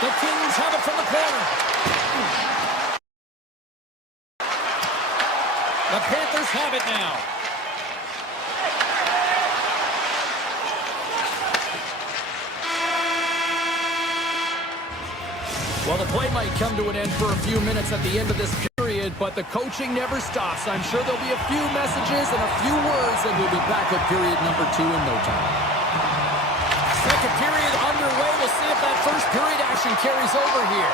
The Kings have it from the corner. The Panthers have it now. Well, the play might come to an end for a few minutes at the end of this period, but the coaching never stops. I'm sure there'll be a few messages and a few words, and we'll be back with period number 2 in no time. Second period underway. We'll see if that first period action carries over here.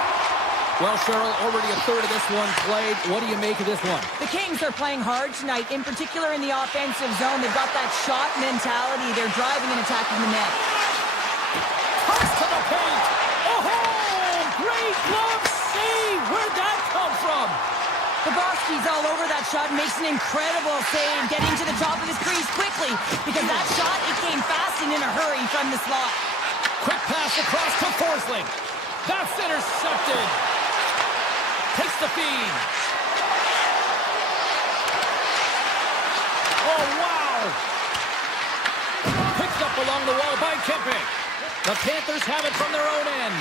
Well, Cheryl, already a third of this one played. What do you make of this one? The Kings are playing hard tonight, in particular in the offensive zone. They've got that shot mentality. They're driving and attacking the net. Toss to the paint. Oh, great glove save. Where'd that come from? Bobrovsky's all over that shot and makes an incredible save, getting to the top of his crease quickly, because that shot, it came fast and in a hurry from the slot. Quick pass across to Forsling. That's intercepted. Takes the feed. Oh, wow. Picked up along the wall by Kempe. The Panthers have it from their own end.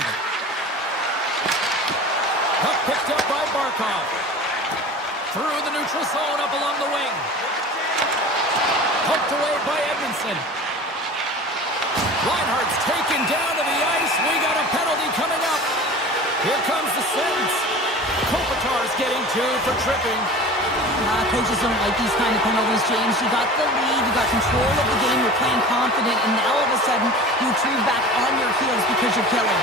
Puck picked up by Barkov. Through the neutral zone, up along the wing. Poked away by Edmondson. Reinhart's taken down to the ice. We got a penalty coming up. Here comes the sentence. Kopitar's getting 2 for tripping. Coaches don't like these kind of penalties, James. You got the lead, you got control of the game, you're playing confident, and now all of a sudden, you retrieve back on your heels because you're killing.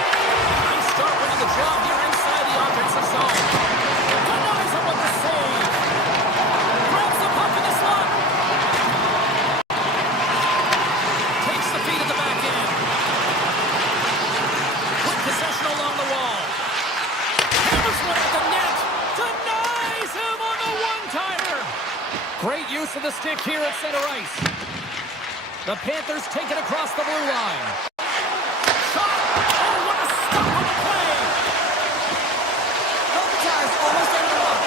Nice start winning the draw here inside the offensive zone. Denies him with the save. Grabs the puck in the slot. Takes the feed at the back end. Quick possession along the wall. Hammers one at the net. Denies him on the one-timer. Great use of the stick here at center ice. The Panthers take it across the blue line. Shot! Oh, what a stop on the play! Kopitar's almost out of the box.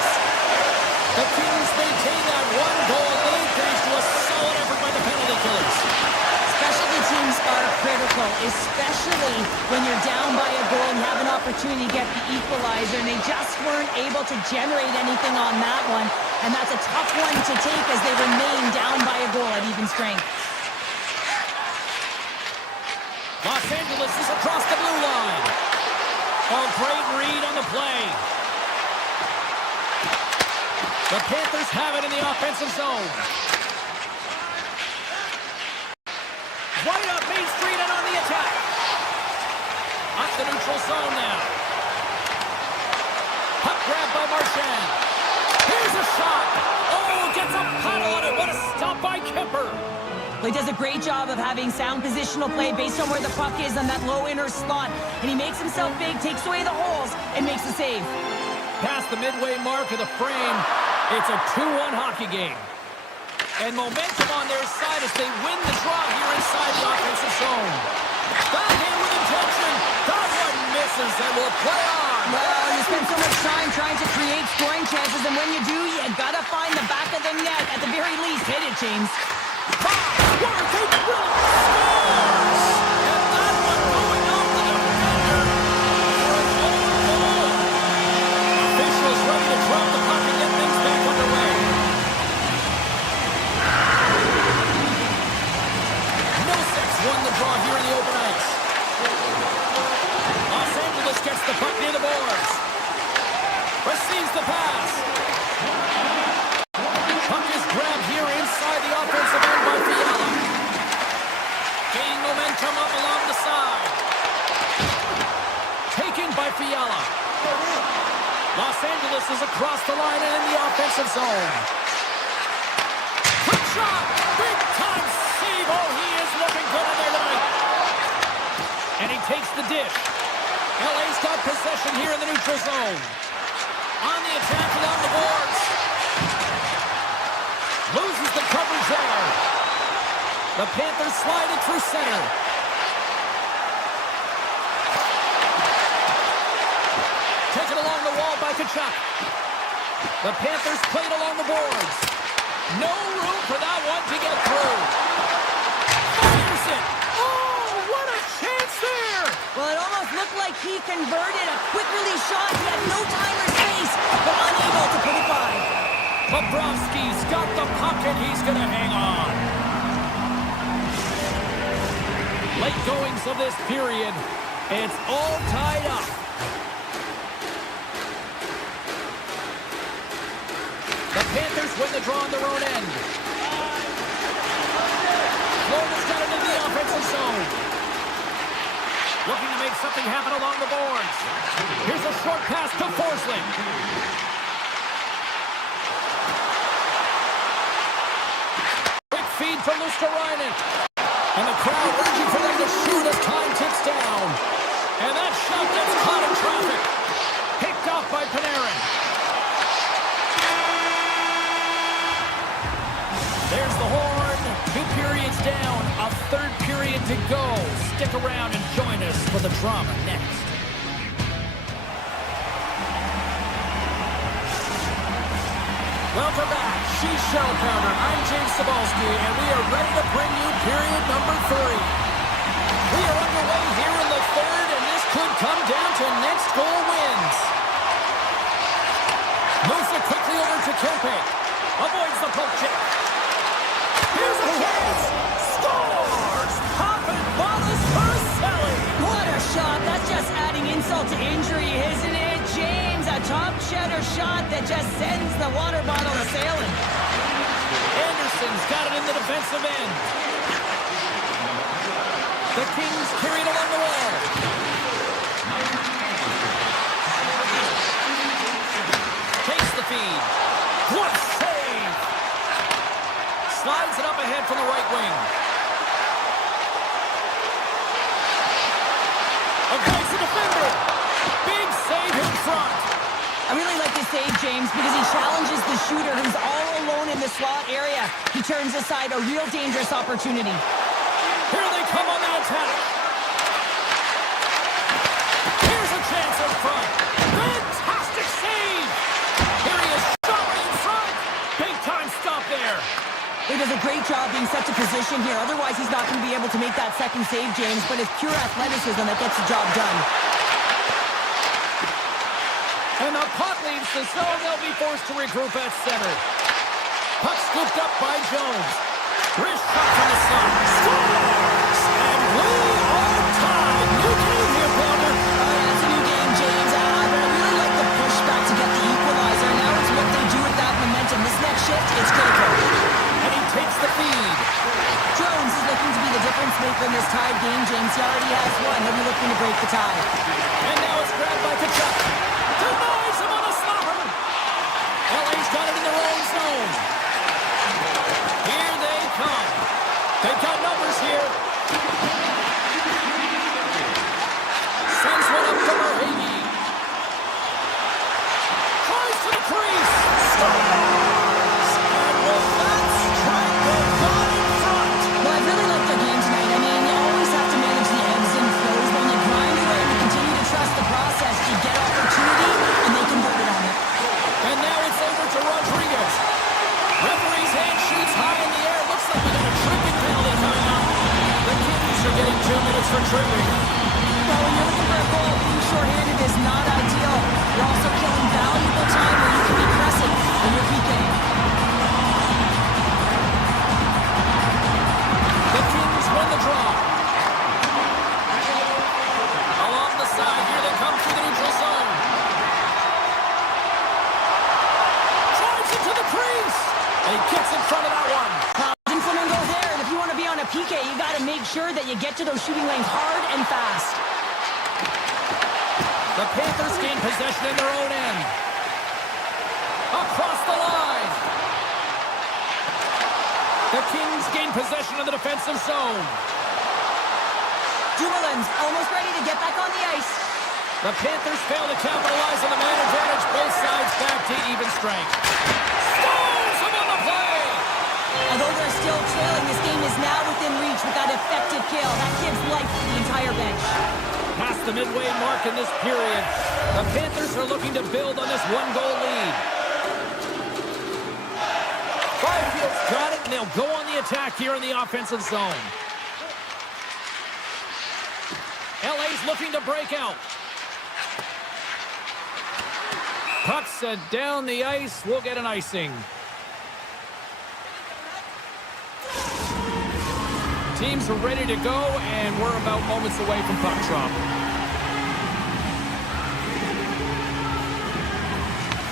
The Kings maintain that one-goal lead thanks to a solid effort by the penalty killers. Specialty teams are critical, especially when you're down by a goal and you have an opportunity to get the equalizer, and they just weren't able to generate anything on that one, and that's a tough one to take as they remain down by a goal at even strength. Los Angeles is across the blue line. A great read on the play. The Panthers have it in the offensive zone. Right up Main Street and on the attack. Up the neutral zone now. Puck grabbed by Marchand. Here's a shot. Oh, gets a paddle on it. What a stop by Kemper. Well, he does a great job of having sound positional play based on where the puck is on that low inner slot. And he makes himself big, takes away the holes, and makes the save. Past the midway mark of the frame, it's a 2-1 hockey game. And momentum on their side as they win the draw here inside the offensive zone. Backhand with intention. That one misses and will play on. Well, you spend so much time trying to create scoring chances, and when you do, you gotta find the back of the net. At the very least, hit it, James. Scores! And that one going off the defender for an own goal. Officials ready to drop the puck and get things back underway. Millsap's won the draw here in the open ice. Los Angeles gets the puck near the boards. Receives the pass. Puck is grabbed here inside the offensive end by Fiala. Gaining momentum up along the side. Taken by Fiala. Los Angeles is across the line and in the offensive zone. Quick shot! Big time save! Oh, he is looking good in there tonight. And he takes the dish. LA's got possession here in the neutral zone. On the attack along the boards. Loses the coverage The Panthers slide it through center. Taken along the wall by Tkachuk. The Panthers played along the boards. No room for that one to get through. Fires it. Oh, what a chance there! Well, it almost looked like he converted a quick release shot. He had no time or space, but unable to put it by. Bobrovsky's got the puck and he's going to hang on. Late goings of this period. It's all tied up. The Panthers win the draw on their own end. Florida's got it in the offensive zone. Looking to make something happen along the boards. Here's a short pass to Forsling. Quick feed to Luosterainen. And the crowd urging for them to shoot as time ticks down. And that shot gets caught in traffic. Picked off by Panarin. There's the horn. 2 periods down. A third period to go. Stick around and join us for the drama next. Welcome back. She's Shell Pounder. I'm James Cybulski, and we are ready to bring you period number 3. We are underway here in the third, and this could come down to next goal wins. Moves it quickly over to Kempe. Avoids the poke check. Here's a chance. Scores! Poppin' Wallace for Selly. What a shot. That's just adding insult to injury, isn't it, James? A top cheddar shot that just sends the water bottle a-sailing. Anderson's got it in the defensive end. The Kings carry it along the wall. Takes the feed. What a save! Slides it up ahead from the right wing. Avoids the defender. Big save in front. I really like this save, James, because he challenges the shooter who's all alone in the slot area. He turns aside a real dangerous opportunity. Here they come on the attack. Here's a chance in front. Fantastic save. Here he is, shot right in front. Big time stop there. He does a great job being set to position here. Otherwise, he's not going to be able to make that second save, James, but it's pure athleticism that gets the job done. And the puck leaves the zone. They'll be forced to regroup at center. Puck scooped up by Jones. Wrist shot from the slot. Scores! And we are tied. New game here, Pounder. It's a new game, James. But I really like the pushback to get the equalizer. Now it's what they do with that momentum. This next shift, it's critical. And he takes the feed. Jones is looking to be the difference maker in this tied game, James. He already has one. He'll be looking to break the tie. And now it's grabbed by Tkachuk. Denies him on a slobber. LA's got it in their own zone. Here they come. They've got numbers here. Sends one up to Marhagi. Tries to the crease. Scores! And with that strike, they've got in front. Well, I really like their game tonight. I mean, you always have to manage the ebbs and flows. When you grind away and you continue to trust the process, you get opportunity, and they convert it on it. And now it's over to Rodriguez. Referee's hand shoots high in the air. Looks like we got a tripping penalty coming up. The Kings are getting 2 minutes for tripping. Well, when you're looking for a goal, being shorthanded is not ideal. You're also killing valuable time where you can be pressing when you're PKing. The Kings win the draw. Along the side, here they come through the neutral zone. Drives it to the crease. And he gets in front of that one. Didn't Flamingo there, and if you want to be on a PK, you got to make sure that you get to those shooting lanes hard and fast. The Panthers gain possession in their own end. Across the line. The Kings gain possession of the defensive zone. Dumoulin's almost ready to get back on the ice. The Panthers fail to capitalize on the man advantage. Both sides back to even strength. Scores him on the play! Although they're still trailing, this game is now within reach with that effective kill. That gives life to the entire bench. Past the midway mark in this period, the Panthers are looking to build on this one-goal lead. Byfield's got it, and they'll go on the attack here in the offensive zone. LA's looking to break out. Puck set down the ice. We'll get an icing. Teams are ready to go, and we're about moments away from puck drop.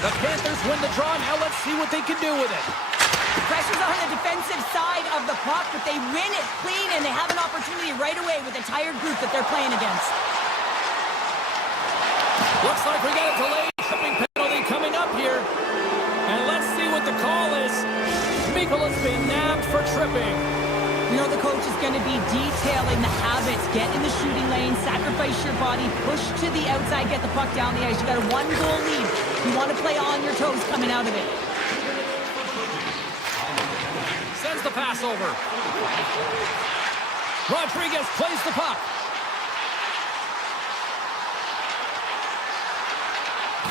The Panthers win the draw. Now let's see what they can do with it. Pressure's on the defensive side of the puck, but they win it clean, and they have an opportunity right away with the tired group that they're playing against. Looks like we got a delayed tripping penalty coming up here. And let's see what the call is. Mikola's been nabbed for tripping. You know the coach is going to be detailing the habits. Get in the shooting lane, sacrifice your body, push to the outside, get the puck down the ice. You got a one-goal lead. You want to play on your toes coming out of it. Sends the pass over. Rodriguez plays the puck.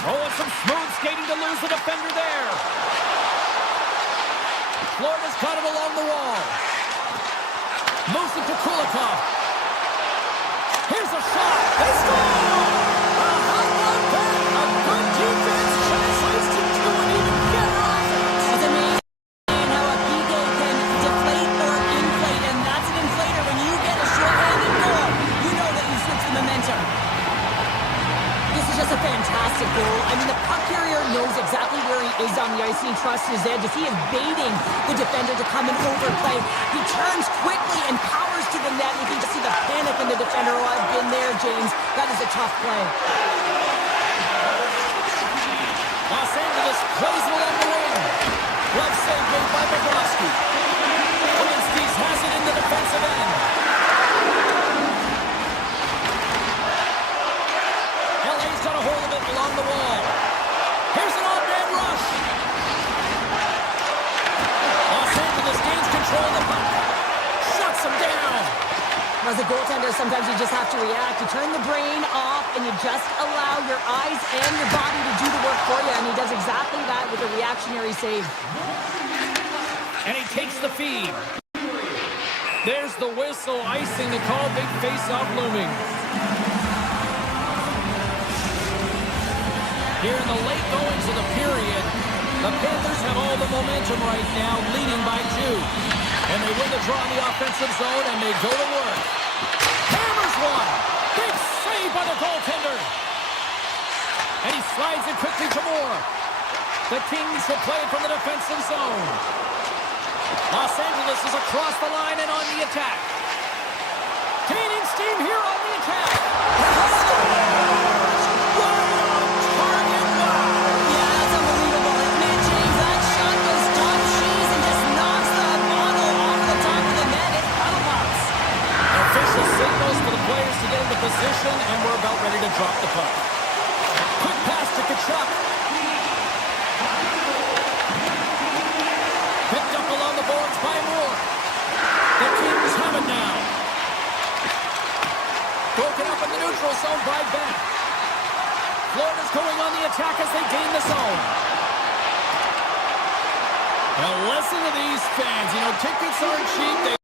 Oh, and some smooth skating to lose the defender there. Florida's got it along the wall. Moves it to Kulikov. Here's a shot. They score! How about that? A good defense translates to two and even better offense. It's amazing how a PK can deflate or inflate, and that's an inflator. When you get a shorthanded goal, you know that you switch the momentum. This is just a fantastic goal. I mean, the puck carrier knows exactly where he is on the ice. He trusts his edge as he is baiting the defender to come and overplay. He turns quickly and powers to the net. You can just see the panic in the defender. Oh, I've been there, James. That is a tough play. Los Angeles plays it along the wing. Glove save made by Bobrovsky. Walensky's has it in the defensive end. LA's got a hold of it along the wall. Here's an on-man rush. Los Angeles gains control of the puck. Shuts him down. As a goaltender, sometimes you just have to react. You turn the brain off, and you just allow your eyes and your body to do the work for you, and he does exactly that with a reactionary save. And he takes the feed. There's the whistle, icing the call. Big face-off looming. Here in the late goings of the period, the Panthers have all the momentum right now, leading by 2. And they win the draw in the offensive zone, and they go to work. Hammers one. Big save by the goaltender. And he slides it quickly to Moore. The Kings will play it from the defensive zone. Los Angeles is across the line and on the attack. Gaining steam here on the attack. Signals for the players to get into position, and we're about ready to drop the puck. Quick pass to Kachuk. Picked up along the boards by Moore. The Kings have it now. Broken up in the neutral zone by Beck. Florida's going on the attack as they gain the zone. Now listen to these fans. You know, tickets aren't cheap. They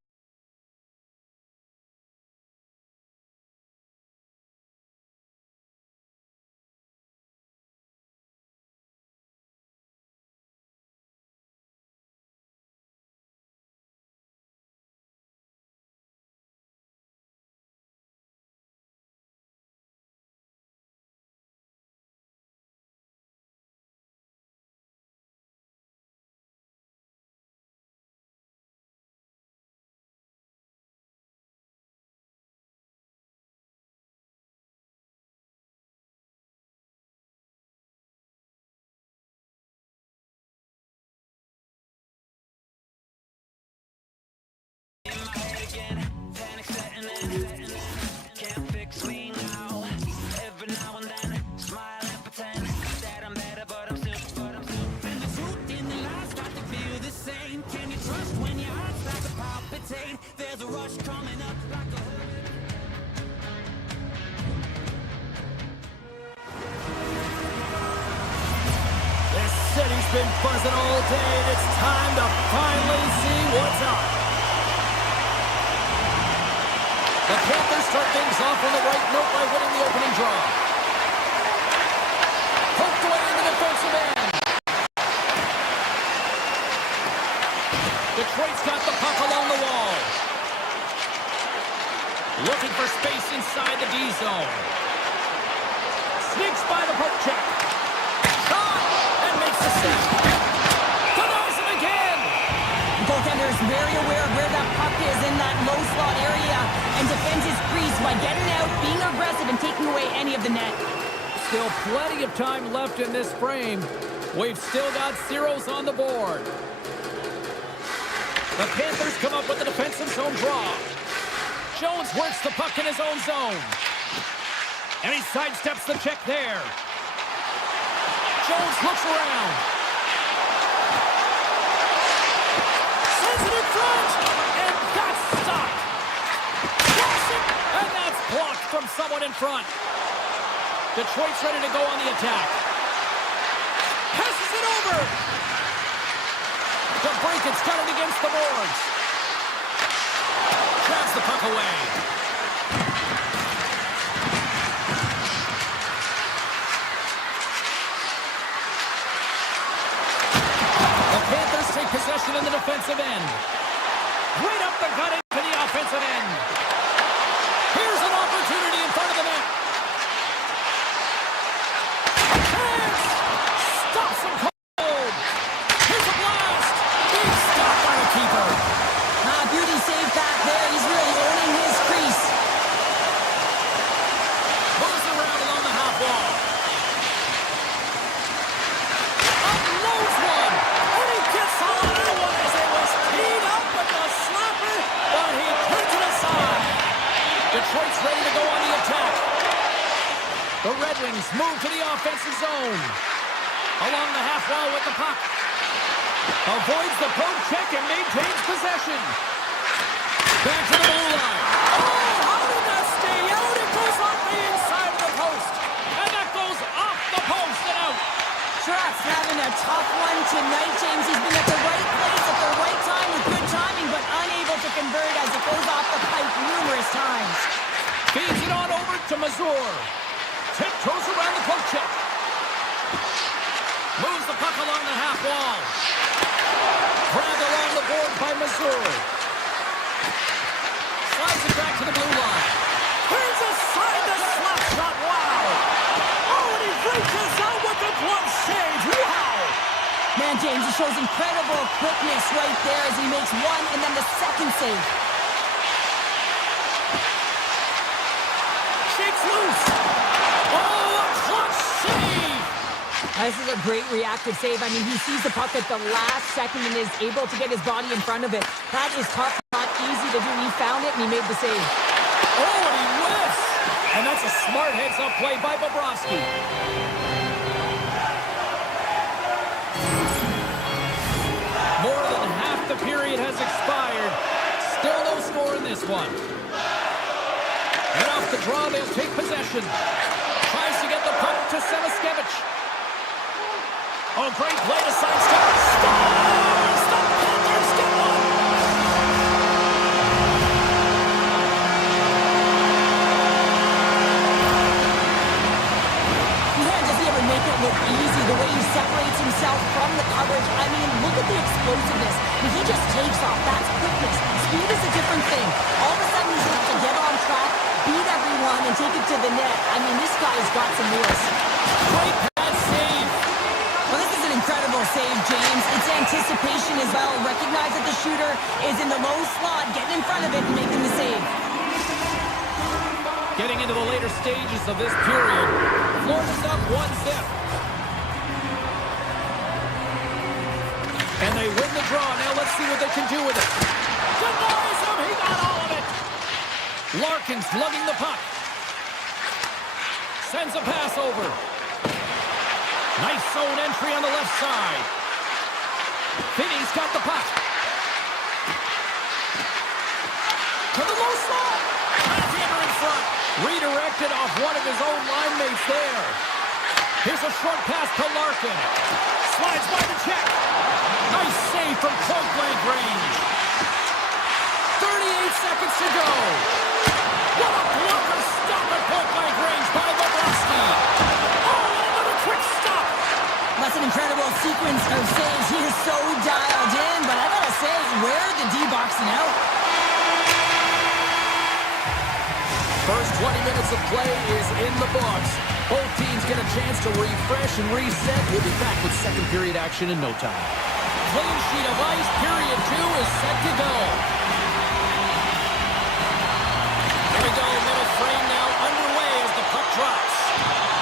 There's a rush coming up like a This city's been buzzing all day, and it's time to finally see what's up. The Panthers start things off on the right note by winning the opening draw. Poked away in the defensive end. Detroit's got the puck along the wall. Looking for space inside the D zone. Sneaks by the poke check. Shot! And makes the save. Denies him again! The goaltender is very aware of where that puck is in that low slot area and defends his crease by getting out, being aggressive, and taking away any of the net. Still plenty of time left in this frame. We've still got zeros on the board. The Panthers come up with a defensive zone draw. Jones works the puck in his own zone. And he sidesteps the check there. Jones looks around. Sends it in front. And that's stopped. Crossing. And that's blocked from someone in front. Detroit's ready to go on the attack. Passes it over. DeBrincat's got it against the boards. Grabs the puck away. The Panthers take possession in the defensive end. Right up the gut into the offensive end. Here's an opportunity in front of the net. Chance! Stops him cold. Here's a blast. Big stop by the keeper. Beauty save back there. He's really owning his crease. Moves around along the half wall. Unloads one. And he gets on that one as it was teed up with the slapper, but he turns it aside. Detroit's ready to go on the attack. The Red Wings move to the offensive zone. Along the half wall with the puck. Avoids the poke check and maintains possession. Back to the blue line. Oh, how did that stay out? It goes off the inside of the post. And that goes off the post and out. Trotz having a tough one tonight, James. He's been at the right place at the right time with good timing, but unable to convert as it goes off the pipe numerous times. Feeds it on over to Mazur. Tiptoes around the poke check. Moves the puck along the half wall. Grabbed along the board by Mazur. Slides it back to the blue line. Here's a side to slap shot. Wow. Oh, and he reaches out with the glove save. Wow. Man, James, he shows incredible quickness right there as he makes one and then the second save. Shakes loose. Oh, a clutch save. This is a great reactive save. I mean, he sees the puck at the last second and is able to get his body in front of it. That is tough, not easy to do. He found it and he made the save. Oh, and he whiffs. And that's a smart heads-up play by Bobrovsky. More than half the period has expired. Still no score in this one. And off the draw, they'll take possession. Tries to get the puck to Selaskevich. Oh, great play to sidestep. Scores! The Panthers get one! Man, does he ever make it look easy? The way he separates himself from the coverage. I mean, look at the explosiveness. I mean, he just takes off. That's quickness. Speed is a different thing. All of a sudden, he's able to get on track, beat everyone, and take it to the net. I mean, this guy's got some wheels. Great pad save. Well, this is an incredible save, James. It's anticipation as well. Recognize that the shooter is in the low slot, getting in front of it and making the save. Getting into the later stages of this period. Florida's up 1-0. And they win the draw. Now let's see what they can do with it. Denies him. He got all of it. Larkin's lugging the puck. Sends a pass over. Nice zone entry on the left side. Finney's got the puck. To the low slot. Panthers in front. Redirected off one of his own line mates there. Here's a short pass to Larkin. Slides by the check. Nice save from point-blank range. 38 seconds to go. What a blocker stop at point-blank range by Bobrovsky. Oh, another quick stop. That's an incredible sequence of saves. He is so dialed in, but I gotta say, where are the D-boxing out? First 20 minutes of play is in the books. Both teams get a chance to refresh and reset. We'll be back with second period action in no time. Clean sheet of ice. Period 2 is set to go. Here we go. Middle frame now underway as the puck drops.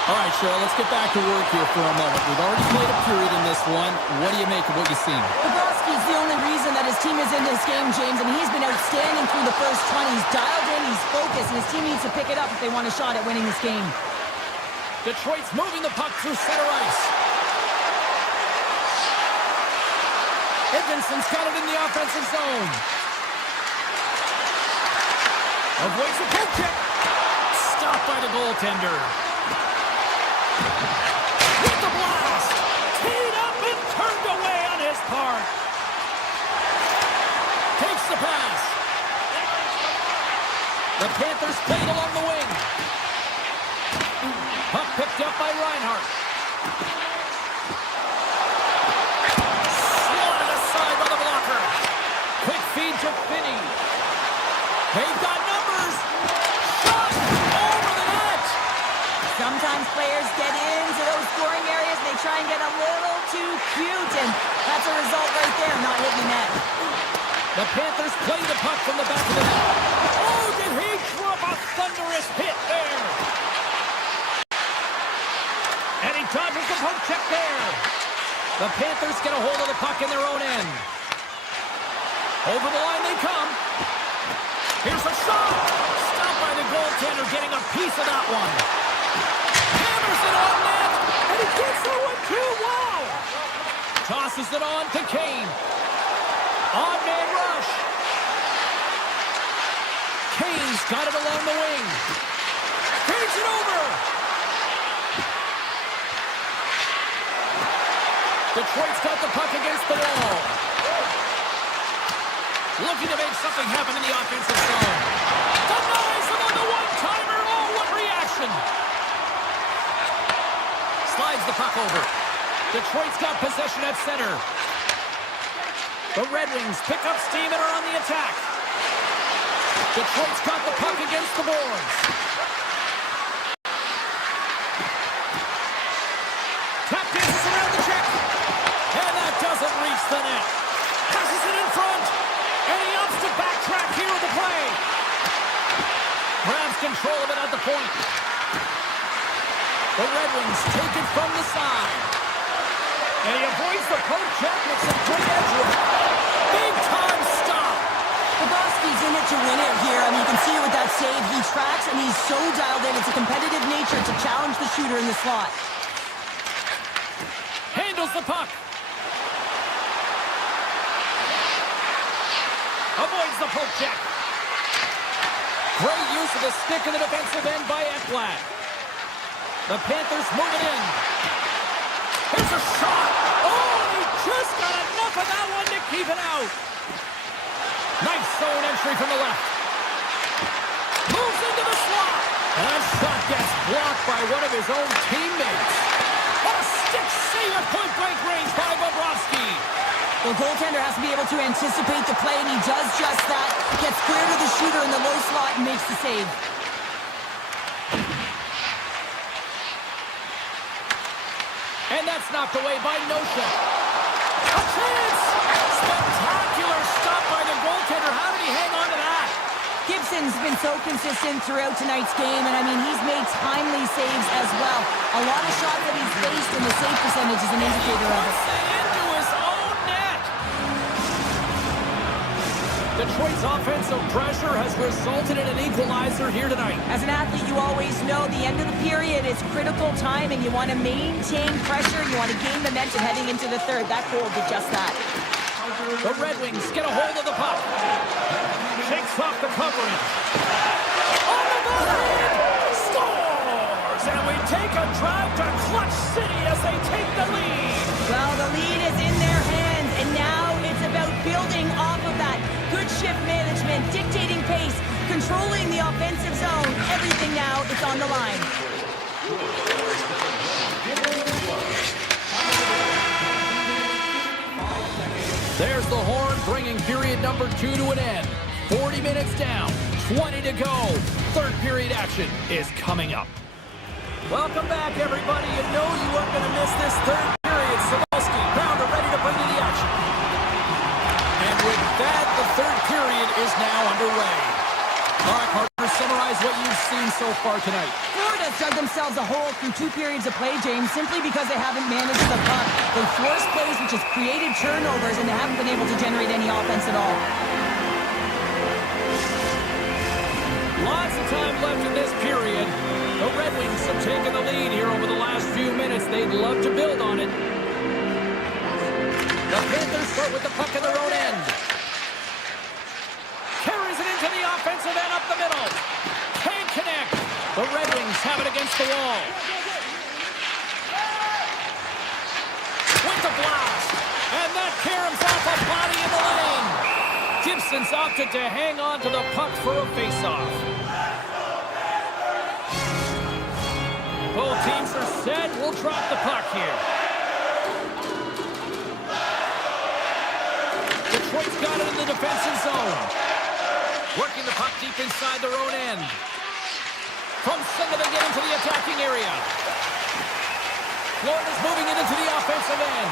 All right, Cheryl, let's get back to work here for a moment. We've already played a period in this one. What do you make of what you've seen? Bobrovsky's the only reason that his team is in this game, James, and he's been outstanding through the first 20. He's dialed in, he's focused, and his team needs to pick it up if they want a shot at winning this game. Detroit's moving the puck through center ice. Edvinson's got it in the offensive zone. Avoids the poke check. Stopped by the goaltender. With the blast. Teed up and turned away on his part. Takes the pass. The Panthers played along the wing. Puck picked up by Reinhart. Slotted aside by the blocker. Quick feed to Finney. They've got numbers. Shot over the net. Sometimes players get into those scoring areas and they try and get a little too cute, and that's a result right there, not hitting the net. The Panthers play the puck from the back of the net. Oh, did he drop a thunderous hit there? And he dodges the poke check there. The Panthers get a hold of the puck in their own end. Over the line they come. Here's a shot. Stopped by the goaltender, getting a piece of that one. Hammers it on net, and he gets that one too. Wow. Tosses it on to Kane. On-man rush. Kane's got it along the wing. Feeds it over. Detroit's got the puck against the wall. Looking to make something happen in the offensive zone. Denies him on the one-timer. Oh, what reaction. Slides the puck over. Detroit's got possession at center. The Red Wings pick up steam and are on the attack. Detroit's got the puck against the boards. Tap dances around the check. And that doesn't reach the net. Passes it in front. And he opts to backtrack here with the play. Grabs control of it at the point. The Red Wings take it from the side. And he avoids the poke check with some great edge work. Big time stop. Bobrovsky's in it to win it here. I mean, you can see it with that save. He tracks, and he's so dialed in. It's a competitive nature to challenge the shooter in the slot. Handles the puck. Avoids the poke check. Great use of the stick in the defensive end by Ekblad. The Panthers move it in. Here's a shot. Oh, he just got enough of that one to keep it out. Nice zone entry from the left. Moves into the slot. And that shot gets blocked by one of his own teammates. What a stick save at point-blank range by Bobrovsky. The goaltender has to be able to anticipate the play, and he does just that. Gets square to the shooter in the low slot and makes the save. And that's knocked away by Nosha. A chance! Spectacular stop by the goaltender. How did he hang on to that? Gibson's been so consistent throughout tonight's game, and I mean, he's made timely saves as well. A lot of shots that he's faced, and the save percentage is an indicator of it. Into his own net. Detroit's offensive pressure has resulted in an equalizer here tonight. As an athlete, you always know the end of the period is critical time, and you want to maintain pressure. You want to gain momentum heading into the third. That goal did just that. The Red Wings get a hold of the puck. Shakes off the coverage. On the move! Scores! And we take a drive to Clutch City as they take the lead. Well, the lead is in their hands, and now it's about building off of that. Good shift management, dictating pace, controlling the offensive zone. Everything now is on the line. There's the horn, bringing period number 2 to an end. 40 minutes down, 20 to go. Third period action is coming up. Welcome back, everybody. You know you weren't going to miss this third period. Sabelski, Pounder ready to bring you the action. And with that, the third period is now underway. All right, partners, summarize what you've seen so far tonight. Florida's dug themselves a hole through 2 periods of play, James, simply because they haven't managed the puck. They forced plays, which has created turnovers, and they haven't been able to generate any offense at all. Lots of time left in this period. The Red Wings have taken the lead here over the last few minutes. They'd love to build on it. The Panthers start with the puck in their own end. Carries it into the offensive end up the middle. Can't connect. The Red Wings have it against the wall. With the blast. And that caroms off a body in the lane. Gibson's opted to hang on to the puck for a face-off. Both teams are set. We'll drop the puck here. Detroit's got it in the defensive zone. Working the puck deep inside their own end. From center, they get into the attacking area. Florida's moving it into the offensive end.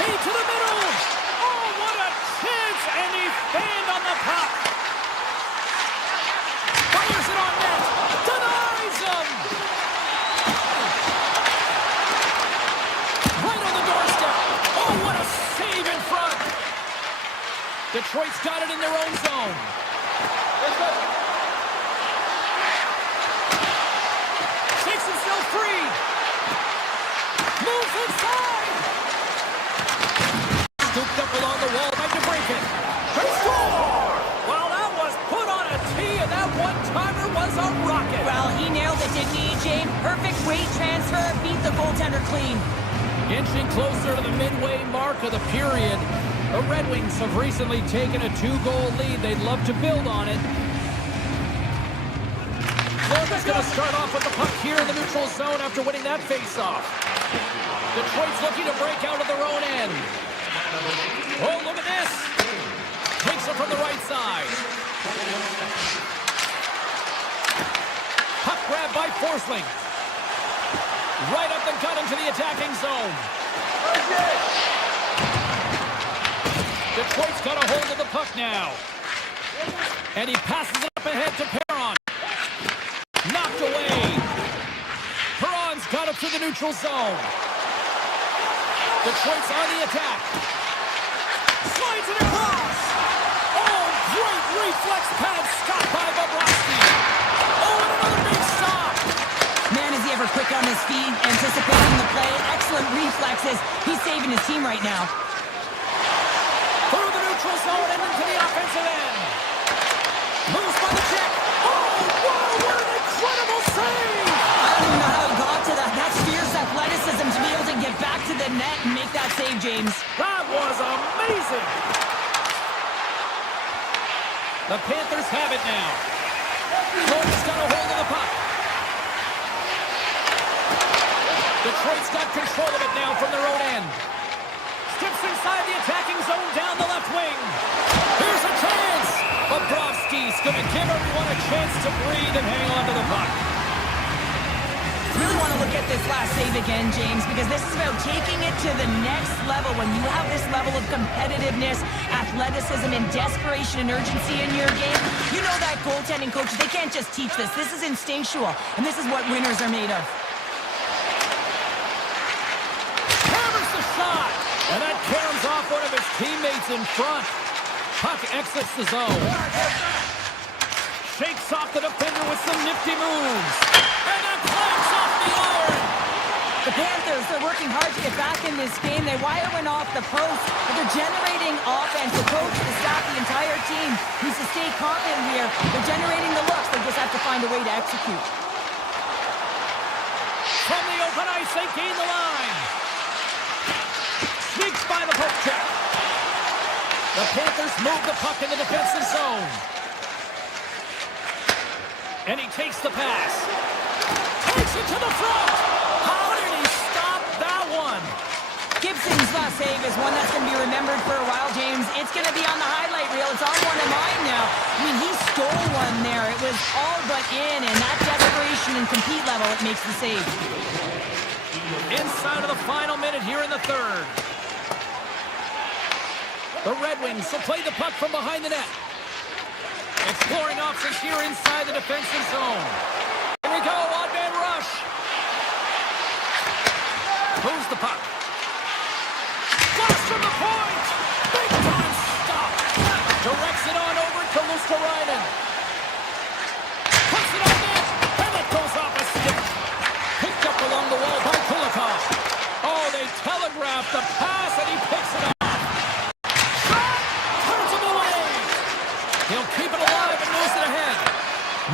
Feed to the middle. Oh, what a chance! And he fanned on the puck. Fires it on net. Denies him. Right on the doorstep. Oh, what a save in front. Detroit's got it in their own zone. Takes himself free. Moves inside. Scooped up along the wall, right to break it. They score! Well, that was put on a tee, and that one-timer was a rocket. Well, he nailed it, didn't he, James? Perfect weight transfer, beat the goaltender clean. Inching closer to the midway mark of the period. The Red Wings have recently taken a 2-goal lead. They'd love to build on it. Florida's going to start off with the puck here in the neutral zone after winning that face-off. Detroit's looking to break out of their own end. Oh, look at this. Takes it from the right side. Puck grab by Forsling. Right up the gut into the attacking zone. Detroit's got a hold of the puck now. And he passes it up ahead to Perron. Knocked away. Perron's got it through the neutral zone. Detroit's on the attack. Slides it across. Oh, great reflex pad stop by Bobrovsky. Oh, and another big stop. Man, is he ever quick on his feet, anticipating the play. Excellent reflexes. He's saving his team right now. Through the neutral zone and into the offensive end. Moves by the check. Oh, wow, what an incredible save! I don't even know how he got to that. That's fierce athleticism to be able to get back to the net and make that save, James. That was amazing! The Panthers have it now. Florida's got a hold of the puck. Detroit's got control of it now from their own end. Steps inside the attacking zone down the left wing. Here's a chance. Bobrovsky's going to give everyone a chance to breathe and hang on to the puck. Really want to look at this last save again, James, because this is about taking it to the next level. When you have this level of competitiveness, athleticism, and desperation and urgency in your game, you know that goaltending coaches, they can't just teach this. This is instinctual, and this is what winners are made of. Hammers the shot, and that caroms off one of his teammates in front. Puck exits the zone. Shakes off the defender with some nifty moves. And that clanks off the iron. The Panthers, they're working hard to get back in this game. They wire one off the post, but they're generating offense. The coach, the staff, the entire team needs to stay confident here. They're generating the looks. They just have to find a way to execute. From the open ice, they gain the line. Sneaks by the poke check. The Panthers move the puck in the defensive zone. And he takes the pass. Takes it to the front. How did he stop that one? Gibson's last save is one that's going to be remembered for a while, James. It's going to be on the highlight reel. It's on one of mine now. I mean, he stole one there. It was all but in, and that desperation and compete level, it makes the save. Inside of the final minute here in the third. The Red Wings will play the puck from behind the net. Exploring options here inside the defensive zone. Here we go, odd-man rush. Moves the puck. Flash from the point. Big time stop. Directs it on over to Luskarainen. Puts it on net, and it goes off a stick. Picked up along the wall by Kulikov. Oh, they telegraphed the pass, and he picks it up. He'll keep it alive and moves it ahead.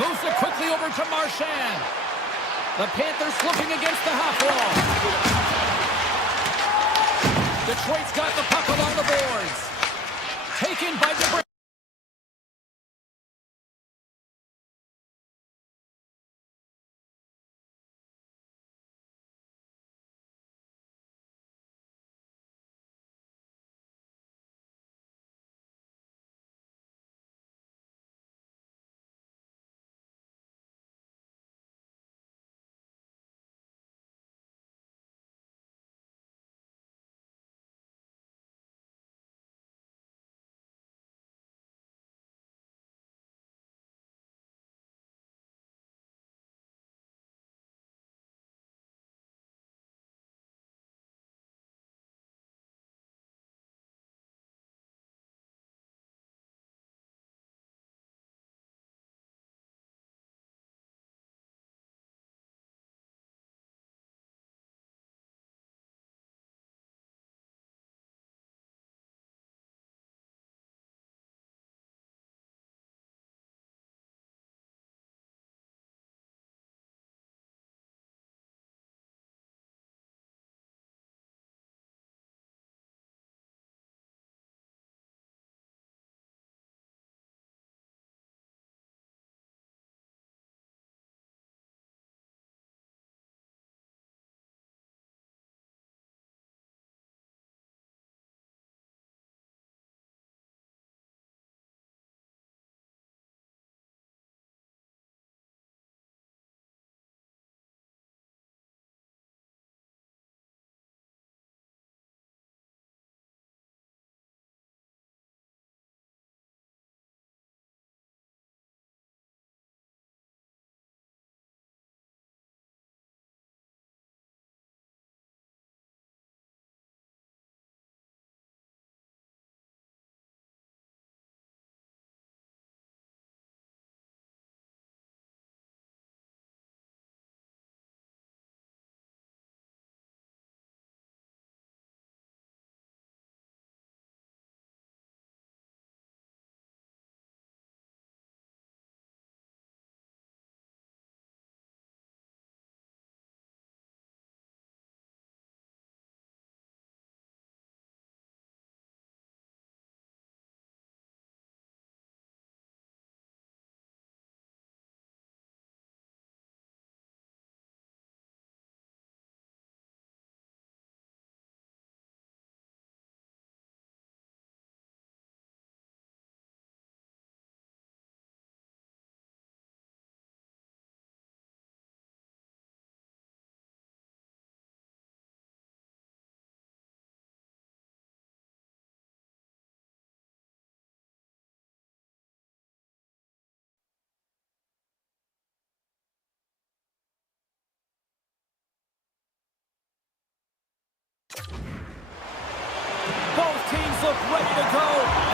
Moves it quickly over to Marchand. The Panthers looking against the half wall. Detroit's got the puck along the boards. Taken by DeBrincat.